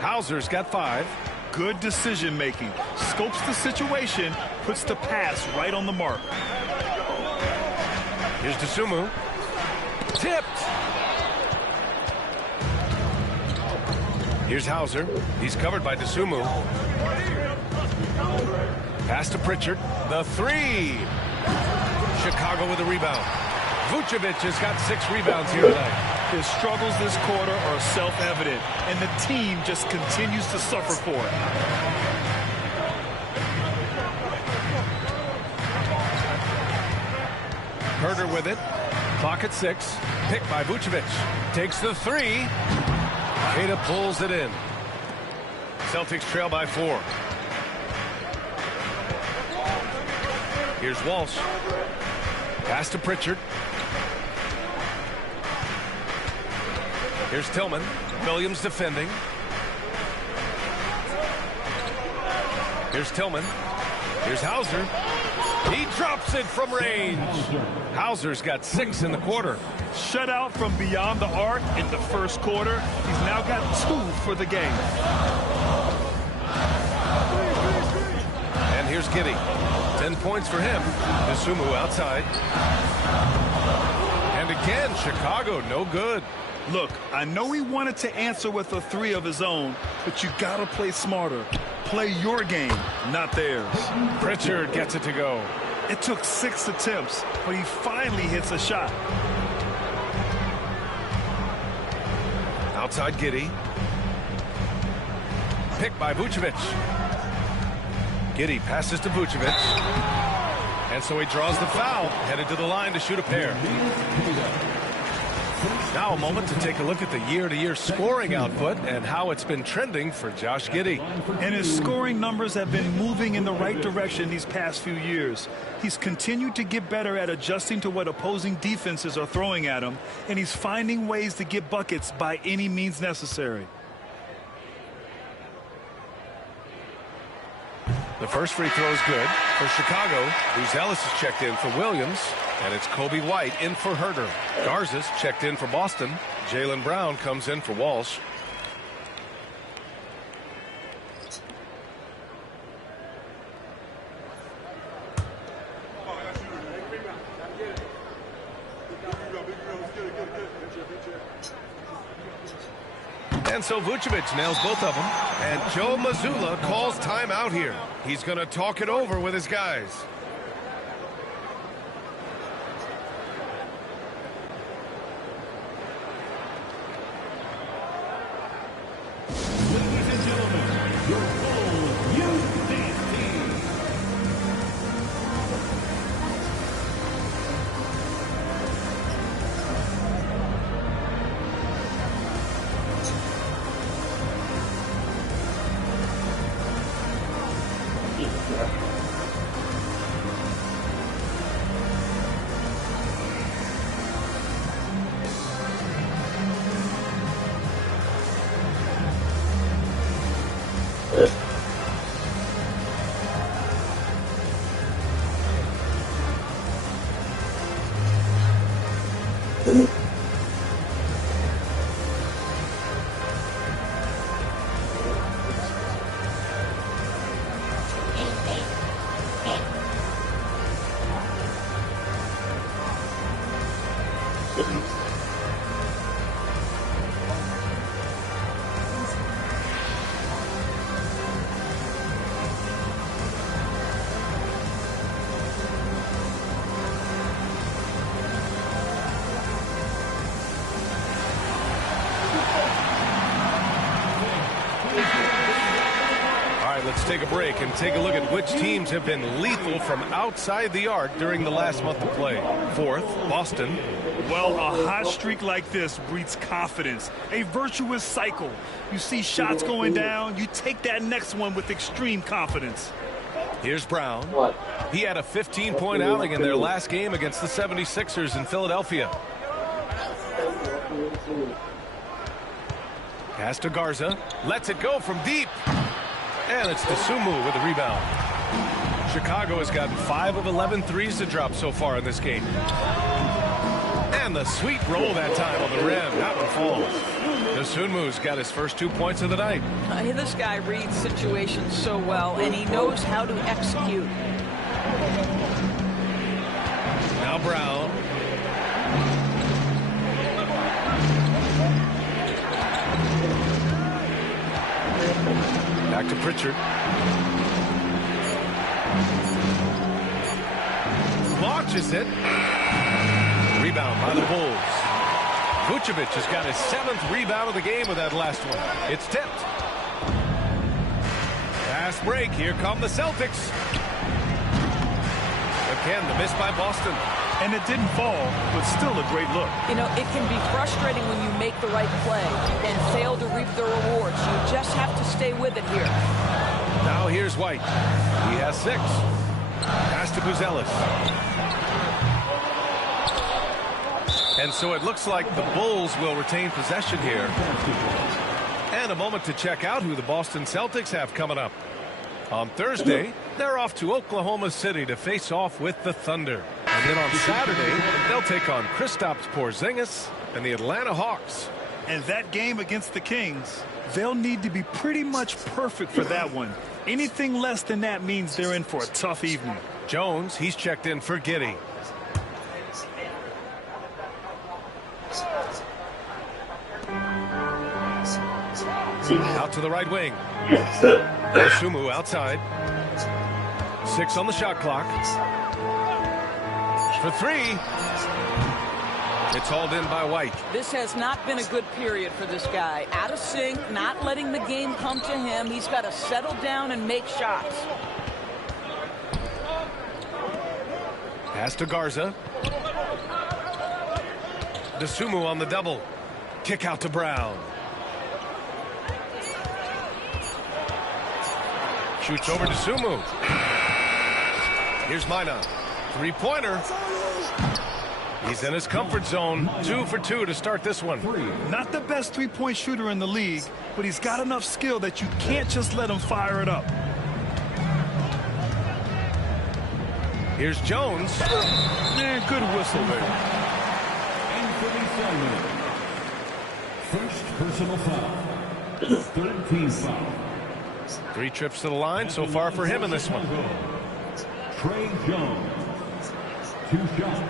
Hauser's got 5. Good decision making. Scopes the situation, puts the pass right on the mark. Here's Dosunmu. Tipped. Here's Hauser. He's covered by Dosunmu. Pass to Pritchard. The 3. Chicago with a rebound. Vucevic has got 6 rebounds here tonight. His struggles this quarter are self-evident, and the team just continues to suffer for it. Herder with it. Clock at 6. Picked by Vucevic. Takes the 3. Queta pulls it in. Celtics trail by 4. Here's Walsh. Pass to Pritchard. Here's Tillman. Williams defending. Here's Tillman. Here's Hauser. He drops it from range. Hauser's got 6 in the quarter. Shutout from beyond the arc in the first quarter. He's now got 2 for the game. And here's Giddey. 10 points for him. Dosunmu outside. And again, Chicago no good. Look, I know he wanted to answer with a 3 of his own, but you gotta play smarter. Play your game, not theirs. Pritchard gets it to go. It took 6 attempts, but he finally hits a shot. Outside Giddey. Picked by Vucevic. Giddey passes to Vucevic. And so he draws the foul, headed to the line to shoot a pair. Now a moment to take a look at the year-to-year scoring output and how it's been trending for Josh Giddey. And his scoring numbers have been moving in the right direction these past few years. He's continued to get better at adjusting to what opposing defenses are throwing at him, and he's finding ways to get buckets by any means necessary. The first free throw is good for Chicago. Bruce Ellis is checked in for Williams. And it's Kobe White in for Herder. Garza's checked in for Boston. Jaylen Brown comes in for Walsh. And so Vucevic nails both of them. And Joe Mazzulla calls timeout here. He's going to talk it over with his guys. Let's take a break and take a look at which teams have been lethal from outside the arc during the last month of play. Fourth, Boston. Well, a hot streak like this breeds confidence, a virtuous cycle. You see shots going down, you take that next one with extreme confidence. Here's Brown. He had a 15-point outing in their last game against the 76ers in Philadelphia. Pass to Garza. Lets it go from deep. And it's Dosunmu with the rebound. Chicago has gotten 5 of 11 threes to drop so far in this game. And the sweet roll that time on the rim. That one falls. Dosunmu's got his first 2 points of the night. This guy reads situations so well, and he knows how to execute. Now Brown. Back to Pritchard. Launches it. Rebound by the Bulls. Vucevic has got his 7th rebound of the game with that last one. It's tipped. Fast break. Here come the Celtics. Again, the miss by Boston. And it didn't fall, but still a great look. You know, it can be frustrating when you make the right play and fail to reap the rewards. You just have to stay with it here. Now here's White. He has 6. Pass to Buzelis. And so it looks like the Bulls will retain possession here. And a moment to check out who the Boston Celtics have coming up. On Thursday, they're off to Oklahoma City to face off with the Thunder. And then on Saturday, they'll take on Kristaps Porzingis and the Atlanta Hawks. And that game against the Kings, they'll need to be pretty much perfect for that one. Anything less than that means they're in for a tough evening. Jones, he's checked in for Giddey. Out to the right wing. Dosunmu outside. 6 on the shot clock. For 3. It's hauled in by White. This has not been a good period for this guy. Out of sync, not letting the game come to him. He's got to settle down and make shots. Pass to Garza. Dosunmu on the double. Kick out to Brown. Shoots over Dosunmu. Here's Mina. 3-pointer. He's in his comfort zone. 2 for 2 to start this one. Not the best 3-point shooter in the league, but he's got enough skill that you can't just let him fire it up. Here's Jones. Man, good whistle there. Anthony Simon. First personal foul. 3rd team foul. 3 trips to the line so far for him in this one. Trey Jones. 2 shots.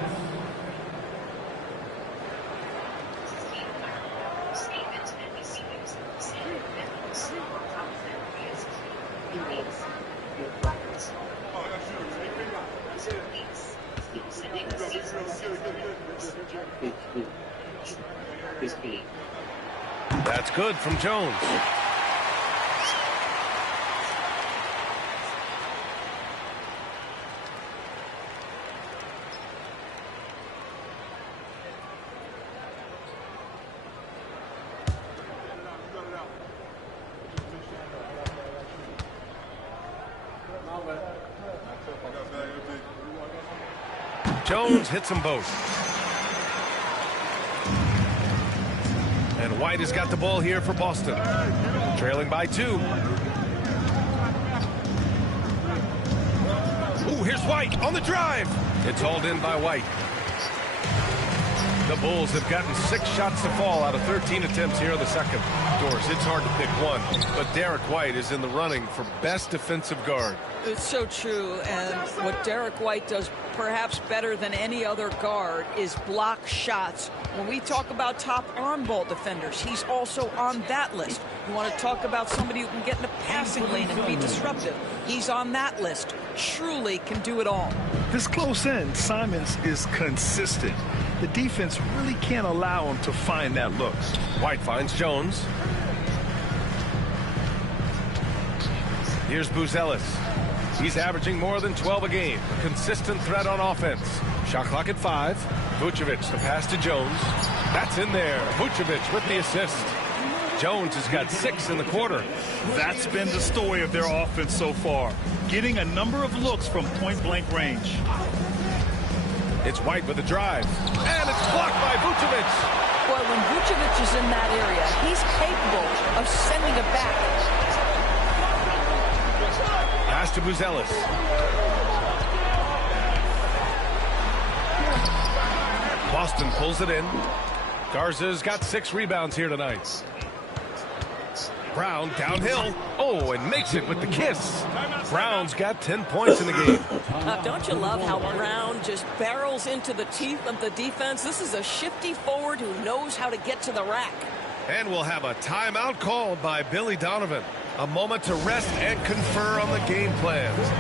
That's good from Jones. Jones hits them both. And White has got the ball here for Boston. Trailing by 2. Ooh, here's White on the drive. It's hauled in by White. The Bulls have gotten 6 shots to fall out of 13 attempts here in the second. Doris, it's hard to pick one, but Derek White is in the running for best defensive guard. It's so true, and what Derek White does perhaps better than any other guard is block shots. When we talk about top arm ball defenders, he's also on that list. You want to talk about somebody who can get in the passing lane and be disruptive. He's on that list. Truly can do it all. This close end, Simons is consistent. The defense really can't allow him to find that look. White finds Jones. Here's Buzelis. He's averaging more than 12 a game. A consistent threat on offense. Shot clock at 5. Vucevic, the pass to Jones. That's in there. Vucevic with the assist. Jones has got 6 in the quarter. That's been the story of their offense so far. Getting a number of looks from point-blank range. It's White with the drive. And it's blocked by Vucevic. Boy, when Vucevic is in that area, he's capable of sending it back. Pass to Buzelis. Boston pulls it in. Garza's got 6 rebounds here tonight. Brown downhill. Oh, and makes it with the kiss. Brown's got 10 points in the game. Don't you love how Brown just barrels into the teeth of the defense? This is a shifty forward who knows how to get to the rack. And we'll have a timeout called by Billy Donovan. A moment to rest and confer on the game plans.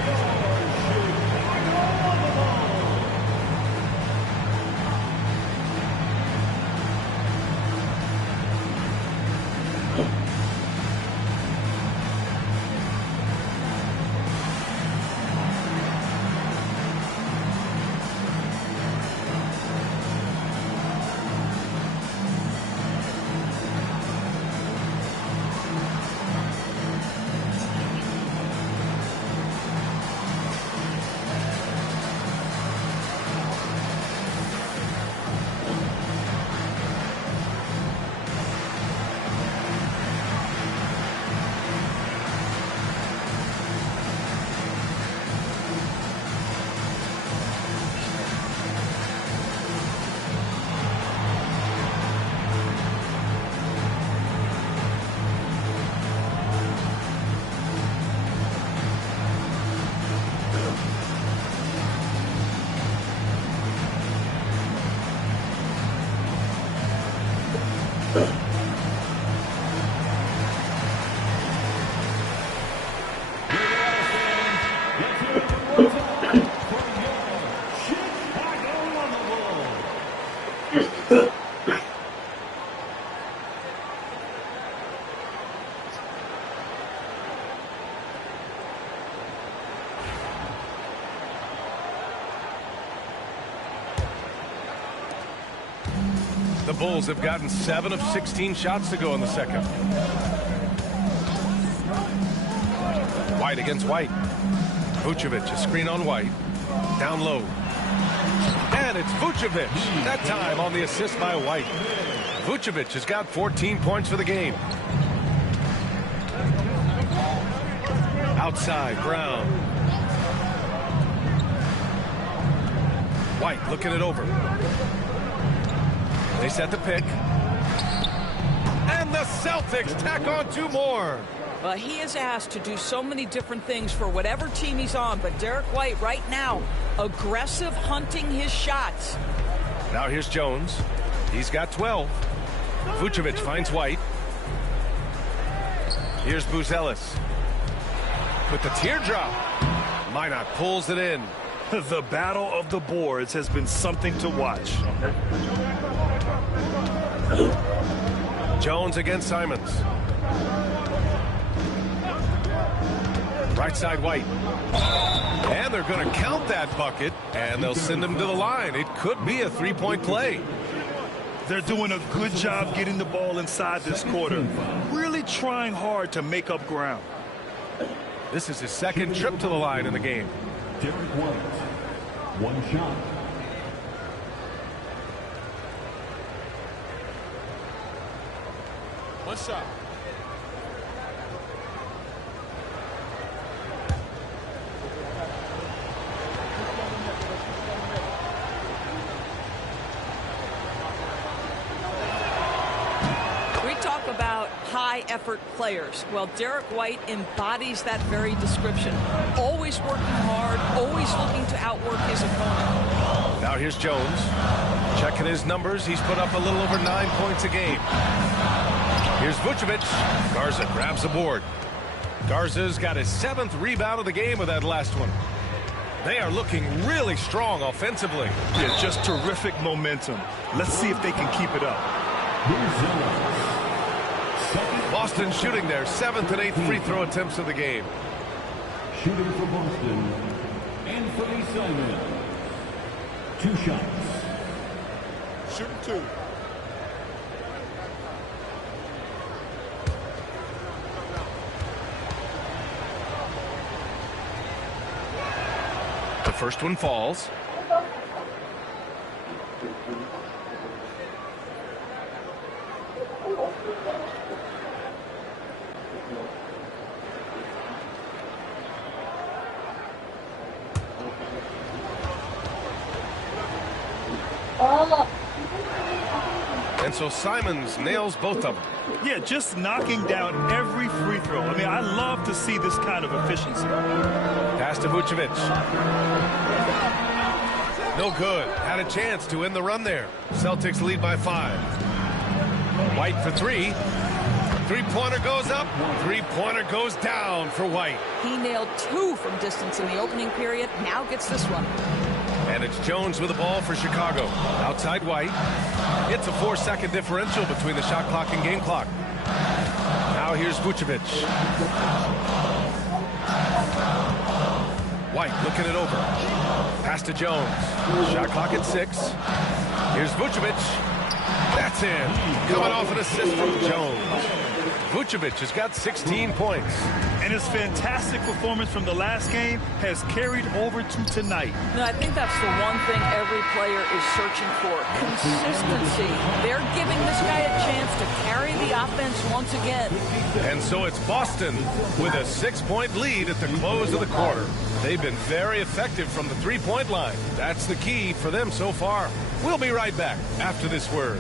The Bulls have gotten 7 of 16 shots to go in the second. White against White. Vucevic, a screen on White. Down low. And it's Vucevic. That time on the assist by White. Vucevic has got 14 points for the game. Outside, Brown. White looking it over. They set the pick. And the Celtics tack on 2 more. Well, he is asked to do so many different things for whatever team he's on, but Derek White right now, aggressive hunting his shots. Now here's Jones. He's got 12. Vucevic finds White. Here's Buzelis. With the teardrop. Minot pulls it in. The battle of the boards has been something to watch. Jones against Simons. Right side White. And they're going to count that bucket, and they'll send him to the line. It could be a 3-point play. They're doing a good job getting the ball inside this quarter. Really trying hard to make up ground. This is his second trip to the line in the game. Derek White, 1 shot. One shot. We talk about high-effort players. Well, Derek White embodies that very description. Always working hard, always looking to outwork his opponent. Now here's Jones. Checking his numbers. He's put up a little over 9 points a game. Here's Vucevic. Garza grabs the board. Garza's got his 7th rebound of the game with that last one. They are looking really strong offensively. Yeah, just terrific momentum. Let's see if they can keep it up. Boston shooting their 7th and 8th free throw attempts of the game. Shooting for Boston, Anthony Simons. 2 shots. Shooting 2. The first one falls. And so Simons nails both of them. Yeah, just knocking down every free throw. I mean, I love to see this kind of efficiency. Pass to Vucevic. No good. Had a chance to end the run there. Celtics lead by 5. White for 3. Three-pointer goes up. Three-pointer goes down for White. He nailed 2 from distance in the opening period. Now gets this one. And it's Jones with the ball for Chicago. Outside White. It's a 4-second differential between the shot clock and game clock. Now here's Vucevic. White looking it over. Pass to Jones. Shot clock at 6. Here's Vucevic. That's in. Coming off an assist from Jones. Vucevic has got 16 points. And his fantastic performance from the last game has carried over to tonight. No, I think that's the one thing every player is searching for. Consistency. They're giving this guy a chance to carry the offense once again. And so it's Boston with a 6-point lead at the close of the quarter. They've been very effective from the three-point line. That's the key for them so far. We'll be right back after this word.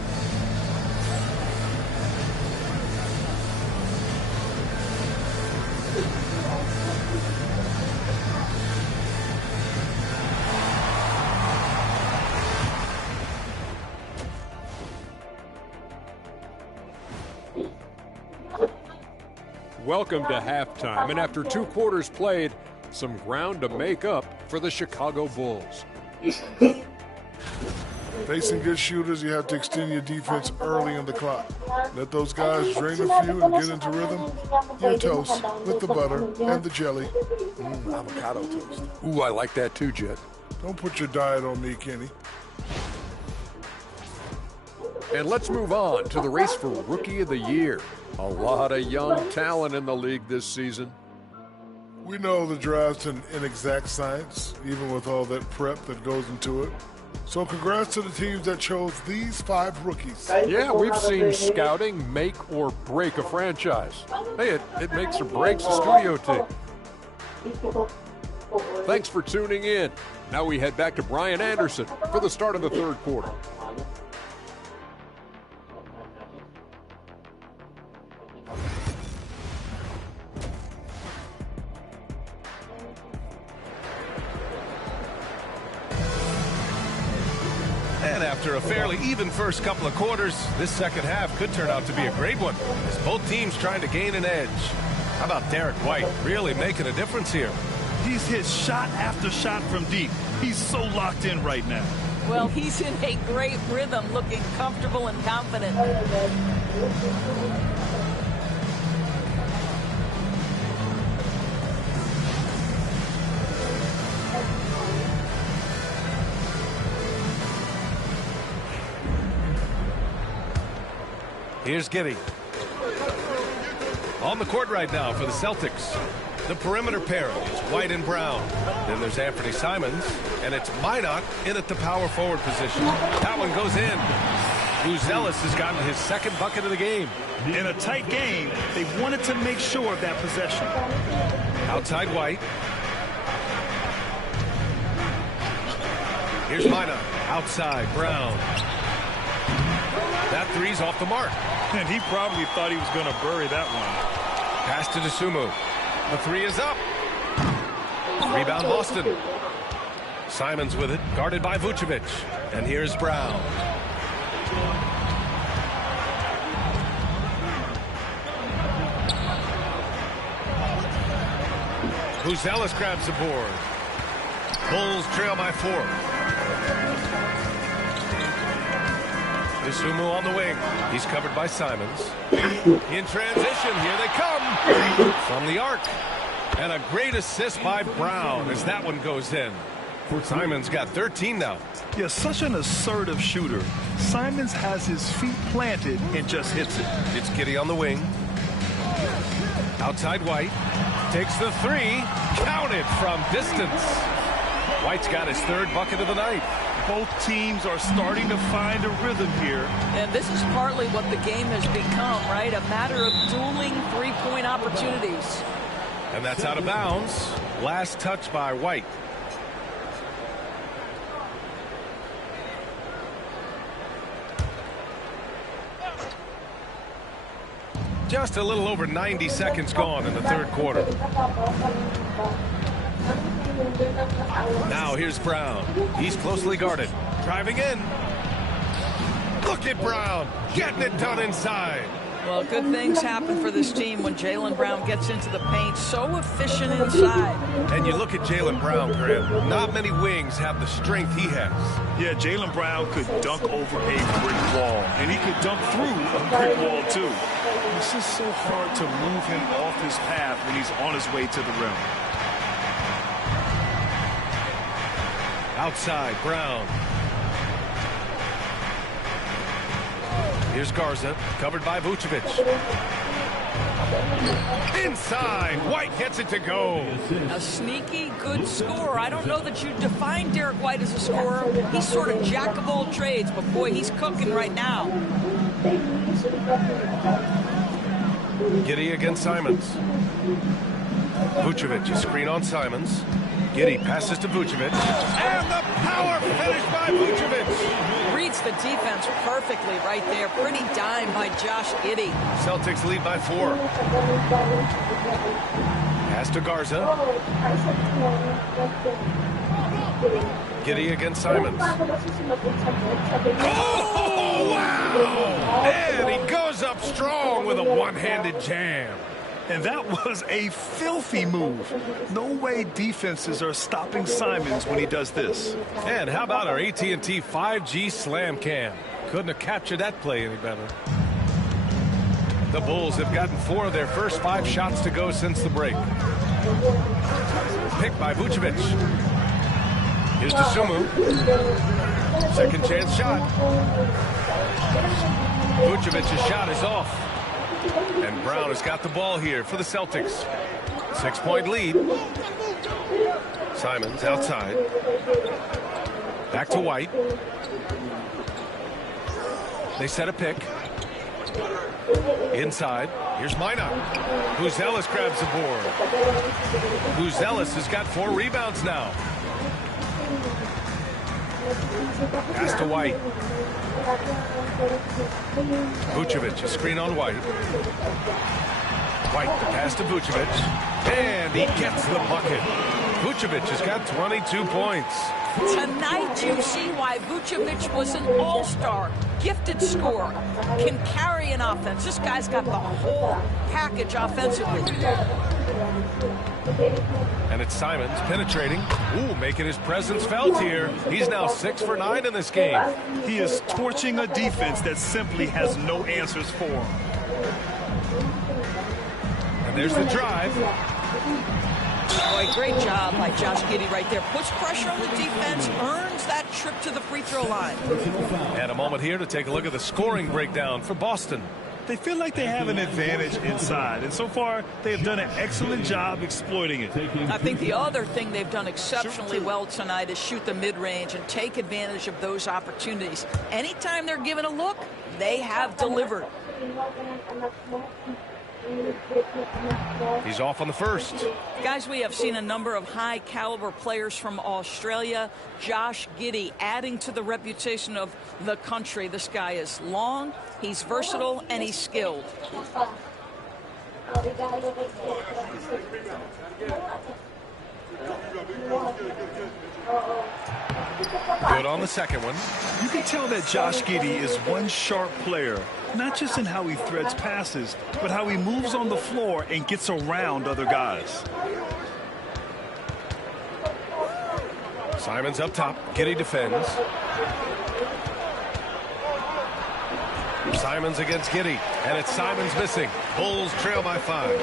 Welcome to halftime, and after 2 quarters played, some ground to make up for the Chicago Bulls. Facing good shooters, you have to extend your defense early in the clock. Let those guys drain a few and get into rhythm. Your toast with the butter and the jelly. Avocado toast. Ooh, I like that too, Jet. Don't put your diet on me, Kenny. And let's move on to the race for Rookie of the Year. A lot of young talent in the league this season. We know the draft's an inexact science, even with all that prep that goes into it. So congrats to the teams that chose these 5 rookies. Yeah, we've seen scouting make or break a franchise. Hey, it makes or breaks a studio team. Thanks for tuning in. Now we head back to Brian Anderson for the start of the 3rd quarter. And after a fairly even first couple of quarters, this second half could turn out to be a great one, as both teams trying to gain an edge. How about Derek White really making a difference here? He's hit shot after shot from deep. He's so locked in right now. Well, he's in a great rhythm, looking comfortable and confident. Here's Giddey. On the court right now for the Celtics. The perimeter pairing is White and Brown. Then there's Anthony Simons, and it's Minot in at the power forward position. That one goes in. Buzelis has gotten his 2nd bucket of the game. In a tight game, they wanted to make sure of that possession. Outside White. Here's Minot. Outside Brown. That three's off the mark. And he probably thought he was going to bury that one. Pass to Dosunmu. The 3 is up. Rebound Boston. Simons with it, guarded by Vucevic. And here's Brown. Buzelis grabs the board. Bulls trail by 4. Dosunmu on the wing. He's covered by Simons. In transition, here they come from the arc. And a great assist by Brown as that one goes in. Simons got 13 now. Yeah, such an assertive shooter. Simons has his feet planted and just hits it. It's Giddey on the wing. Outside White. Takes the 3. Counted from distance. White's got his 3rd bucket of the night. Both teams are starting to find a rhythm here. And this is partly what the game has become, right? A matter of dueling three-point opportunities. And that's out of bounds. Last touch by White. Just a little over 90 seconds gone in the third quarter. Now here's Brown. He's closely guarded. Driving in. Look at Brown getting it done inside. Well, good things happen for this team when Jaylen Brown gets into the paint. So efficient inside. And you look at Jaylen Brown, Graham. Not many wings have the strength he has. Yeah, Jaylen Brown could dunk over a brick wall, and he could dunk through a brick wall, too. It's just so hard to move him off his path when he's on his way to the rim. Outside, Brown. Here's Garza, covered by Vucevic. Inside, White gets it to go. A sneaky good scorer. I don't know that you define Derek White as a scorer. He's sort of jack of all trades, but boy, he's cooking right now. Giddey against Simons. Vucevic, a screen on Simons. Giddey passes to Vucevic. And the power finish by Vucevic. Reads the defense perfectly right there. Pretty dime by Josh Giddey. Celtics lead by 4. Pass to Garza. Giddey against Simons. Oh, wow! And he goes up strong with a one-handed jam. And that was a filthy move. No way defenses are stopping Simons when he does this. And how about our AT&T 5G Slam Cam? Couldn't have captured that play any better. The Bulls have gotten 4 of their first 5 shots to go since the break. Picked by Vucevic. Here's Dosunmu. Second chance shot. Vucevic's shot is off. And Brown has got the ball here for the Celtics. 6-point lead. Simons outside. Back to White. They set a pick. Inside. Here's Minot. Buzelis grabs the board. Buzelis has got 4 rebounds now. Pass to White. Vucevic, a screen on White. White, the pass to Vucevic. And he gets the bucket. Vucevic has got 22 points. Tonight you see why Vucevic was an all-star. Gifted scorer. Can carry an offense. This guy's got the whole package offensively. And it's Simons penetrating. Ooh, making his presence felt here. He's now 6 for 9 in this game. He is torching a defense that simply has no answers for him. And there's the drive. Boy, great job by Josh Giddey right there. Puts pressure on the defense, earns that trip to the free throw line. And a moment here to take a look at the scoring breakdown for Boston. They feel like they have an advantage inside, and so far they have done an excellent job exploiting it. I think the other thing they've done exceptionally well tonight is shoot the mid-range and take advantage of those opportunities. Anytime they're given a look, they have delivered. He's off on the first. Guys, we have seen a number of high-caliber players from Australia. Josh Giddey adding to the reputation of the country. This guy is long, he's versatile, and he's skilled. Good on the second one. You can tell that Josh Giddey is one sharp player, not just in how he threads passes, but how he moves on the floor and gets around other guys. Simons up top. Giddey defends. Simons against Giddey, and it's Simons missing. Bulls trail by 5.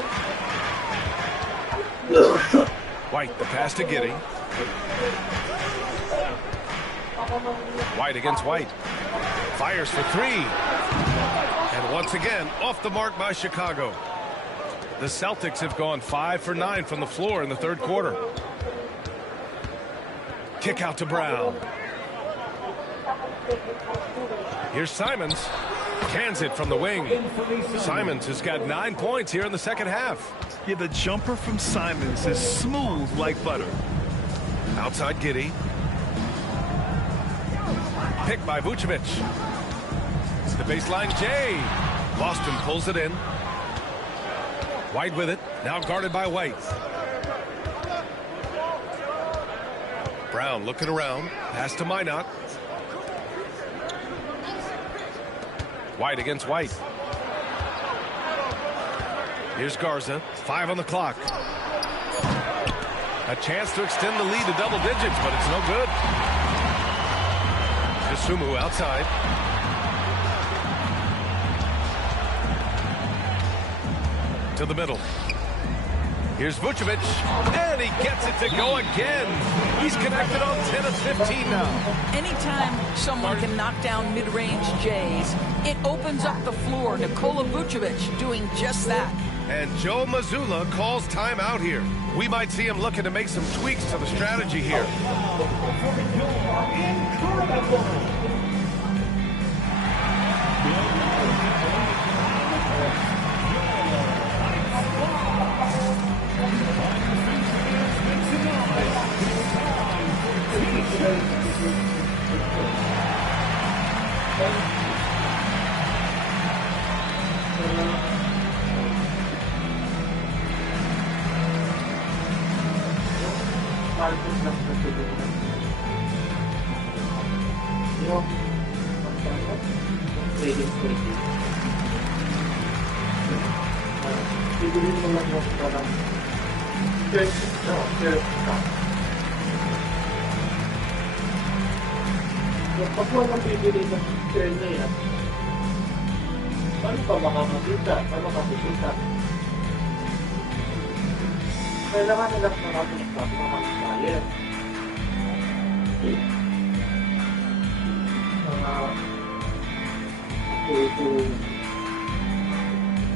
White, the pass to Giddey. White against White. Fires for 3. And once again, off the mark by Chicago. The Celtics have gone 5 for 9 from the floor in the third quarter. Kick out to Brown. Here's Simons. Cans it from the wing. Simons has got 9 points here in the second half. Yeah, the jumper from Simons is smooth like butter. Outside Giddey. Picked by Vucevic. The baseline J. Boston pulls it in. White with it. Now guarded by White. Brown looking around. Pass to Minot. White against White. Here's Garza. 5 on the clock. A chance to extend the lead to double digits, but it's no good. Sumu outside. To the middle. Here's Vucevic, and he gets it to go again. He's connected on 10 of 15 now. Anytime someone can knock down mid-range Jays, it opens up the floor. Nikola Vucevic doing just that. And Joe Mazzulla calls timeout here. We might see him looking to make some tweaks to the strategy here. Pag walang bibili ng share na yan, paano pa makakakita? Paano makakakita? Kailangan nila makakita mga buyer. Mga ito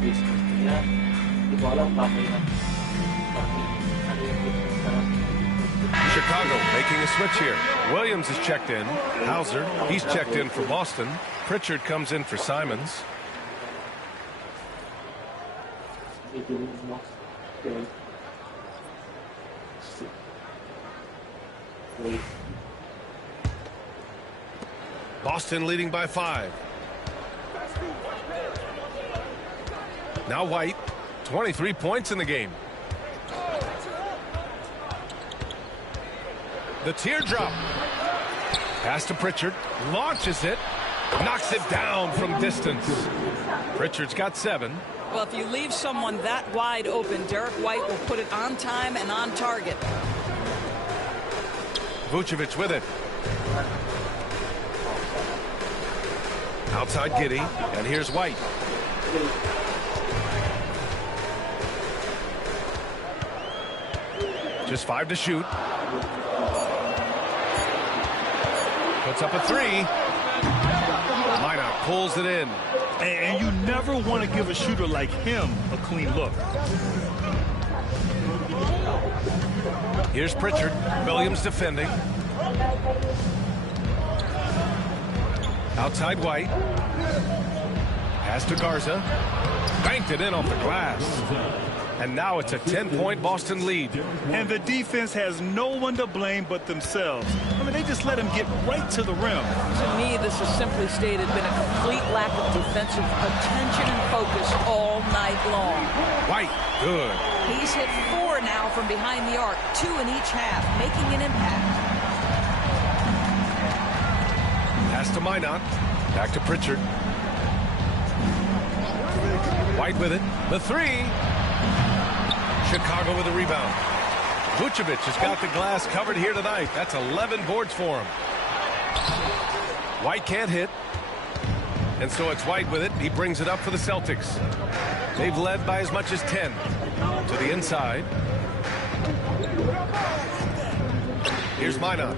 business niya. Hindi ko alam bakit ano yung business na. Chicago making a switch here. Williams is checked in. Hauser, he's checked in for Boston. Pritchard comes in for Simons. Boston leading by 5. Now White, 23 points in the game. The teardrop. Pass to Pritchard. Launches it. Knocks it down from distance. Pritchard's got 7. Well, if you leave someone that wide open, Derek White will put it on time and on target. Vucevic with it. Outside Giddey. And here's White. Just 5 to shoot. Puts up a 3. Minot pulls it in. And you never want to give a shooter like him a clean look. Here's Pritchard. Williams defending. Outside White. Pass to Garza. Banked it in off the glass. And now it's a 10-point Boston lead. And the defense has no one to blame but themselves. I mean, they just let him get right to the rim. To me, this has simply stated been a complete lack of defensive attention and focus all night long. White, good. He's hit 4 now from behind the arc, 2 in each half, making an impact. Pass to Minot. Back to Pritchard. White with it. The 3. Chicago with a rebound. Vucevic has got the glass covered here tonight. That's 11 boards for him. White can't hit. And so it's White with it. He brings it up for the Celtics. They've led by as much as 10. To the inside. Here's Minot.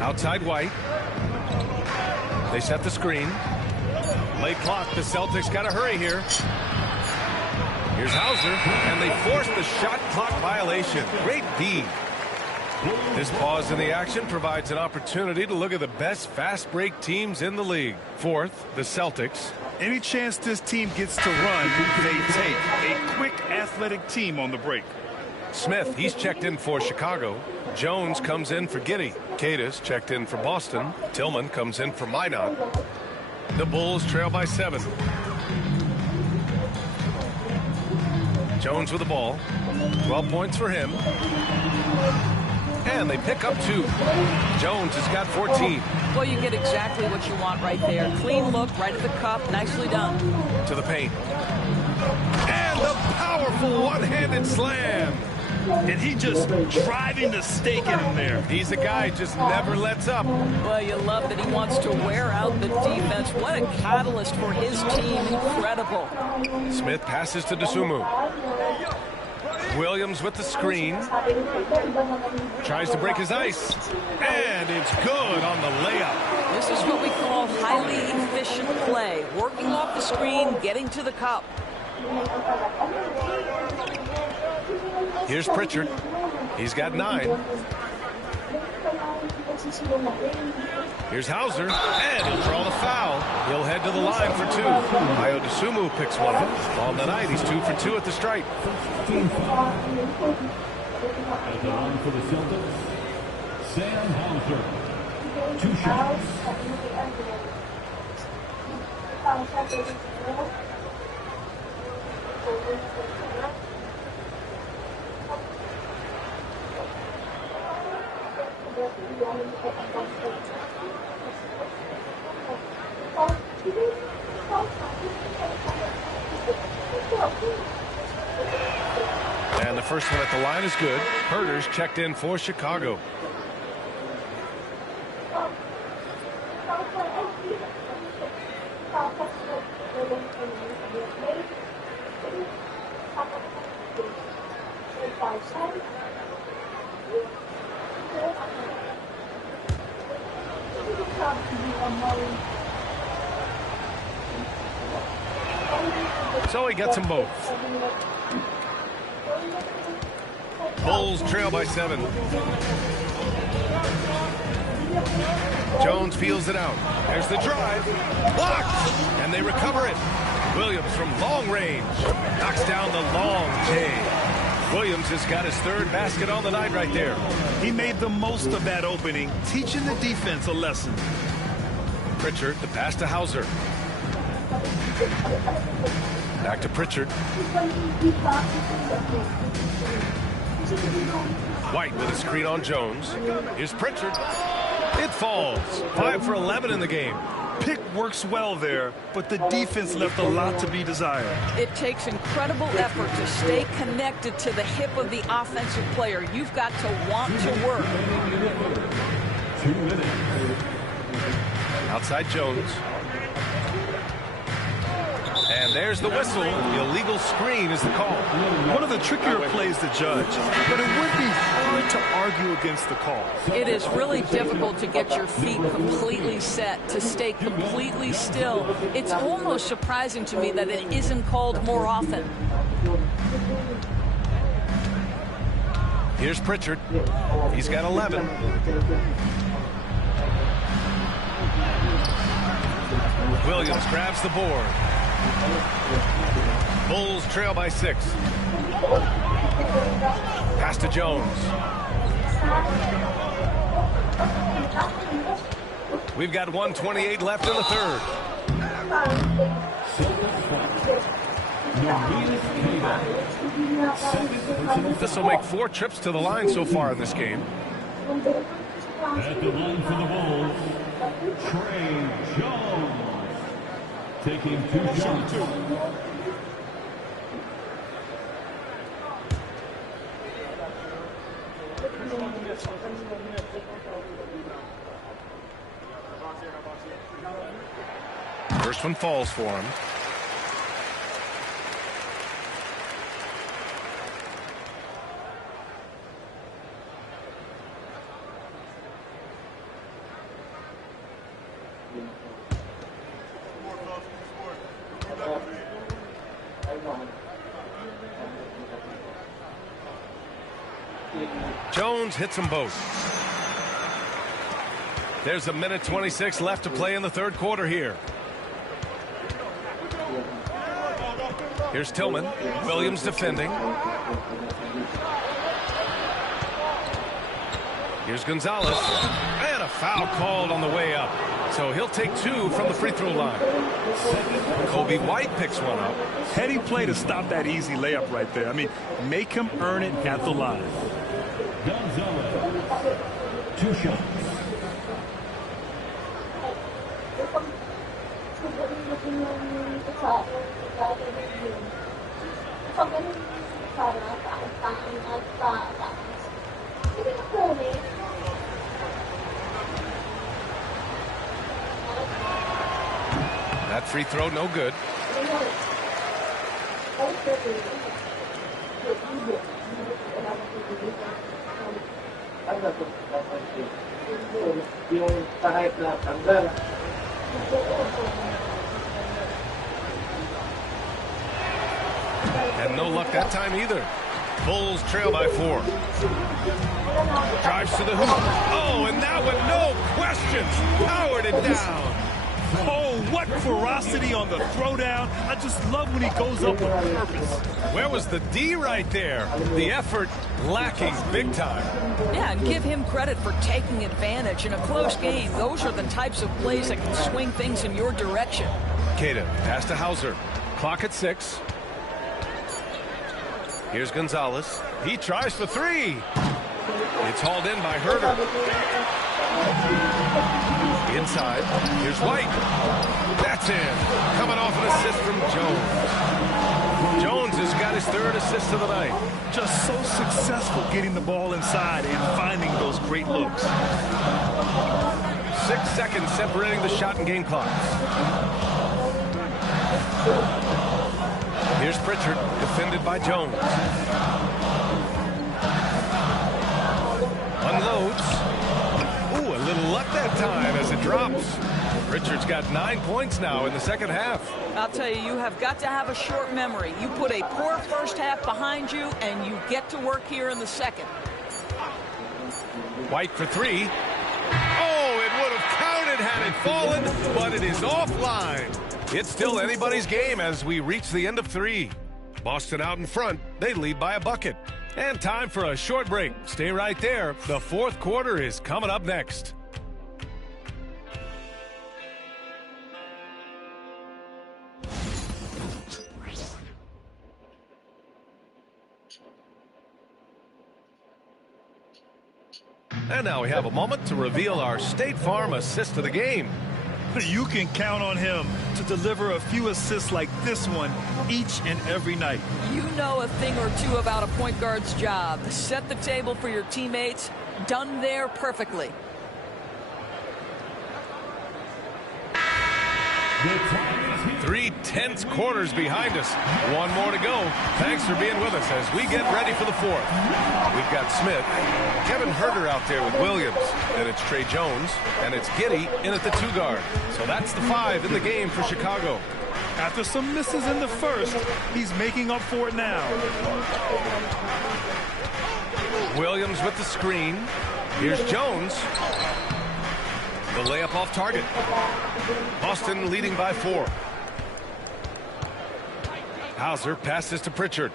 Outside White. They set the screen. Late clock. The Celtics got to hurry here. Here's Hauser, and they force the shot clock violation. Great D. This pause in the action provides an opportunity to look at the best fast break teams in the league. 4th, the Celtics. Any chance this team gets to run, they take. A quick, athletic team on the break. Smith, he's checked in for Chicago. Jones comes in for Giddey. Cadis checked in for Boston. Tillman comes in for Minot. The Bulls trail by 7. Jones with the ball. 12 points for him. And they pick up 2. Jones has got 14. Well, you get exactly what you want right there. Clean look, right at the cup. Nicely done. To the paint. And the powerful one-handed slam. And he just driving the stake in him there. He's a guy who just never lets up. Well, you love that he wants to wear out the defense. What a catalyst for his team. Incredible. Smith passes to Dosunmu. Williams with the screen. Tries to break his ice. And it's good on the layup. This is what we call highly efficient play. Working off the screen, getting to the cup. Here's Pritchard. He's got 9. Here's Hauser, and he'll draw the foul. He'll head to the line for 2. Ayo Dosunmu picks one up. On the night, he's 2 for 2 at the stripe. At the line for the Celtics, Sam Hauser. 2 shots. And the first one at the line is good. Herter's checked in for Chicago. So he gets them both. Bulls trail by 7. Jones feels it out. There's the drive. Blocked! And they recover it. Williams from long range knocks down the long J. Williams has got his 3rd basket on the night right there. He made the most of that opening, teaching the defense a lesson. Pritchard, the pass to Hauser. Back to Pritchard. White with a screen on Jones. Here's Pritchard. It falls. 5 for 11 in the game. Pick works well there, but the defense left a lot to be desired. It takes incredible effort to stay connected to the hip of the offensive player. You've got to want to work. 2 minutes. Outside Jones. And there's the whistle. The illegal screen is the call. One of the trickier plays to judge, but it would be hard to argue against the call. It is really difficult to get your feet completely set, to stay completely still. It's almost surprising to me that it isn't called more often. Here's Pritchard. He's got 11. Williams grabs the board. Bulls trail by 6. Pass to Jones. We've got 1:28 left in the 3rd. This will make 4 trips to the line so far in this game. At the line for the Bulls, Trey Jones. Taking 2 shots. First one falls for him. Jones hits them both. There's 1:26 left to play in the 3rd quarter here. Here's Tillman. Williams defending. Here's Gonzalez. And a Foul called on the way up. So he'll take 2 from the free throw line. Kobe White picks one up. Heady play to stop that easy layup right there. I mean, make him earn it at the line. Gonzalez, 2 shots. That free throw, no good. And no luck that time either. Bulls trail by 4. Drives to the hoop. Oh, and that one, no question, powered it down. Oh, what ferocity on the throwdown. I just love when he goes up with purpose. Where was the D right there? The effort lacking big time. Yeah, and give him credit for taking advantage in a close game. Those are the types of plays that can swing things in your direction. Queta, pass to Hauser. Clock at 6. Here's Gonzalez. He tries for 3. It's hauled in by Herder. Inside. Here's White. That's in. Coming off an assist from Jones. Jones has got his 3rd assist of the night. Just so successful getting the ball inside and finding those great looks. 6 seconds separating the shot and game clock. Here's Pritchard, defended by Jones. Unloads. Ooh, a little luck that time as it drops. Pritchard's got 9 points now in the second half. I'll tell you, you have got to have a short memory. You put a poor first half behind you, and you get to work here in the second. White for 3. Oh, it would have counted had it fallen, but it is offline. It's still anybody's game as we reach the end of 3. Boston out in front. They lead by a bucket. And time for a short break. Stay right there. The 4th quarter is coming up next. And now we have a moment to reveal our State Farm assist of the game. You can count on him to deliver a few assists like this one each and every night. You know a thing or two about a point guard's job. Set the table for your teammates. Done there perfectly. 3 tense quarters behind us. 1 more to go. Thanks for being with us as we get ready for the 4th. We've got Smith, Kevin Herder out there with Williams. Then it's Trey Jones, and it's Giddey in at the 2 guard. So that's the 5 in the game for Chicago. After some misses in the first, he's making up for it now. Williams with the screen. Here's Jones. The layup off target. Boston leading by 4. Hauser passes to Pritchard.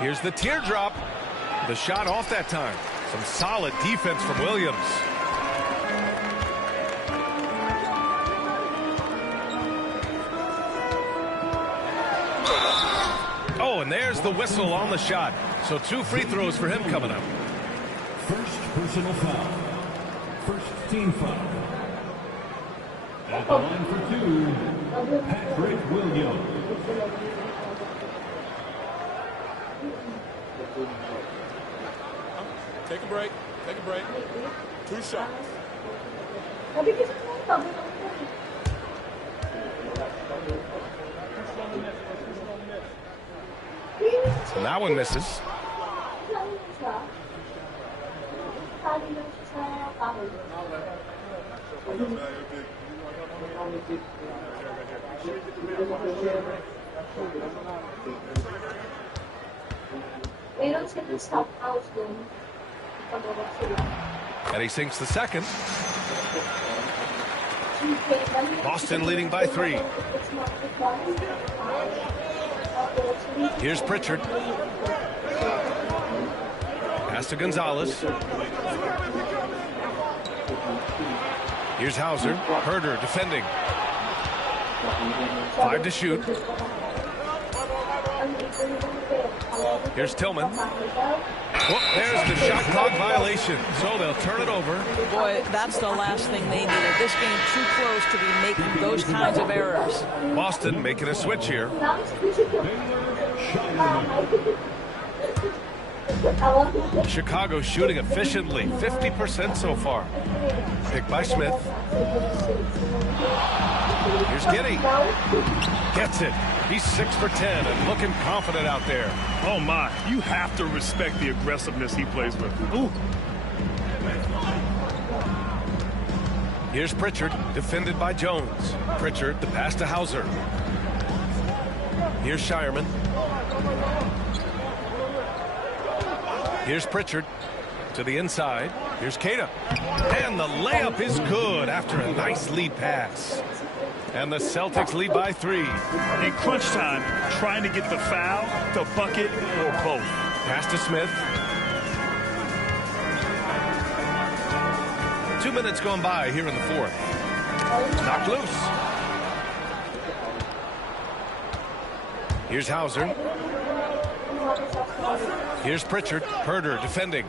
Here's the teardrop. The shot off that time. Some solid defense from Williams. Oh, and there's the whistle on the shot. So 2 free throws for him coming up. First personal foul. First team foul. At the line for 2, Patrick Williams. Take a break. Take a break. 2 shots. And that one misses. And he sinks the second. Boston leading by 3. Here's Pritchard. Pass to Gonzalez. Here's Hauser. Herder defending. 5 to shoot. Here's Tillman. Oh, there's the shot clock violation. So they'll turn it over. Boy, that's the last thing they needed. This game too close to be making those kinds of errors. Boston making a switch here. Chicago shooting efficiently, 50% so far. Picked by Smith. Here's Giddey. Gets it. He's 6 for 10 and looking confident out there. Oh my, you have to respect the aggressiveness he plays with. Ooh. Here's Pritchard, defended by Jones. Pritchard, the pass to Hauser. Here's Shireman. Here's Pritchard to the inside. Here's Queta. And the layup is good after a nice lead pass. And the Celtics lead by 3. In crunch time, trying to get the foul, the bucket, or both. Pass to Smith. 2 minutes gone by here in the 4th. Knocked loose. Here's Hauser. Here's Pritchard. Herder defending.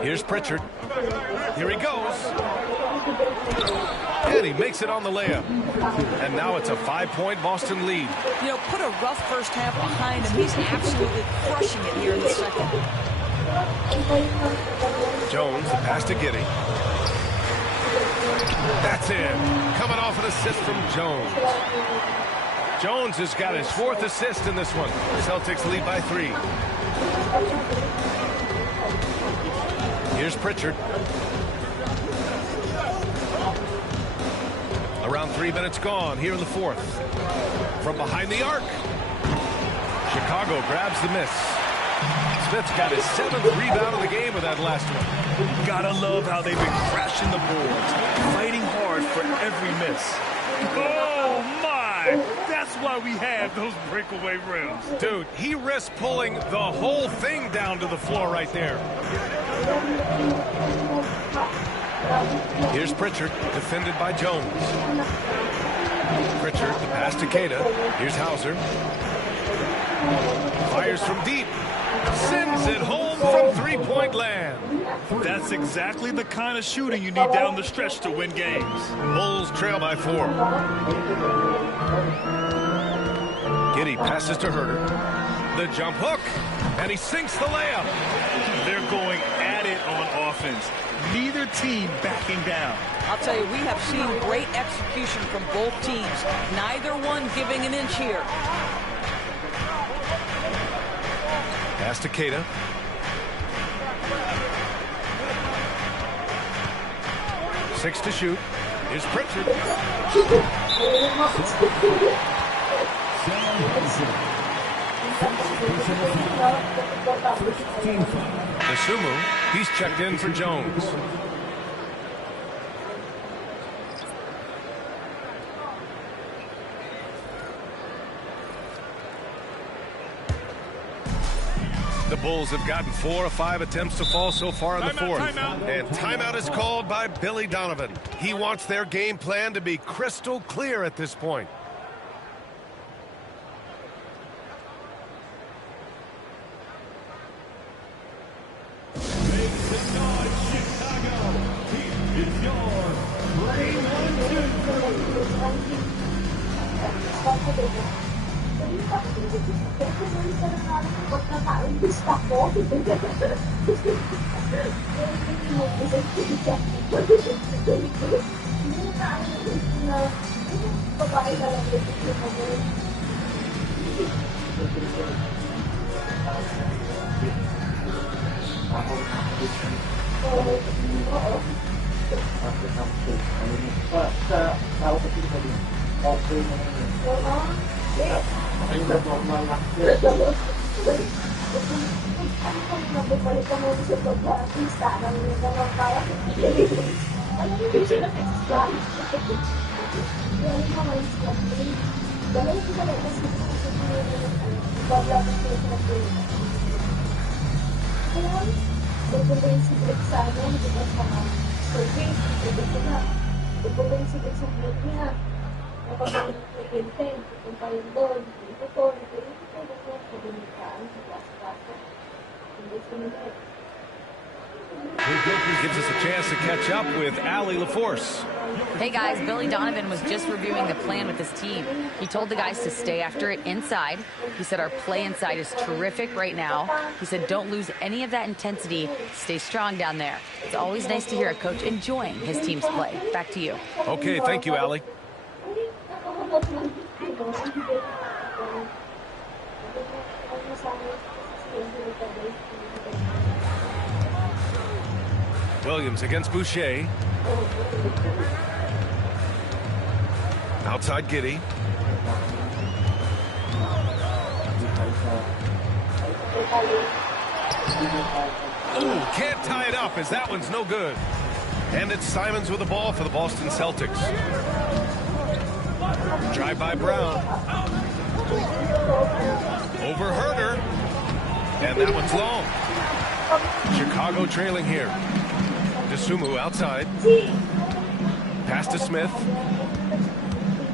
Here's Pritchard. Here he goes. And he makes it on the layup. And now it's a 5-point Boston lead. You know, put a rough first half behind him. He's absolutely crushing it here in the second. Jones, the pass to Giddey. That's in. Coming off an assist from Jones. Jones has got his 4th assist in this one. Celtics lead by 3. Here's Pritchard. Around 3 minutes gone here in the 4th. From behind the arc. Chicago grabs the miss. Smith's got his 7th rebound of the game with that last one. Gotta love how they've been crashing the boards, fighting hard for every miss. Oh my! That's why we have those breakaway rims. Dude, he risked pulling the whole thing down to the floor right there. Here's Pritchard, defended by Jones. Pritchard, the pass to Queta. Here's Hauser. Fires from deep. Sends it home from 3-point land. That's exactly the kind of shooting you need down the stretch to win games. Bulls trail by 4. Giddey passes to Herder. The jump hook. And he sinks the layup. They're going at it on offense. Neither team backing down. I'll tell you, we have seen great execution from both teams. Neither one giving an inch here. Pass to Queta. Six to shoot. Here's Pritchard. Nasumu, he's checked in for Jones. The Bulls have gotten 4 of 5 attempts to fall so far in the 4th. And timeout is called by Billy Donovan. He wants their game plan to be crystal clear at this point. Pupunta yung secret sa ano, di ba sa survey, pupunta na. Pupunta yung secret sa blog niya. Kapag nag-intend, pupunta yung doon. Ito to, sa klase-klase. Hindi sumunod. Gives us a chance to catch up with Allie LaForce. Hey guys, Billy Donovan was just reviewing the plan with his team. He told the guys to stay after it inside. He said our play inside is terrific right now. He said don't lose any of that intensity. Stay strong down there. It's always nice to hear a coach enjoying his team's play. Back to you. Okay, thank you, Allie. Williams against Boucher. Outside Giddey. Ooh, can't tie it up as that one's no good. And it's Simons with the ball for the Boston Celtics. Drive by Brown. Over Herder. And that one's long. Chicago trailing here. DeSumo outside. Pass to Smith.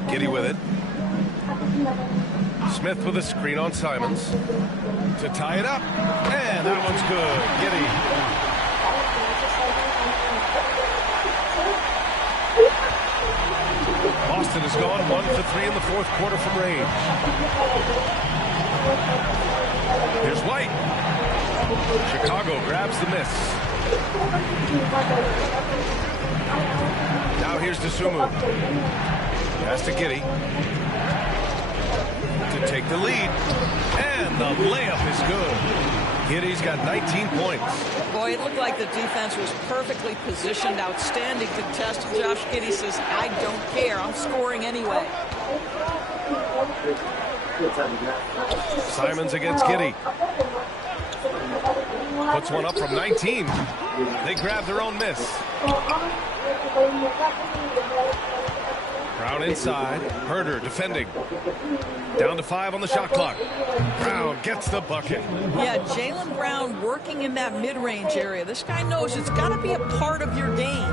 Giddey with it. Smith with a screen on Simons. To tie it up. And that one's good. Giddey. Boston has gone 1 for 3 in the fourth quarter from range. Here's White. Chicago grabs the miss. Now here's DeSumo. Pass to Giddey. To take the lead. And the layup is good. Giddey's got 19 points. Boy, it looked like the defense was perfectly positioned. Outstanding contest. Josh Giddey says, I don't care. I'm scoring anyway. Simons against Giddey. Puts one up from 19. They grab their own miss. Brown inside. Herder defending. Down to 5 on the shot clock. Brown gets the bucket. Yeah, Jaylen Brown working in that mid-range area. This guy knows it's got to be a part of your game.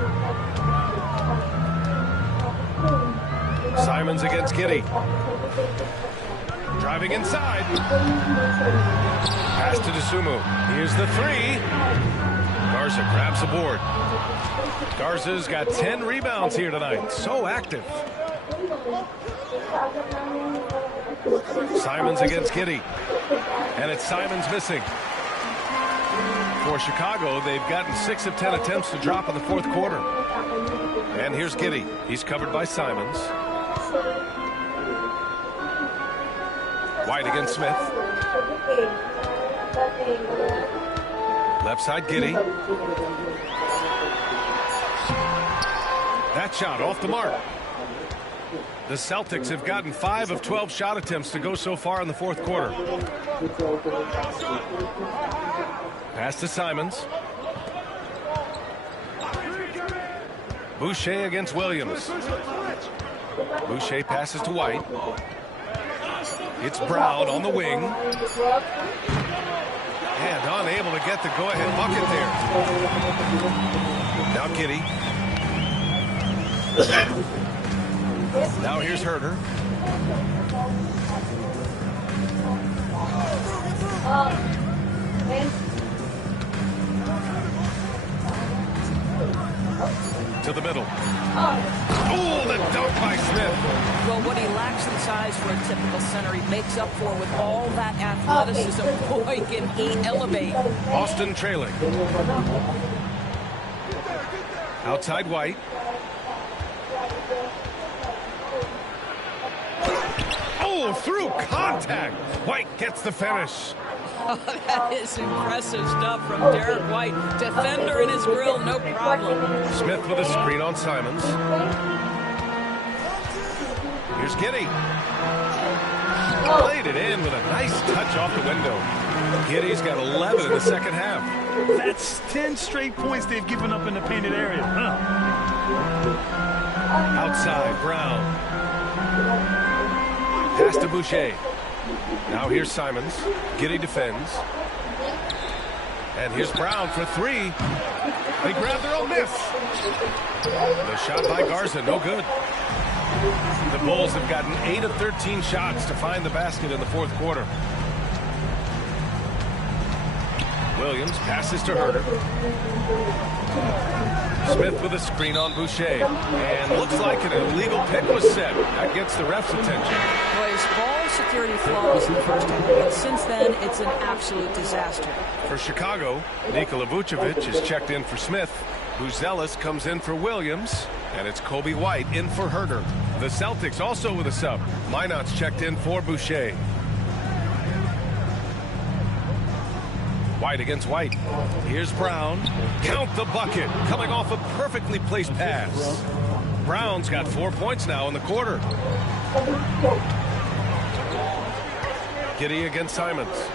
Simons against Giddey. Driving inside. Pass to DeSumo. Here's the 3. Garza grabs the board. Garza's got 10 rebounds here tonight. So active. Simons against Giddey. And it's Simons missing. For Chicago, they've gotten 6 of 10 attempts to drop in the fourth quarter. And here's Giddey. He's covered by Simons. White against Smith. Left side Giddey. That shot off the mark. The Celtics have gotten 5 of 12 shot attempts to go so far in the fourth quarter. Pass to Simons. Boucher against Williams. Boucher passes to White. It's Brown on the wing. And unable to get the go-ahead bucket there. Now Giddey. Now here's Herder. To the middle. Oh, the dunk by Smith. Well, what he lacks in size for a typical center, he makes up for with all that athleticism. Boy, can he elevate. Boston trailing. Outside White. Oh, through contact. White gets the finish. Oh, that is impressive stuff from Derek White. Defender in his grill, no problem. Smith with a screen on Simons. Here's Giddey. Played it in with a nice touch off the window. Giddey's got 11 in the second half. That's 10 straight points they've given up in the painted area. Outside, Brown. Pass to Boucher. Now here's Simons. Giddey defends. And here's Brown for three. They grab their own miss. The shot by Garza, no good. The Bulls have gotten 8 of 13 shots to find the basket in the fourth quarter. Williams passes to Herter. Smith with a screen on Boucher. And looks like an illegal pick was set. That gets the ref's attention. Well, his ball security flawless in the first half, but since then, it's an absolute disaster. For Chicago, Nikola Vucevic is checked in for Smith. Buzelis comes in for Williams. And it's Kobe White in for Herter. The Celtics also with a sub. Minot's checked in for Boucher. White against White. Here's Brown. Count the bucket. Coming off a perfectly placed pass. Brown's got 4 points now in the quarter. Giddey against Simons.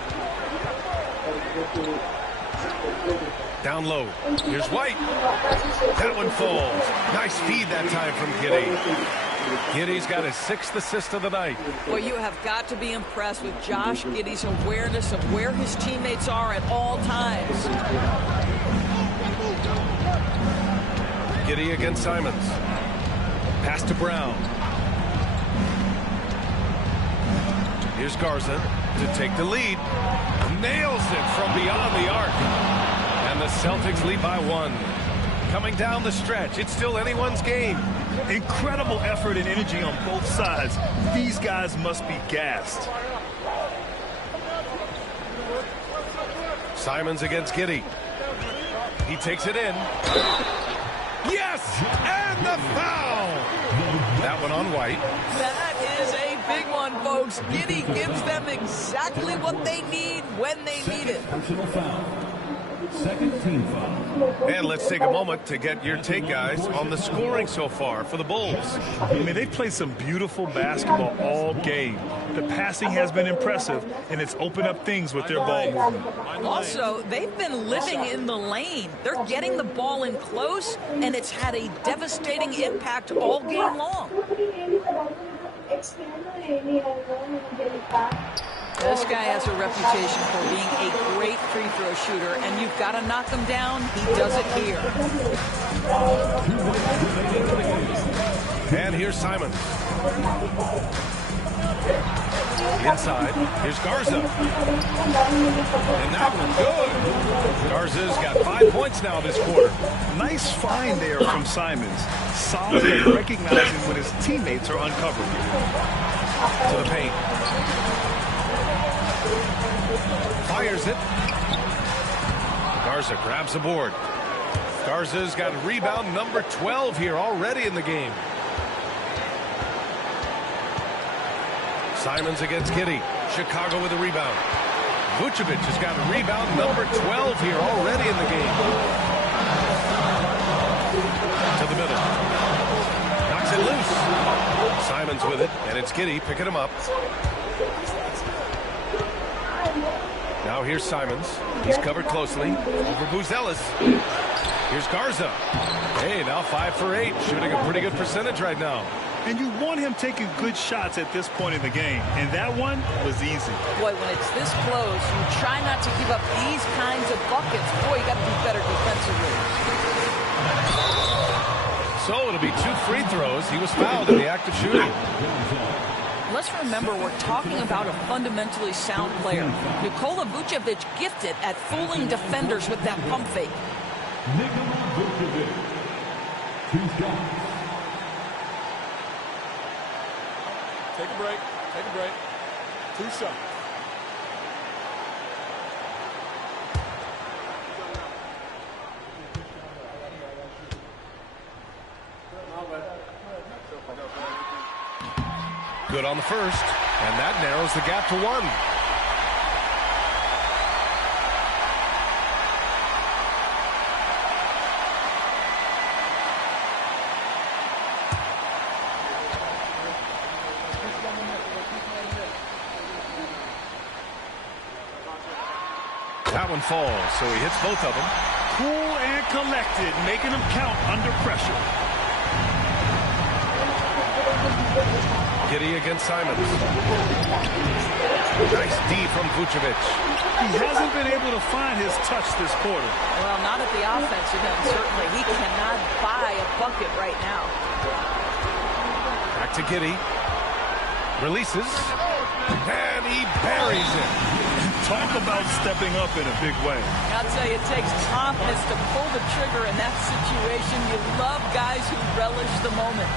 Down low. Here's White. That one falls. Nice feed that time from Giddey. Giddey's got his 6th assist of the night. Well, you have got to be impressed with Josh Giddey's awareness of where his teammates are at all times. Giddey against Simons. Pass to Brown. Here's Garza to take the lead. Nails it from beyond the arc. And the Celtics lead by 1. Coming down the stretch, it's still anyone's game. Incredible effort and energy on both sides. These guys must be gassed. Simons against Giddey. He takes it in. Yes! And the foul! That one on White. That is a big one, folks. Giddey gives them exactly what they need when they need it. Personal foul. Second team foul. And let's take a moment to get your take, guys, on the scoring so far for the Bulls. I mean, they've played some beautiful basketball all game. The passing has been impressive, and it's opened up things with their ball movement. Also, they've been living in the lane. They're getting the ball in close, and it's had a devastating impact all game long. This guy has a reputation for being a great free throw shooter, and you've got to knock him down. He does it here. And here's Simons. Inside, here's Garza. And that one good. Garza's got 5 points now this quarter. Nice find there from Simons. Solid at recognizing when his teammates are uncovered. To the paint. Fires it. Garza grabs the board. Garza's got rebound number 12 here already in the game. Simons against Giddey. Chicago with a rebound. Vucevic has got a rebound number 12 here already in the game. To the middle. Knocks it loose. Simons with it, and it's Giddey picking him up. Now here's Simons. He's covered closely. Over Buzelis. Here's Garza. Hey, now 5 for 8. Shooting a pretty good percentage right now. And you want him taking good shots at this point in the game. And that one was easy. Boy, when it's this close, you try not to give up these kinds of buckets. Boy, you got to be better defensively. So it'll be 2 free throws. He was fouled in the act of shooting. Let's remember, we're talking about a fundamentally sound player. Nikola Vucevic gifted at fooling defenders with that pump fake. Nikola Vucevic. 2 shots. Take a break. Take a break. 2 shots. Good on the first, and that narrows the gap to 1. That one falls, so he hits both of them. Cool and collected, making them count under pressure. Giddey against Simons. Nice D from Vucevic. He hasn't been able to find his touch this quarter. Well, not at the offensive end, certainly. He cannot buy a bucket right now. Back to Giddey. Releases. And he buries it. Talk about stepping up in a big way. I'll tell you, it takes confidence to pull the trigger in that situation. You love guys who relish the moment.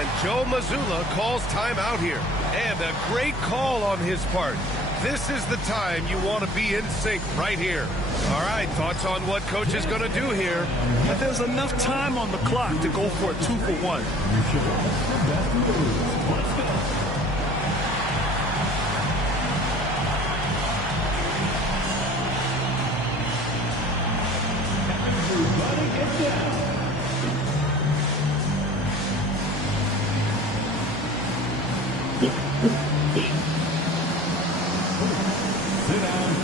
And Joe Mazzulla calls timeout here. And a great call on his part. This is the time you want to be in sync right here. All right, thoughts on what coach is going to do here? But there's enough time on the clock to go for a 2-for-1. Let's go. Everybody get down. Sit down.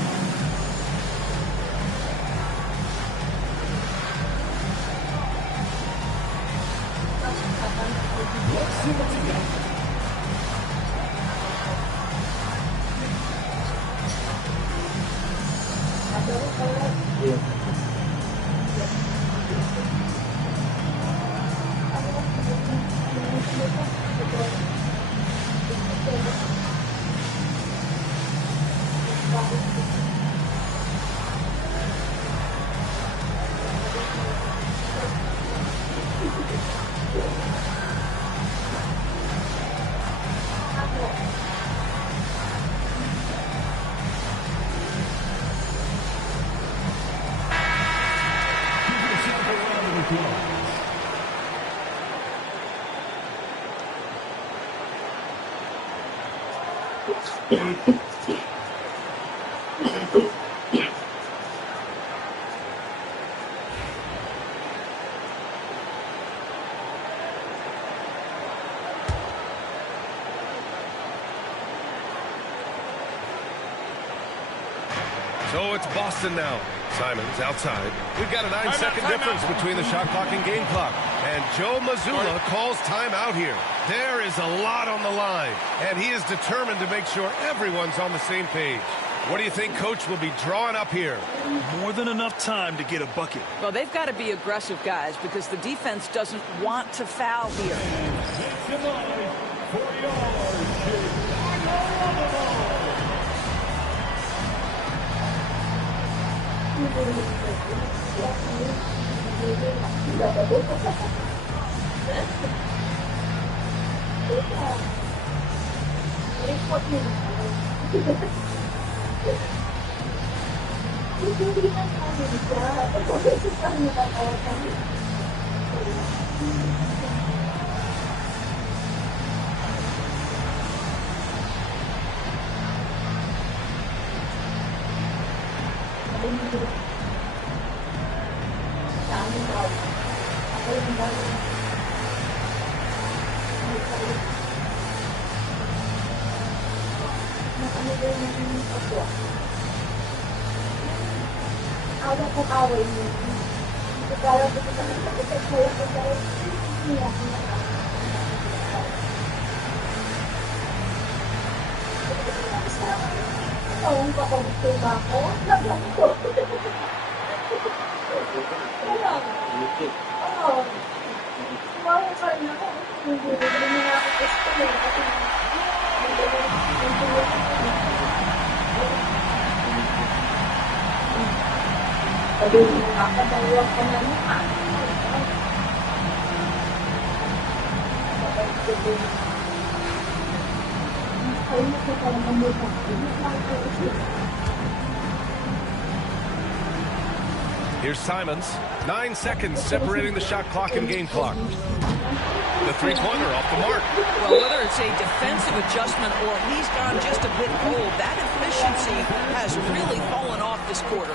Let's see what you got. So it's Boston now. Simons outside. We've got a 9-second difference between the shot clock and game clock. And Joe Mazzulla calls timeout here. There is a lot on the line, and he is determined to make sure everyone's on the same page. What do you think Coach will be drawing up here? More than enough time to get a bucket. Well, they've got to be aggressive, guys, because the defense doesn't want to foul here. Here's Simons. 9 seconds separating the shot clock and game clock. The three-pointer off the mark. Well, whether it's a defensive adjustment or he's gone just a bit cold, that efficiency has really fallen off this quarter.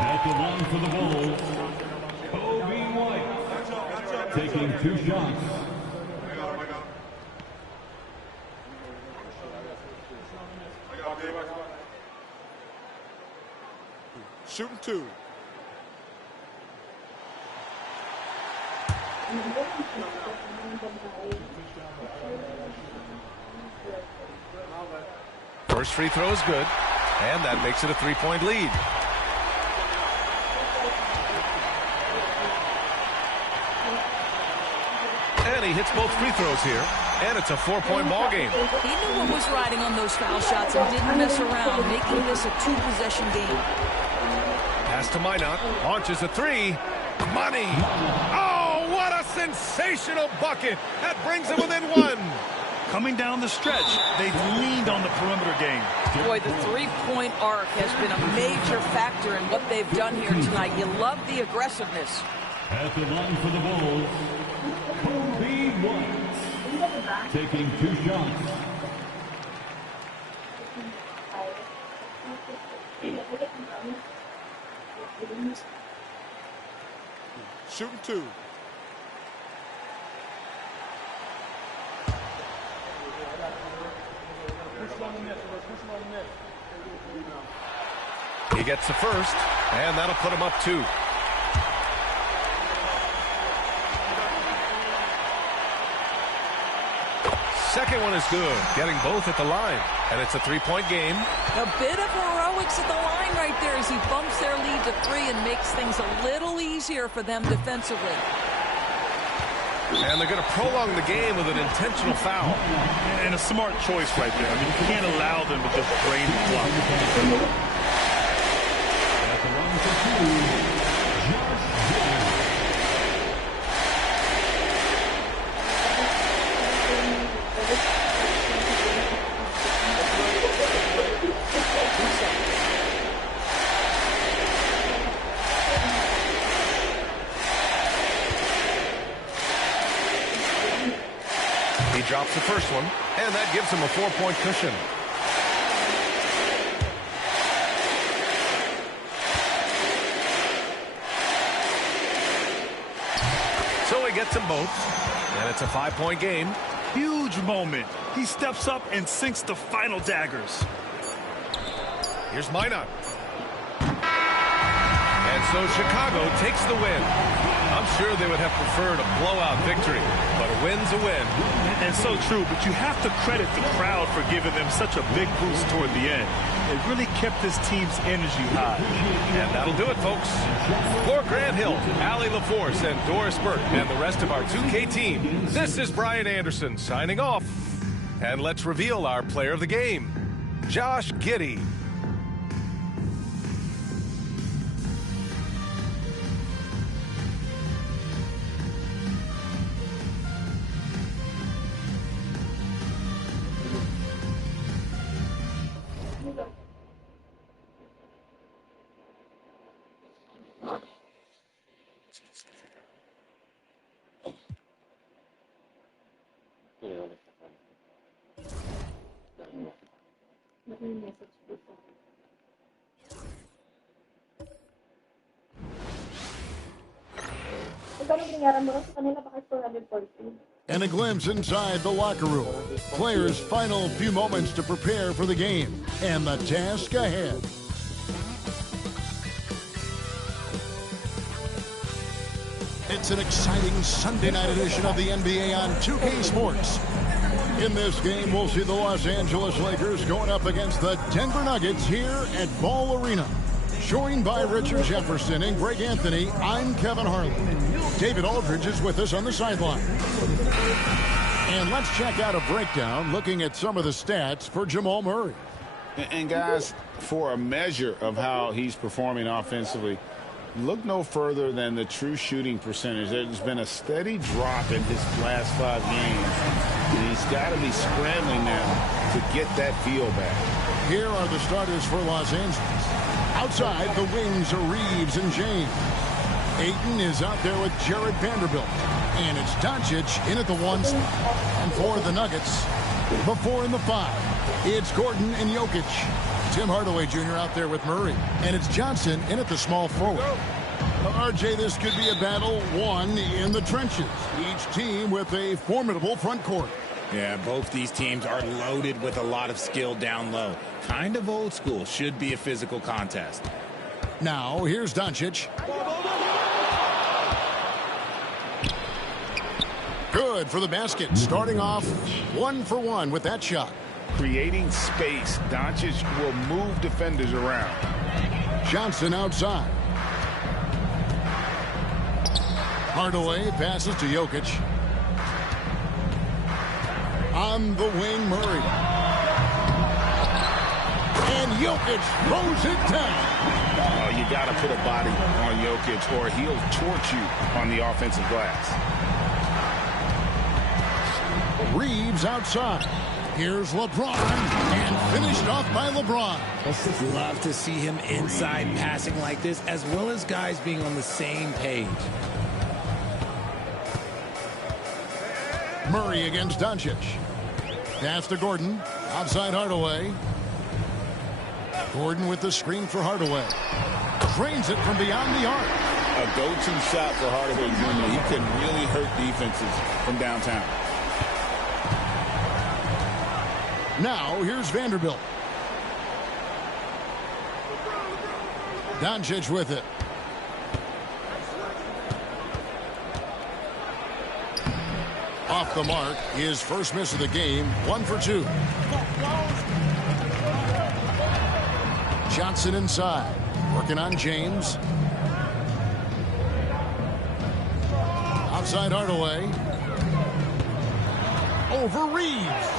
At the line for the Bulls, Kobe White taking 2 shots. Shooting 2. First free throw is good, and that makes it a 3-point lead. And he hits both free throws here, and it's a 4-point ball game. He knew what was riding on those foul shots and didn't mess around, making this a 2-possession game. Pass to Minot, launches a 3. Money! Oh, what a sensational bucket! That brings them within 1. Coming down the stretch, they've leaned on the perimeter game. Boy, the three-point arc has been a major factor in what they've done here tonight. You love the aggressiveness. At the line for the Bulls, Kobe White, taking 2 shots. Shooting 2. He gets the first, and that'll put him up 2. Second one is good, getting both at the line, and it's a 3-point game. A bit of heroics at the line right there as he bumps their lead to 3 and makes things a little easier for them defensively. And they're going to prolong the game with an intentional foul. And a smart choice right there. I mean, you can't allow them to just drain the clock. At the line for 2, Josh Giddey. He drops the first one, and that gives him a 4-point cushion. So he gets them both, and it's a 5-point game. Huge moment. He steps up and sinks the final daggers. Here's Minot. And so Chicago takes the win. I'm sure they would have preferred a blowout victory, but a win's a win. And so true, but you have to credit the crowd for giving them such a big boost toward the end. It really kept this team's energy high. And that'll do it, folks. For Grant Hill, Allie LaForce, and Doris Burke, and the rest of our 2K team, this is Brian Anderson signing off. And let's reveal our player of the game, Josh Giddey. And a glimpse inside the locker room. Players' final few moments to prepare for the game and the task ahead. It's an exciting Sunday night edition of the NBA on 2K Sports. In this game, we'll see the Los Angeles Lakers going up against the Denver Nuggets here at Ball Arena. Joined by Richard Jefferson and Greg Anthony, I'm Kevin Harlan. David Aldridge is with us on the sideline. And let's check out a breakdown looking at some of the stats for Jamal Murray. And guys, for a measure of how he's performing offensively, look no further than the true shooting percentage. There's been a steady drop in his last 5 games. And he's got to be scrambling now to get that feel back. Here are the starters for Los Angeles. Outside, the wings are Reeves and James. Ayton is out there with Jared Vanderbilt. And it's Doncic in at the 1 spot. And for the Nuggets, the 4 and the 5, it's Gordon and Jokic. Tim Hardaway Jr. out there with Murray. And it's Johnson in at the small forward. RJ, this could be a battle won in the trenches. Each team with a formidable front court. Yeah, both these teams are loaded with a lot of skill down low. Kind of old school. Should be a physical contest. Now, here's Doncic. Good for the basket. Starting off 1 for 1 with that shot. creating space. Doncic will move defenders around. Johnson outside. Hardaway passes to Jokic. On the wing, Murray. And Jokic throws it down. Oh, you got to put a body on Jokic or he'll torch you on the offensive glass. Reeves outside. Here's LeBron, and finished off by LeBron. Love to see him inside passing like this, as well as guys being on the same page. Murray against Doncic. Pass to Gordon. Outside Hardaway. Gordon with the screen for Hardaway. Drains it from beyond the arc. A go-to shot for Hardaway Jr. He can really hurt defenses from downtown. Now, here's Vanderbilt. Doncic with it. Off the mark, his first miss of the game, 1 for 2. Johnson inside, working on James. Outside Hardaway. Over Reeves.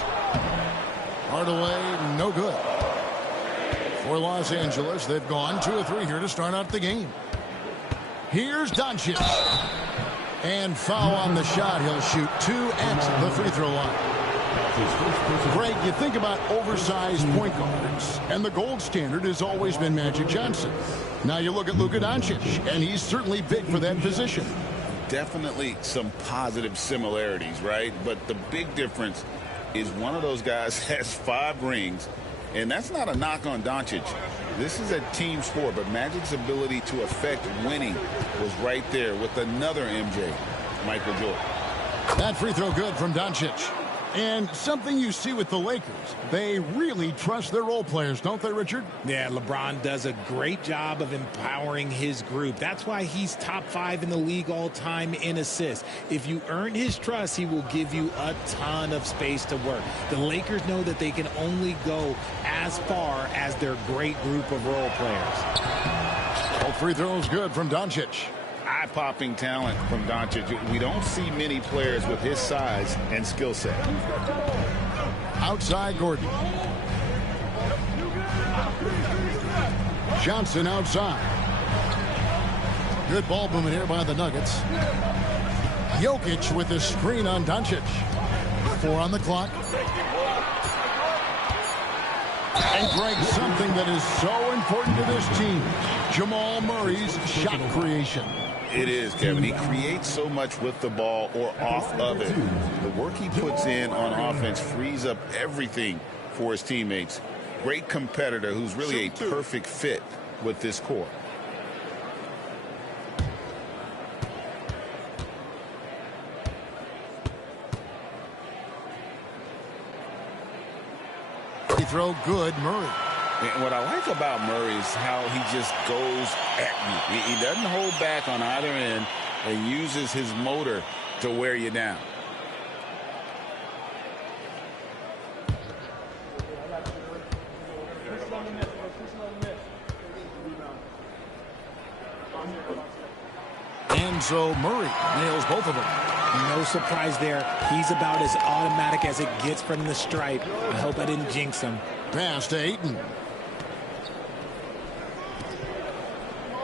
Hardaway, no good. For Los Angeles, they've gone 2 of 3 here to start out the game. Here's Doncic. And foul on the shot. He'll shoot 2 at the free throw line. Greg, you think about oversized point guards, and the gold standard has always been Magic Johnson. Now you look at Luka Doncic, and he's certainly big for that position. Definitely some positive similarities, right? But the big difference is one of those guys has 5 rings, and that's not a knock on Doncic. This is a team sport, but Magic's ability to affect winning was right there with another MJ, Michael Jordan. That free throw good from Doncic. And something you see with the Lakers, they really trust their role players, don't they, Richard? Yeah, LeBron does a great job of empowering his group. That's why he's top 5 in the league all time in assists. If you earn his trust, he will give you a ton of space to work. The Lakers know that they can only go as far as their great group of role players. All free throws good from Doncic. Eye-popping talent from Doncic. We don't see many players with his size and skill set. Outside Gordon. Johnson outside. Good ball movement here by the Nuggets. Jokic with the screen on Doncic. 4 on the clock. And Greg, something that is so important to this team, Jamal Murray's shot creation. It is, Kevin. He creates so much with the ball or off of it. The work he puts in on offense frees up everything for his teammates. Great competitor who's really a perfect fit with this core. He throw good, Murray. And what I like about Murray is how he just goes at you. He doesn't hold back on either end and uses his motor to wear you down. And so Murray nails both of them. No surprise there. He's about as automatic as it gets from the stripe. I hope I didn't jinx him. Pass to Ayton.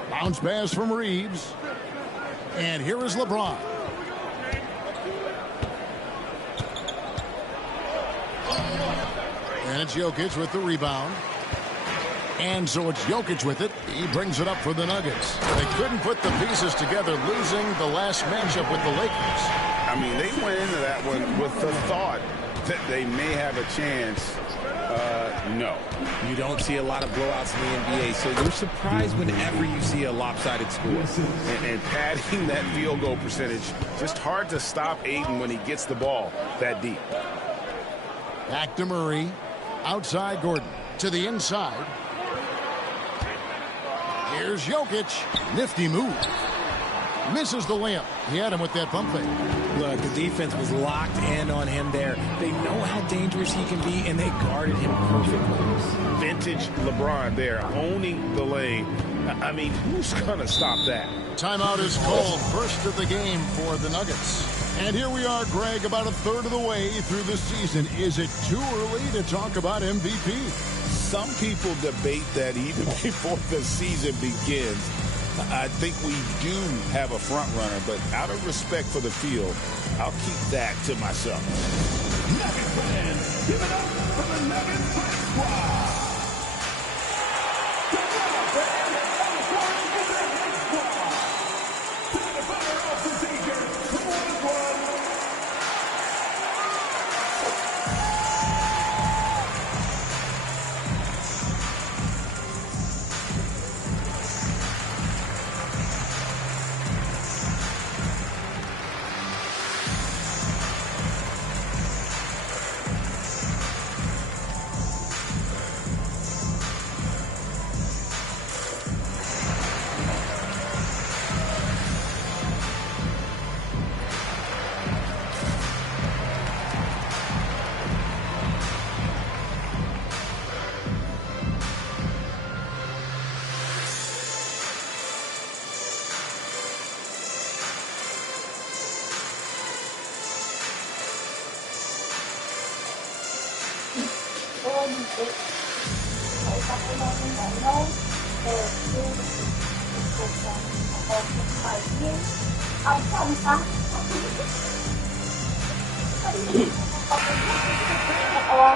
Bounce pass from Reeves. And here is LeBron. And it's Jokic with the rebound. And so it's Jokic with it. He brings it up for the Nuggets. They couldn't put the pieces together, losing the last matchup with the Lakers. I mean, they went into that one with the thought that they may have a chance. No. You don't see a lot of blowouts in the NBA, so you're surprised whenever you see a lopsided score. And padding that field goal percentage, just hard to stop Ayton when he gets the ball that deep. Back to Murray. Outside Gordon. To the inside. Here's Jokic. Nifty move. Misses the layup. He had him with that pump fake. Look, the defense was locked in on him there. They know how dangerous he can be, and they guarded him perfectly. Vintage LeBron there, owning the lane. I mean, who's going to stop that? Timeout is called. First of the game for the Nuggets. And here we are, Greg, about a third of the way through the season. Is it too early to talk about MVP? Some people debate that even before the season begins. I think we do have a front runner, but out of respect for the field, I'll keep that to myself. Nuggets fans, give it up for the Nuggets Press Squad.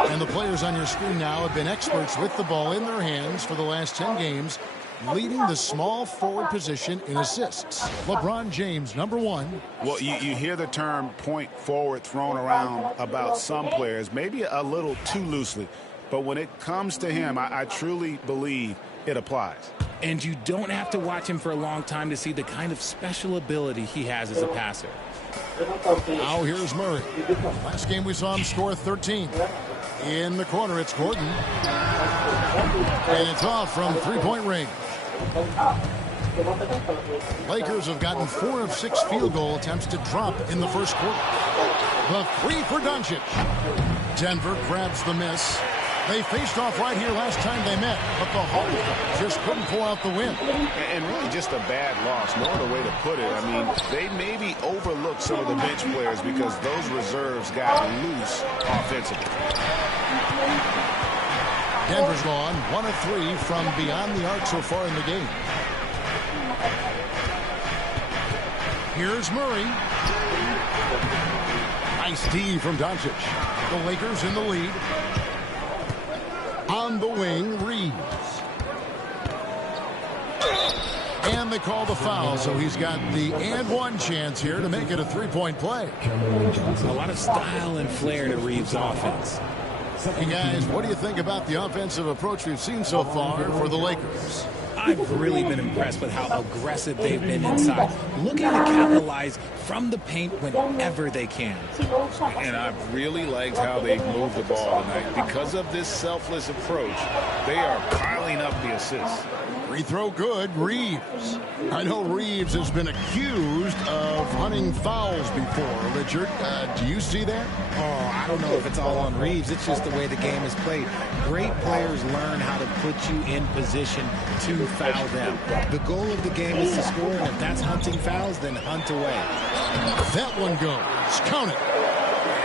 And the players on your screen now have been experts with the ball in their hands for the last 10 games, leading the small forward position in assists. LeBron James, number one. Well, you hear the term point forward thrown around about some players, maybe a little too loosely. But when it comes to him, I truly believe it applies. And you don't have to watch him for a long time to see the kind of special ability he has as a passer. Now here's Murray. Last game we saw him score 13. In the corner, it's Gordon. And it's off from three-point range. Lakers have gotten 4 of 6 field goal attempts to drop in the first quarter. The three for Doncic. Denver grabs the miss. They faced off right here last time they met, but the Hawks just couldn't pull out the win. And really just a bad loss, no other way to put it. I mean, they maybe overlooked some of the bench players because those reserves got loose offensively. Denver's gone 1 of 3 from beyond the arc so far in the game. Here's Murray. Nice D from Doncic. The Lakers in the lead. On the wing, Reeves. And they call the foul, so he's got the and one chance here to make it a three-point play. A lot of style and flair to Reeves' offense. Hey guys, what do you think about the offensive approach we've seen so far for the Lakers? I've really been impressed with how aggressive they've been inside, looking to capitalize from the paint whenever they can. And I've really liked how they've moved the ball tonight. Because of this selfless approach, they are piling up the assists. Free throw good, Reeves. I know Reeves has been accused of hunting fouls before. Richard, do you see that? Oh, I don't know if it's all on Reeves. It's just the way the game is played. Great players learn how to put you in position to foul them. The goal of the game is to score, and if that's hunting fouls, then hunt away. That one goes. Count it.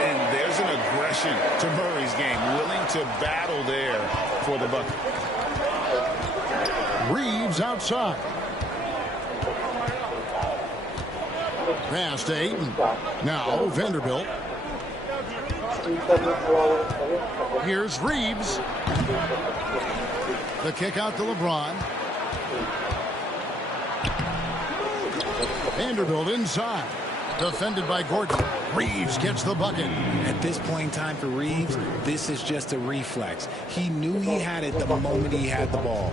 And there's an aggression to Murray's game, willing to battle there for the bucket. Reeves outside. Pass to Ayton. Now Vanderbilt. Here's Reeves. The kick out to LeBron. Vanderbilt inside. Defended by Gordon. Reeves gets the bucket. At this point in time for Reeves, this is just a reflex. He knew he had it the moment he had the ball.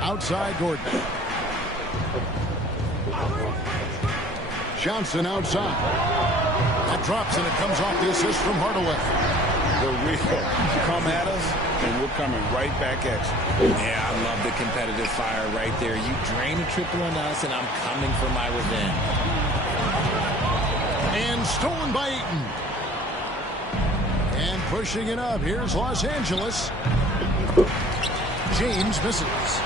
Outside Gordon. Johnson outside. That drops and it comes off the assist from Hardaway. the real. Come at us, and we're coming right back at you. Yeah, I love the competitive fire right there. You drain a triple on us, and I'm coming for my revenge. And stolen by Ayton. And pushing it up. Here's Los Angeles. James misses.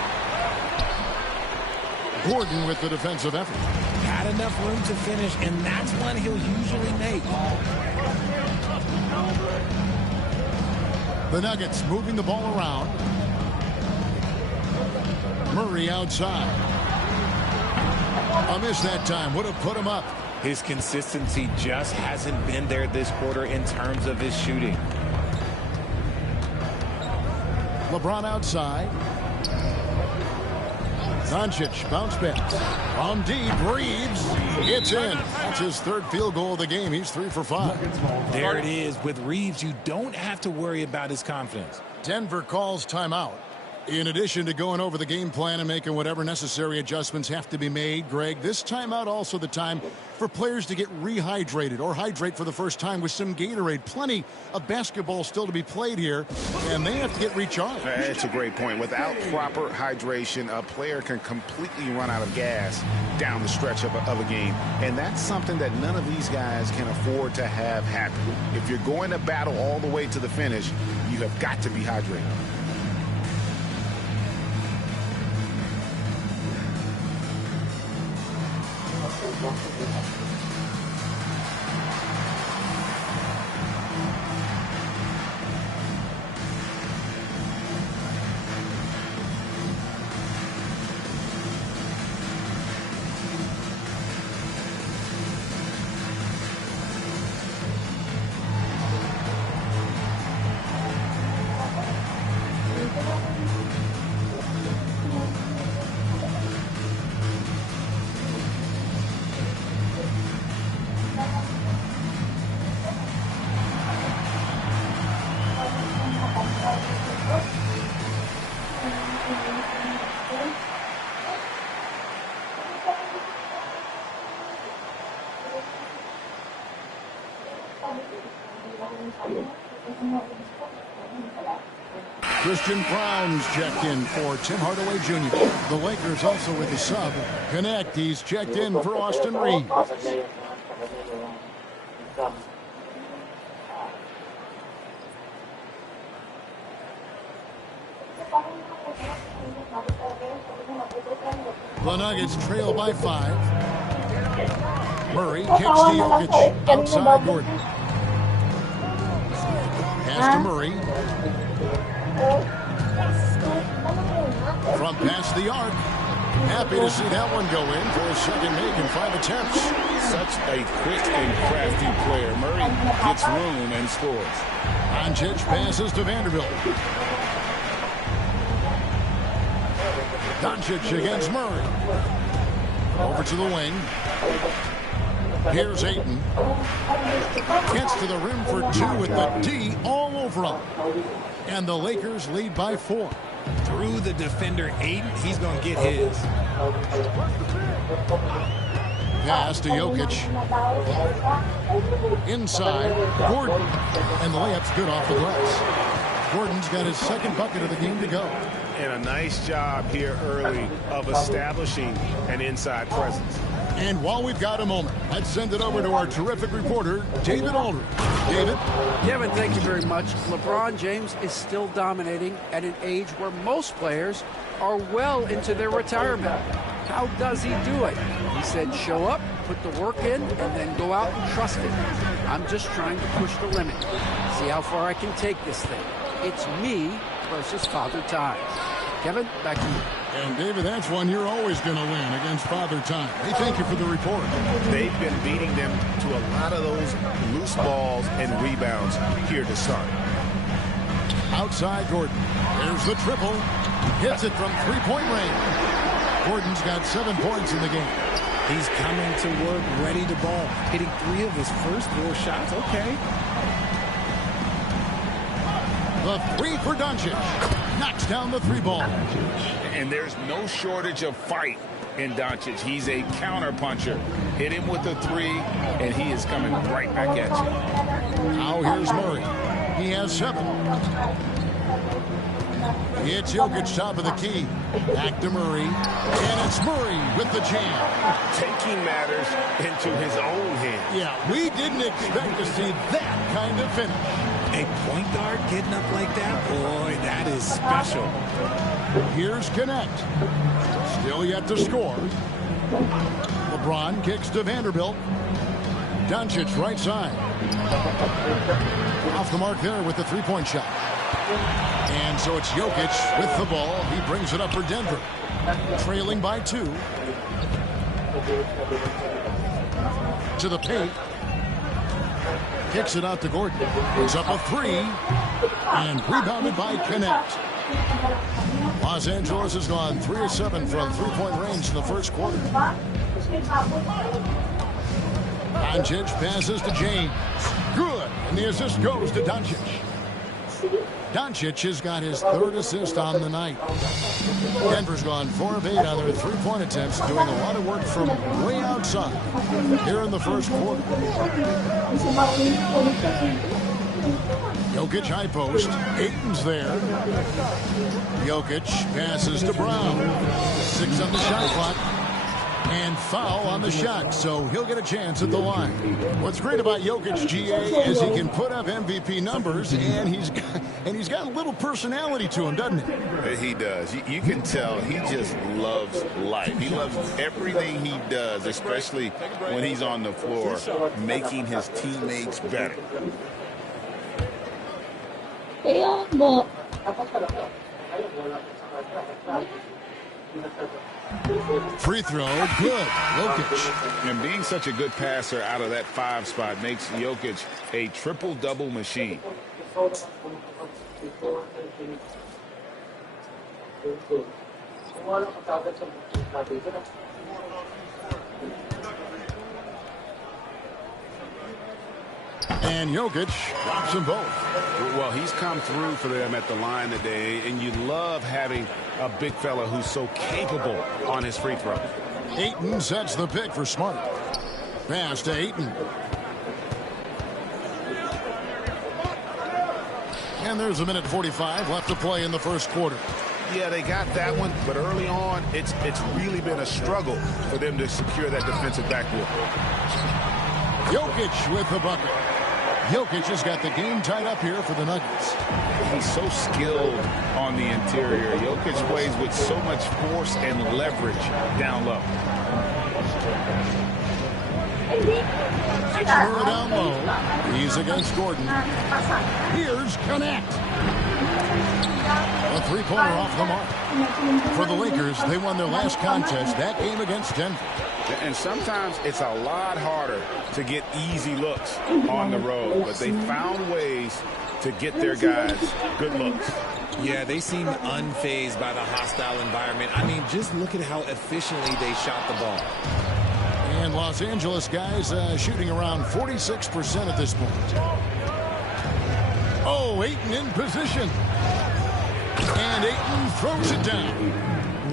Gordon with the defensive effort. Had enough room to finish, and that's one he'll usually make. The Nuggets moving the ball around. Murray outside. A miss that time. Would have put him up. His consistency just hasn't been there this quarter in terms of his shooting. LeBron outside. Doncic bounce back. On deep, Reeves. It's in. That's his third field goal of the game. He's 3 for 5. There it is. With Reeves, you don't have to worry about his confidence. Denver calls timeout. In addition to going over the game plan and making whatever necessary adjustments have to be made, Greg, this timeout also the time for players to get rehydrated or hydrate for the first time with some Gatorade. Plenty of basketball still to be played here, and they have to get recharged. That's a great point. Without proper hydration, a player can completely run out of gas down the stretch of a game, and that's something that none of these guys can afford to have happen. If you're going to battle all the way to the finish, you have got to be hydrated. Christian Brown's checked in for Tim Hardaway Jr. The Lakers also with the sub. Connect. He's checked in for Austin Reeves. The Nuggets trail by 5. Murray kicks to Jokic. Outside Gordon. Pass to Murray. From past the arc. Happy to see that one go in for a second make in 5 attempts. Such a quick and crafty player. Murray gets room and scores. Doncic passes to Vanderbilt. Doncic against Murray. Over to the wing. Here's Ayton. Gets to the rim for 2 with the D all over him. And the Lakers lead by 4. Through the defender, Ayton, he's going to get his. Pass to Jokic. Inside, Gordon. And the layup's good off the glass. Gordon's got his second bucket of the game to go. And a nice job here early of establishing an inside presence. And while we've got a moment, let's send it over to our terrific reporter, David Aldridge. David? Kevin, thank you very much. LeBron James is still dominating at an age where most players are well into their retirement. How does he do it? He said show up, put the work in, and then go out and trust it. I'm just trying to push the limit. See how far I can take this thing. It's me versus Father Time. Kevin, back to you. And David, that's one you're always going to win against Father Time. Hey, thank you for the report. They've been beating them to a lot of those loose balls and rebounds here to start. Outside Gordon. There's the triple. Hits it from three-point range. Gordon's got 7 points in the game. He's coming to work, ready to ball. Hitting 3 of his first 4 shots. Okay. The 3 for Doncic. Knocks down the 3 ball. And there's no shortage of fight in Doncic. He's a counter puncher. Hit him with the 3, and he is coming right back at you. Now here's Murray. He has 7. It's Jokic top of the key. Back to Murray. And it's Murray with the jam. Taking matters into his own hands. Yeah, we didn't expect to see that kind of finish. A point guard getting up like that? Boy, that is special. Here's Connect. Still yet to score. LeBron kicks to Vanderbilt. Doncic right side. Off the mark there with the three-point shot. And so it's Jokic with the ball. He brings it up for Denver. Trailing by 2. To the paint. Kicks it out to Gordon. He's up a 3. And rebounded by Connect. Los Angeles has gone 3 of 7 from three-point range in the first quarter. Doncic passes to James. Good. And the assist goes to Doncic. Doncic has got his 3rd assist on the night. Denver's gone 4 of 8 on their three-point attempts, doing a lot of work from way outside here in the first quarter. Jokic high post. Ayton's there. Jokic passes to Brown. 6 on the shot clock. And foul on the shot, so he'll get a chance at the line. What's great about Jokic, GA, is he can put up MVP numbers, and he's got a little personality to him, doesn't he? He does. You can tell he just loves life. He loves everything he does, especially when he's on the floor, making his teammates better. Free throw, good. Jokic. And being such a good passer out of that 5 spot makes Jokic a triple-double machine. And Jokic drops them both. Well, he's come through for them at the line today, and you love having a big fella who's so capable on his free throw. Ayton sets the pick for Smart. Pass to Ayton. And there's a minute 45 left to play in the first quarter. Yeah, they got that one, but early on, it's really been a struggle for them to secure that defensive backboard. Jokic with the bucket. Jokic has got the game tied up here for the Nuggets. He's so skilled on the interior. Jokic plays with so much force and leverage down low. Murray down low. He's against Gordon. Here's Connect. A three-pointer off the mark. For the Lakers, they won their last contest, that game against Denver. And sometimes it's a lot harder to get easy looks on the road, but they found ways to get their guys good looks. Yeah, they seem unfazed by the hostile environment. I mean, just look at how efficiently they shot the ball. And Los Angeles guys shooting around 46% at this point. Oh, Ayton in position. And Ayton throws it down.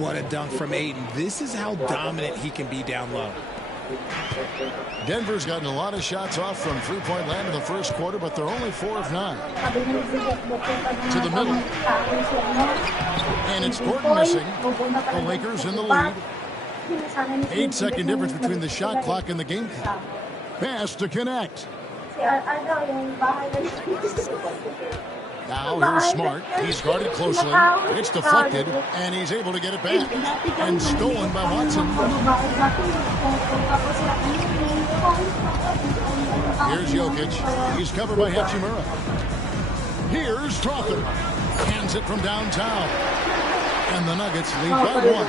What a dunk from Ayton. This is how dominant he can be down low. Denver's gotten a lot of shots off from three-point land in the first quarter, but they're only 4 of 9. To the middle. And it's Gordon missing. The Lakers in the lead. 8-second difference between the shot clock and the game clock. Pass to Connect. Now here's Smart. He's guarded closely. It's deflected, and he's able to get it back. And stolen by Watson. Here's Jokic. He's covered by Hachimura. Here's Crawford. Hands it from downtown. And the Nuggets lead by 1.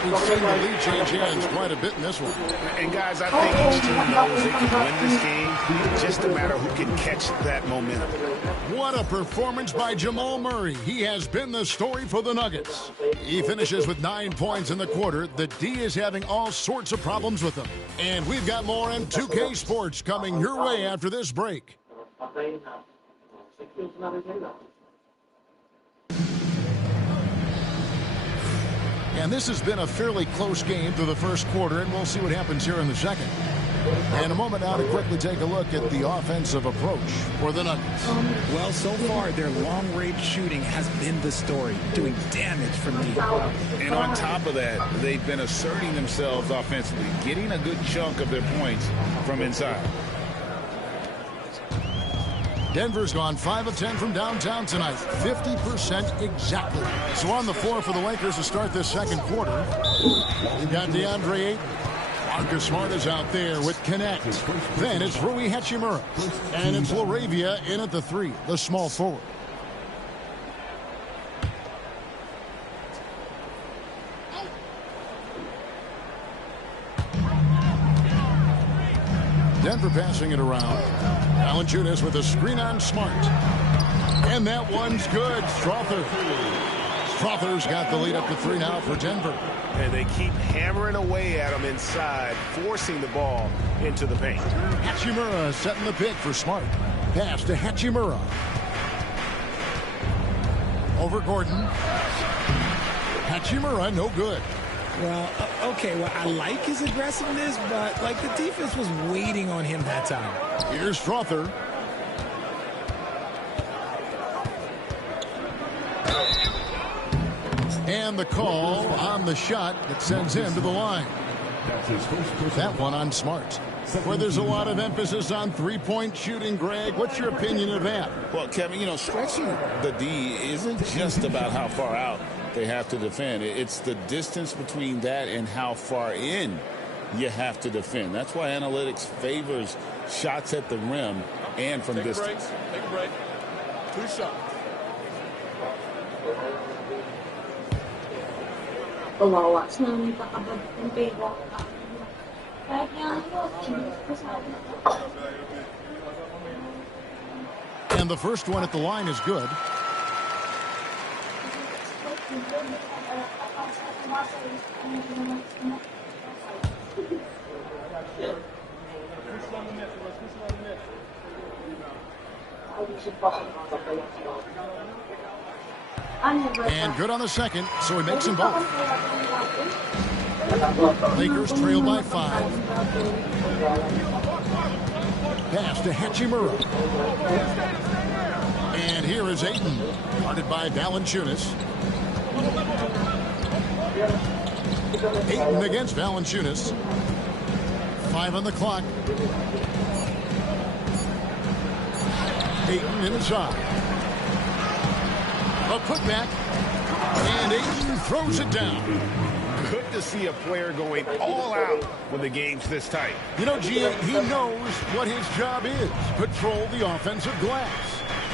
We've seen the lead change hands quite a bit in this one. And guys, I think each team knows they can win this game. It's just a matter who can catch that momentum. What a performance by Jamal Murray. He has been the story for the Nuggets. He finishes with 9 points in the quarter. The D is having all sorts of problems with him. And we've got more M2K Sports coming your way after this break. And this has been a fairly close game through the first quarter, and we'll see what happens here in the second. And a moment now to quickly take a look at the offensive approach for the Nuggets. Well, so far, their long-range shooting has been the story, doing damage from deep. And on top of that, they've been asserting themselves offensively, getting a good chunk of their points from inside. Denver's gone 5 of 10 from downtown tonight, 50% exactly. So on the floor for the Lakers to start this second quarter, you've got DeAndre Ayton. Marcus Smart is out there with Connect. Then it's Rui Hachimura. And it's Laravia in at the 3, the small forward. Denver passing it around. Valanciunas with a screen on Smart. And that one's good. Strother's got the lead up to 3 now for Denver. And they keep hammering away at him inside, forcing the ball into the paint. Hachimura setting the pick for Smart. Pass to Hachimura. Over Gordon. Hachimura, no good. Well, okay, well, I like his aggressiveness, but, like, the defense was waiting on him that time. Here's Strother. And the call on the shot that sends him to the line. That one on Smart. Where there's a lot of emphasis on three-point shooting, Greg. What's your opinion of that? Well, Kevin, you know, stretching the D isn't just about how far out they have to defend. It's the distance between that and how far in you have to defend. That's why analytics favors shots at the rim and from distance. Take a break. 2 shots. Kawawa. Saan kakabag ng payroll. Kahit nga And the first one at the line is good. And good on the second, so he makes them both. Lakers trail by 5. Pass to Hachimura. And here is Ayton, guarded by Valanciunas. Ayton against Valanciunas. 5 on the clock. Ayton inside. A putback. And Ayton throws it down. Good to see a player going all out when the game's this tight. You know, GM, he knows what his job is. Patrol the offensive glass.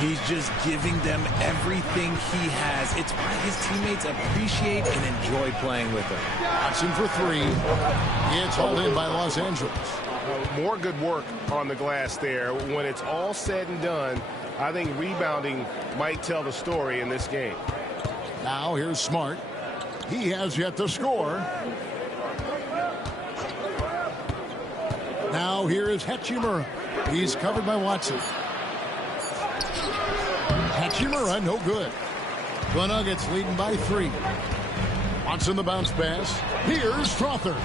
He's just giving them everything he has. It's why his teammates appreciate and enjoy playing with him. Watson for 3. It's hauled in by Los Angeles. More good work on the glass there. When it's all said and done, I think rebounding might tell the story in this game. Now here's Smart. He has yet to score. Now here is Hachimura. He's covered by Watson. Hachimura, no good. The Nuggets leading by 3. Watson the bounce pass. Here's Strother.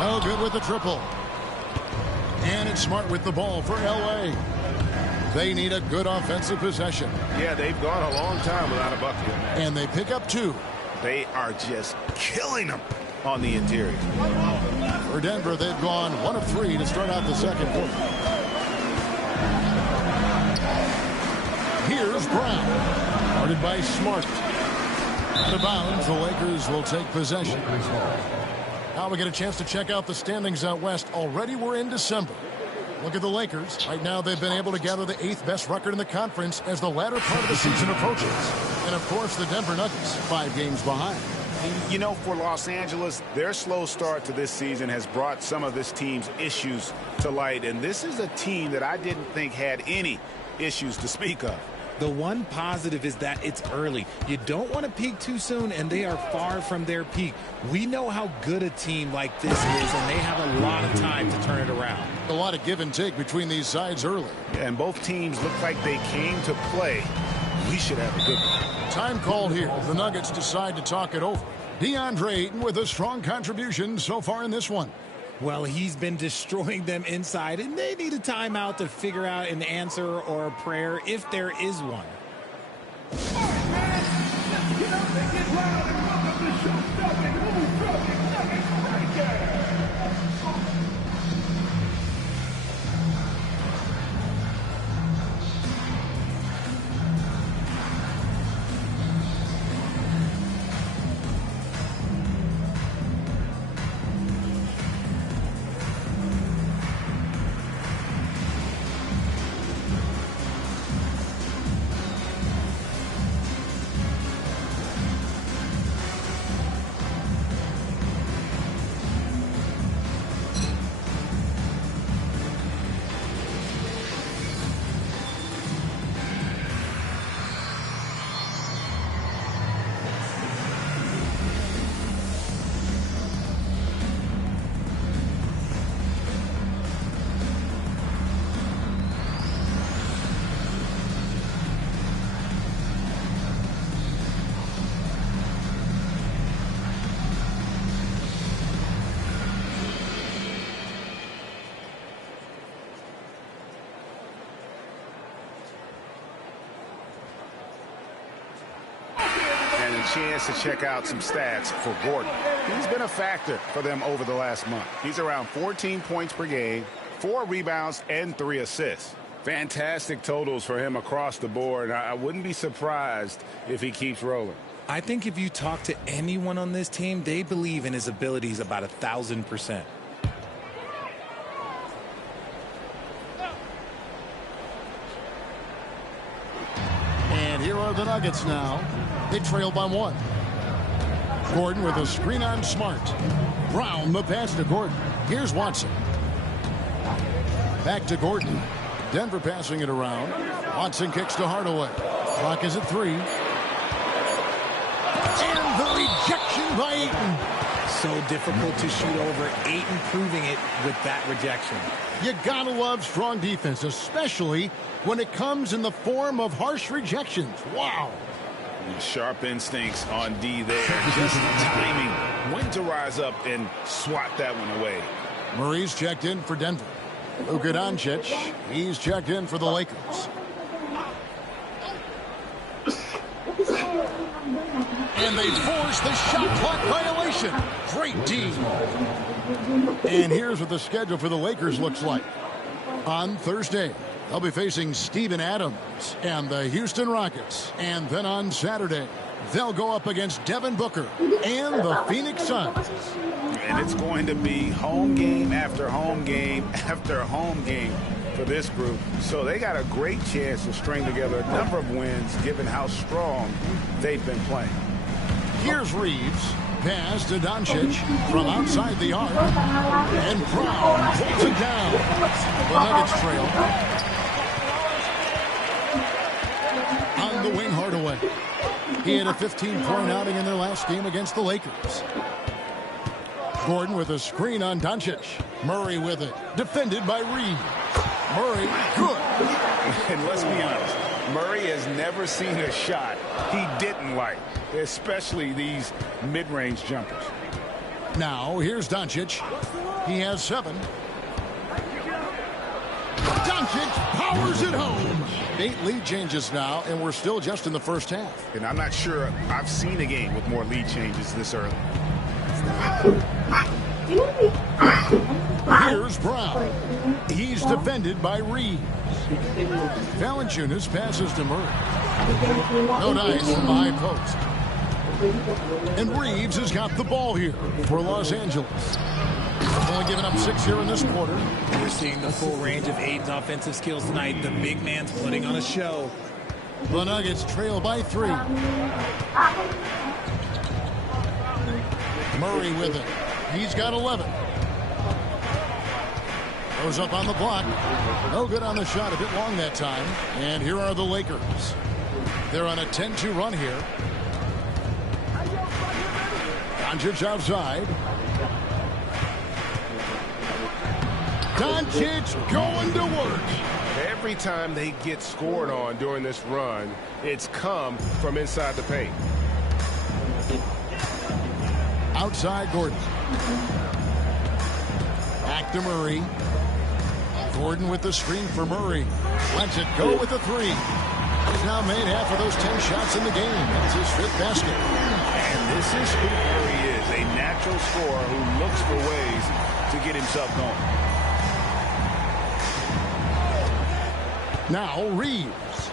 No good with the triple. And it's Smart with the ball for L.A. They need a good offensive possession. Yeah, they've gone a long time without a bucket. And they pick up 2. They are just killing them on the interior. For Denver, they've gone 1 of 3 to start out the second quarter. Here's Brown, guarded by Smart. Out of bounds, the Lakers will take possession. Now we get a chance to check out the standings out west. Already we're in December. Look at the Lakers. Right now they've been able to gather the 8th best record in the conference as the latter part of the season approaches. And of course the Denver Nuggets, 5 games behind. You know, for Los Angeles, their slow start to this season has brought some of this team's issues to light. And this is a team that I didn't think had any issues to speak of. The one positive is that it's early. You don't want to peak too soon, and they are far from their peak. We know how good a team like this is, and they have a lot of time to turn it around. A lot of give and take between these sides early. Yeah, and both teams look like they came to play. We should have a good one. Time called here. The Nuggets decide to talk it over. DeAndre Ayton with a strong contribution so far in this one. Well, he's been destroying them inside, and they need a timeout to figure out an answer or a prayer if there is one. Chance to check out some stats for Gordon. He's been a factor for them over the last month. He's around 14 points per game, 4 rebounds, and 3 assists. Fantastic totals for him across the board. I wouldn't be surprised if he keeps rolling. I think if you talk to anyone on this team, they believe in his abilities about 1,000%. And here are the Nuggets now. They trail by 1. Gordon with a screen on Smart. Brown the pass to Gordon. Here's Watson. Back to Gordon. Denver passing it around. Watson kicks to Hardaway. Clock is at 3. And the rejection by Ayton. So difficult to shoot over. Ayton proving it with that rejection. You gotta love strong defense, especially when it comes in the form of harsh rejections. Wow. Sharp instincts on D there. Just timing when to rise up and swat that one away. Murray's checked in for Denver. Luka Doncic, he's checked in for the Lakers. And they force the shot clock violation. Great D. And here's what the schedule for the Lakers looks like. On Thursday, they'll be facing Steven Adams and the Houston Rockets. And then on Saturday, they'll go up against Devin Booker and the Phoenix Suns. And it's going to be home game after home game after home game for this group. So they got a great chance to string together a number of wins given how strong they've been playing. Here's Reeves. Pass to Doncic from outside the arc. And Brown pulls it down. The Nuggets trail. On the wing, Hardaway. He had a 15-point outing in their last game against the Lakers. Gordon with a screen on Doncic. Murray with it. Defended by Reeves. Murray, good. And let's be honest, Murray has never seen a shot he didn't like, especially these mid-range jumpers. Now, here's Doncic. He has 7. Doncic powers it home. 8 lead changes now, and we're still just in the first half. And I'm not sure I've seen a game with more lead changes this early. Here's Brown. He's defended by Reeves. Valanciunas passes to Murray. No dice from the high post. And Reeves has got the ball here for Los Angeles. Only giving up 6 here in this quarter. We're seeing the full range of Ayton's offensive skills tonight. The big man's putting on a show. The Nuggets trail by 3. Murray with it. He's got 11. Goes up on the block. No good on the shot. A bit long that time. And here are the Lakers. They're on a 10-2 run here. Doncic outside. Doncic going to work. Every time they get scored on during this run, it's come from inside the paint. Outside Gordon. Back to Murray. Gordon with the screen for Murray. Lets it go with the three. He's now made half of those 10 shots in the game. That's his 5th basket. And this is who Murray is, a natural scorer who looks for ways to get himself going. Now Reeves.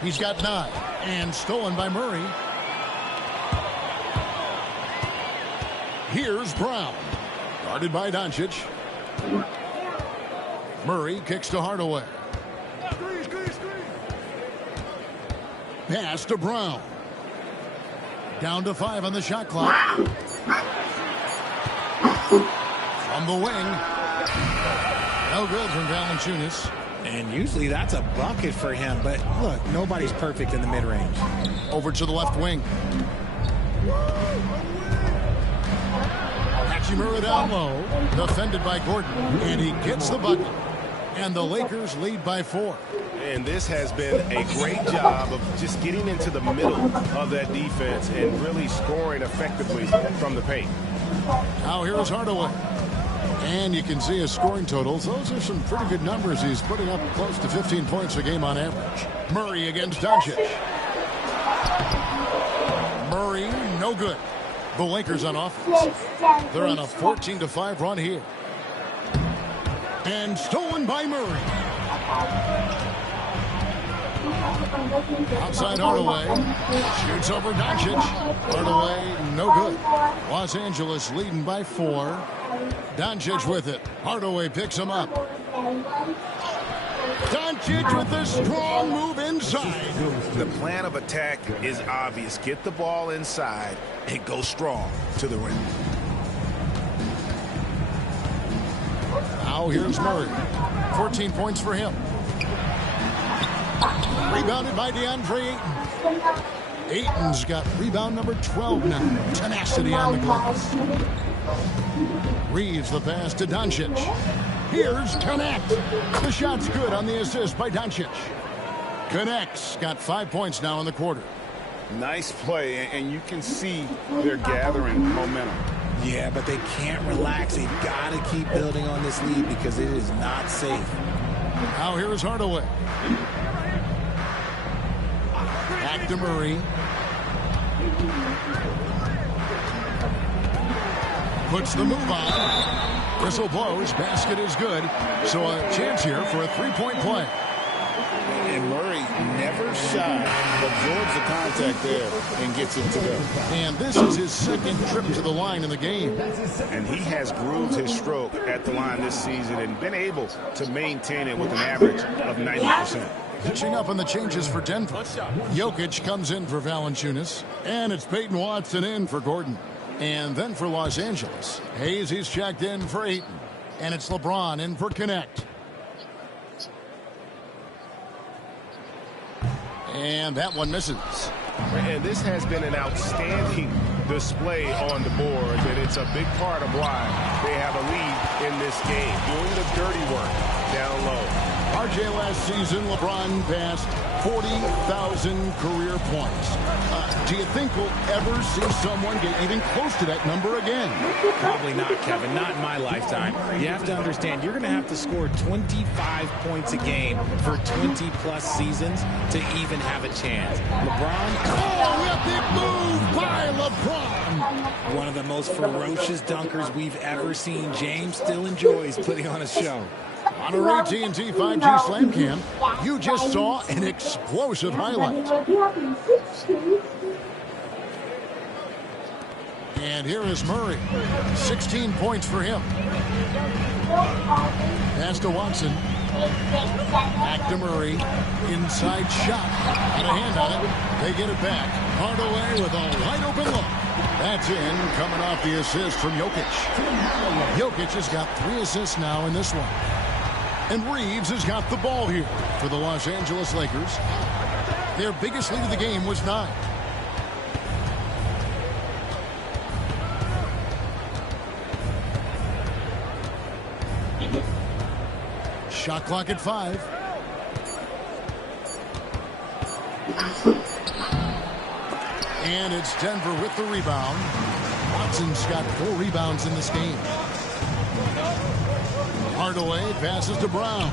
He's got 9. And stolen by Murray. Here's Brown. Guarded by Doncic. Murray kicks to Hardaway. Pass to Brown. Down to 5 on the shot clock. From the wing. No good from Valanciunas. And usually that's a bucket for him. But look, nobody's perfect in the mid-range. Over to the left wing. Hachimura down low. Defended by Gordon. And he gets the bucket. And the Lakers lead by 4. And this has been a great job of just getting into the middle of that defense and really scoring effectively from the paint. Now here's Hardaway. And you can see his scoring totals. Those are some pretty good numbers. He's putting up close to 15 points a game on average. Murray against Doncic. Murray, no good. The Lakers on offense. They're on a 14-5 run here. And stolen by Murray. Outside Hardaway. Shoots over Doncic. Hardaway, no good. Los Angeles leading by 4. Doncic with it. Hardaway picks him up. Doncic with a strong move inside. The plan of attack is obvious. Get the ball inside and go strong to the rim. Now here's Murray. 14 points for him. Rebounded by DeAndre Ayton. Ayton's got rebound number 12 now. Tenacity on the glass. Reeves the pass to Doncic. Here's Connect. The shot's good on the assist by Doncic. Connects. Got 5 points now in the quarter. Nice play, and you can see they're gathering momentum. Yeah, but they can't relax. They've got to keep building on this lead because it is not safe. Now here's Hardaway. Back to Murray. Puts the move on. Whistle blows. Basket is good. So a chance here for a three-point play. And Murray never shy, absorbs the contact there and gets it to go. And this is his second trip to the line in the game. And he has grooved his stroke at the line this season and been able to maintain it with an average of 90%. Pitching up on the changes for Denver. Jokic comes in for Valanciunas. And it's Peyton Watson in for Gordon. And then for Los Angeles, Hayes, he's checked in for Ayton. And it's LeBron in for Connect. And that one misses. And this has been an outstanding display on the board, and it's a big part of why they have a lead in this game, doing the dirty work down low. RJ last season, LeBron passed 40,000 career points. Do you think we'll ever see someone get even close to that number again? Probably not, Kevin. Not in my lifetime. You have to understand, you're going to have to score 25 points a game for 20-plus seasons to even have a chance. LeBron. Oh, epic move by LeBron. One of the most ferocious dunkers we've ever seen. James still enjoys putting on a show. On our AT&T 5G Slam Cam, you just saw an explosive highlight. And here is Murray. 16 points for him. Pass to Watson. Back to Murray. Inside shot. Got a hand on it. They get it back. Hardaway with a wide open look. That's in, coming off the assist from Jokic. Jokic has got 3 assists now in this one. And Reeves has got the ball here for the Los Angeles Lakers. Their biggest lead of the game was 9. Shot clock at 5. And it's Denver with the rebound. Watson's got 4 rebounds in this game. Hardaway passes to Brown.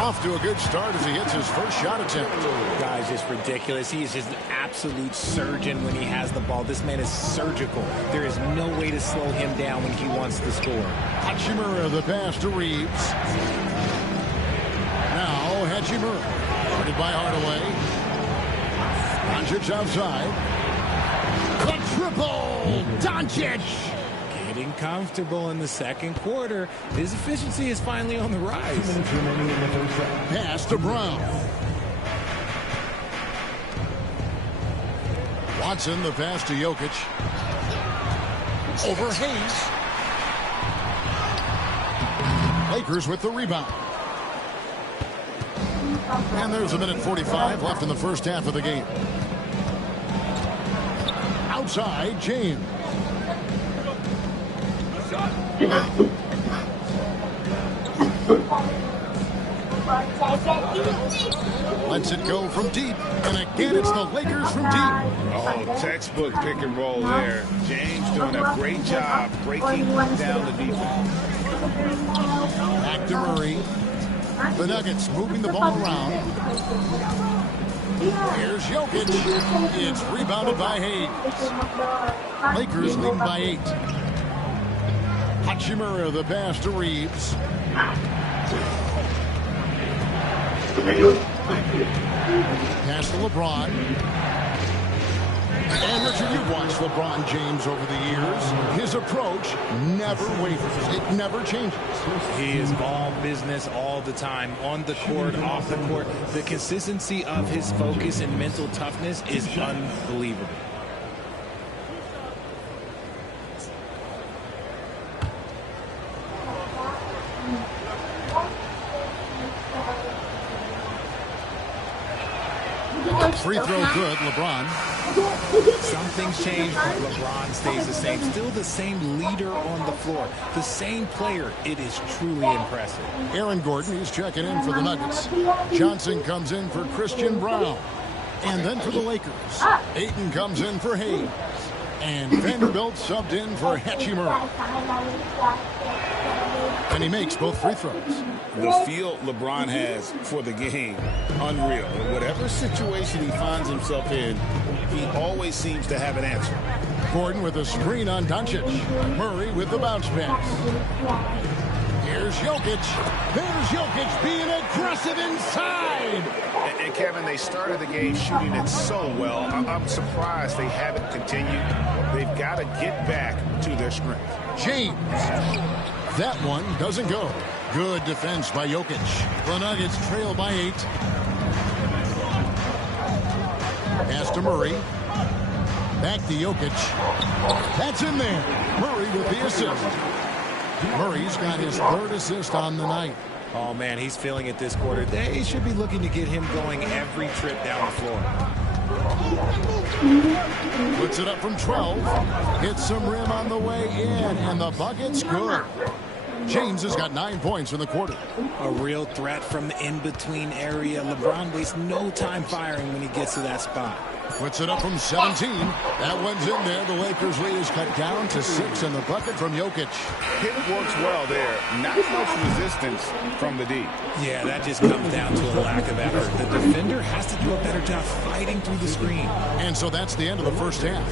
Off to a good start as he hits his first shot attempt. Guy's just ridiculous. He is just an absolute surgeon when he has the ball. This man is surgical. There is no way to slow him down when he wants to score. Hachimura, the pass to Reeves. Now Hachimura, guarded by Hardaway. Doncic outside. The triple! Doncic! Getting comfortable in the second quarter. His efficiency is finally on the rise. Pass to Brown. Watson, the pass to Jokic. Over Hayes. Lakers with the rebound. And there's a minute 45 left in the first half of the game. Outside, James. Lets it go from deep. And again, it's the Lakers from deep. Oh, textbook pick and roll there. James doing a great job breaking down the defense. Back to Murray. The Nuggets moving the ball around. Here's Jokic. It's rebounded by Hayes. Lakers leading by 8. Hachimura, the pass to Reeves. Pass to LeBron. And Richard, you've watched LeBron James over the years. His approach never wavers. It never changes. He is all business all the time, on the court, off the court. The consistency of his focus and mental toughness is unbelievable. Free throw good, LeBron. Some things change, but LeBron stays the same. Still the same leader on the floor. The same player. It is truly impressive. Aaron Gordon, he's checking in for the Nuggets. Johnson comes in for Christian Brown. And then for the Lakers, Ayton comes in for Hayes. And Vanderbilt subbed in for Hachimura. And he makes both free throws. The feel LeBron has for the game, unreal. Whatever situation he finds himself in, he always seems to have an answer. Gordon with a screen on Doncic. Murray with the bounce pass. Here's Jokic. There's Jokic being aggressive inside. And Kevin, they started the game shooting it so well. I'm surprised they haven't continued. They've got to get back to their strength. James. That one doesn't go. Good defense by Jokic. The Nuggets trail by 8. Pass to Murray. Back to Jokic. That's in there. Murray with the assist. Murray's got his 3rd assist on the night. Oh, man, he's feeling it this quarter. They should be looking to get him going every trip down the floor. Puts it up from 12. Hits some rim on the way in, and the bucket's good. James has got 9 points in the quarter. A real threat from the in-between area. LeBron wastes no time firing when he gets to that spot. Puts it up from 17. That one's in there. The Lakers lead is cut down to 6, and the bucket from Jokic. Hit works well there. Not much resistance from the D. Yeah, that just comes down to a lack of effort. The defender has to do a better job fighting through the screen. And so that's the end of the first half.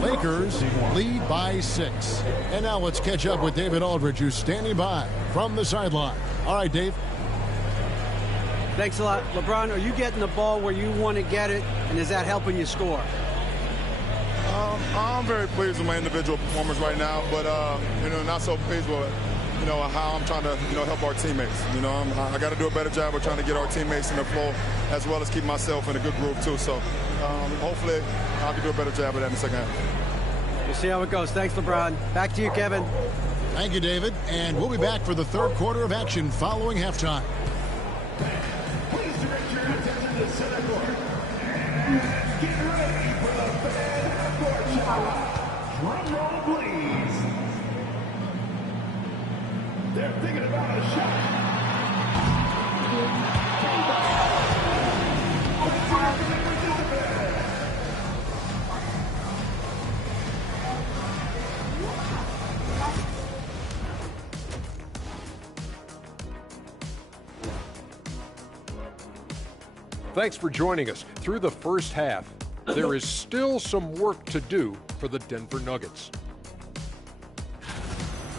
Lakers lead by 6. And now let's catch up with David Aldridge, who's standing by from the sideline. All right, Dave. Thanks a lot. LeBron, are you getting the ball where you want to get it, and is that helping you score? I'm very pleased with my individual performance right now, but not so pleased with how I'm trying to help our teammates. I got to do a better job of trying to get our teammates in the flow, as well as keep myself in a good groove too. So hopefully I can do a better job of that in the second half. We'll see how it goes. Thanks, LeBron. Back to you, Kevin. Thank you, David. And we'll be back for the 3rd quarter of action following halftime. Please direct your attention to center court. Get ready for the fan court shot. Drum roll, please. They're thinking about a shot. Thanks for joining us. Through the first half, there is still some work to do for the Denver Nuggets.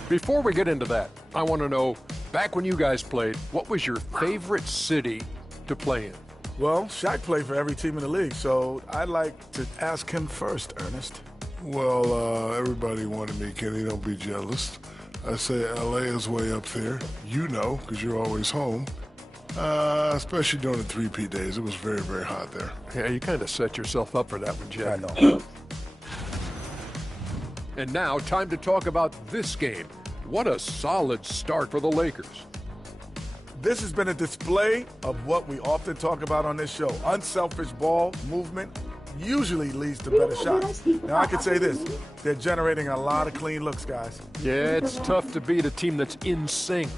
Before we get into that, I want to know, back when you guys played, what was your favorite city to play in? Well, Shaq played for every team in the league, so I'd like to ask him first, Ernest. Well, everybody wanted me, Kenny. Don't be jealous. I say LA is way up there. You know, because you're always home. Especially during the 3P days. It was very, very hot there. Yeah, you kind of set yourself up for that one, Jeff. I know. And now, time to talk about this game. What a solid start for the Lakers. This has been a display of what we often talk about on this show. Unselfish ball movement usually leads to better shots. Now, I can say this. They're generating a lot of clean looks, guys. Yeah, it's tough to beat a team that's in sync.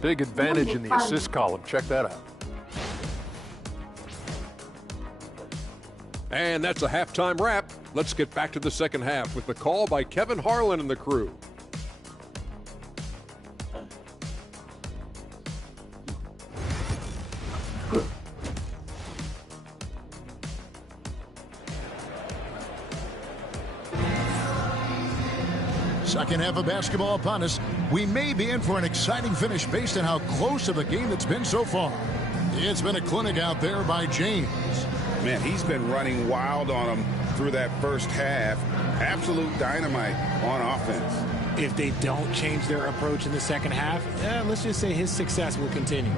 Big advantage in the assist column. Check that out. And that's a halftime wrap. Let's get back to the second half with the call by Kevin Harlan and the crew. Second half of basketball upon us. We may be in for an exciting finish based on how close of a game it's been so far. It's been a clinic out there by James. Man, he's been running wild on him through that first half. Absolute dynamite on offense. If they don't change their approach in the second half, let's just say his success will continue.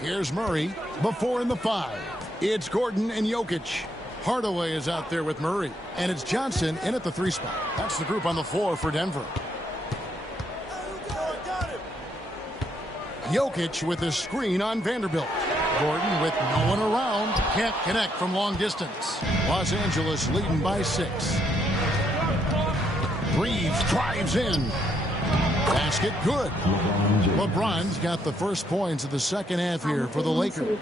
Here's Murray before in the 5. It's Gordon and Jokic. Hardaway is out there with Murray. And it's Johnson in at the 3 spot. That's the group on the floor for Denver. Jokic with a screen on Vanderbilt. Gordon with no one around. Can't connect from long distance. Los Angeles leading by 6. Reeves drives in. Basket good. LeBron's got the first points of the second half here for the Lakers.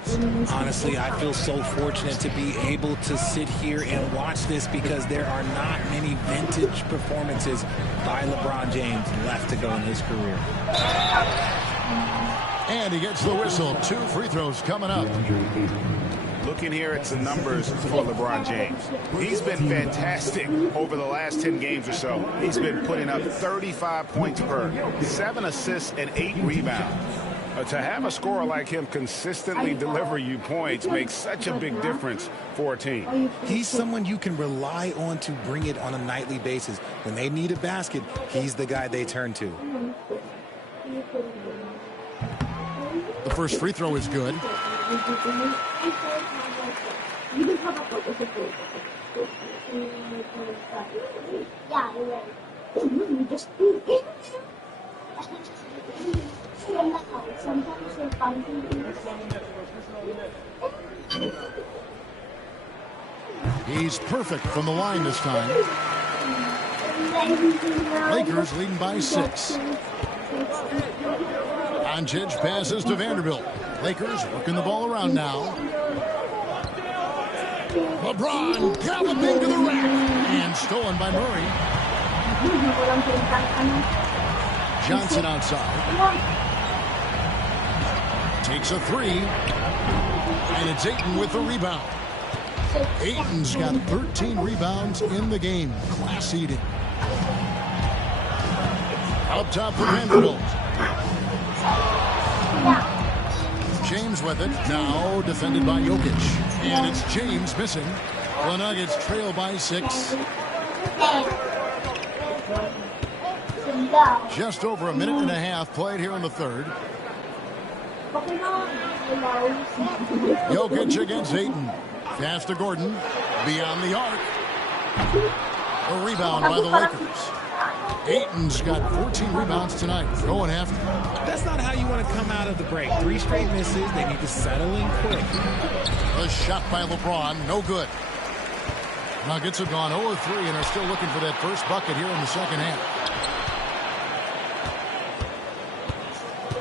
Honestly, I feel so fortunate to be able to sit here and watch this because there are not many vintage performances by LeBron James left to go in his career. And he gets the whistle. 2 free throws coming up. Looking here at some numbers for LeBron James. He's been fantastic over the last 10 games or so. He's been putting up 35 points per, 7 assists and 8 rebounds. To have a scorer like him consistently deliver you points makes such a big difference for a team. He's someone you can rely on to bring it on a nightly basis. When they need a basket, he's the guy they turn to. The first free throw is good. He's perfect from the line this time. Lakers leading by 6. Doncic passes to Vanderbilt. Lakers working the ball around now. LeBron galloping to the rack. And stolen by Murray. Johnson outside. Takes a 3. And it's Ayton with the rebound. Ayton's got 13 rebounds in the game. Class eating. Up top for Vanderbilt. James with it. Now defended by Jokic. And it's James missing. The Nuggets trail by 6. Just over a minute and a half played here in the third. Jokic against Ayton. Pass to Gordon. Beyond the arc. A rebound by the Lakers. Ayton's got 14 rebounds tonight. Going after. That's not how you want to come out of the break. 3 straight misses. They need to settle in quick. A shot by LeBron. No good. Nuggets have gone 0-3 and are still looking for that first bucket here in the second half.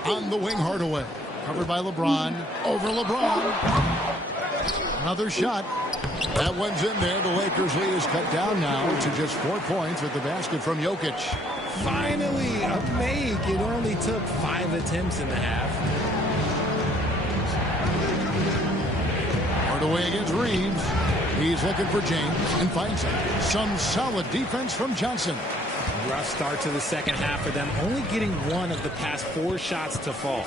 On the wing, Hardaway. Covered by LeBron. Over LeBron. Another shot. That one's in there. The Lakers lead is cut down now to just 4 points with the basket from Jokic. Finally, a make. It only took 5 attempts in the half. Hardaway against Reeves. He's looking for James and finds him. Some solid defense from Johnson. Rough start to the second half for them, only getting 1 of the past 4 shots to fall.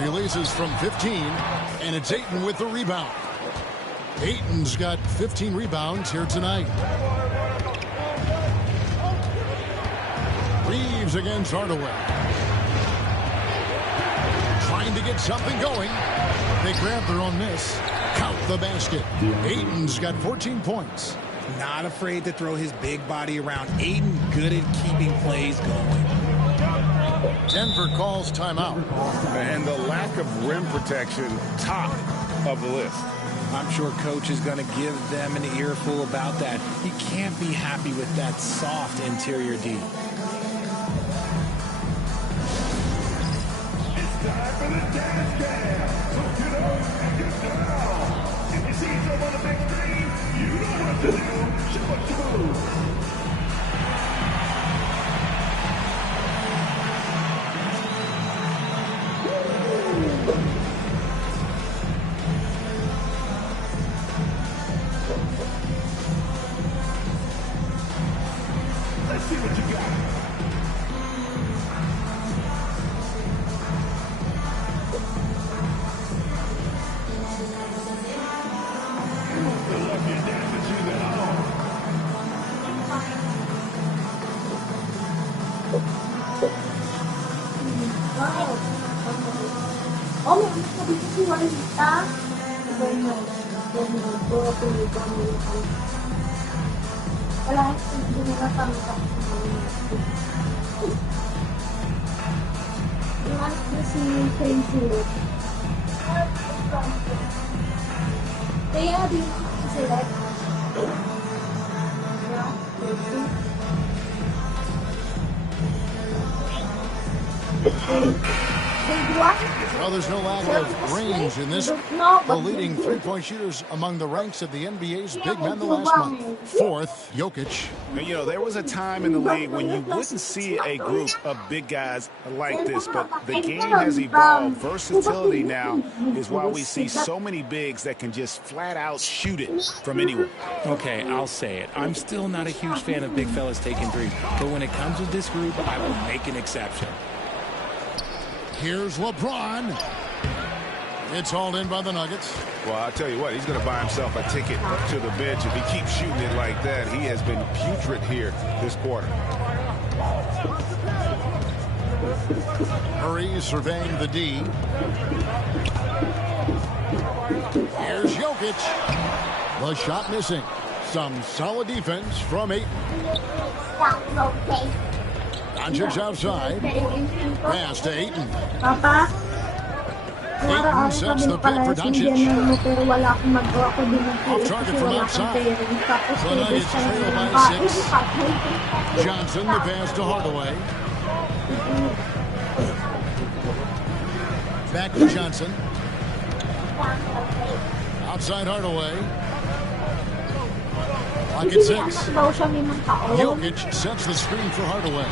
Releases from 15, and it's Ayton with the rebound. Ayton's got 15 rebounds here tonight. Reeves against Hardaway. Trying to get something going. They grab their own miss. Count the basket. Ayton's got 14 points. Not afraid to throw his big body around. Ayton good at keeping plays going. Denver calls timeout. And the lack of rim protection, top of the list. I'm sure coach is going to give them an earful about that. He can't be happy with that soft interior D. It's time for the dance jam. So get up and get down. If you see yourself on the big screen, you know what to do. Show us your move. Let's see what you got. The luckiest dancer she's at all. Oh, may sabi ko si Juanita. Wala, hindi nila tanggap. Iwan ko si Crazy. Kaya din sila. Well, there's no lack of range in this. The leading three-point shooters among the ranks of the NBA's big men the last month. Fourth, Jokic. And, you know, there was a time in the league when you wouldn't see a group of big guys like this, but the game has evolved. Versatility now is why we see so many bigs that can just flat out shoot it from anywhere. Okay, I'll say it. I'm still not a huge fan of big fellas taking threes, but when it comes with this group, I will make an exception. Here's LeBron. It's hauled in by the Nuggets. Well, I'll tell you what, he's going to buy himself a ticket to the bench. If he keeps shooting it like that, he has been putrid here this quarter. Murray surveying the D. Here's Jokic. The shot missing. Some solid defense from Ayton. Doncic outside. Pass to Ayton. Ayton sets the pick for Doncic. Off target from outside. The Nuggets trail by 6. Johnson, the pass to Hardaway. Back to Johnson. Outside Hardaway. Lock at 6. Jokic sets the screen for Hardaway.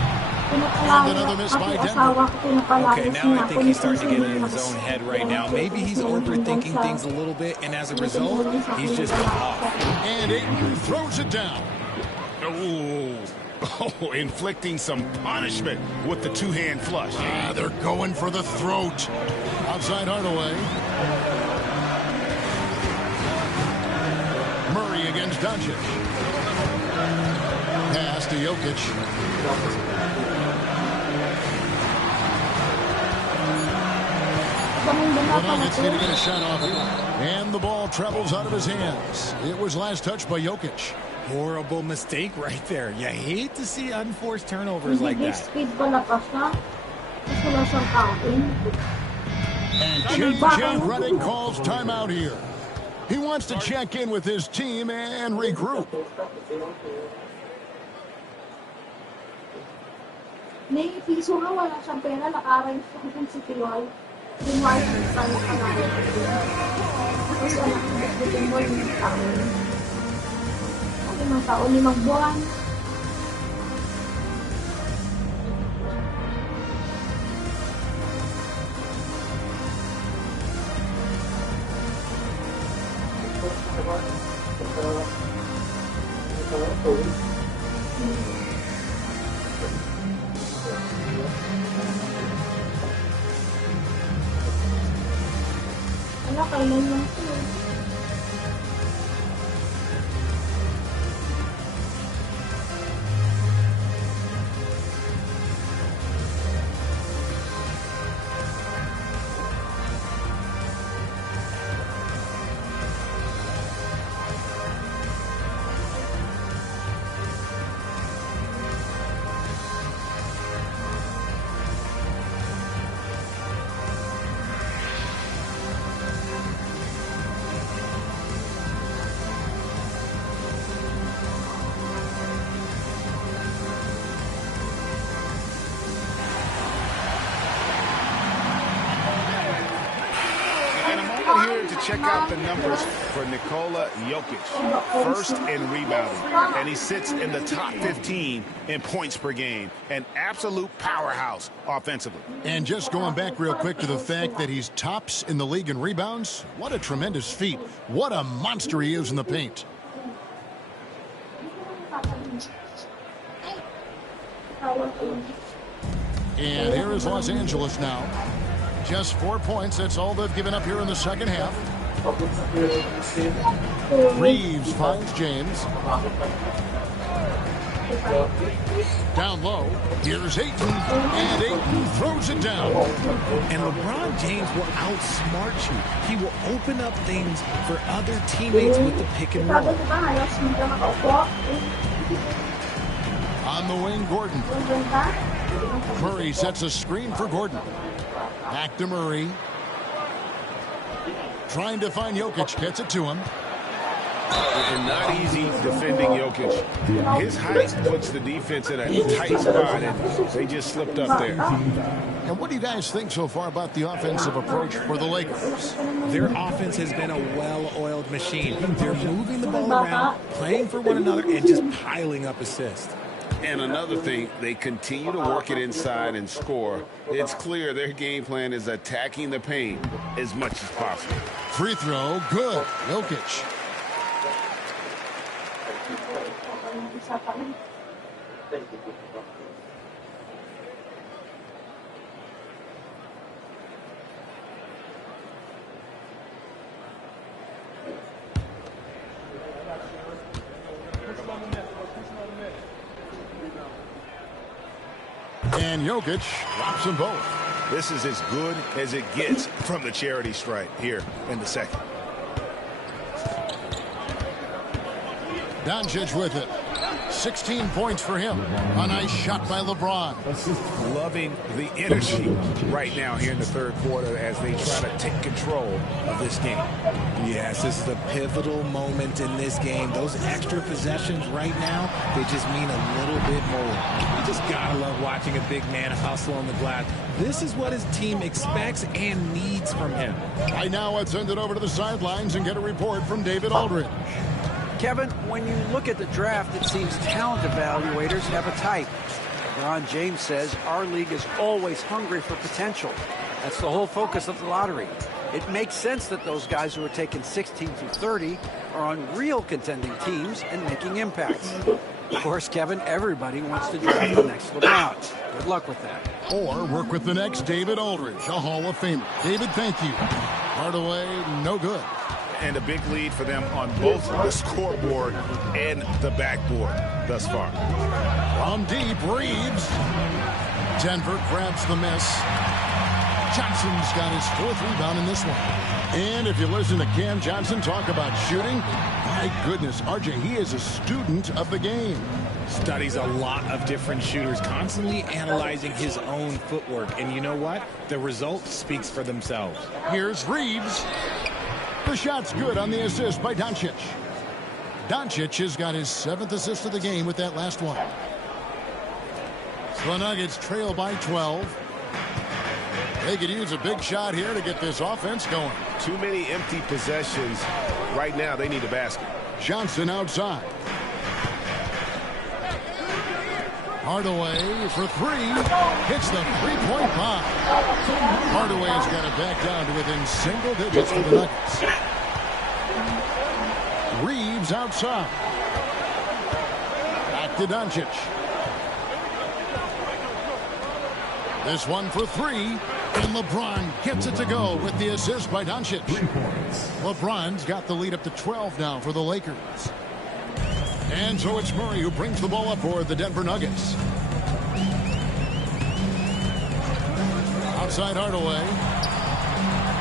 And another miss by Denver. Okay, now I think he's starting to get in his own head right now. Maybe he's overthinking things a little bit, and as a result, he's just off. And Ayton throws it down. Oh, inflicting some punishment with the two-hand flush. They're going for the throat. Outside Hardaway. Murray against Doncic. Pass to Jokic. The Nuggets need to get a shot off here. And the ball travels out of his hands. It was last touched by Jokic. Horrible mistake right there. You hate to see unforced turnovers like that. And Jay Redick calls timeout here. He wants to check in with his team and regroup. May piso nga, wala siyang pera, naka-arrange sa si Tiwal. Buhay sa pangalan ko. Tapos anak ko nagbitin mo 5 taon. 5 taon, 5 buwan. Wala, kailan lang ito. Check out the numbers for Nikola Jokic. First in rebounding, and he sits in the top 15 in points per game. An absolute powerhouse offensively. And just going back real quick to the fact that he's tops in the league in rebounds, what a tremendous feat. What a monster he is in the paint. And here is Los Angeles now. Just 4 points. That's all they've given up here in the second half. Reeves finds James. Down low. Here's Ayton. And Ayton throws it down. And LeBron James will outsmart you. He will open up things for other teammates with the pick and roll. On the wing, Gordon. Murray sets a screen for Gordon. Back to Murray. Trying to find Jokic. Gets it to him. And not easy defending Jokic. His height puts the defense in a tight spot, and they just slipped up there. And what do you guys think so far about the offensive approach for the Lakers? Their offense has been a well-oiled machine. They're moving the ball around, playing for one another, and just piling up assists. And another thing, they continue to work it inside and score. It's clear their game plan is attacking the paint as much as possible. Free throw, good. Jokic. And Jokic drops them both. This is as good as it gets from the charity stripe here in the second. Doncic with it. 16 points for him. A nice shot by LeBron. Loving the energy right now here in the third quarter as they try to take control of this game. Yes, this is a pivotal moment in this game. Those extra possessions right now, they just mean a little bit more. You just gotta love watching a big man hustle on the glass. This is what his team expects and needs from him. Right now, let's send it over to the sidelines and get a report from David Aldridge. Kevin, when you look at the draft, it seems talent evaluators have a type. LeBron James says our league is always hungry for potential. That's the whole focus of the lottery. It makes sense that those guys who are taken 16 through 30 are on real contending teams and making impacts. Of course, Kevin, everybody wants to draft the next LeBron. Good luck with that. Or work with the next David Aldridge, a Hall of Famer. David, thank you. Hardaway, no good. And a big lead for them on both the scoreboard and the backboard thus far. From deep, Reeves. Denver grabs the miss. Johnson's got his 4th rebound in this one. And if you listen to Cam Johnson talk about shooting, my goodness, RJ, he is a student of the game. Studies a lot of different shooters, constantly analyzing his own footwork. And you know what? The result speaks for themselves. Here's Reeves. The shot's good on the assist by Doncic. Doncic has got his 7th assist of the game with that last one. The Nuggets trail by 12. They could use a big shot here to get this offense going. Too many empty possessions. Right now, they need a basket. Johnson outside. Hardaway for three. Hits the three-point bomb. Hardaway has got it back down to within single digits for the Nuggets. Reeves outside. Back to Doncic. This one for three. And LeBron gets it to go with the assist by Doncic. LeBron's got the lead up to 12 now for the Lakers. And so it's Murray who brings the ball up for the Denver Nuggets. Outside Hardaway.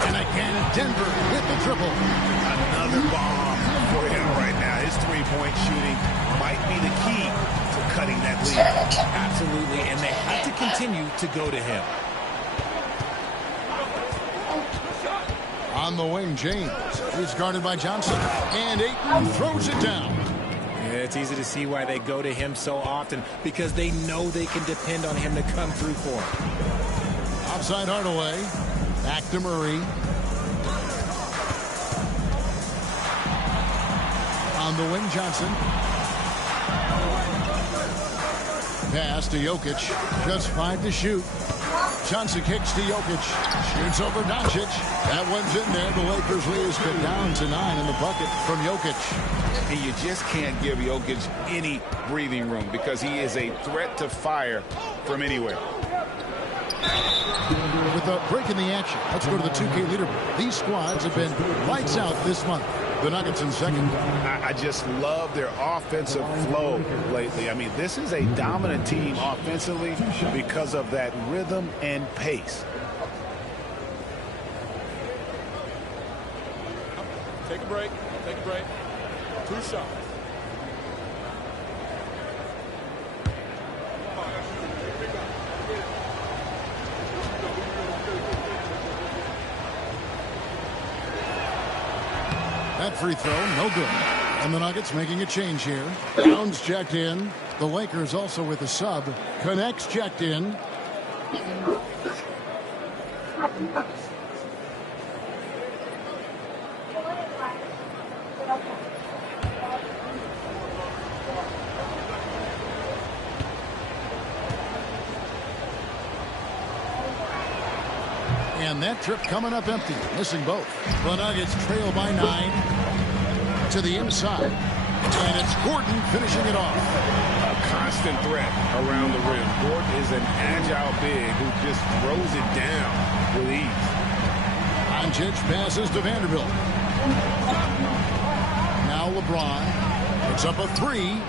And again, Denver with the triple. Another bomb for him right now. His three-point shooting might be the key to cutting that lead. Absolutely, and they have to continue to go to him. On the wing, James. He's guarded by Johnson. And Ayton throws it down. Yeah, it's easy to see why they go to him so often, because they know they can depend on him to come through for them. Outside Hardaway. Back to Murray. On the wing, Johnson. Pass to Jokic. Just 5 to shoot. Johnson kicks to Jokic. Shoots over Doncic. That one's in there. The Lakers lead cut down to 9 in the bucket from Jokic. And you just can't give Jokic any breathing room because he is a threat to fire from anywhere. With a break in the action, let's go to the 2K leaderboard. These squads have been lights out this month. The Nuggets in second. I just love their offensive flow lately. I mean, this is a dominant team offensively because of that rhythm and pace. Take a break. Take a break. 2 shots. That free throw, no good. And the Nuggets making a change here. Browns checked in. The Lakers also with a sub. Connects checked in. And that trip coming up empty, missing both. The Nuggets trail by 9 to the inside. And it's Gordon finishing it off. A constant threat around the rim. Gordon is an agile big who just throws it down with ease. Doncic passes to Vanderbilt. Now LeBron puts up a 3.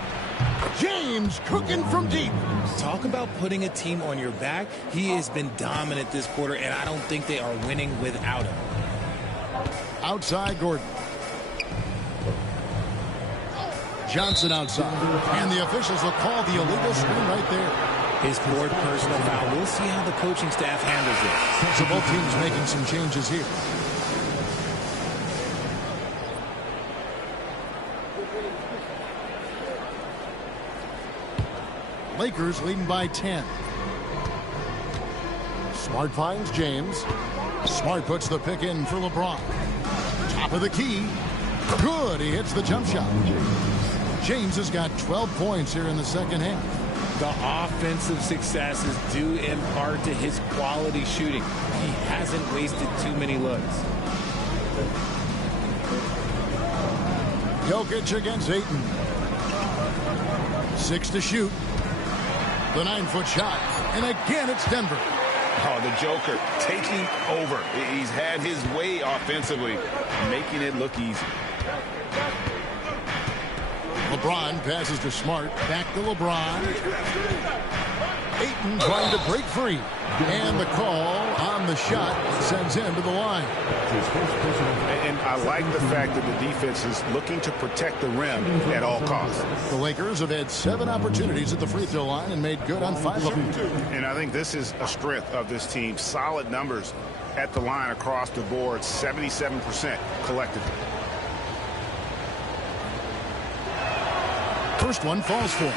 James cooking from deep. Talk about putting a team on your back. He has been dominant this quarter, and I don't think they are winning without him. Outside Gordon. Johnson outside. And the officials will call the illegal screen right there. His fourth personal foul. We'll see how the coaching staff handles it. So both teams making some changes here. Lakers leading by 10. Smart finds James. Smart puts the pick in for LeBron. Top of the key. Good. He hits the jump shot. James has got 12 points here in the second half. The offensive success is due in part to his quality shooting. He hasn't wasted too many looks. Jokic against Ayton. 6 to shoot. The 9-foot shot. And again, it's Denver. Oh, the Joker taking over. He's had his way offensively, making it look easy. LeBron passes to Smart. Back to LeBron. Ayton trying to break free. And the call on the shot sends him to the line. And I like the fact that the defense is looking to protect the rim at all costs. The Lakers have had 7 opportunities at the free throw line and made good on 5 of them. And I think this is a strength of this team. Solid numbers at the line across the board, 77% collectively. First one falls for him.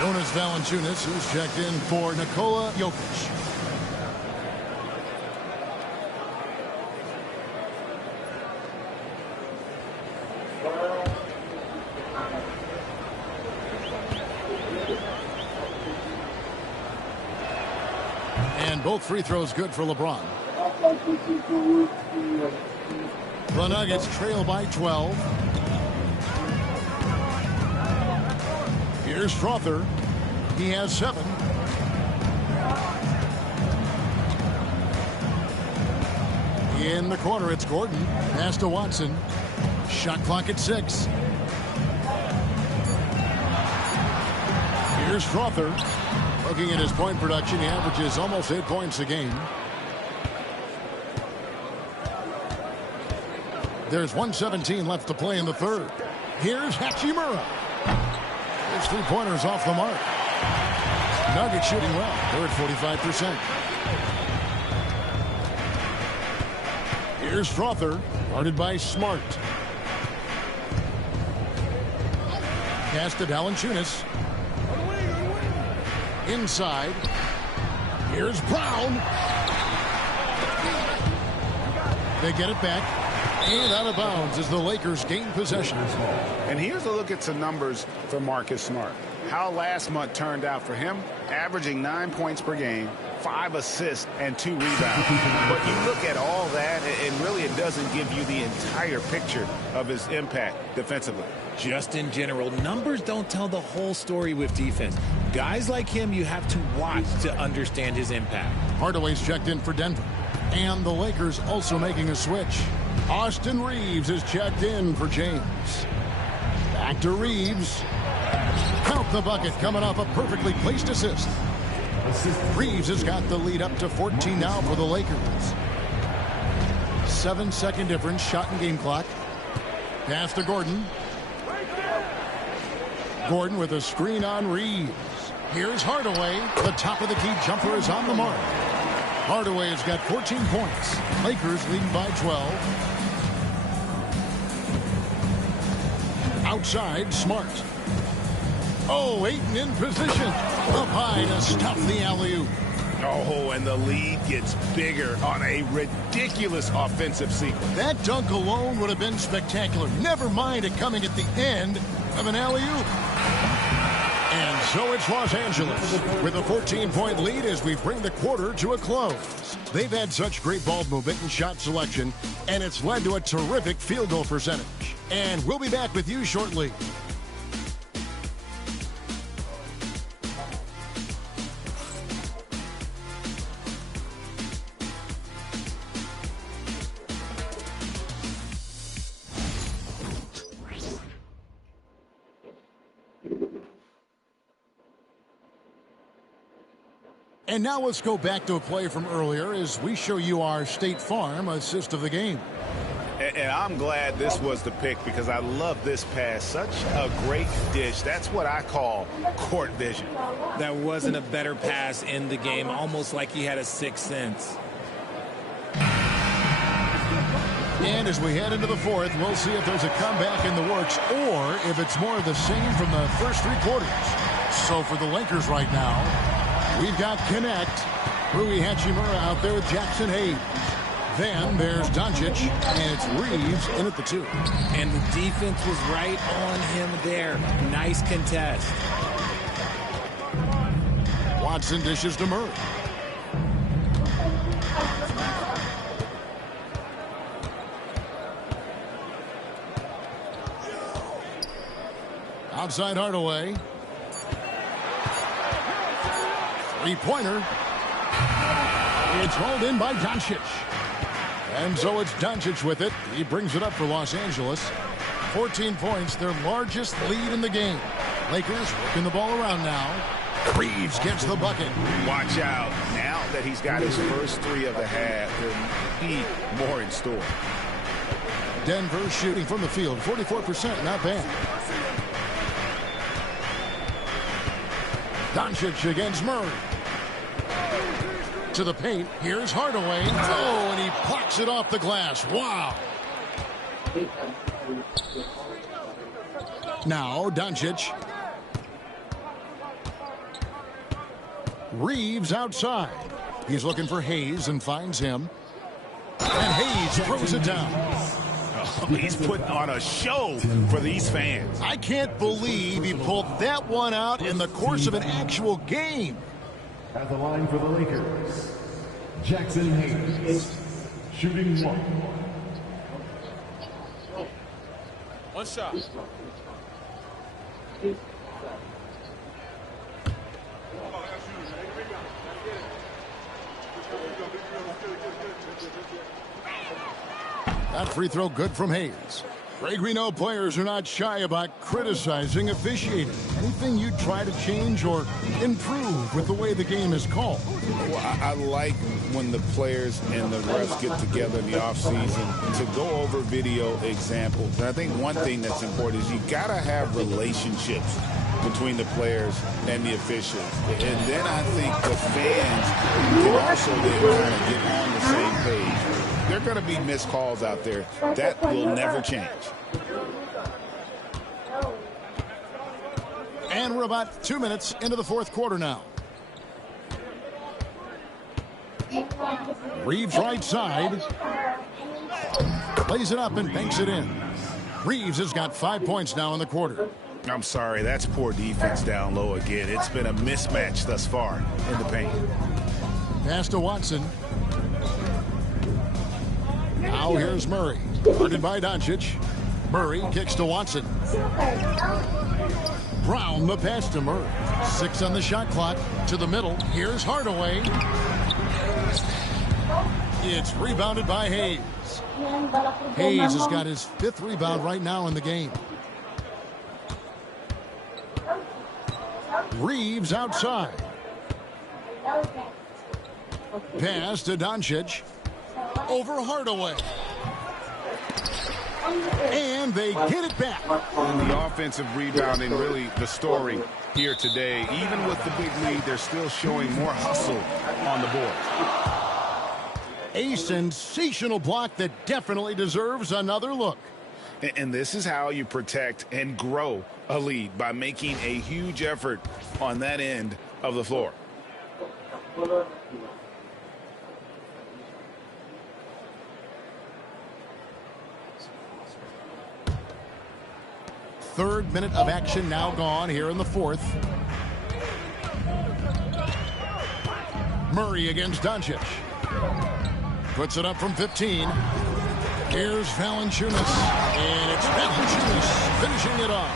Jonas Valanciunas, who's checked in for Nikola Jokic. And both free throws good for LeBron. The Nuggets trail by 12. Here's Strother. He has 7. In the corner, it's Gordon. Pass to Watson. Shot clock at 6. Here's Strother. Looking at his point production, he averages almost 8 points a game. There's 1:17 left to play in the third. Here's Hachimura. His 3-pointers off the mark. Nuggets shooting well. They're at 45%. Here's Strother, guarded by Smart. Pass to Valanciunas. Inside. Here's Brown. They get it back. And out of bounds as the Lakers gain possession. And here's a look at some numbers for Marcus Smart. How last month turned out for him, averaging 9 points per game, 5 assists, and 2 rebounds. But you look at all that, and really it doesn't give you the entire picture of his impact defensively. Just in general, numbers don't tell the whole story with defense. Guys like him, you have to watch to understand his impact. Hardaway's checked in for Denver. And the Lakers also making a switch. Austin Reeves is checked in for James. Back to Reeves. Count the bucket coming off a perfectly placed assist. Reeves has got the lead up to 14 now for the Lakers. 7-second difference, shot and game clock. Pass to Gordon. Gordon with a screen on Reeves. Here's Hardaway. The top of the key jumper is on the mark. Hardaway has got 14 points. Lakers leading by 12. Outside, Smart. Oh, Ayton in position. Up high to stop the alley-oop. Oh, and the lead gets bigger on a ridiculous offensive sequence. That dunk alone would have been spectacular. Never mind it coming at the end of an alley-oop. And so it's Los Angeles with a 14-point lead as we bring the quarter to a close. They've had such great ball movement and shot selection, and it's led to a terrific field goal percentage. And we'll be back with you shortly. And now let's go back to a play from earlier as we show you our State Farm assist of the game. And I'm glad this was the pick because I love this pass. Such a great dish. That's what I call court vision. That wasn't a better pass in the game, almost like he had a sixth sense. And as we head into the fourth, we'll see if there's a comeback in the works or if it's more of the same from the first 3 quarters. So for the Lakers right now, we've got Connect, Rui Hachimura out there with Jackson Hayes. Then there's Doncic, and it's Reeves in at the 2. And the defense was right on him there. Nice contest. Watson dishes to Murray. Outside Hardaway. 3-pointer. It's rolled in by Doncic. And so it's Doncic with it. He brings it up for Los Angeles. 14 points, their largest lead in the game. Lakers working the ball around now. Reeves gets the bucket. Watch out. Now that he's got his first 3 of the half, there'll be more in store. Denver shooting from the field. 44%, not bad. Doncic against Murray. To the paint. Here's Hardaway. Oh, and he plucks it off the glass. Wow. Now Doncic. Reeves outside. He's looking for Hayes and finds him. And Hayes throws it down. Oh, he's putting on a show for these fans. I can't believe he pulled that one out in the course of an actual game. At the line for the Lakers, Jackson Hayes, shooting 1. One shot. That free throw good from Hayes. Greg, we know players are not shy about criticizing officiating. Anything you try to change or improve with the way the game is called? Well, I like when the players and the refs get together in the offseason to go over video examples. And I think one thing that's important is you got to have relationships between the players and the officials. And then I think the fans can also then kind of get on the same page. There are going to be missed calls out there. That will never change. And we're about 2 minutes into the fourth quarter now. Reeves right side. Plays it up and banks it in. Reeves has got 5 points now in the quarter. I'm sorry, that's poor defense down low again. It's been a mismatch thus far in the paint. Pass to Watson. Now here's Murray. Guarded by Doncic. Murray kicks to Watson. Brown the pass to Murray. 6 on the shot clock. To the middle. Here's Hardaway. It's rebounded by Hayes. Hayes has got his 5th rebound right now in the game. Reeves outside. Pass to Doncic. Over Hardaway. And they get it back. And the offensive rebounding, really the story here today. Even with the big lead, they're still showing more hustle on the board. A sensational block that definitely deserves another look. And this is how you protect and grow a lead, by making a huge effort on that end of the floor. Third minute of action now gone here in the fourth. Murray against Doncic. Puts it up from 15. Here's Valanciunas. And it's Valanciunas finishing it off.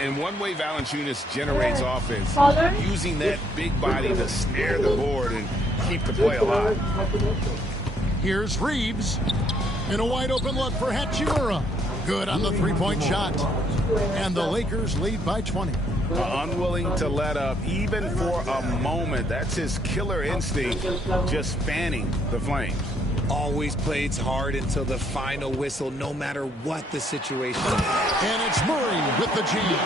And one way Valanciunas generates offense, using that big body to snare the board and keep the play alive. Here's Reeves. And a wide open look for Hachimura. Good on the three-point shot. And the Lakers lead by 20. Unwilling to let up, even for a moment. That's his killer instinct, just fanning the flames. Always plays hard until the final whistle, no matter what the situation is. And it's Murray with the jam.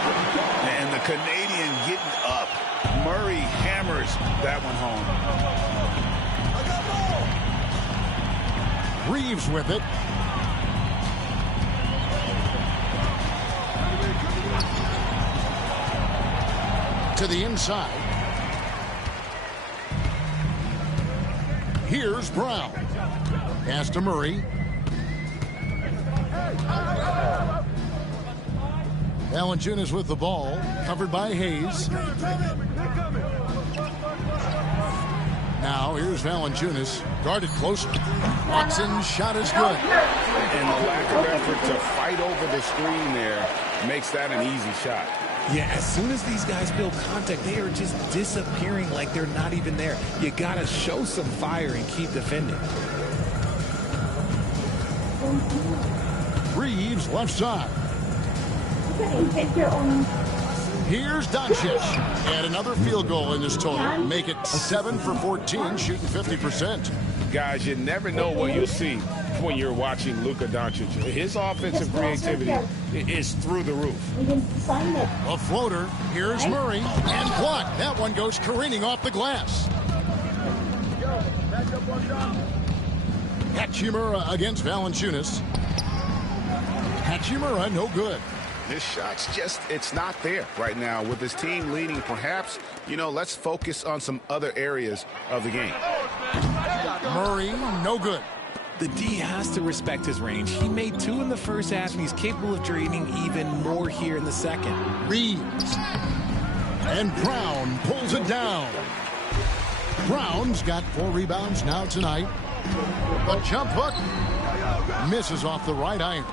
And the Canadian getting up. Murray hammers that one home. Reeves with it. To the inside. Here's Brown. Pass to Murray. Valanciunas with the ball. Covered by Hayes. Now here's Valanciunas. Guarded closely. Watson's shot is good. And the lack of effort to fight over the screen there makes that an easy shot. Yeah, as soon as these guys feel contact, they are just disappearing like they're not even there. You got to show some fire and keep defending. Reeves left side. Here's Doncic. And another field goal in this total. Make it 7 for 14, shooting 50%. Guys, you never know what you'll see when you're watching Luka Doncic. His offensive creativity is through the roof. A floater. Here's Murray. And blocked. That one goes careening off the glass. Hachimura against Valanciunas. Hachimura, no good. His shot's just, it's not there right now. With his team leading, perhaps, let's focus on some other areas of the game. Murray, no good. The D has to respect his range. He made 2 in the first half, and he's capable of draining even more here in the second. Reeves. And Brown pulls it down. Brown's got 4 rebounds now tonight. The jump hook misses off the right iron.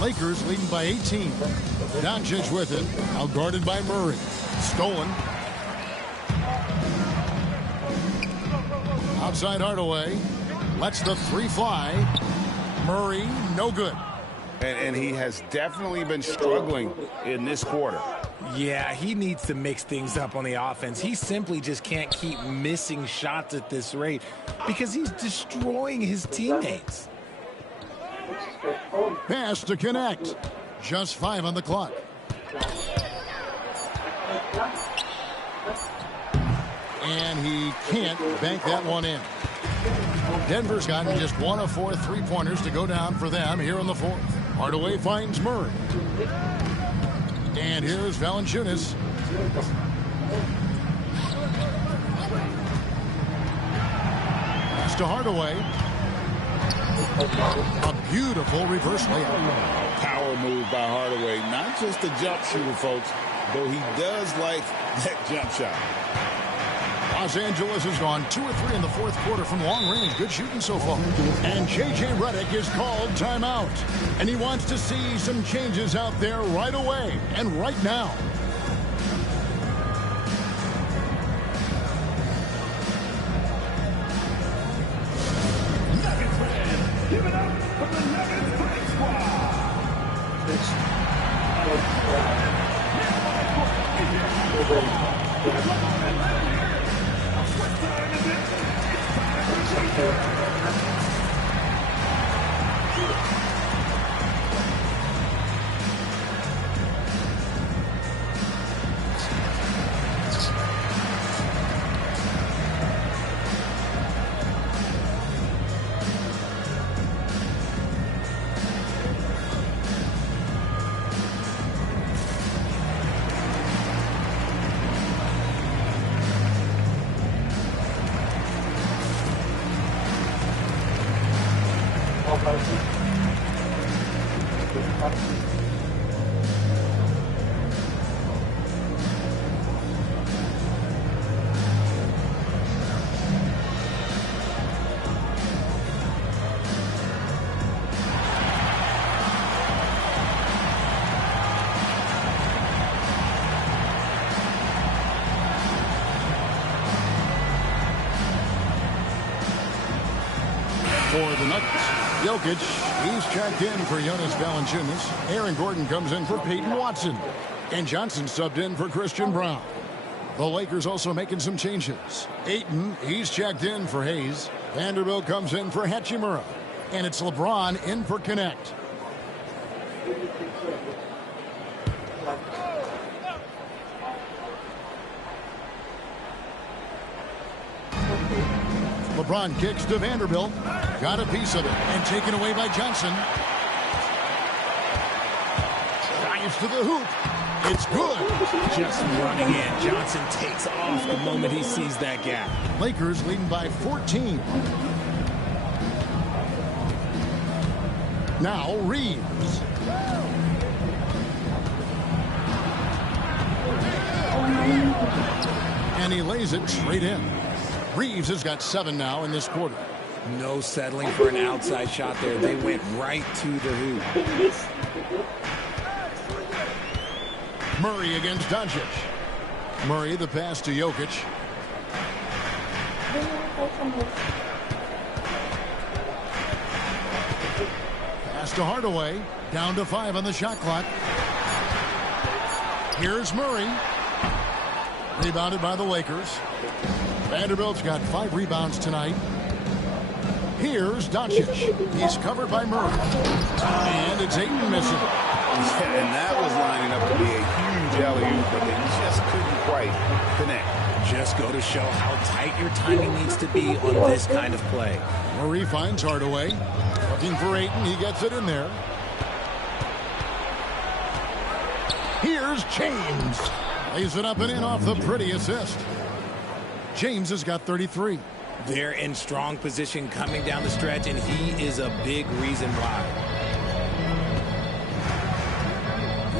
Lakers leading by 18. Doncic with it. Now guarded by Murray. Stolen. Outside Hardaway. Lets the 3 fly. Murray, no good. And he has definitely been struggling in this quarter. Yeah, he needs to mix things up on the offense. He simply just can't keep missing shots at this rate because he's destroying his teammates. Pass to connect. Just 5 on the clock. And he can't bank that one in. Denver's gotten just 1 of 4 3-pointers to go down for them here in the 4th. Hardaway finds Murray. And here's Valanciunas. Pass to Hardaway. A beautiful reverse layup. Power move by Hardaway. Not just a jump shooter, folks, though he does like that jump shot. Los Angeles has gone 2 or 3 in the 4th quarter from long range. Good shooting so far. And J.J. Redick is called timeout. And he wants to see some changes out there right away and right now. Give it up for the Nuggets Play For the Nuggets, Jokic, he's checked in for Jonas Valanciunas. Aaron Gordon comes in for Peyton Watson. And Johnson subbed in for Christian Brown. The Lakers also making some changes. Ayton, he's checked in for Hayes. Vanderbilt comes in for Hachimura. And it's LeBron in for Connect. LeBron kicks to Vanderbilt. Got a piece of it and taken away by Johnson. Drives to the hoop. It's good. Just running in. Johnson takes off the moment he sees that gap. Lakers leading by 14. Now Reeves. And he lays it straight in. Reeves has got 7 now in this quarter. No settling for an outside shot there. They went right to the hoop. Murray against Doncic. Murray the pass to Jokic. Pass to Hardaway. Down to 5 on the shot clock. Here's Murray. Rebounded by the Lakers. Vanderbilt's got 5 rebounds tonight. Here's Doncic. He's covered by Murray. And it's Ayton missing. And that was lining up to be a huge alley-oop, but they just couldn't quite connect. Just go to show how tight your timing needs to be on this kind of play. Murray finds Hardaway. Looking for Ayton. He gets it in there. Here's James. Lays it up and in off the pretty assist. James has got 33. They're in strong position coming down the stretch, and he is a big reason why.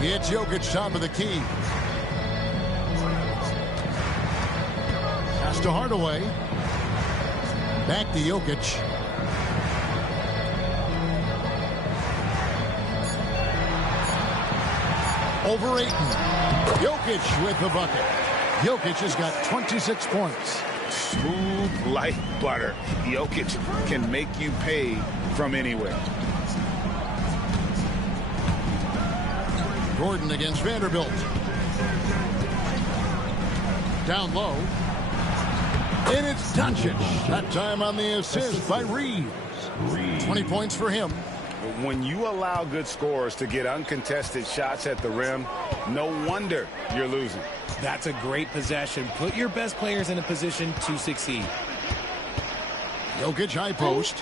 It's Jokic top of the key. Pass Pass to Hardaway. Back to Jokic. Over Ayton. Jokic with the bucket. Jokic has got 26 points. Smooth like butter. Jokic can make you pay from anywhere. Gordon against Vanderbilt. Down low. And it's Doncic. That time on the assist by Reeves. 20 points for him. When you allow good scorers to get uncontested shots at the rim, no wonder you're losing. That's a great possession. Put your best players in a position to succeed. Jokic high post.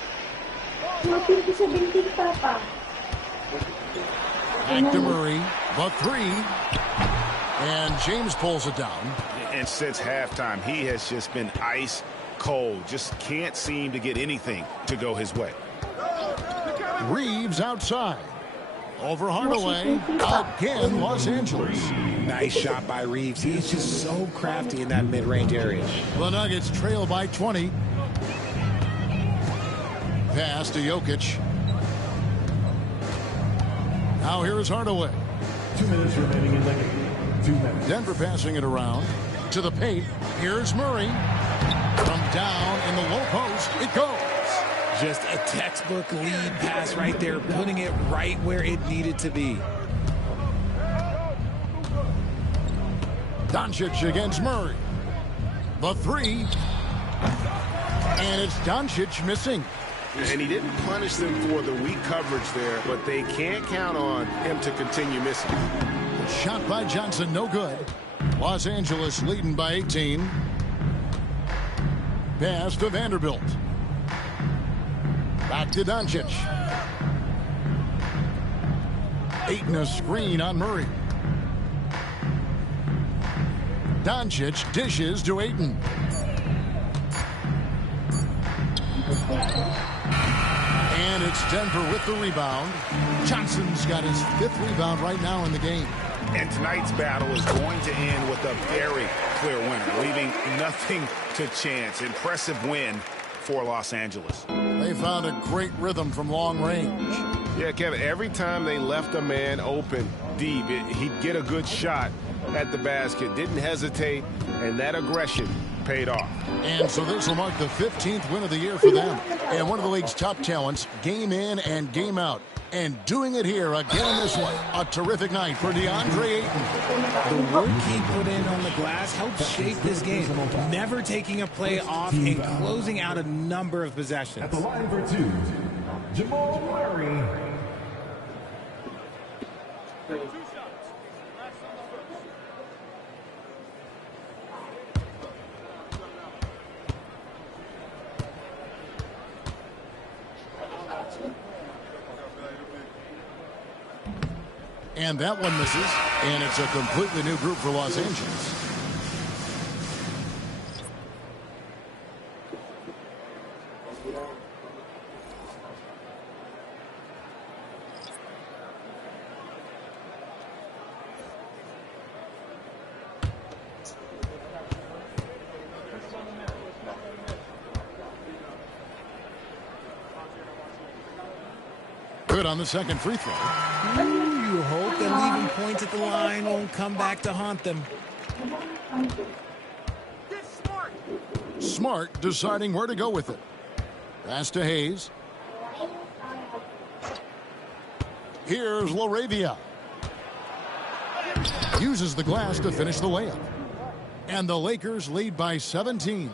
Back to Murray. The three. And James pulls it down. And since halftime, he has just been ice cold. Just can't seem to get anything to go his way. Reeves outside. Over Hardaway. Again, Los Angeles. Nice shot by Reeves. He's just so crafty in that mid-range area. The Nuggets trail by 20. Pass to Jokic. Now here is Hardaway. 2 minutes remaining in the game. 2 minutes. Denver passing it around to the paint. Here's Murray. From down in the low post, it goes. Just a textbook lead pass right there, putting it right where it needed to be. Doncic against Murray. The three. And it's Doncic missing. And he didn't punish them for the weak coverage there, but they can't count on him to continue missing. Shot by Johnson, no good. Los Angeles leading by 18. Pass to Vanderbilt. Back to Doncic. Ayton a screen on Murray. Doncic dishes to Ayton. And it's Denver with the rebound. Johnson's got his 5th rebound right now in the game. And tonight's battle is going to end with a very clear winner, leaving nothing to chance. Impressive win for Los Angeles. They found a great rhythm from long range. Yeah, Kevin, every time they left a man open deep, he'd get a good shot at the basket. Didn't hesitate, and that aggression paid off. And so this will mark the 15th win of the year for them. And one of the league's top talents, game in and game out. And doing it here again in this one. A terrific night for DeAndre Ayton. The work he put in on the glass helped shape this game. Never taking a play off and closing out a number of possessions. At the line for 2, Jamal Murray. And that one misses. And it's a completely new group for Los Angeles. Good on the second free throw. You hope that leaving points at the line won't come back to haunt them. Smart deciding where to go with it. Pass to Hayes. Here's LaRavia. Uses the glass to finish the layup. And the Lakers lead by 17.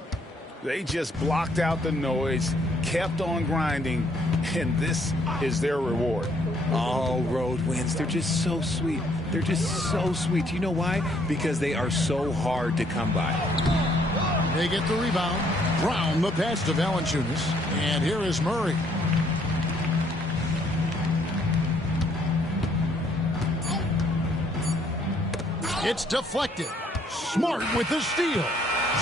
They just blocked out the noise, kept on grinding, and this is their reward. All road wins. They're just so sweet. They're just so sweet. You know why? Because they are so hard to come by. They get the rebound. Brown the pass to Valanciunas. And here is Murray. It's deflected. Smart with the steal.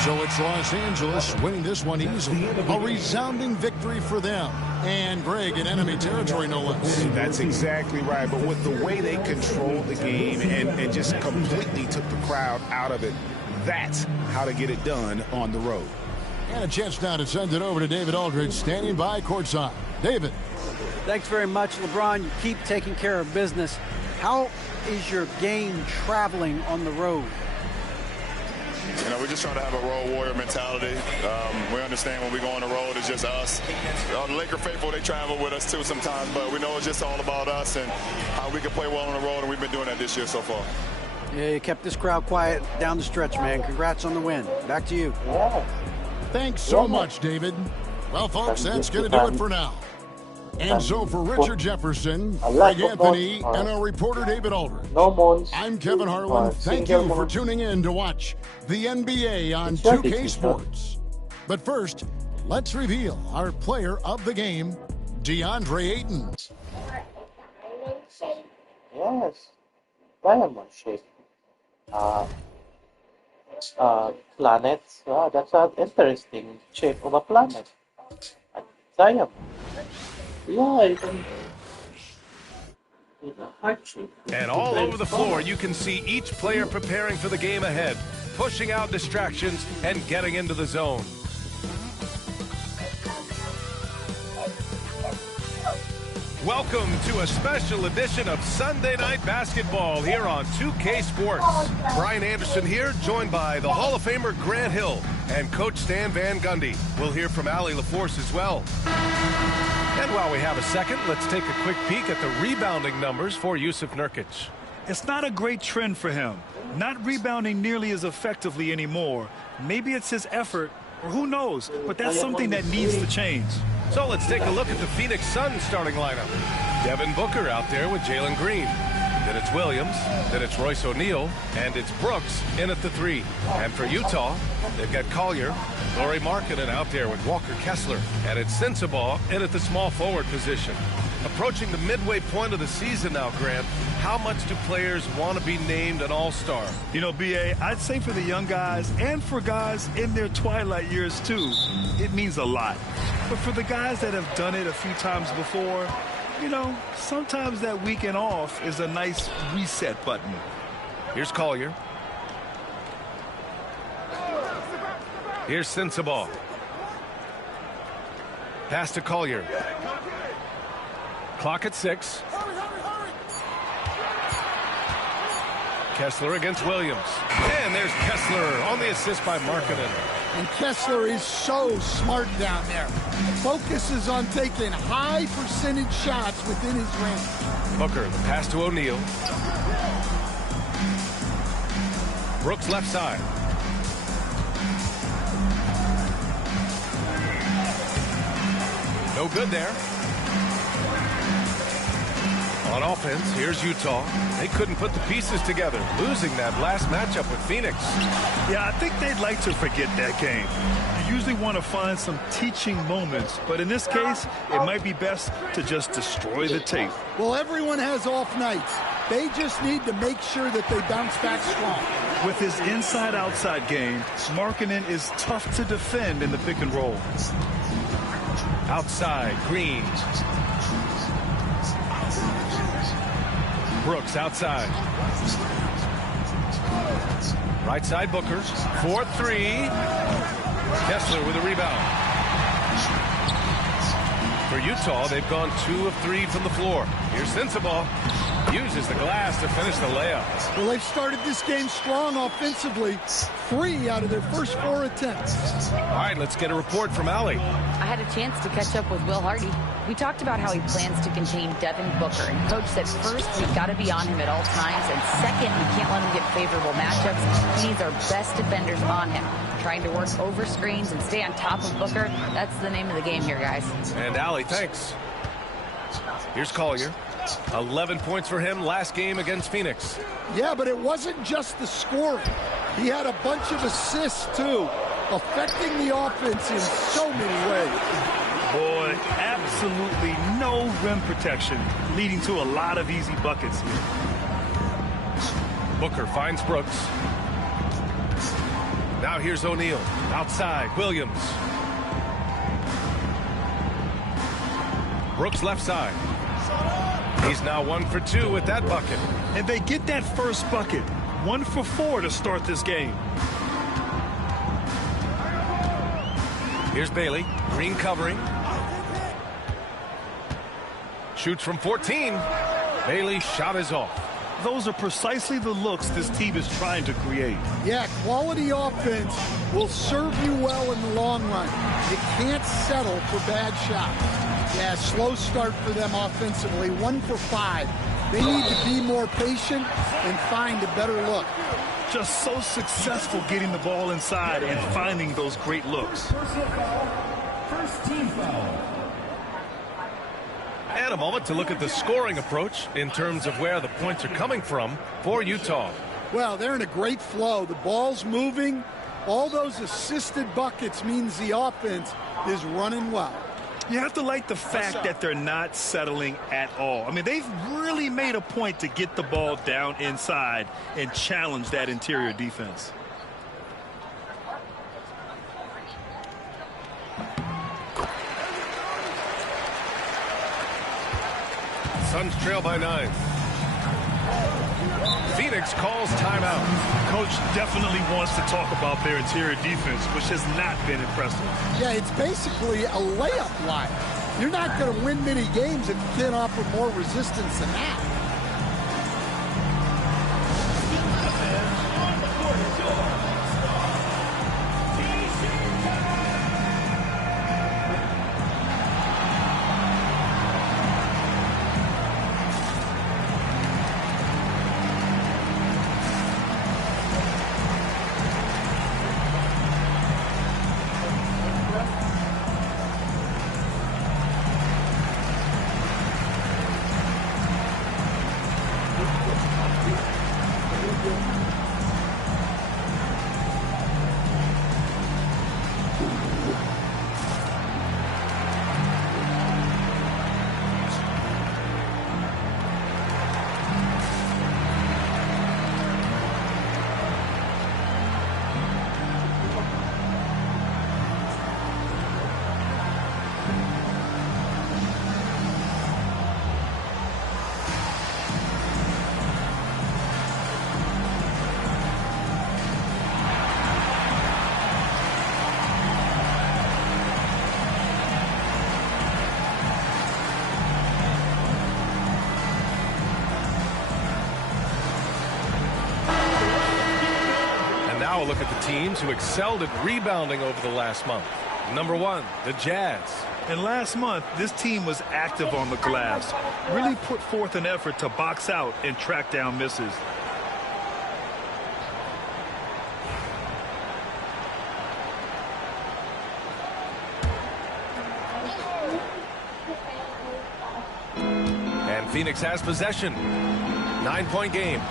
So it's Los Angeles winning this one easily. A resounding victory for them. And Greg in enemy territory, no less. That's exactly right. But with the way they controlled the game and just completely took the crowd out of it, that's how to get it done on the road. And a chance now to send it over to David Aldridge, standing by courtside. David. Thanks very much, LeBron. You keep taking care of business. How is your game traveling on the road? You know, we're just trying to have a road warrior mentality. We understand when we go on the road, it's just us. The Laker faithful, they travel with us too sometimes, but we know it's just all about us and how we can play well on the road, and we've been doing that this year so far. Yeah, you kept this crowd quiet down the stretch, man. Congrats on the win. Back to you. Thanks so much, David. Well, folks, that's going to do it for now. And so for Richard Jefferson, Greg Anthony, and our reporter David Aldridge, I'm Kevin Harlan. Thank you for tuning in to watch the NBA on 2K Sports. But first, let's reveal our player of the game, DeAndre Ayton. Yes, very much shape. Planets, that's an interesting shape of a planet. Diamond. Yeah, you can. And all over the floor, you can see each player preparing for the game ahead, pushing out distractions and getting into the zone. Welcome to a special edition of Sunday Night Basketball here on 2K Sports. Brian Anderson here, joined by the Hall of Famer Grant Hill and Coach Stan Van Gundy. We'll hear from Allie LaForce as well. And while we have a second, let's take a quick peek at the rebounding numbers for Jusuf Nurkic. It's not a great trend for him. Not rebounding nearly as effectively anymore. Maybe it's his effort, or who knows, but that's something that needs to change. So let's take a look at the Phoenix Suns starting lineup. Devin Booker out there with Jalen Green. Then it's Williams, then it's Royce O'Neal, and it's Brooks in at the 3. And for Utah, they've got Collier, Lauri Markkanen out there with Walker Kessler, and it's Sensabaugh in at the small forward position. Approaching the midway point of the season now, Grant, how much do players want to be named an all-star? You know, B.A., I'd say for the young guys and for guys in their twilight years too, it means a lot. But for the guys that have done it a few times before, you know, sometimes that weekend off is a nice reset button. Here's Collier. Here's Sensabaugh. Pass to Collier. Clock at 6. Kessler against Williams. And there's Kessler on the assist by Markkanen. And Kessler is so smart down there. Focuses on taking high percentage shots within his range. Booker, the pass to O'Neal. Brooks left side. No good there. On offense, here's Utah. They couldn't put the pieces together, losing that last matchup with Phoenix. Yeah, I think they'd like to forget that game. You usually want to find some teaching moments, but in this case, it might be best to just destroy the tape. Well, everyone has off nights. They just need to make sure that they bounce back strong. With his inside-outside game, Markkanen is tough to defend in the pick and roll. Outside, Green. Brooks outside. Right side, Booker. 4-3. Kessler with a rebound. For Utah, they've gone 2 of 3 from the floor. Here's Sensabaugh. Uses the glass to finish the layup. Well, they've started this game strong offensively. 3 out of their first 4 attempts. All right, let's get a report from Allie. I had a chance to catch up with Will Hardy. We talked about how he plans to contain Devin Booker. And Coach said first, we've got to be on him at all times. And second, we can't let him get favorable matchups. He needs our best defenders on him. Trying to work over screens and stay on top of Booker. That's the name of the game here, guys. And Allie, thanks. Here's Collier. 11 points for him last game against Phoenix. Yeah, but it wasn't just the scoring. He had a bunch of assists, too, affecting the offense in so many ways. Boy, absolutely no rim protection, leading to a lot of easy buckets here. Booker finds Brooks. Now here's O'Neal. Outside, Williams. Brooks left side. He's now 1 for 2 with that bucket. And they get that first bucket. 1 for 4 to start this game. Here's Bailey. Green covering. Shoots from 14. Bailey's shot is off. Those are precisely the looks this team is trying to create. Yeah, quality offense will serve you well in the long run. You can't settle for bad shots. Yeah, slow start for them offensively. 1 for 5. They need to be more patient and find a better look. Just so successful getting the ball inside and finding those great looks. First team foul. And a moment to look at the scoring approach in terms of where the points are coming from for Utah. Well, they're in a great flow. The ball's moving. All those assisted buckets means the offense is running well. You have to like the fact that they're not settling at all. I mean, they've really made a point to get the ball down inside and challenge that interior defense. Suns trail by 9. Phoenix calls timeout. Coach definitely wants to talk about their interior defense, which has not been impressive. Yeah, it's basically a layup line. You're not going to win many games if you can't offer more resistance than that. Now a look at the teams who excelled at rebounding over the last month. Number 1, the Jazz. And last month, this team was active on the glass. Really put forth an effort to box out and track down misses. And Phoenix has possession. 9-point game.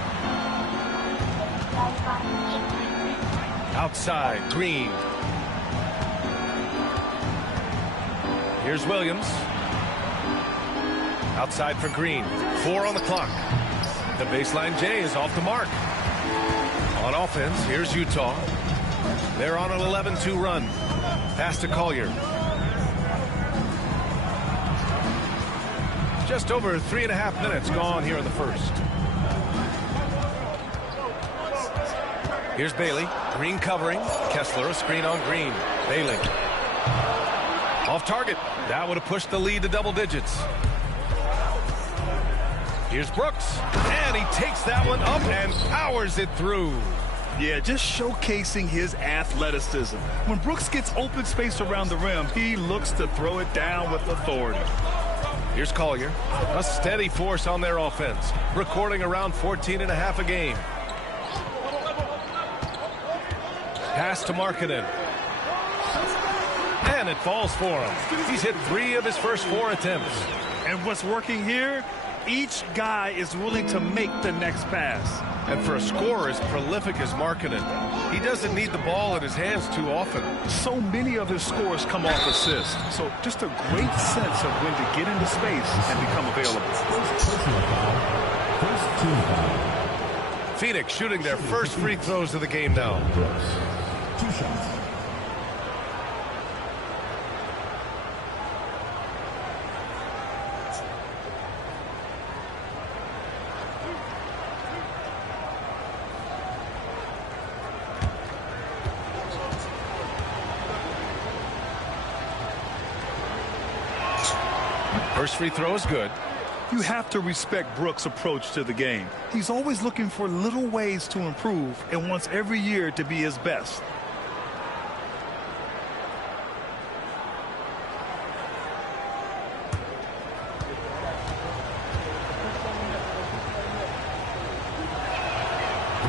Outside, Green. Here's Williams. Outside for Green. 4 on the clock. The baseline J is off the mark. On offense, here's Utah. They're on an 11-2 run. Pass to Collier. Just over 3.5 minutes gone here in the first. Here's Bailey. Green covering. Kessler, a screen on Green. Bailey. Off target. That would have pushed the lead to double digits. Here's Brooks. And he takes that one up and powers it through. Yeah, just showcasing his athleticism. When Brooks gets open space around the rim, he looks to throw it down with authority. Here's Collier. A steady force on their offense. Recording around 14.5 a game. Pass to Markkanen. And it falls for him. He's hit 3 of his first 4 attempts. And what's working here? Each guy is willing to make the next pass. And for a scorer as prolific as Markkanen, he doesn't need the ball in his hands too often. So many of his scores come off assists. So just a great sense of when to get into space and become available. Phoenix shooting their first free throws of the game now. 2 shots. First free throw is good. You have to respect Brooks' approach to the game. He's always looking for little ways to improve and wants every year to be his best.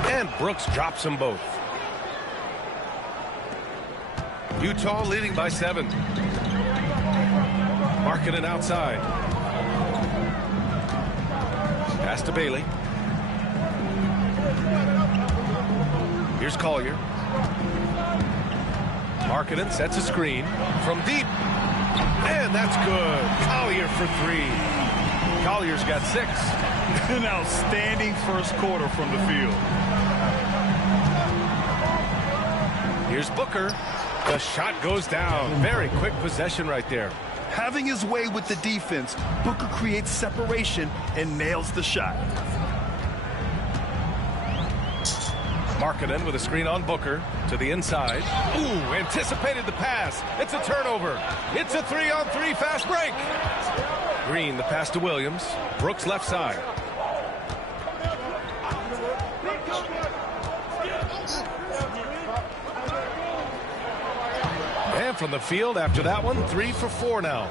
And Brooks drops them both. Utah leading by 7. Markkanen outside. Pass to Bailey. Here's Collier. Markkanen sets a screen from deep. And that's good. Collier for 3. Collier's got 6. An outstanding first quarter from the field. Here's Booker. The shot goes down. Very quick possession right there. Having his way with the defense, Booker creates separation and nails the shot. Markkanen with a screen on Booker to the inside. Ooh, anticipated the pass. It's a turnover. It's a 3-on-3 fast break. Green, the pass to Williams. Brooks left side. And from the field after that one, 3 for 4 now.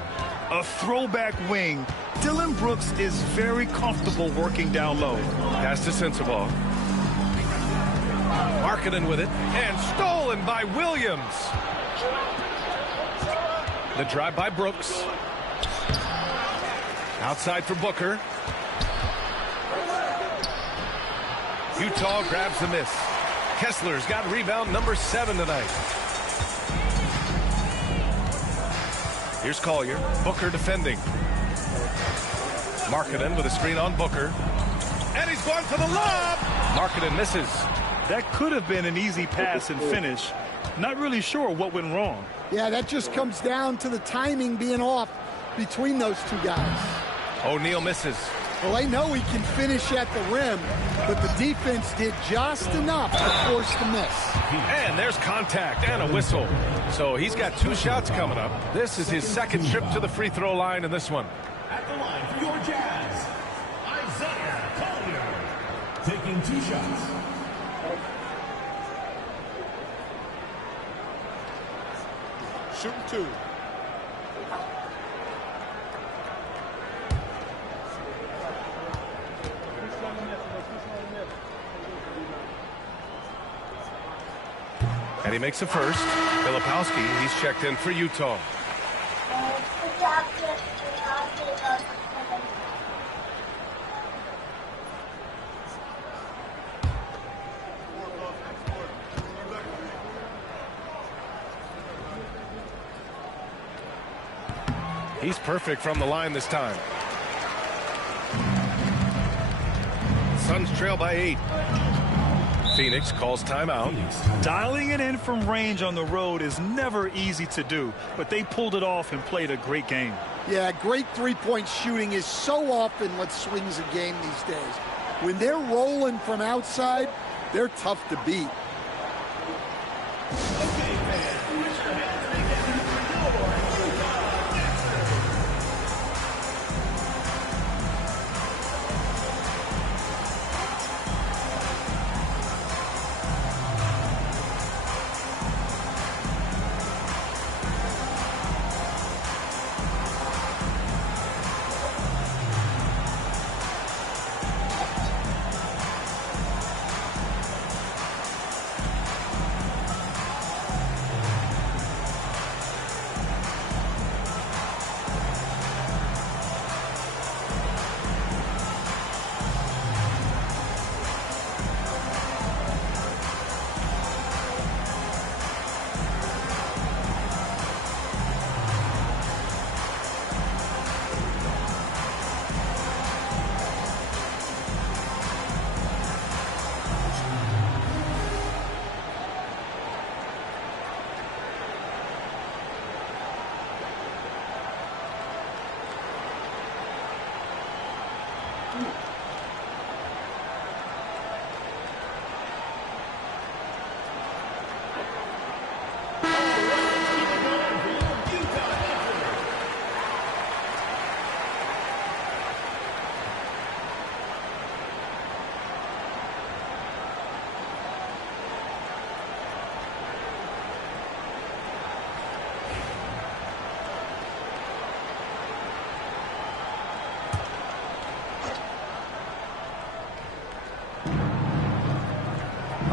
A throwback wing. Dillon Brooks is very comfortable working down low. Pass to Sensabaugh. Markkanen with it, and stolen by Williams. The drive by Brooks. Outside for Booker. Utah grabs the miss. Kessler's got rebound number 7 tonight. Here's Collier. Booker defending. Markkanen with a screen on Booker. And he's going for the lob. Markkanen misses. That could have been an easy pass and finish. Not really sure what went wrong. Yeah, that just comes down to the timing being off between those two guys. O'Neal misses. Well, they know he can finish at the rim, but the defense did just enough to force the miss. And there's contact and a whistle. So he's got 2 shots coming up. This is his second trip to the free throw line in this one. At the line for your Jazz, Isaiah Collier, taking 2 shots. Shooting 2. And he makes the first. Filipowski, he's checked in for Utah. He's perfect from the line this time. Suns trail by 8. Phoenix calls timeout. Dialing it in from range on the road is never easy to do, but they pulled it off and played a great game. Yeah, great three-point shooting is so often what swings a game these days. When they're rolling from outside, they're tough to beat.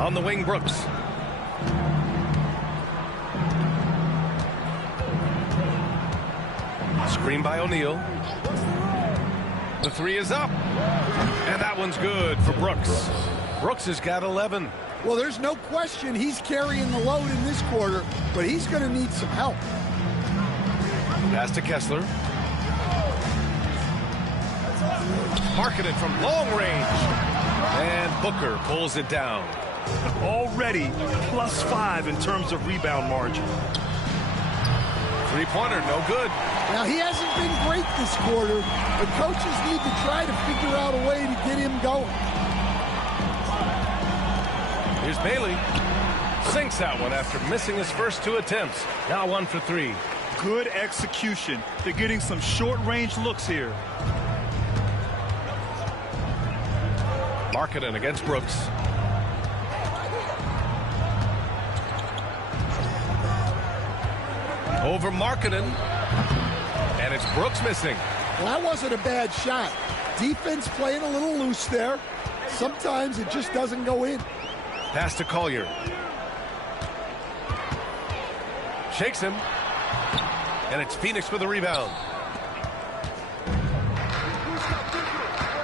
On the wing, Brooks. Screen by O'Neal. The three is up. And that one's good for Brooks. Brooks has got 11. Well, there's no question he's carrying the load in this quarter, but he's going to need some help. Pass to Kessler. Marketed from long range. And Booker pulls it down. Already +5 in terms of rebound margin. Three-pointer, no good. Now, he hasn't been great this quarter, but coaches need to try to figure out a way to get him going. Here's Bailey. Sinks that one after missing his first 2 attempts. Now 1 for 3. Good execution. They're getting some short-range looks here. Markkanen against Brooks. Over Markkanen. And it's Brooks missing. Well, that wasn't a bad shot. Defense playing a little loose there. Sometimes it just doesn't go in. Pass to Collier. Shakes him. And it's Phoenix with the rebound.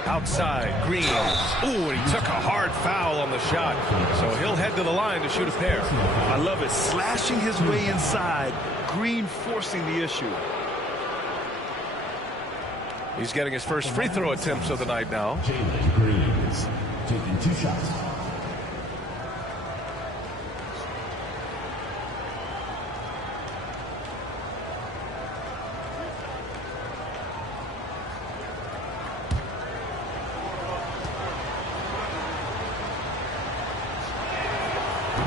Outside, Green. Ooh, and he took a hard foul on the shot. So he'll head to the line to shoot a pair. I love it. Slashing his way inside. Green forcing the issue. He's getting his first free throw attempts of the night now. Jalen Green is taking 2 shots.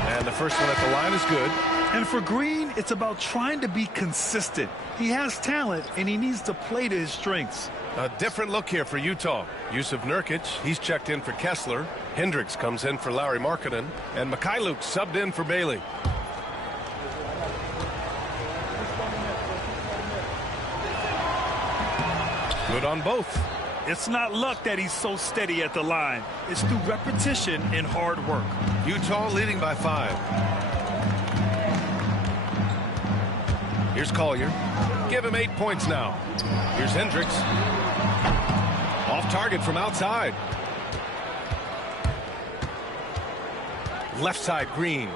And the first one at the line is good. And for Green, it's about trying to be consistent. He has talent, and he needs to play to his strengths. A different look here for Utah. Yusuf Nurkic, he's checked in for Kessler. Hendricks comes in for Lauri Markkanen. And Mikhailuk subbed in for Bailey. Good on both. It's not luck that he's so steady at the line. It's through repetition and hard work. Utah leading by 5. Here's Collier. Give him 8 points now. Here's Hendricks. Off target from outside. Left side, Green.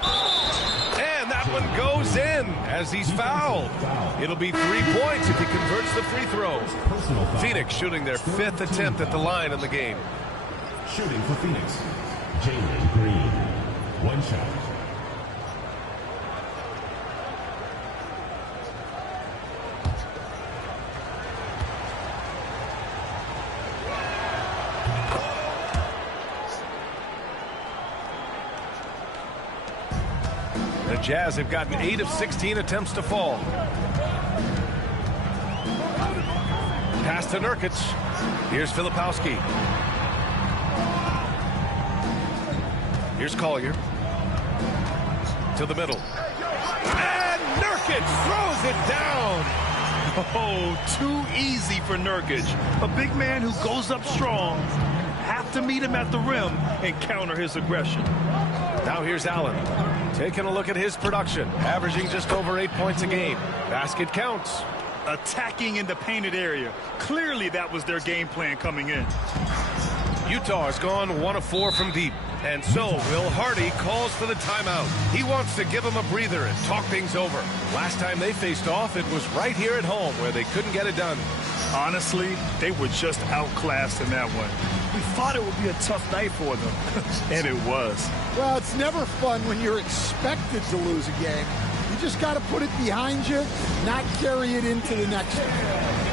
And that one goes in as he's fouled. It'll be 3 points if he converts the free throw. Phoenix shooting their 5th attempt at the line in the game. Shooting for Phoenix, Jalen Green. 1 shot. The Jazz have gotten 8 of 16 attempts to fall. Pass to Nurkic. Here's Filipowski. Here's Collier. To the middle. And Nurkic throws it down. Oh, too easy for Nurkic. A big man who goes up strong. Have to meet him at the rim and counter his aggression. Now here's Allen. Taking a look at his production. Averaging just over 8 points a game. Basket counts. Attacking in the painted area. Clearly that was their game plan coming in. Utah has gone 1 of 4 from deep. And so Will Hardy calls for the timeout. He wants to give them a breather and talk things over. Last time they faced off, it was right here at home where they couldn't get it done. Honestly, they were just outclassed in that one. We thought it would be a tough night for them, and it was. Well, it's never fun when you're expected to lose a game. You just got to put it behind you, not carry it into the next one.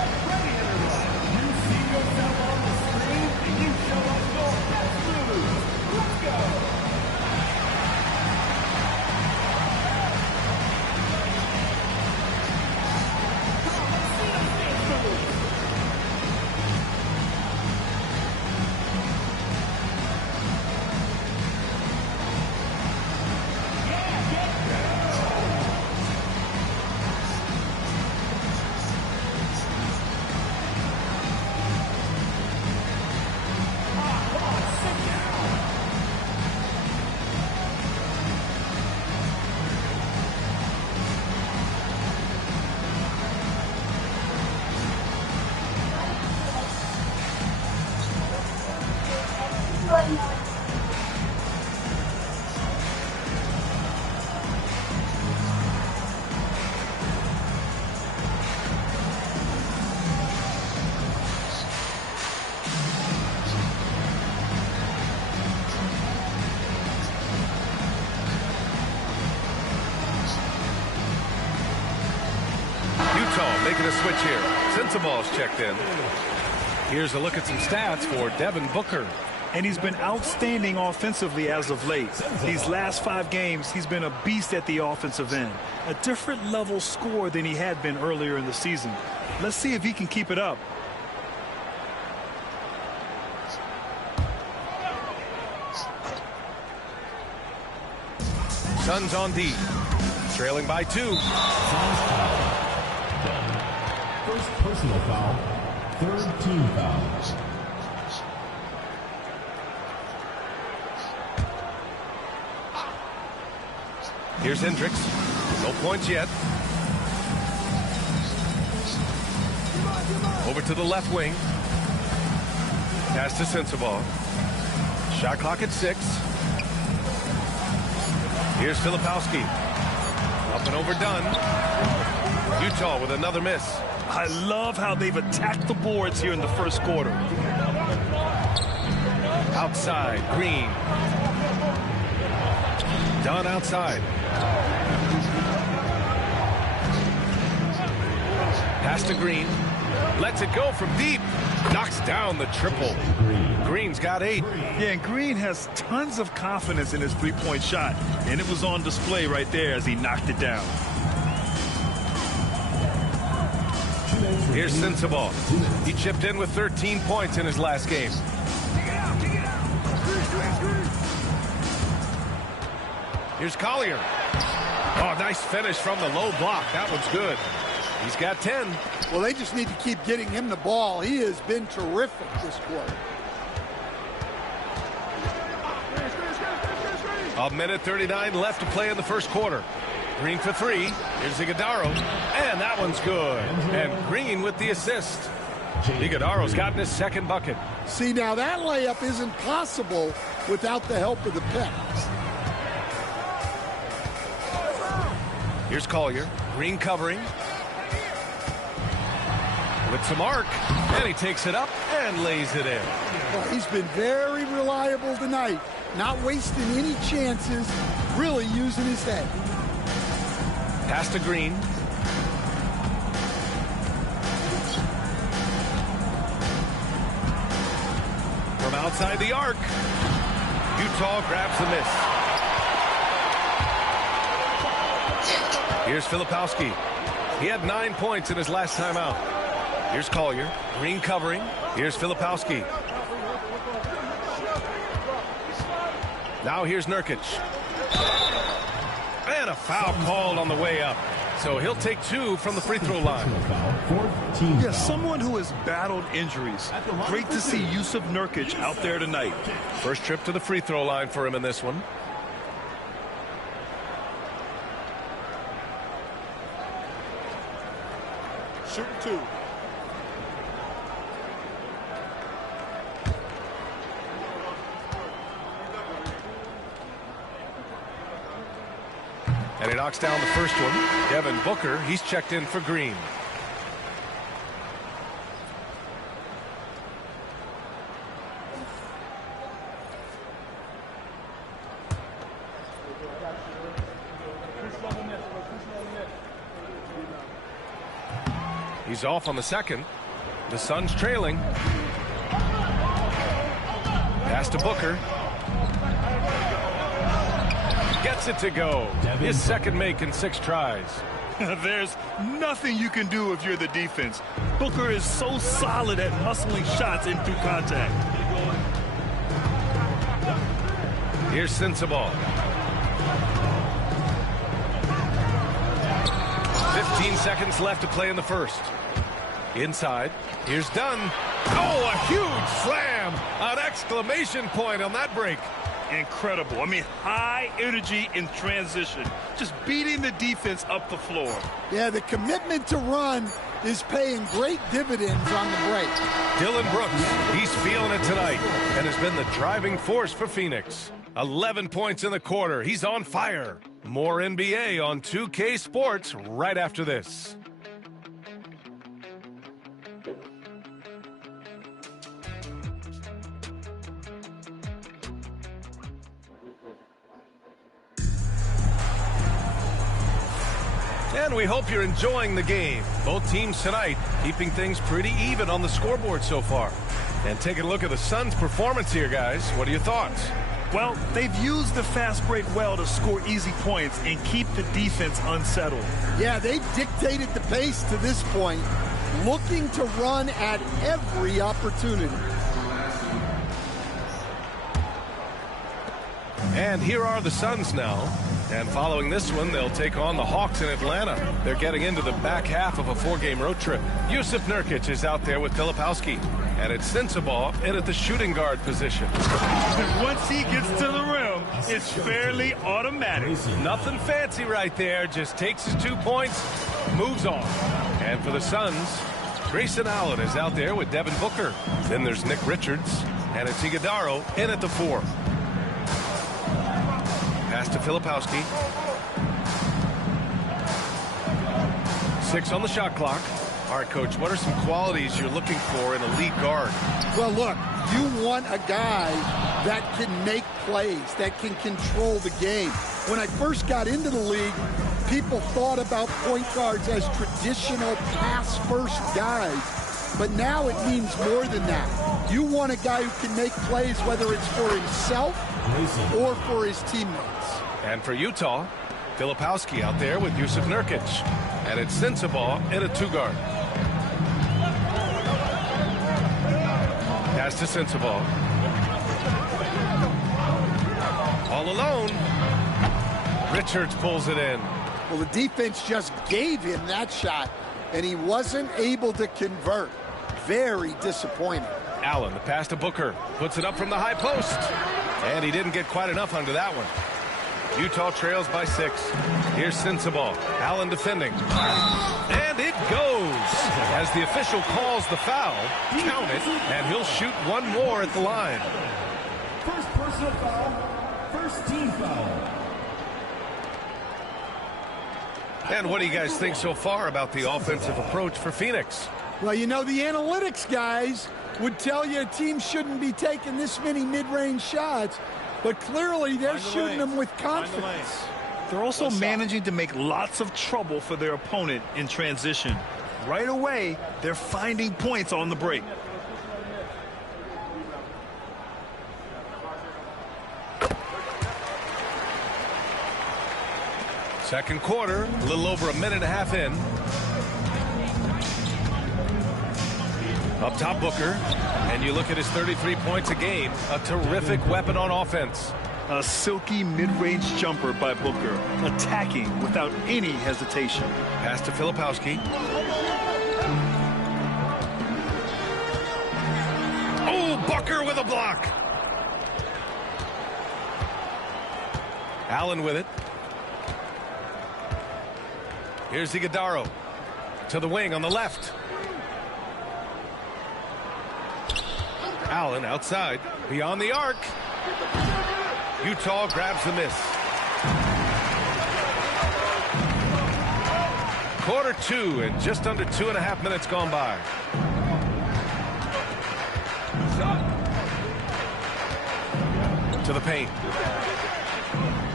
making a switch here. Sensabaugh's checked in. Here's a look at some stats for Devin Booker. And he's been outstanding offensively as of late. These last 5 games, he's been a beast at the offensive end. A different level score than he had been earlier in the season. Let's see if he can keep it up. Suns on D. Trailing by 2. First personal foul, third team foul. Here's Hendricks. No points yet. Over to the left wing. Pass to Sensabaugh. Shot clock at 6. Here's Filipowski. Up and overdone. Utah with another miss. I love how they've attacked the boards here in the first quarter. Outside, Green. Dunn outside. Pass to Green. Lets it go from deep. Knocks down the triple. Green's got 8. Yeah, and Green has tons of confidence in his three-point shot. And it was on display right there as he knocked it down. Here's Sensabaugh. He chipped in with 13 points in his last game. Here's Collier. Oh, nice finish from the low block. That one's good. He's got 10. Well, they just need to keep getting him the ball. He has been terrific this quarter. A minute 39 left to play in the first quarter. Green for 3. Here's Iguodaro. And that one's good. And Green with the assist. Iguodaro's gotten his second bucket. See, now that layup isn't possible without the help of the pick. Here's Collier. Green covering. With some arc. And he takes it up and lays it in. Well, he's been very reliable tonight. Not wasting any chances. Really using his head. Pass to Green. From outside the arc. Utah grabs the miss. Here's Filipowski. He had 9 points in his last time out. Here's Collier. Green covering. Here's Filipowski. Now here's Nurkic. And a foul called on the way up. So he'll take 2 from the free throw line. Yeah, someone who has battled injuries. Great to see Jusuf Nurkic out there tonight. First trip to the free throw line for him in this one. Shooting 2. And he knocks down the first one. Devin Booker, he's checked in for Green. He's off on the second. The Suns trailing. Pass to Booker. Gets it to go. His second make in 6 tries. There's nothing you can do if you're the defense. Booker is so solid at hustling shots in through contact. Here's Sensabaugh. 15 seconds left to play in the first. Inside. Here's Dunn. Oh, a huge slam. An exclamation point on that break. Incredible. I mean, high energy in transition. Just beating the defense up the floor. Yeah, the commitment to run is paying great dividends on the break. Dylan Brooks, he's feeling it tonight and has been the driving force for Phoenix. 11 points in the quarter. He's on fire. More NBA on 2K Sports right after this. And we hope you're enjoying the game. Both teams tonight keeping things pretty even on the scoreboard so far. And taking a look at the Suns' performance here, guys. What are your thoughts? Well, they've used the fast break well to score easy points and keep the defense unsettled. Yeah, they've dictated the pace to this point, looking to run at every opportunity. And here are the Suns now. And following this one, they'll take on the Hawks in Atlanta. They're getting into the back half of a 4-game road trip. Jusuf Nurkic is out there with Filipowski. And it's Sensabaugh in at the shooting guard position. Once he gets to the rim, it's fairly automatic. Nothing fancy right there. Just takes his 2 points, moves on. And for the Suns, Grayson Allen is out there with Devin Booker. Then there's Nick Richards. And it's Iguodala in at the 4. Pass to Filipowski. 6 on the shot clock. All right, Coach, what are some qualities you're looking for in a lead guard? Well, look, you want a guy that can make plays, that can control the game. When I first got into the league, people thought about point guards as traditional pass-first guys. But now it means more than that. You want a guy who can make plays, whether it's for himself or for his teammates. And for Utah, Filipowski out there with Jusuf Nurkic. And it's Sensabaugh in a 2-guard. Pass to Sensabaugh. All alone. Richards pulls it in. Well, the defense just gave him that shot, and he wasn't able to convert. Very disappointing. Allen, the pass to Booker. Puts it up from the high post. And he didn't get quite enough under that one. Utah trails by 6. Here's Sensabaugh. Allen defending. And it goes. As the official calls the foul, count it, and he'll shoot one more at the line. First personal foul, first team foul. And what do you guys think so far about the offensive approach for Phoenix? Well, you know, the analytics guys would tell you a team shouldn't be taking this many mid-range shots, but clearly they're shooting them with confidence. They're also managing to make lots of trouble for their opponent in transition. Right away, they're finding points on the break. Second quarter, a little over a minute and a half in. Up top, Booker. And you look at his 33 points a game. A terrific weapon on offense. A silky mid-range jumper by Booker. Attacking without any hesitation. Pass to Filipowski. Oh, Booker with a block. Allen with it. Here's Iguodala to the wing on the left. Allen outside, beyond the arc. Utah grabs the miss. Quarter 2 and just under 2.5 minutes gone by. To the paint.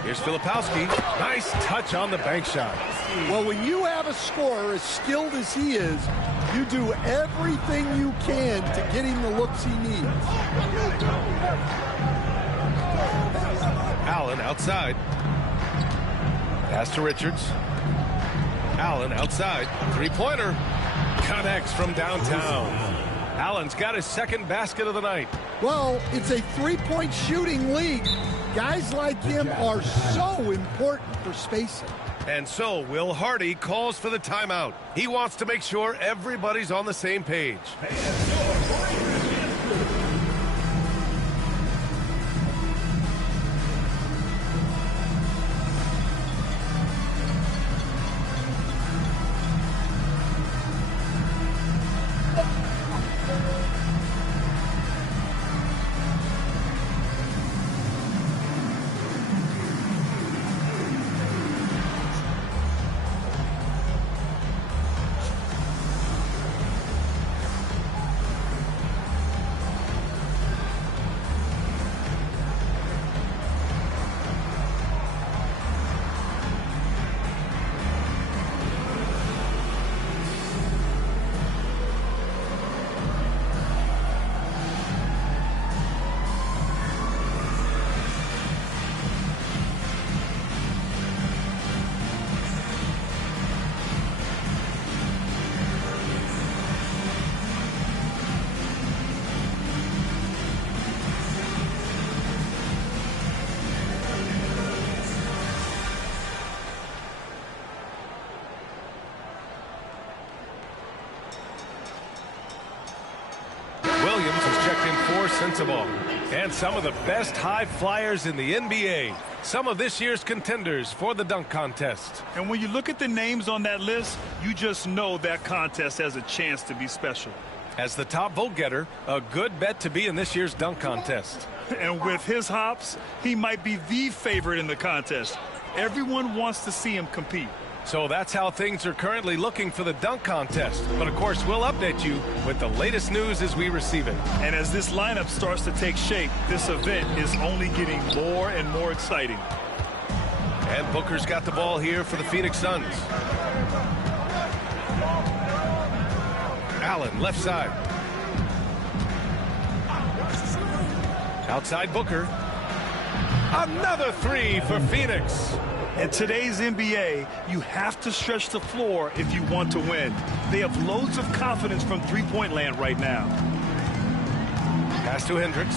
Here's Filipowski. Nice touch on the bank shot. Well, when you have a scorer as skilled as he is, you do everything you can to get him the looks he needs. Allen outside. Pass to Richards. Allen outside. Three-pointer. Connects from downtown. Allen's got his second basket of the night. Well, it's a three-point shooting league. Guys like him are so important for spacing. And so Will Hardy calls for the timeout. He wants to make sure everybody's on the same page. Senor Sensabaugh. And some of the best high flyers in the NBA. Some of this year's contenders for the dunk contest. And when you look at the names on that list, you just know that contest has a chance to be special. As the top vote getter, a good bet to be in this year's dunk contest. And with his hops, he might be the favorite in the contest. Everyone wants to see him compete. So that's how things are currently looking for the dunk contest. But of course, we'll update you with the latest news as we receive it. And as this lineup starts to take shape, this event is only getting more and more exciting. And Booker's got the ball here for the Phoenix Suns. Allen, left side. Outside Booker. Another three for Phoenix. In today's NBA, you have to stretch the floor if you want to win. They have loads of confidence from three-point land right now. Pass to Hendricks.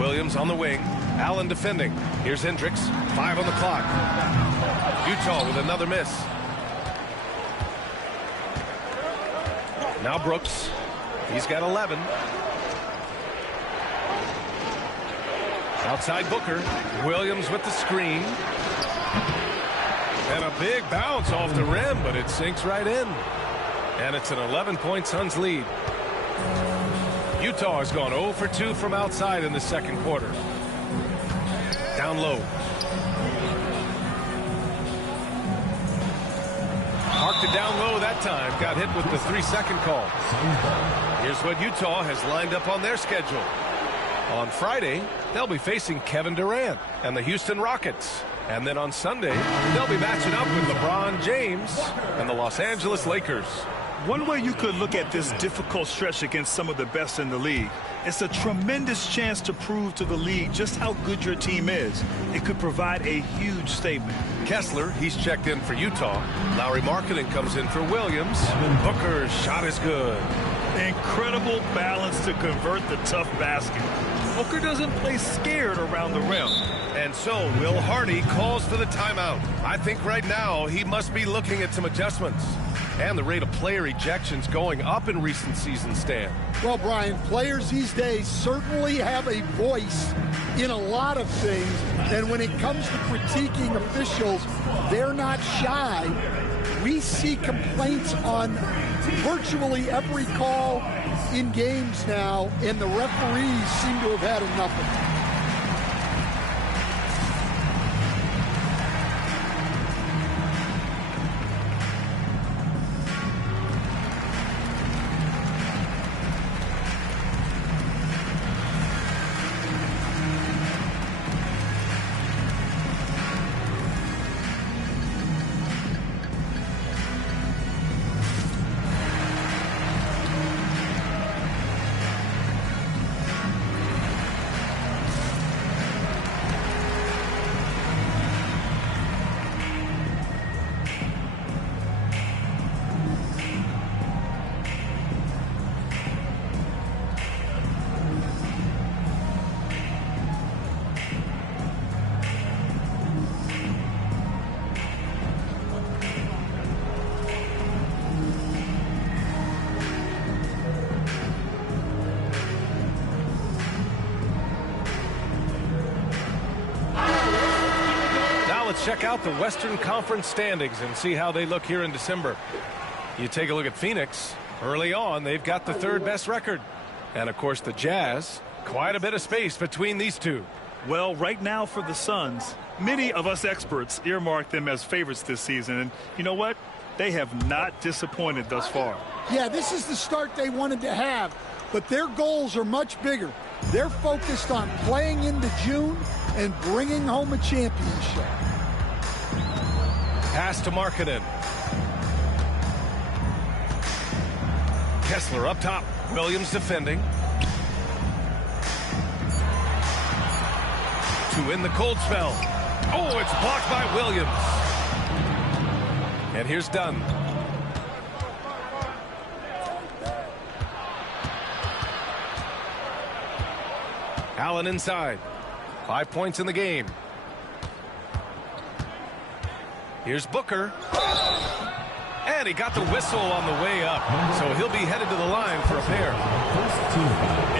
Williams on the wing. Allen defending. Here's Hendricks. 5 on the clock. Utah with another miss. Now Brooks. He's got 11. Outside Booker. Williams with the screen. And a big bounce off the rim, but it sinks right in. And it's an 11-point Suns lead. Utah has gone 0 for 2 from outside in the second quarter. Down low. Marked it down low that time. Got hit with the 3-second call. Here's what Utah has lined up on their schedule. On Friday, they'll be facing Kevin Durant and the Houston Rockets. And then on Sunday, they'll be matching up with LeBron James and the Los Angeles Lakers. One way you could look at this difficult stretch against some of the best in the league, it's a tremendous chance to prove to the league just how good your team is. It could provide a huge statement. Kessler, he's checked in for Utah. Lowry Markkanen comes in for Williams. Booker's shot is good. Incredible balance to convert the tough basket. Booker doesn't play scared around the rim. And so Will Hardy calls for the timeout. I think right now he must be looking at some adjustments. And the rate of player ejections going up in recent seasons, Stan. Well, Brian, players these days certainly have a voice in a lot of things. And when it comes to critiquing officials, they're not shy. We see complaints on virtually every call in games now, and the referees seem to have had enough of it. Check out the Western Conference standings and see how they look here in December. You take a look at Phoenix. Early on, they've got the third best record. And, of course, the Jazz. Quite a bit of space between these two. Well, right now for the Suns, many of us experts earmark them as favorites this season. And you know what? They have not disappointed thus far. Yeah, this is the start they wanted to have, but their goals are much bigger. They're focused on playing into June and bringing home a championship. Pass to Markkanen. Kessler up top. Williams defending. To win the cold spell. Oh, it's blocked by Williams. And here's Dunn. Allen inside. 5 points in the game. Here's Booker. And he got the whistle on the way up, so he'll be headed to the line for a pair.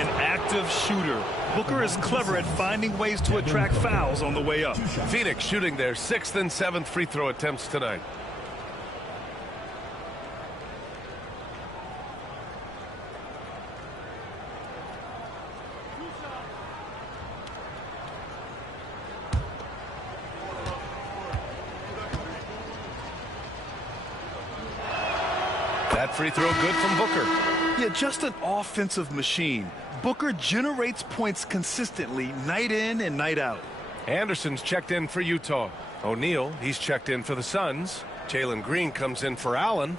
An active shooter. Booker is clever at finding ways to attract fouls on the way up. Phoenix shooting their 6th and 7th free throw attempts tonight. That free throw good from Booker. Yeah, just an offensive machine. Booker generates points consistently night in and night out. Anderson's checked in for Utah. O'Neal, he's checked in for the Suns. Jalen Green comes in for Allen.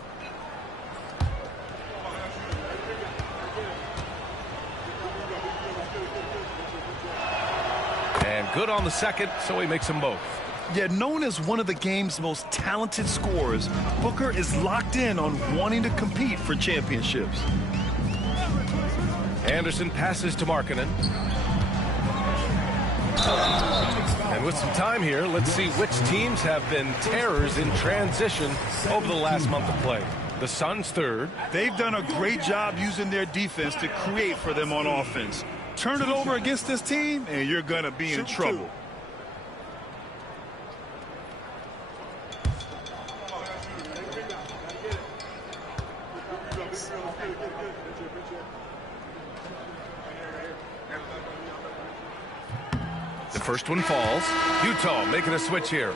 And good on the second, so he makes them both. Yeah, known as one of the game's most talented scorers, Booker is locked in on wanting to compete for championships. Anderson passes to Markkanen. And with some time here, let's see which teams have been terrors in transition over the last month of play. The Suns third. They've done a great job using their defense to create for them on offense. Turn it over against this team, and you're going to be in trouble. The first one falls. Utah making a switch here.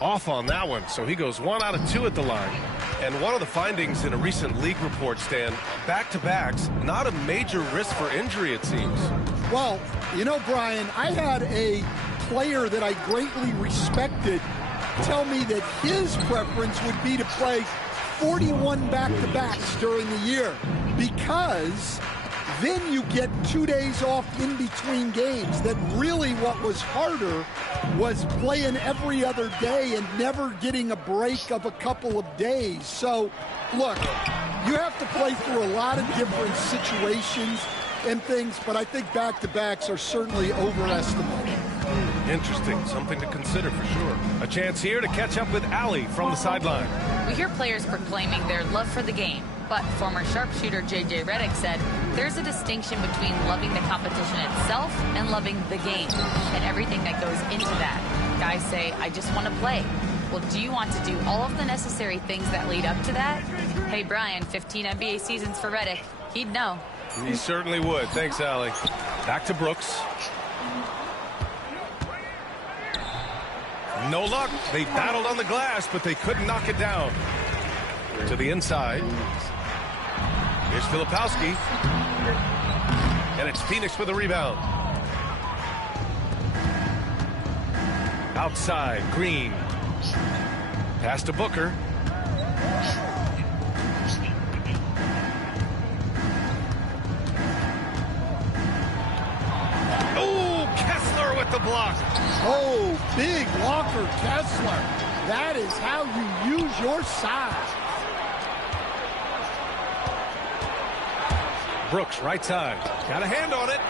Off on that one, so he goes 1 out of 2 at the line. And one of the findings in a recent league report, Stan, back-to-backs, not a major risk for injury, it seems. Well, you know, Brian, I had a player that I greatly respected tell me that his preference would be to play 41 back-to-backs during the year because then you get 2 days off in between games. That really what was harder was playing every other day and never getting a break of a couple of days. So, look, you have to play through a lot of different situations and things, but I think back-to-backs are certainly overestimated. Interesting. Something to consider for sure. A chance here to catch up with Allie from the sideline. We hear players proclaiming their love for the game, but former sharpshooter J.J. Redick said there's a distinction between loving the competition itself and loving the game and everything that goes into that. Guys say, I just want to play. Well, do you want to do all of the necessary things that lead up to that? Hey, Brian, 15 NBA seasons for Redick. He'd know. He certainly would. Thanks, Allie. Back to Brooks. No luck. They battled on the glass, but they couldn't knock it down. To the inside. Here's Filipowski. And it's Phoenix with a rebound. Outside, Green. Pass to Booker. Oh, Kessler with the block. Oh, big Walker Kessler. That is how you use your size. Brooks, right side. Got a hand on it.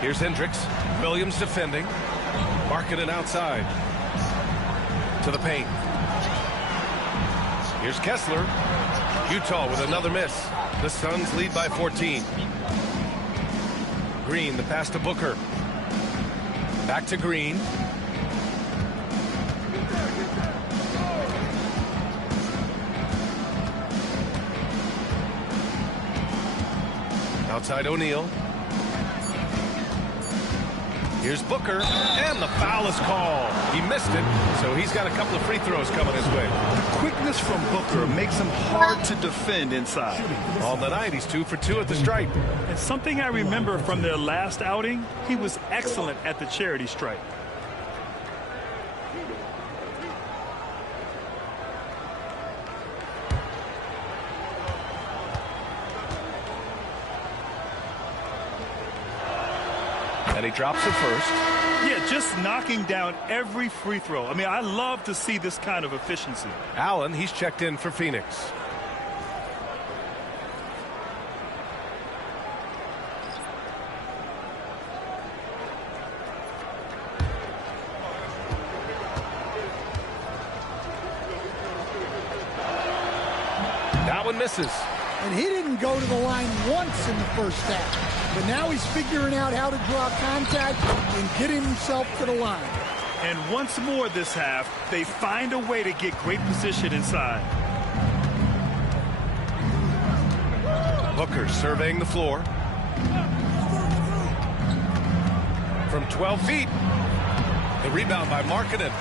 Here's Hendricks. Williams defending. Markkanen outside. To the paint. Here's Kessler. Utah with another miss. The Suns lead by 14. Green, the pass to Booker. Back to Green. Outside O'Neal. Here's Booker, and the foul is called. He missed it, so he's got a couple of free throws coming his way. The quickness from Booker makes him hard to defend inside. On the night, he's 2 for 2 at the stripe. And something I remember from their last outing, he was excellent at the charity stripe. And he drops it first. Yeah, just knocking down every free throw. I mean, I love to see this kind of efficiency. Allen, he's checked in for Phoenix. That one misses. And he didn't go to the line once in the first half. But now he's figuring out how to draw contact and getting himself to the line. And once more this half, they find a way to get great position inside. Booker surveying the floor. From 12 feet. The rebound by Markkanen.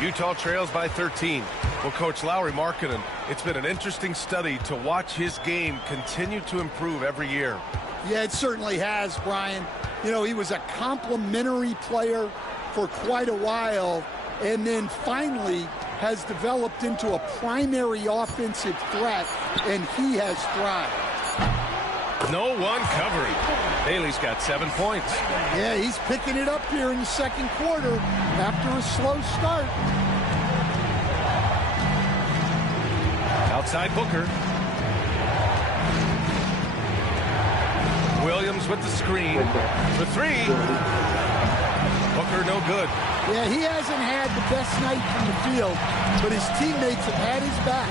Utah trails by 13. Well, Coach Lowry, Markkanen, it's been an interesting study to watch his game continue to improve every year. Yeah, it certainly has, Brian. You know, he was a complimentary player for quite a while, and then finally has developed into a primary offensive threat, and he has thrived. No one covering. Bailey's got 7 points. Yeah, he's picking it up here in the second quarter after a slow start. Outside Booker. Williams with the screen. For three. Booker no good. Yeah, he hasn't had the best night from the field, but his teammates have had his back.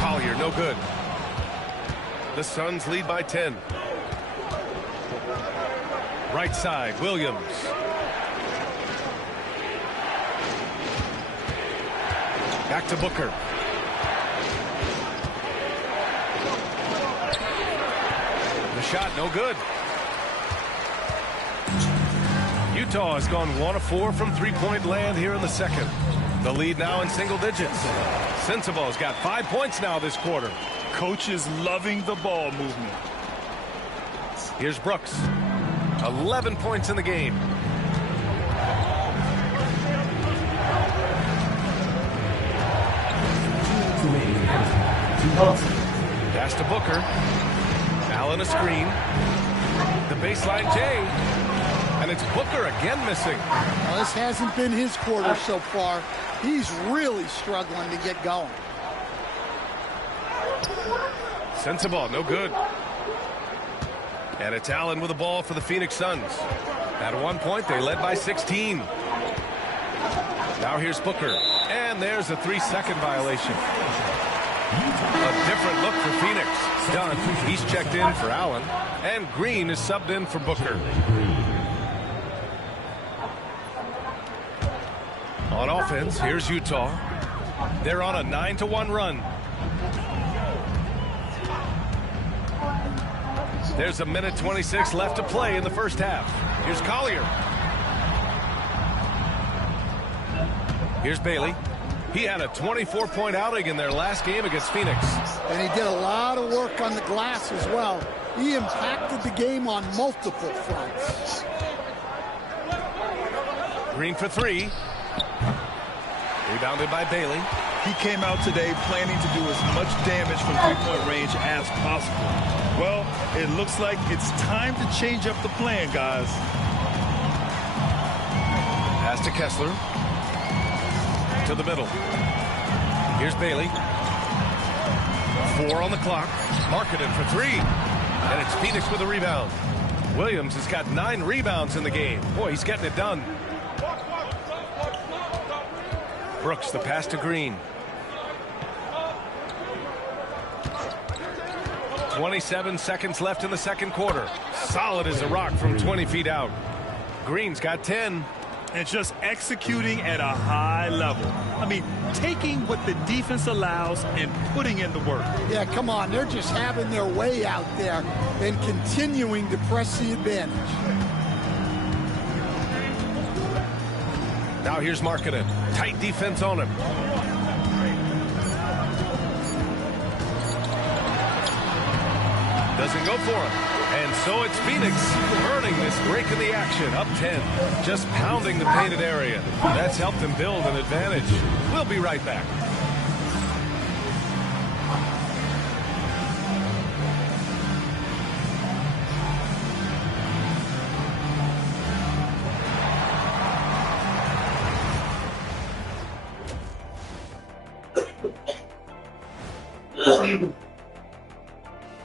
Collier no good. The Suns lead by 10. Right side, Williams. Back to Booker. The shot, no good. Utah has gone 1 of 4 from three-point land here in the second. The lead now in single digits. Sensabaugh's got 5 points now this quarter. Coach is loving the ball movement. Here's Brooks. 11 points in the game. Pass to Booker. Allen a screen. The baseline J. And it's Booker again missing. Well, this hasn't been his quarter so far. He's really struggling to get going. Sensabaugh, no good. And it's Allen with the ball for the Phoenix Suns. At one point, they led by 16. Now here's Booker. And there's a 3-second violation. A different look for Phoenix. Dunn, he's checked in for Allen. And Green is subbed in for Booker. On offense, here's Utah. They're on a 9-1 run. There's a minute 26 left to play in the first half. Here's Collier. Here's Bailey. He had a 24-point outing in their last game against Phoenix. And he did a lot of work on the glass as well. He impacted the game on multiple fronts. Green for three. Rebounded by Bailey. He came out today planning to do as much damage from three-point range as possible. Well, it looks like it's time to change up the plan, guys. Pass to Kessler. To the middle. Here's Bailey. 4 on the clock. Markkanen for three. And it's Phoenix with a rebound. Williams has got 9 rebounds in the game. Boy, he's getting it done. Brooks, the pass to Green. 27 seconds left in the second quarter. Solid as a rock from 20 feet out. Green's got 10. And just executing at a high level. I mean, taking what the defense allows and putting in the work. Yeah, come on. They're just having their way out there and continuing to press the advantage. Now here's Markkanen. Tight defense on him. Doesn't go for him. And so it's Phoenix earning this break in the action. Up 10. Just pounding the painted area. That's helped them build an advantage. We'll be right back.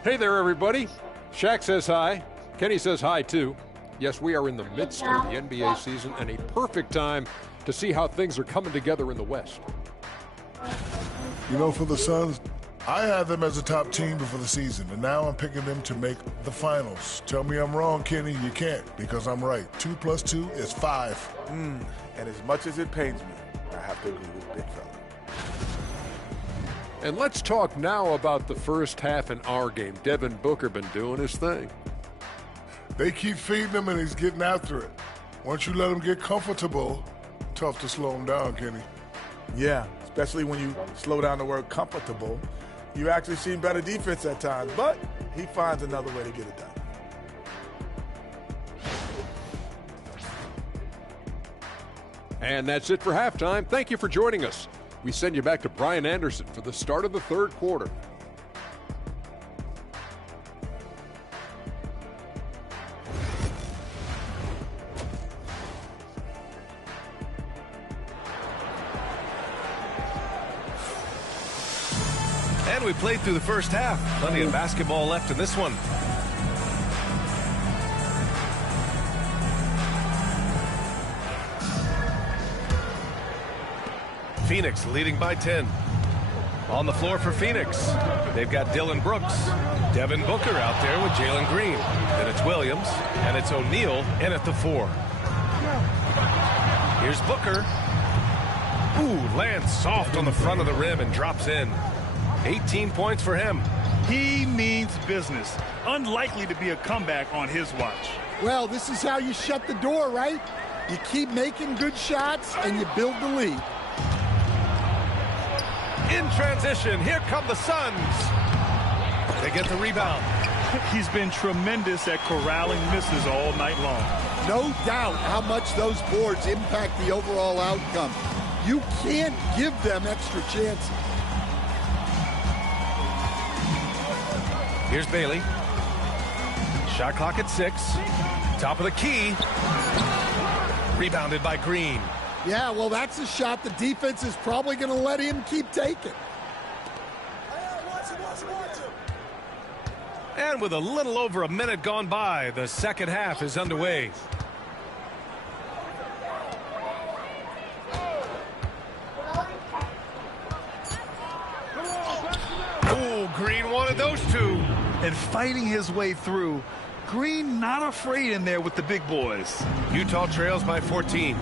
Hey there, everybody. Shaq says hi. Kenny says hi, too. Yes, we are in the midst of the NBA season and a perfect time to see how things are coming together in the West. You know, for the Suns, I had them as a top team before the season, and now I'm picking them to make the finals. Tell me I'm wrong, Kenny. You can't, because I'm right. 2 + 2 is 5. And as much as it pains me, I have to agree with Big Fella. And let's talk now about the first half in our game. Devin Booker been doing his thing. They keep feeding him, and he's getting after it. Once you let him get comfortable, tough to slow him down, Kenny. Yeah, especially when you slow down the word comfortable. You actually see better defense at times, but he finds another way to get it done. And that's it for halftime. Thank you for joining us. We send you back to Brian Anderson for the start of the third quarter. And we played through the first half. Plenty of basketball left in this one. Phoenix leading by 10. On the floor for Phoenix, they've got Dillon Brooks. Devin Booker out there with Jalen Green. Then it's Williams, and it's O'Neal in at the 4. Here's Booker. Ooh, lands soft on the front of the rim and drops in. 18 points for him. He means business. Unlikely to be a comeback on his watch. Well, this is how you shut the door, right? You keep making good shots and you build the lead. In transition, here come the Suns. They get the rebound. He's been tremendous at corralling misses all night long. No doubt how much those boards impact the overall outcome. You can't give them extra chances. Here's Bailey. Shot clock at 6. Top of the key. Rebounded by Green. Yeah, well, that's a shot the defense is probably going to let him keep taking. And with a little over a minute gone by, the second half is underway. Ooh, Green wanted those two. And fighting his way through. Green not afraid in there with the big boys. Utah trails by 14.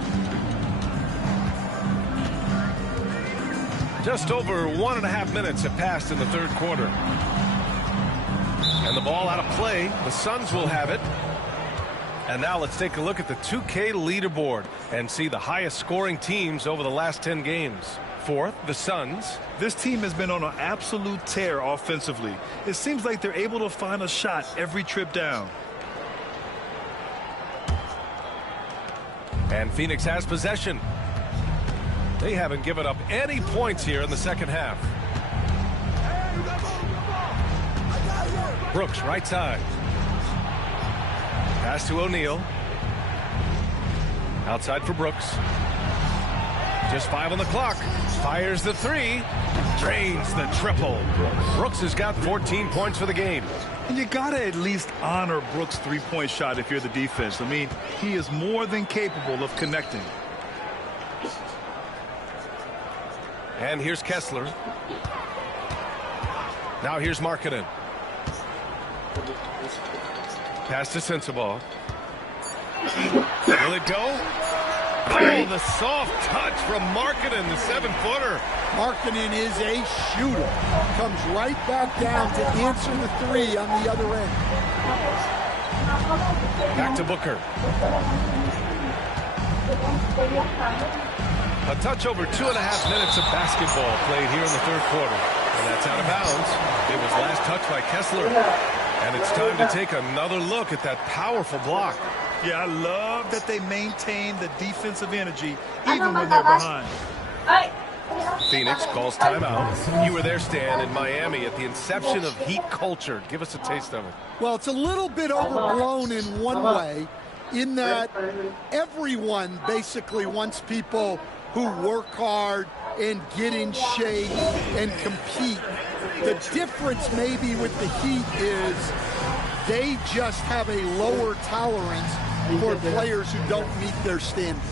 Just over 1.5 minutes have passed in the third quarter. And the ball out of play. The Suns will have it. And now let's take a look at the 2K leaderboard and see the highest scoring teams over the last 10 games. Fourth, the Suns. This team has been on an absolute tear offensively. It seems like they're able to find a shot every trip down. And Phoenix has possession. They haven't given up any points here in the second half. Brooks, right side. Pass to O'Neal. Outside for Brooks. Just 5 on the clock. Fires the 3. Drains the triple. Brooks has got 14 points for the game. And you got to at least honor Brooks' three-point shot if you're the defense. I mean, he is more than capable of connecting. And here's Kessler. Now here's Markkanen. Pass to Sensabaugh. Will it go? Oh, the soft touch from Markkanen, the 7-footer. Markkanen is a shooter. Comes right back down to answer the 3 on the other end. Back to Booker. A touch over 2.5 minutes of basketball played here in the third quarter. And that's out of bounds. It was last touched by Kessler. And it's time to take another look at that powerful block. Yeah, I love that they maintain the defensive energy even when they're behind. Phoenix calls timeout. You were there, Stan, in Miami at the inception of Heat culture. Give us a taste of it. Well, it's a little bit overblown in one way, in that everyone basically wants people who work hard and get in shape and compete The difference maybe with the Heat is they just have a lower tolerance for players who don't meet their standards.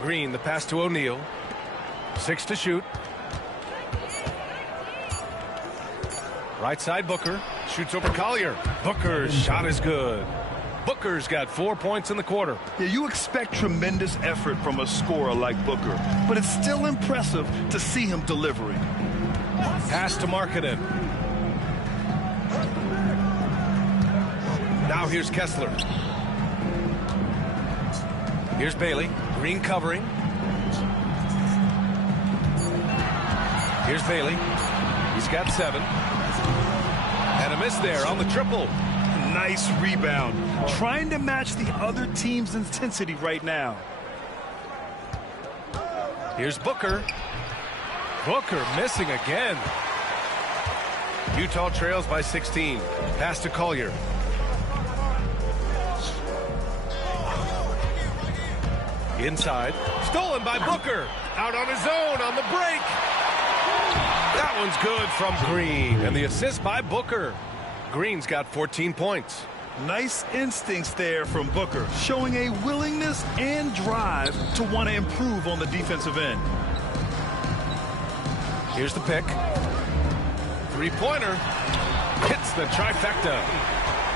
Green, the pass to O'Neal. 6 to shoot. Right side, Booker. Shoots over Collier. Booker's shot is good. Booker's got 4 points in the quarter. Yeah, you expect tremendous effort from a scorer like Booker, but it's still impressive to see him delivering. Pass to Markkanen. Now here's Kessler. Here's Bailey. Green covering. Here's Bailey. He's got 7. And a miss there on the triple. Nice rebound. Trying to match the other team's intensity right now. Here's Booker. Booker missing again. Utah trails by 16. Pass to Collier. Inside. Stolen by Booker. Out on his own on the break. That one's good from Green. And the assist by Booker. Green's got 14 points. Nice instincts there from Booker, showing a willingness and drive to want to improve on the defensive end. Here's the pick. Three-pointer. Hits the trifecta.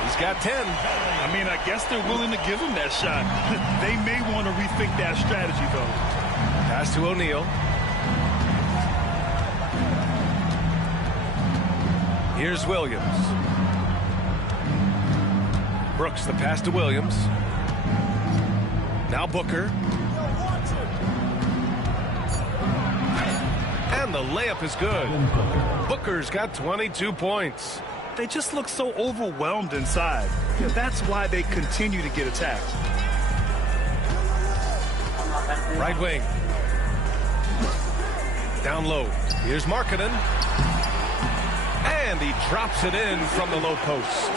He's got 10. I mean, I guess they're willing to give him that shot. They may want to rethink that strategy, though. Pass to O'Neal. Here's Williams. Brooks, the pass to Williams. Now Booker. And the layup is good. Booker's got 22 points. They just look so overwhelmed inside. Yeah, that's why they continue to get attacked. Right wing. Down low. Here's Markkanen. And he drops it in from the low post.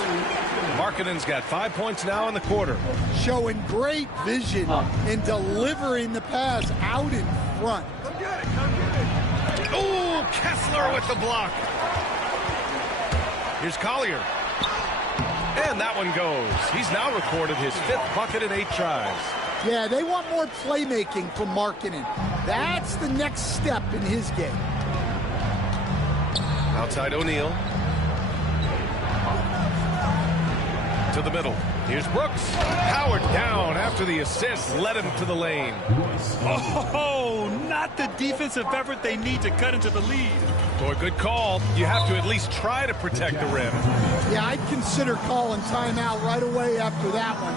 Markkanen's got 5 points now in the quarter. Showing great vision in delivering the pass out in front. Ooh, Kessler with the block. Here's Collier. And that one goes. He's now recorded his 5th bucket in 8 tries. Yeah, they want more playmaking from Markkanen. That's the next step in his game. Outside O'Neal. To the middle. Here's Brooks. Howard down after the assist led him to the lane. Oh, not the defensive effort they need to cut into the lead. For a good call, you have to at least try to protect the rim. Yeah, I'd consider calling timeout right away after that one.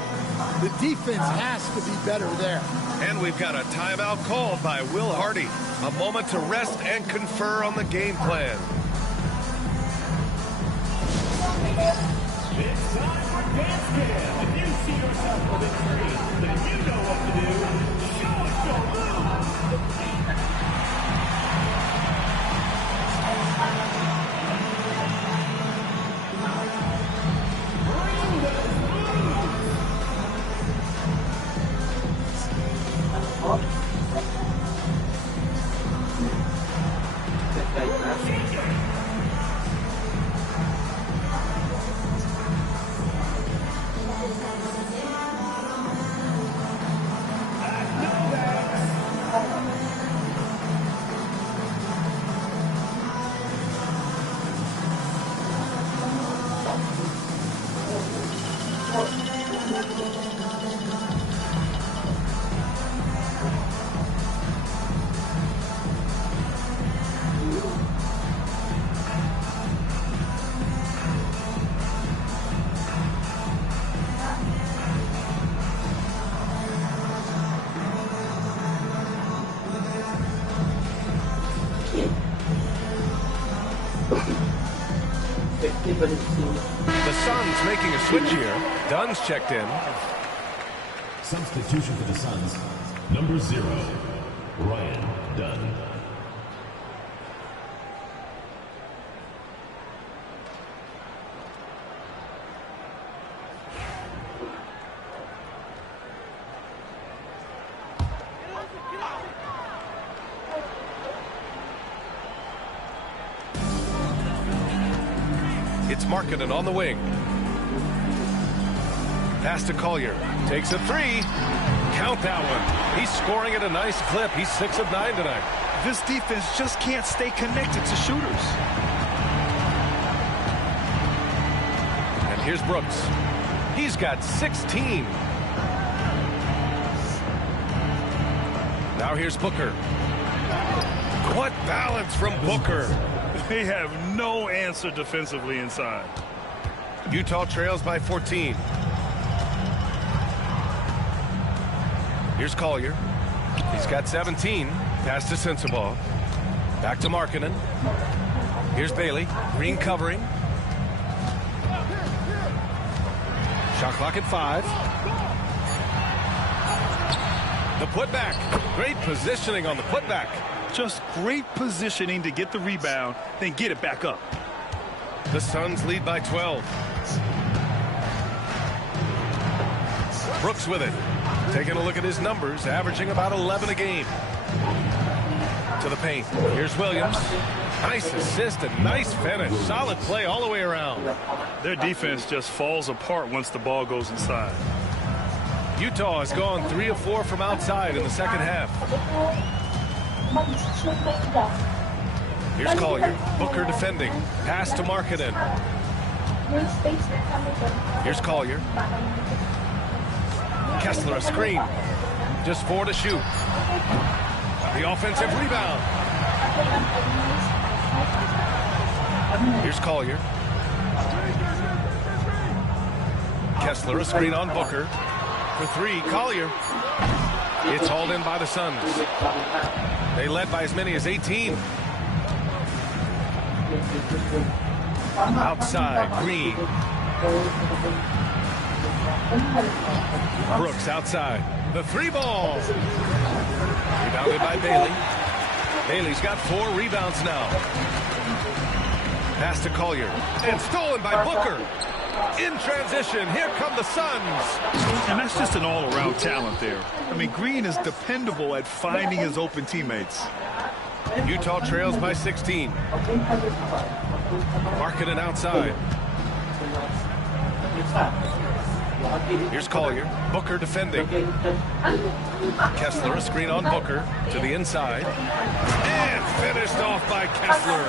The defense has to be better there. And we've got a timeout called by Will Hardy. A moment to rest and confer on the game plan. It's time for Dance Cam. If you see yourself on the screen, then you know what to do. Show us your move. The Suns making a switch here. Dunn's checked in. Substitution for the Suns, number 0, Ryan Dunn. It's Markkanen on the wing. Pass to Collier. Takes a 3. Count that one. He's scoring at a nice clip. He's 6 of 9 tonight. This defense just can't stay connected to shooters. And here's Brooks. He's got 16. Now here's Booker. What balance from Booker. They have no answer defensively inside. Utah trails by 14. Here's Collier. He's got 17. Pass to Sensabaugh. Back to Markkanen. Here's Bailey. Green covering. Shot clock at 5. The putback. Great positioning on the putback. Just great positioning to get the rebound, then get it back up. The Suns lead by 12. Brooks with it. Taking a look at his numbers, averaging about 11 a game. To the paint. Here's Williams. Nice assist and nice finish. Solid play all the way around. Their defense just falls apart once the ball goes inside. Utah has gone 3 of 4 from outside in the second half. Here's Collier. Booker defending. Pass to Markkanen. Here's Collier. Kessler a screen. Just 4 to shoot. The offensive rebound. Here's Collier. Kessler a screen on Booker. For 3, Collier. It's hauled in by the Suns. They led by as many as 18. Outside, Green. Brooks outside. The 3 ball. Rebounded by Bailey. Bailey's got 4 rebounds now. Pass to Collier. And stolen by Booker. In transition, here come the Suns. And that's just an all-around talent there. I mean, Green is dependable at finding his open teammates. Utah trails by 16. Markkanen outside. Here's Collier. Booker defending. Kessler a screen on Booker to the inside. And finished off by Kessler.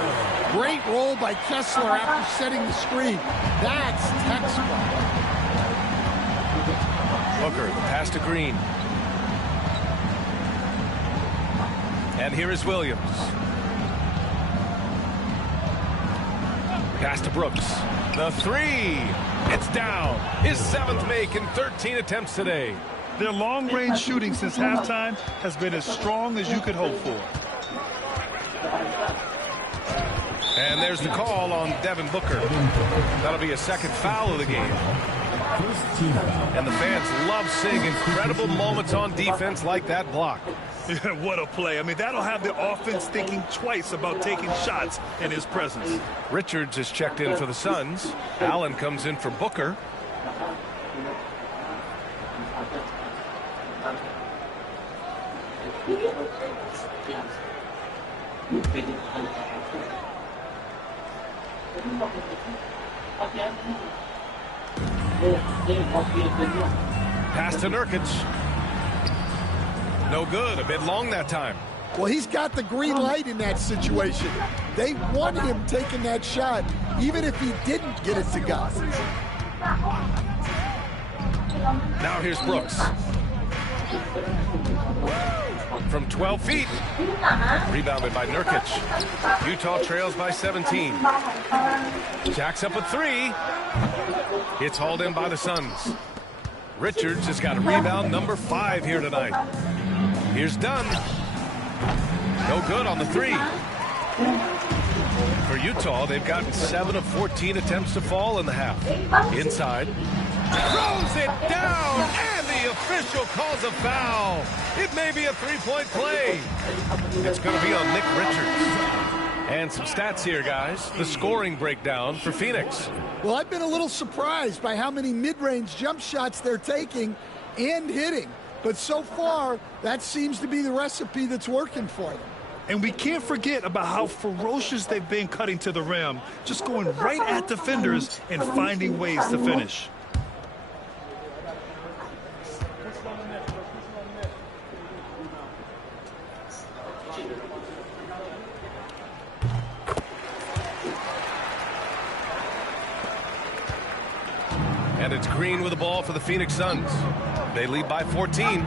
Great roll by Kessler after setting the screen. That's textbook. Booker, the pass to Green. And here is Williams. Pass to Brooks. The 3. It's down. His 7th make in 13 attempts today. Their long-range shooting since halftime has been as strong as you could hope for. And there's the call on Devin Booker. That'll be a second foul of the game. And the fans love seeing incredible moments on defense like that block. What a play. I mean, that'll have the offense thinking twice about taking shots in his presence. Richards is checked in for the Suns. Allen comes in for Booker. Pass to Nurkic. No good. A bit long that time. Well, he's got the green light in that situation. They want him taking that shot, even if he didn't get it to Gus. Now here's Brooks. From 12 feet. Rebounded by Nurkic. Utah trails by 17. Jacks up a 3. It's hauled in by the Suns. Richards has got a rebound number 5 here tonight. Here's Dunn. No good on the 3. For Utah, they've gotten 7 of 14 attempts to fall in the half. Inside. Throws it down, and the official calls a foul. It may be a three-point play. It's going to be on Nick Richards. And some stats here, guys. The scoring breakdown for Phoenix. Well, I've been a little surprised by how many mid-range jump shots they're taking and hitting. But so far, that seems to be the recipe that's working for them. And we can't forget about how ferocious they've been cutting to the rim, just going right at defenders and finding ways to finish. And it's Green with the ball for the Phoenix Suns. They lead by 14.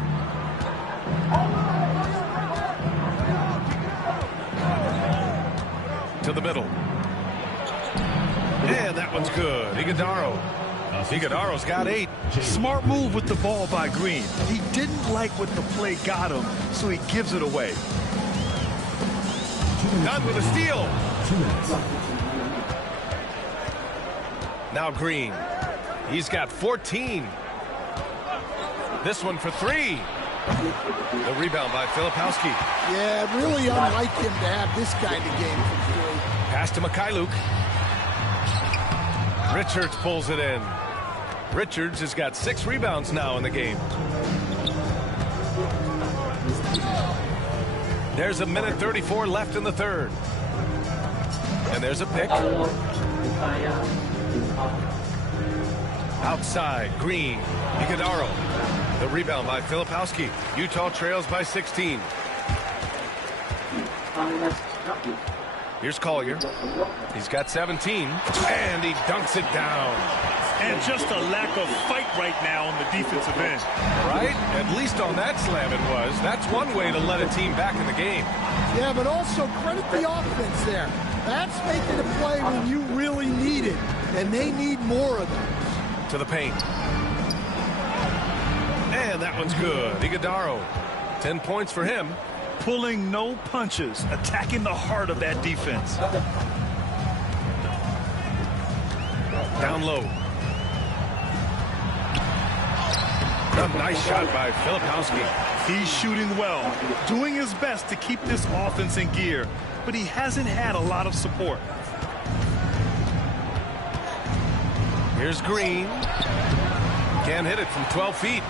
To the middle. And that one's good. Iguodaro. Iguodaro's got 8. Smart move with the ball by Green. He didn't like what the play got him, so he gives it away. Done with a steal. Now Green. He's got 14. This one for 3. The rebound by Filipowski. Yeah, really unlike him to have this kind of game from 3. Pass to Mikhailuk. Richards pulls it in. Richards has got 6 rebounds now in the game. There's a minute 34 left in the third. And there's a pick. Outside, Green. Iguodaro. The rebound by Filipowski. Utah trails by 16. Here's Collier. He's got 17. And he dunks it down. And just a lack of fight right now on the defensive end. Right? At least on that slam it was. That's one way to let a team back in the game. Yeah, but also credit the offense there. That's making a play when you really need it. And they need more of them. To the paint. And that one's good. Iguodaro. 10 points for him. Pulling no punches. Attacking the heart of that defense. Down low. A nice shot by Filipowski. He's shooting well. Doing his best to keep this offense in gear. But he hasn't had a lot of support. Here's Green. Can't hit it from 12 feet.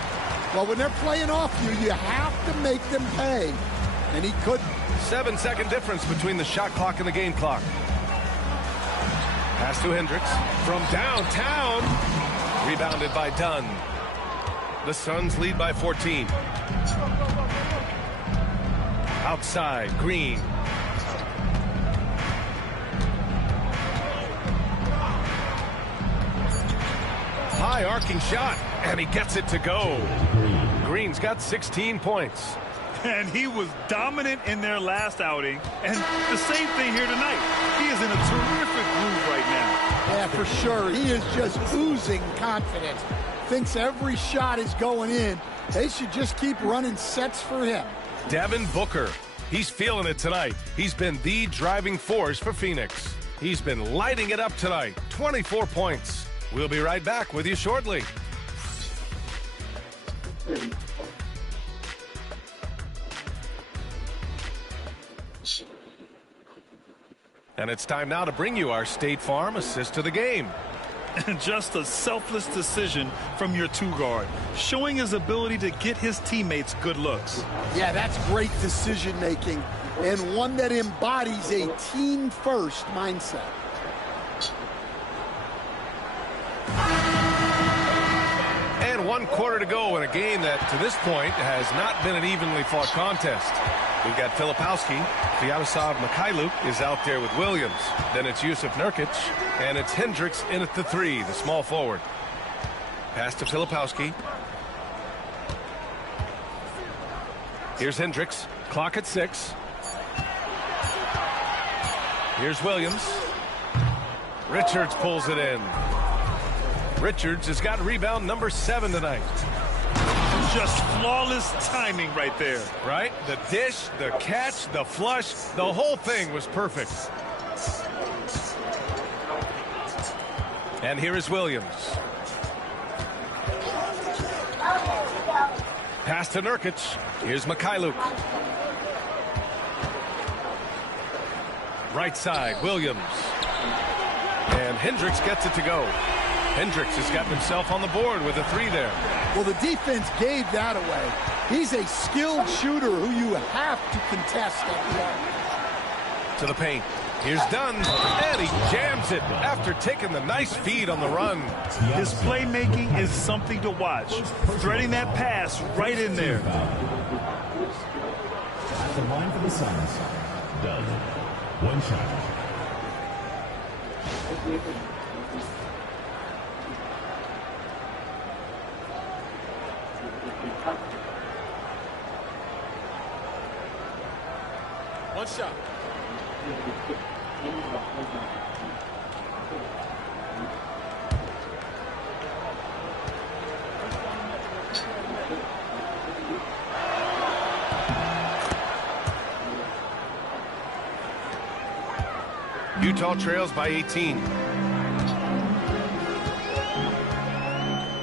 Well, when they're playing off you, you have to make them pay. And he couldn't. 7-second difference between the shot clock and the game clock. Pass to Hendricks. From downtown. Rebounded by Dunn. The Suns lead by 14. Outside, Green. High arcing shot, and he gets it to go. Green's got 16 points. And he was dominant in their last outing. And the same thing here tonight. He is in a terrific groove right now. Yeah, for sure. He is just oozing confidence. Thinks every shot is going in. They should just keep running sets for him. Devin Booker. He's feeling it tonight. He's been the driving force for Phoenix. He's been lighting it up tonight. 24 points. We'll be right back with you shortly. And it's time now to bring you our State Farm assist to the game. And just a selfless decision from your 2-guard, showing his ability to get his teammates good looks. Yeah, that's great decision making, and one that embodies a team-first mindset. And 1 quarter to go in a game that, to this point, has not been an evenly fought contest. We've got Filipowski. Vyacheslav Mikhailuk is out there with Williams. Then it's Jusuf Nurkic. And it's Hendricks in at the 3, the small forward. Pass to Filipowski. Here's Hendricks. Clock at 6. Here's Williams. Richards pulls it in. Richards has got rebound number 7 tonight. Just flawless timing right there. Right? The dish, the catch, the flush, the whole thing was perfect. And here is Williams. Pass to Nurkic. Here's Mikhailuk. Right side, Williams. And Hendricks gets it to go. Hendricks has gotten himself on the board with a 3 there. Well, the defense gave that away. He's a skilled shooter who you have to contest at the arc. To the paint. Here's Dunn, and he jams it after taking the nice feed on the run. His playmaking is something to watch. Threading that pass right in there. At the line for the Suns, Dunn. 1 shot. One shot. Utah trails by 18.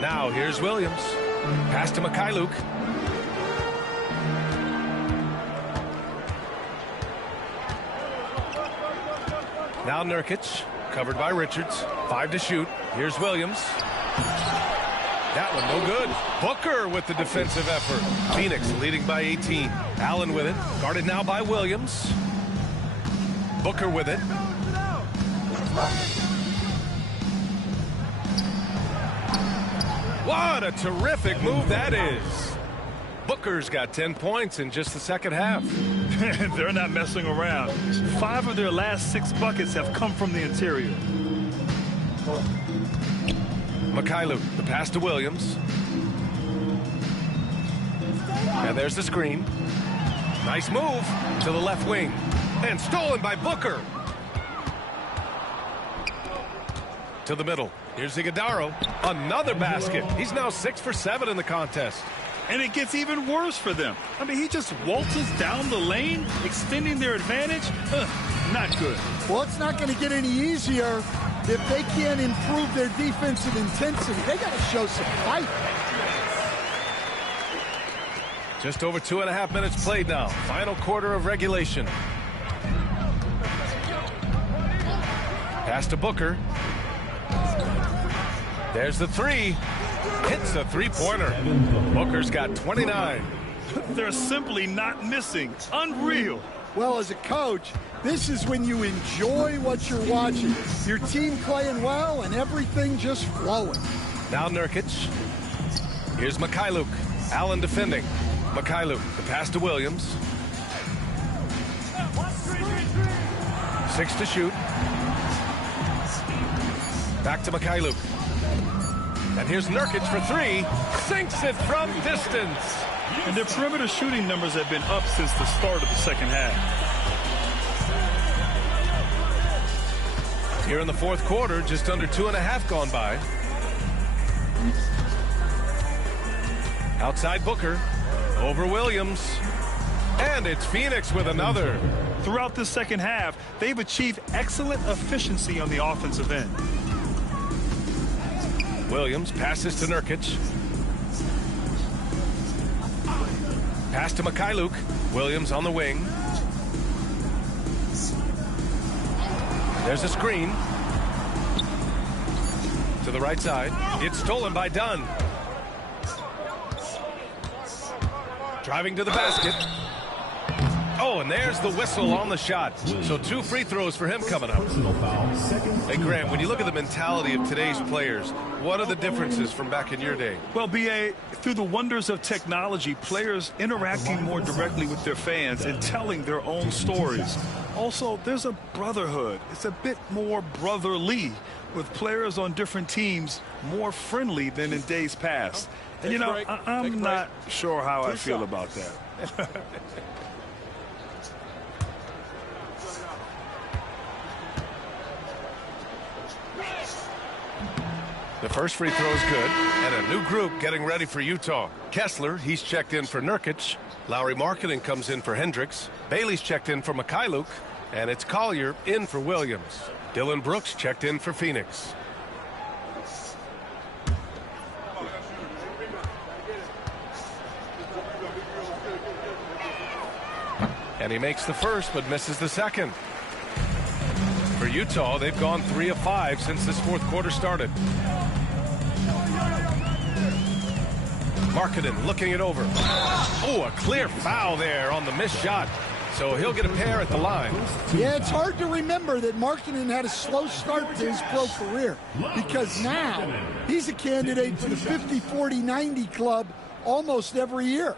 Now here's Williams. Pass to Mikhailuk. Now Nurkic, covered by Richards. 5 to shoot. Here's Williams. That one no good. Booker with the defensive effort. Phoenix leading by 18. Allen with it. Guarded now by Williams. Booker with it. What a terrific move that is. Booker's got 10 points in just the second half. They're not messing around. 5 of their last 6 buckets have come from the interior. Mikhailuk, the pass to Williams. And there's the screen. Nice move to the left wing. And stolen by Booker. To the middle. Here's Iguodala. Another basket. He's now 6 for 7 in the contest. And it gets even worse for them. I mean, he just waltzes down the lane, extending their advantage. Not good. Well, it's not going to get any easier if they can't improve their defensive intensity. They got to show some fight. Just over 2.5 minutes played now. Final quarter of regulation. Pass to Booker. There's the 3. Hits a 3-pointer. Booker's got 29. They're simply not missing. Unreal. Well, as a coach, this is when you enjoy what you're watching. Your team playing well and everything just flowing. Now Nurkic. Here's Mikhailuk. Allen defending. Mikhailuk, the pass to Williams. 6 to shoot. Back to Mikhailuk. And here's Nurkic for 3. Sinks it from distance. And their perimeter shooting numbers have been up since the start of the second half. Here in the fourth quarter, just under 2.5 gone by. Outside Booker. Over Williams. And it's Phoenix with another. Throughout the second half, they've achieved excellent efficiency on the offensive end. Williams passes to Nurkic. Pass to Mikhailuk. Williams on the wing. There's a screen. To the right side. It's stolen by Dunn. Driving to the basket. Oh, and there's the whistle on the shot. So 2 free throws for him coming up. Hey, Graham, when you look at the mentality of today's players, what are the differences from back in your day? Well, B.A., through the wonders of technology, players interacting more directly with their fans and telling their own stories. Also, there's a brotherhood. It's a bit more brotherly, with players on different teams more friendly than in days past. And, you know, I'm not sure how I feel about that. The first free throw is good, and a new group getting ready for Utah. Kessler, he's checked in for Nurkic. Lowry Marketing comes in for Hendricks. Bailey's checked in for Mikhailuk, and it's Collier in for Williams. Dylan Brooks checked in for Phoenix. And he makes the first, but misses the second. For Utah, they've gone 3 of 5 since this fourth quarter started. Markkanen looking it over. Oh, a clear foul there on the missed shot. So he'll get a pair at the line. Yeah, it's hard to remember that Markkanen had a slow start to his pro career, because now he's a candidate for the 50, 40, 90 club almost every year.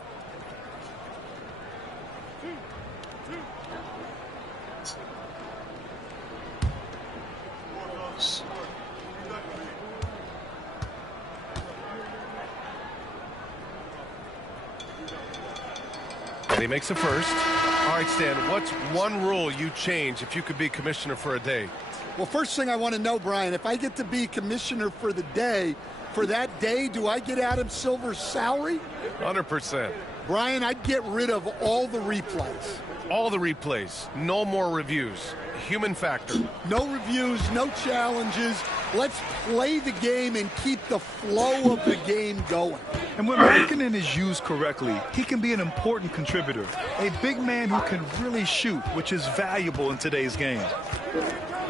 And he makes a first. All right, Stan, what's one rule you change if you could be commissioner for a day? Well, first thing I want to know, Brian, if I get to be commissioner for the day, for that day, do I get Adam Silver's salary? 100%. Brian, I'd get rid of all the replays. All the replays. No more reviews. Human factor. No reviews, no challenges. Let's play the game and keep the flow of the game going. And when Markkanen is used correctly, he can be an important contributor. A big man who can really shoot, which is valuable in today's game.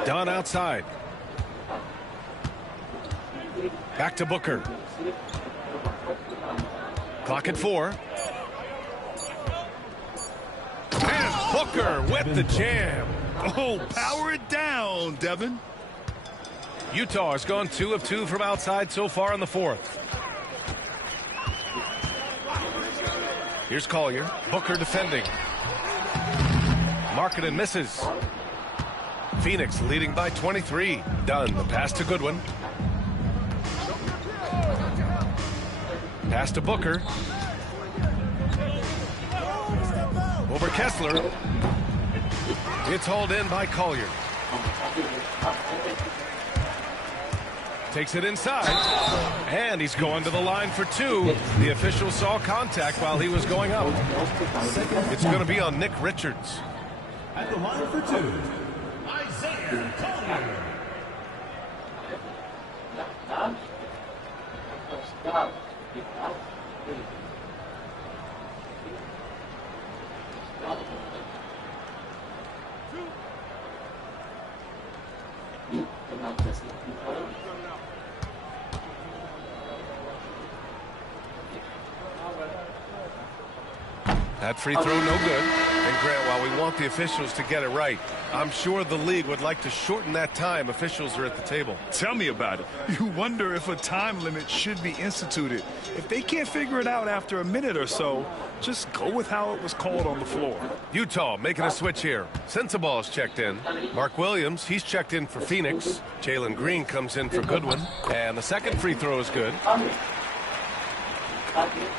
Dunn outside. Back to Booker. Clock at 4. And Booker with the jam. Oh, power it down, Devin. Utah has gone 2 of 2 from outside so far in the fourth. Here's Collier. Booker defending. Markkanen misses. Phoenix leading by 23. Dunn, the pass to Goodwin. Pass to Booker. Over Kessler. It's hauled in by Collier. Takes it inside. And he's going to the line for 2. The official saw contact while he was going up. It's going to be on Nick Richards. At the line for 2, Isaiah Collier. That free throw no good. And Grant, while we want the officials to get it right, I'm sure the league would like to shorten that time officials are at the table. Tell me about it. You wonder if a time limit should be instituted. If they can't figure it out after a minute or so, just go with how it was called on the floor. Utah making a switch here. Sensabaugh's checked in. Mark Williams, he's checked in for Phoenix. Jalen Green comes in for Goodwin. And the second free throw is good.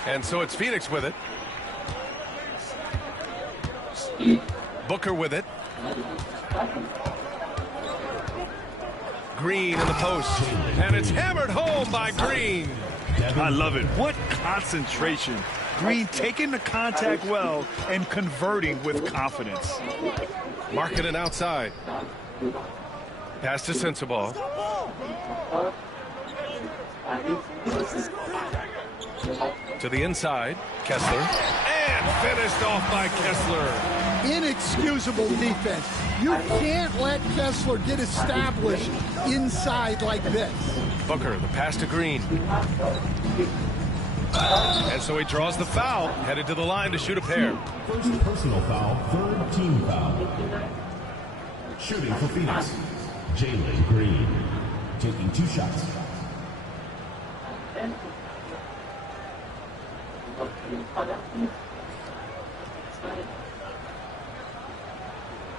And so it's Phoenix with it. Booker with it. Green in the post. And it's hammered home by Green. I love it. What concentration. Green taking the contact well and converting with confidence. Markkanen outside. Pass to Sensabaugh. To the inside. Kessler. And finished off by Kessler. Inexcusable defense. You can't let Kessler get established inside like this. Booker, the pass to Green. And so he draws the foul, headed to the line to shoot a pair. First personal foul, third team foul. Shooting for Phoenix, Jalen Green, taking 2 shots.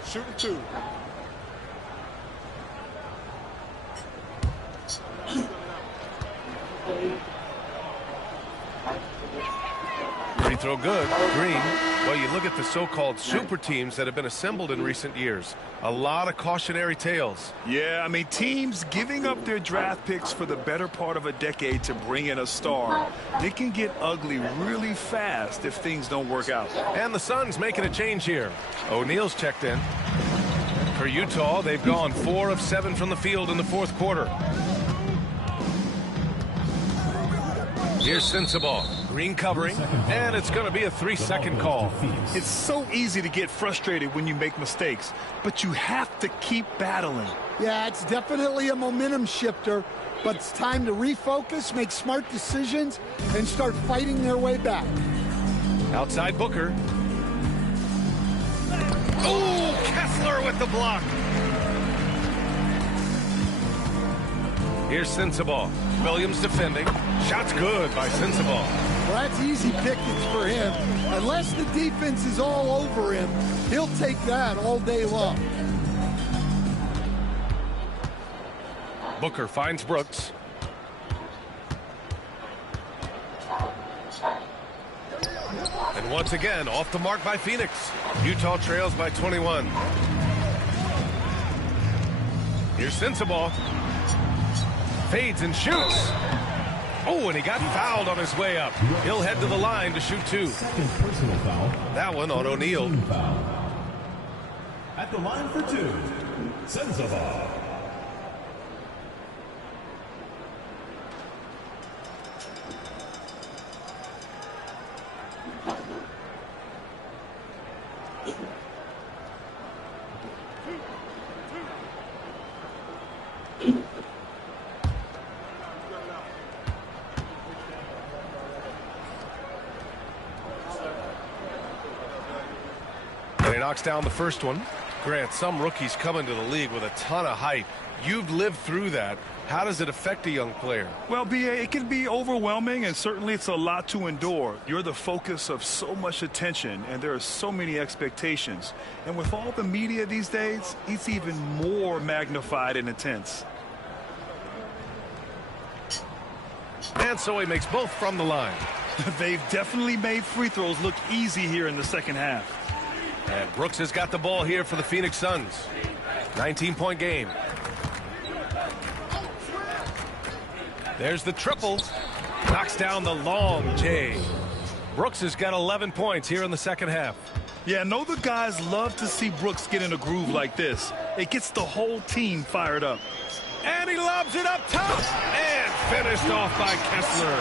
Shooting 2. Free throw good. Green. Well, you look at the so-called super teams that have been assembled in recent years. A lot of cautionary tales. Yeah, I mean, teams giving up their draft picks for the better part of a decade to bring in a star. They can get ugly really fast if things don't work out. And the Suns making a change here. O'Neal's checked in. For Utah, they've gone 4 of 7 from the field in the fourth quarter. Here's Sensabaugh. Green covering, and it's going to be a 3-second call. It's so easy to get frustrated when you make mistakes, but you have to keep battling. Yeah, it's definitely a momentum shifter, but it's time to refocus, make smart decisions, and start fighting their way back. Outside Booker. Oh, Kessler with the block. Here's Sensabaugh. Williams defending. Shot's good by Sensabaugh. Well, that's easy pickings for him. Unless the defense is all over him, he'll take that all day long. Booker finds Brooks. And once again, off the mark by Phoenix. Utah trails by 21. Here's Sensabaugh. Fades and shoots. Oh, and he got fouled on his way up. He'll head to the line to shoot 2. Second personal foul. That one on O'Neal. At the line for 2, Sensabaugh. And he knocks down the first one. Grant, some rookies come into the league with a ton of hype. You've lived through that. How does it affect a young player? Well, B.A., it can be overwhelming, and certainly it's a lot to endure. You're the focus of so much attention, and there are so many expectations. And with all the media these days, it's even more magnified and intense. And so he makes both from the line. They've definitely made free throws look easy here in the second half. And Brooks has got the ball here for the Phoenix Suns. 19-point game. There's the triple. Knocks down the long J. Brooks has got 11 points here in the second half. Yeah, I know the guys love to see Brooks get in a groove like this. It gets the whole team fired up. And he lobs it up top. And finished off by Kessler.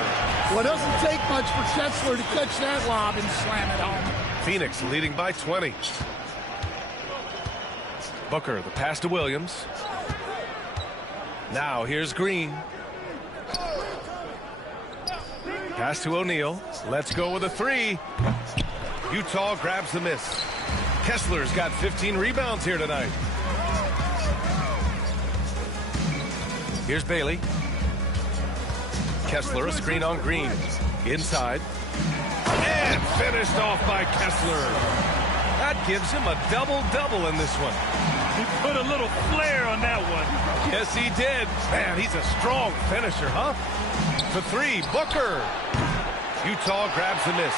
Well, it doesn't take much for Kessler to catch that lob and slam it home. Phoenix leading by 20. Booker, the pass to Williams. Now here's Green. Pass to O'Neal. Let's go with a 3. Utah grabs the miss. Kessler's got 15 rebounds here tonight. Here's Bailey. Kessler, a screen on Green. Inside. And finished off by Kessler. That gives him a double-double in this one. He put a little flair on that one. Yes, he did. Man, he's a strong finisher, huh? For 3, Booker. Utah grabs the miss.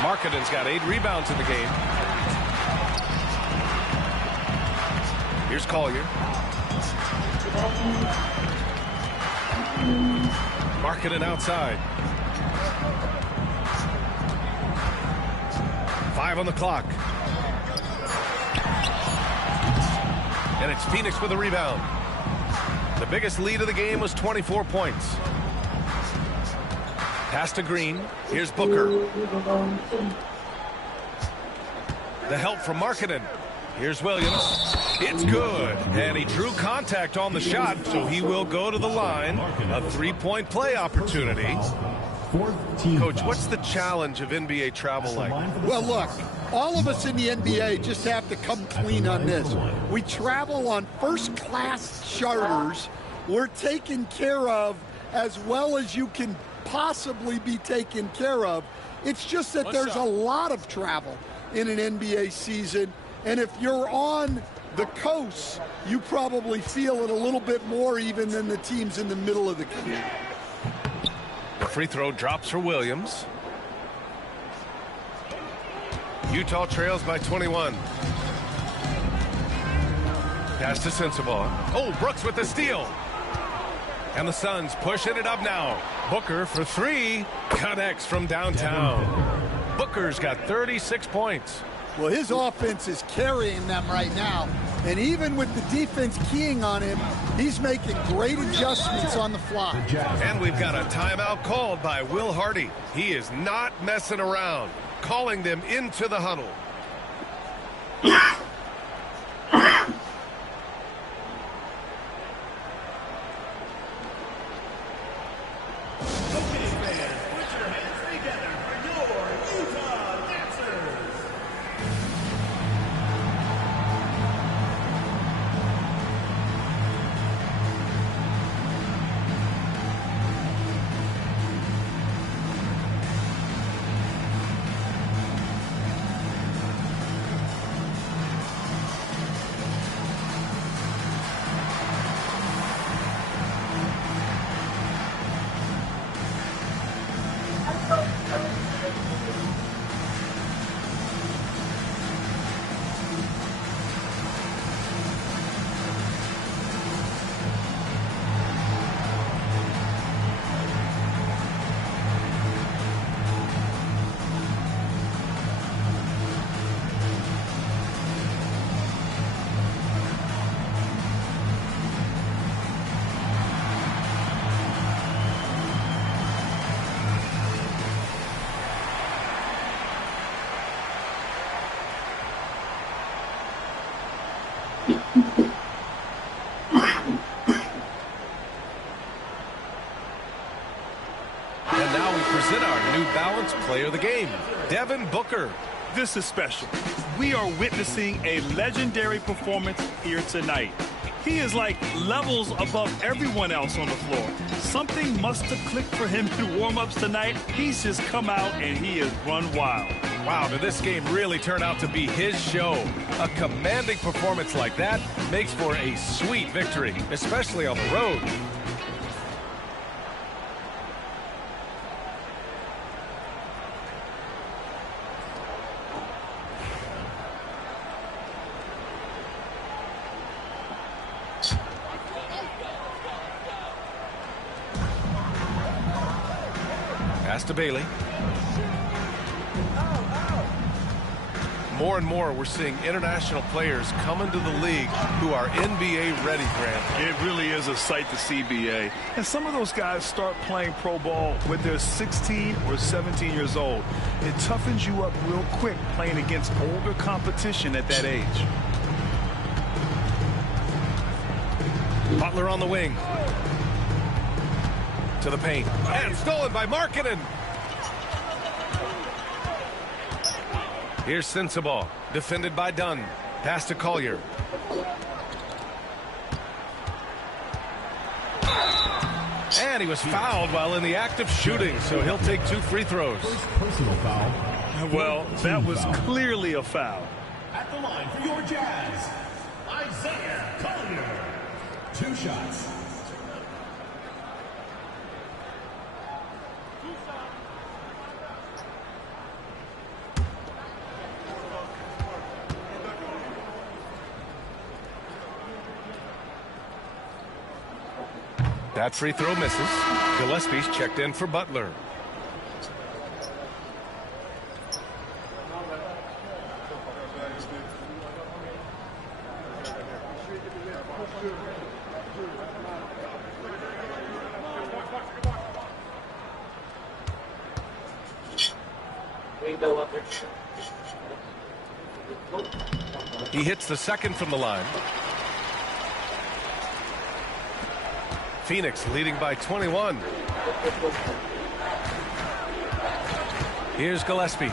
Markkanen's got 8 rebounds in the game. Here's Collier. Markkanen outside. 5 on the clock. And it's Phoenix with a rebound. The biggest lead of the game was 24 points. Pass to Green. Here's Booker. The help from Markkanen. Here's Williams. It's good. And he drew contact on the shot, so he will go to the line. A 3-point play opportunity. Coach, what's the challenge of NBA travel like? Well, look, all of us in the NBA just have to come clean on this. We travel on first-class charters. We're taken care of as well as you can possibly be taken care of. It's just that there's a lot of travel in an NBA season, and if you're on the coast, you probably feel it a little bit more even than the teams in the middle of the country. The free throw drops for Williams. Utah trails by 21. Pass to Sensabaugh. Oh, Brooks with the steal. And the Suns pushing it up now. Booker for 3. Connects from downtown. Booker's got 36 points. Well, his offense is carrying them right now. And even with the defense keying on him, he's making great adjustments on the fly. And we've got a timeout called by Will Hardy. He is not messing around, calling them into the huddle. Player of the game, Devin Booker. This is special. We are witnessing a legendary performance here tonight. He is like levels above everyone else on the floor. Something must have clicked for him in warm-ups tonight. He's just come out and he has run wild. Wow, did this game really turn out to be his show? A commanding performance like that makes for a sweet victory, especially on the road. To Bailey. More and more we're seeing international players come into the league who are NBA ready, Grant. It really is a sight to see, BA. And some of those guys start playing pro ball when they're 16 or 17 years old. It toughens you up real quick playing against older competition at that age. Butler on the wing. To the paint. And stolen by Markkanen. Here's Sensabaugh. Defended by Dunn. Pass to Collier. And he was fouled while in the act of shooting, so he'll take 2 free throws. Personal foul. Well, that was clearly a foul. At the line for your Jazz, Isaiah Collier. 2 shots. That free throw misses. Gillespie's checked in for Butler. He hits the second from the line. Phoenix leading by 21. Here's Gillespie.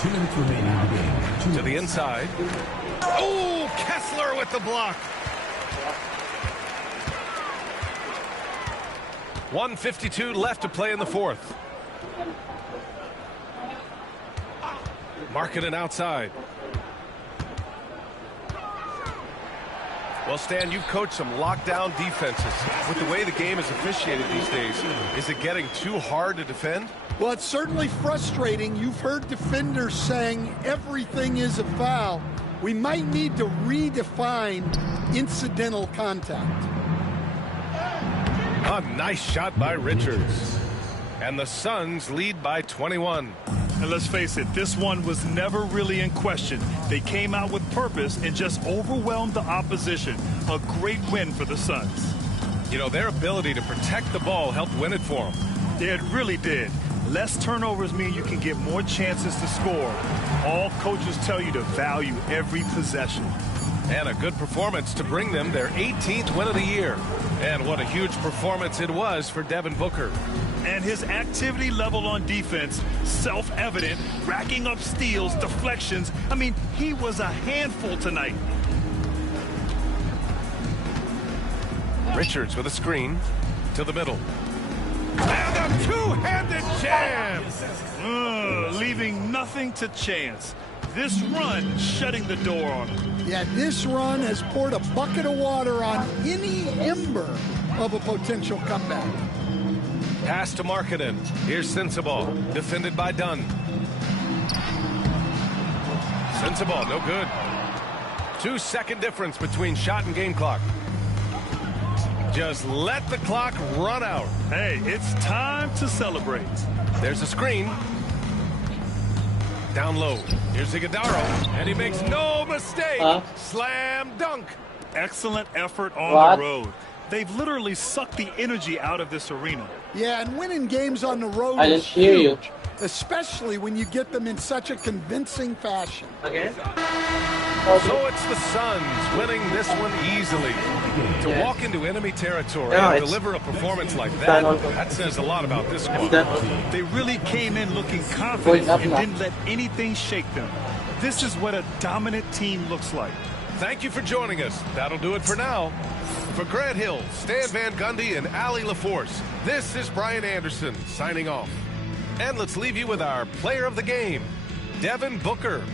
2 minutes remaining in the game. To the inside. Oh, Kessler with the block. 1:52 left to play in the fourth. Markkanen outside. Well, Stan, you've coached some lockdown defenses. With the way the game is officiated these days, is it getting too hard to defend? Well, it's certainly frustrating. You've heard defenders saying everything is a foul. We might need to redefine incidental contact. A nice shot by Richards. And the Suns lead by 21. And let's face it, this one was never really in question. They came out with purpose and just overwhelmed the opposition. A great win for the Suns. You know, their ability to protect the ball helped win it for them. It really did. Less turnovers mean you can get more chances to score. All coaches tell you to value every possession. And a good performance to bring them their 18th win of the year. And what a huge performance it was for Devin Booker. And his activity level on defense, self-evident, racking up steals, deflections. I mean, he was a handful tonight. Richards with a screen to the middle. And a two-handed jam! Leaving nothing to chance. This run shutting the door on him. Yeah, this run has poured a bucket of water on any ember of a potential comeback. Pass to Markkanen. Here's Sensabaugh, defended by Dunn. Sensabaugh, no good. 2-second difference between shot and game clock. Just let the clock run out. Hey, it's time to celebrate. There's a screen. Down low. Here's Iguodala, and he makes no mistake. Slam dunk. Excellent effort on the road. They've literally sucked the energy out of this arena. Yeah, and winning games on the road I is didn't hear you. huge, especially when you get them in such a convincing fashion. Okay. So it's the Suns winning this one easily. To walk into enemy territory and deliver a performance like that says a lot about this squad. They really came in looking confident and didn't let anything shake them. This is what a dominant team looks like. Thank you for joining us. That'll do it for now. For Grant Hill, Stan Van Gundy, and Allie LaForce, this is Brian Anderson signing off. And let's leave you with our player of the game, Devin Booker.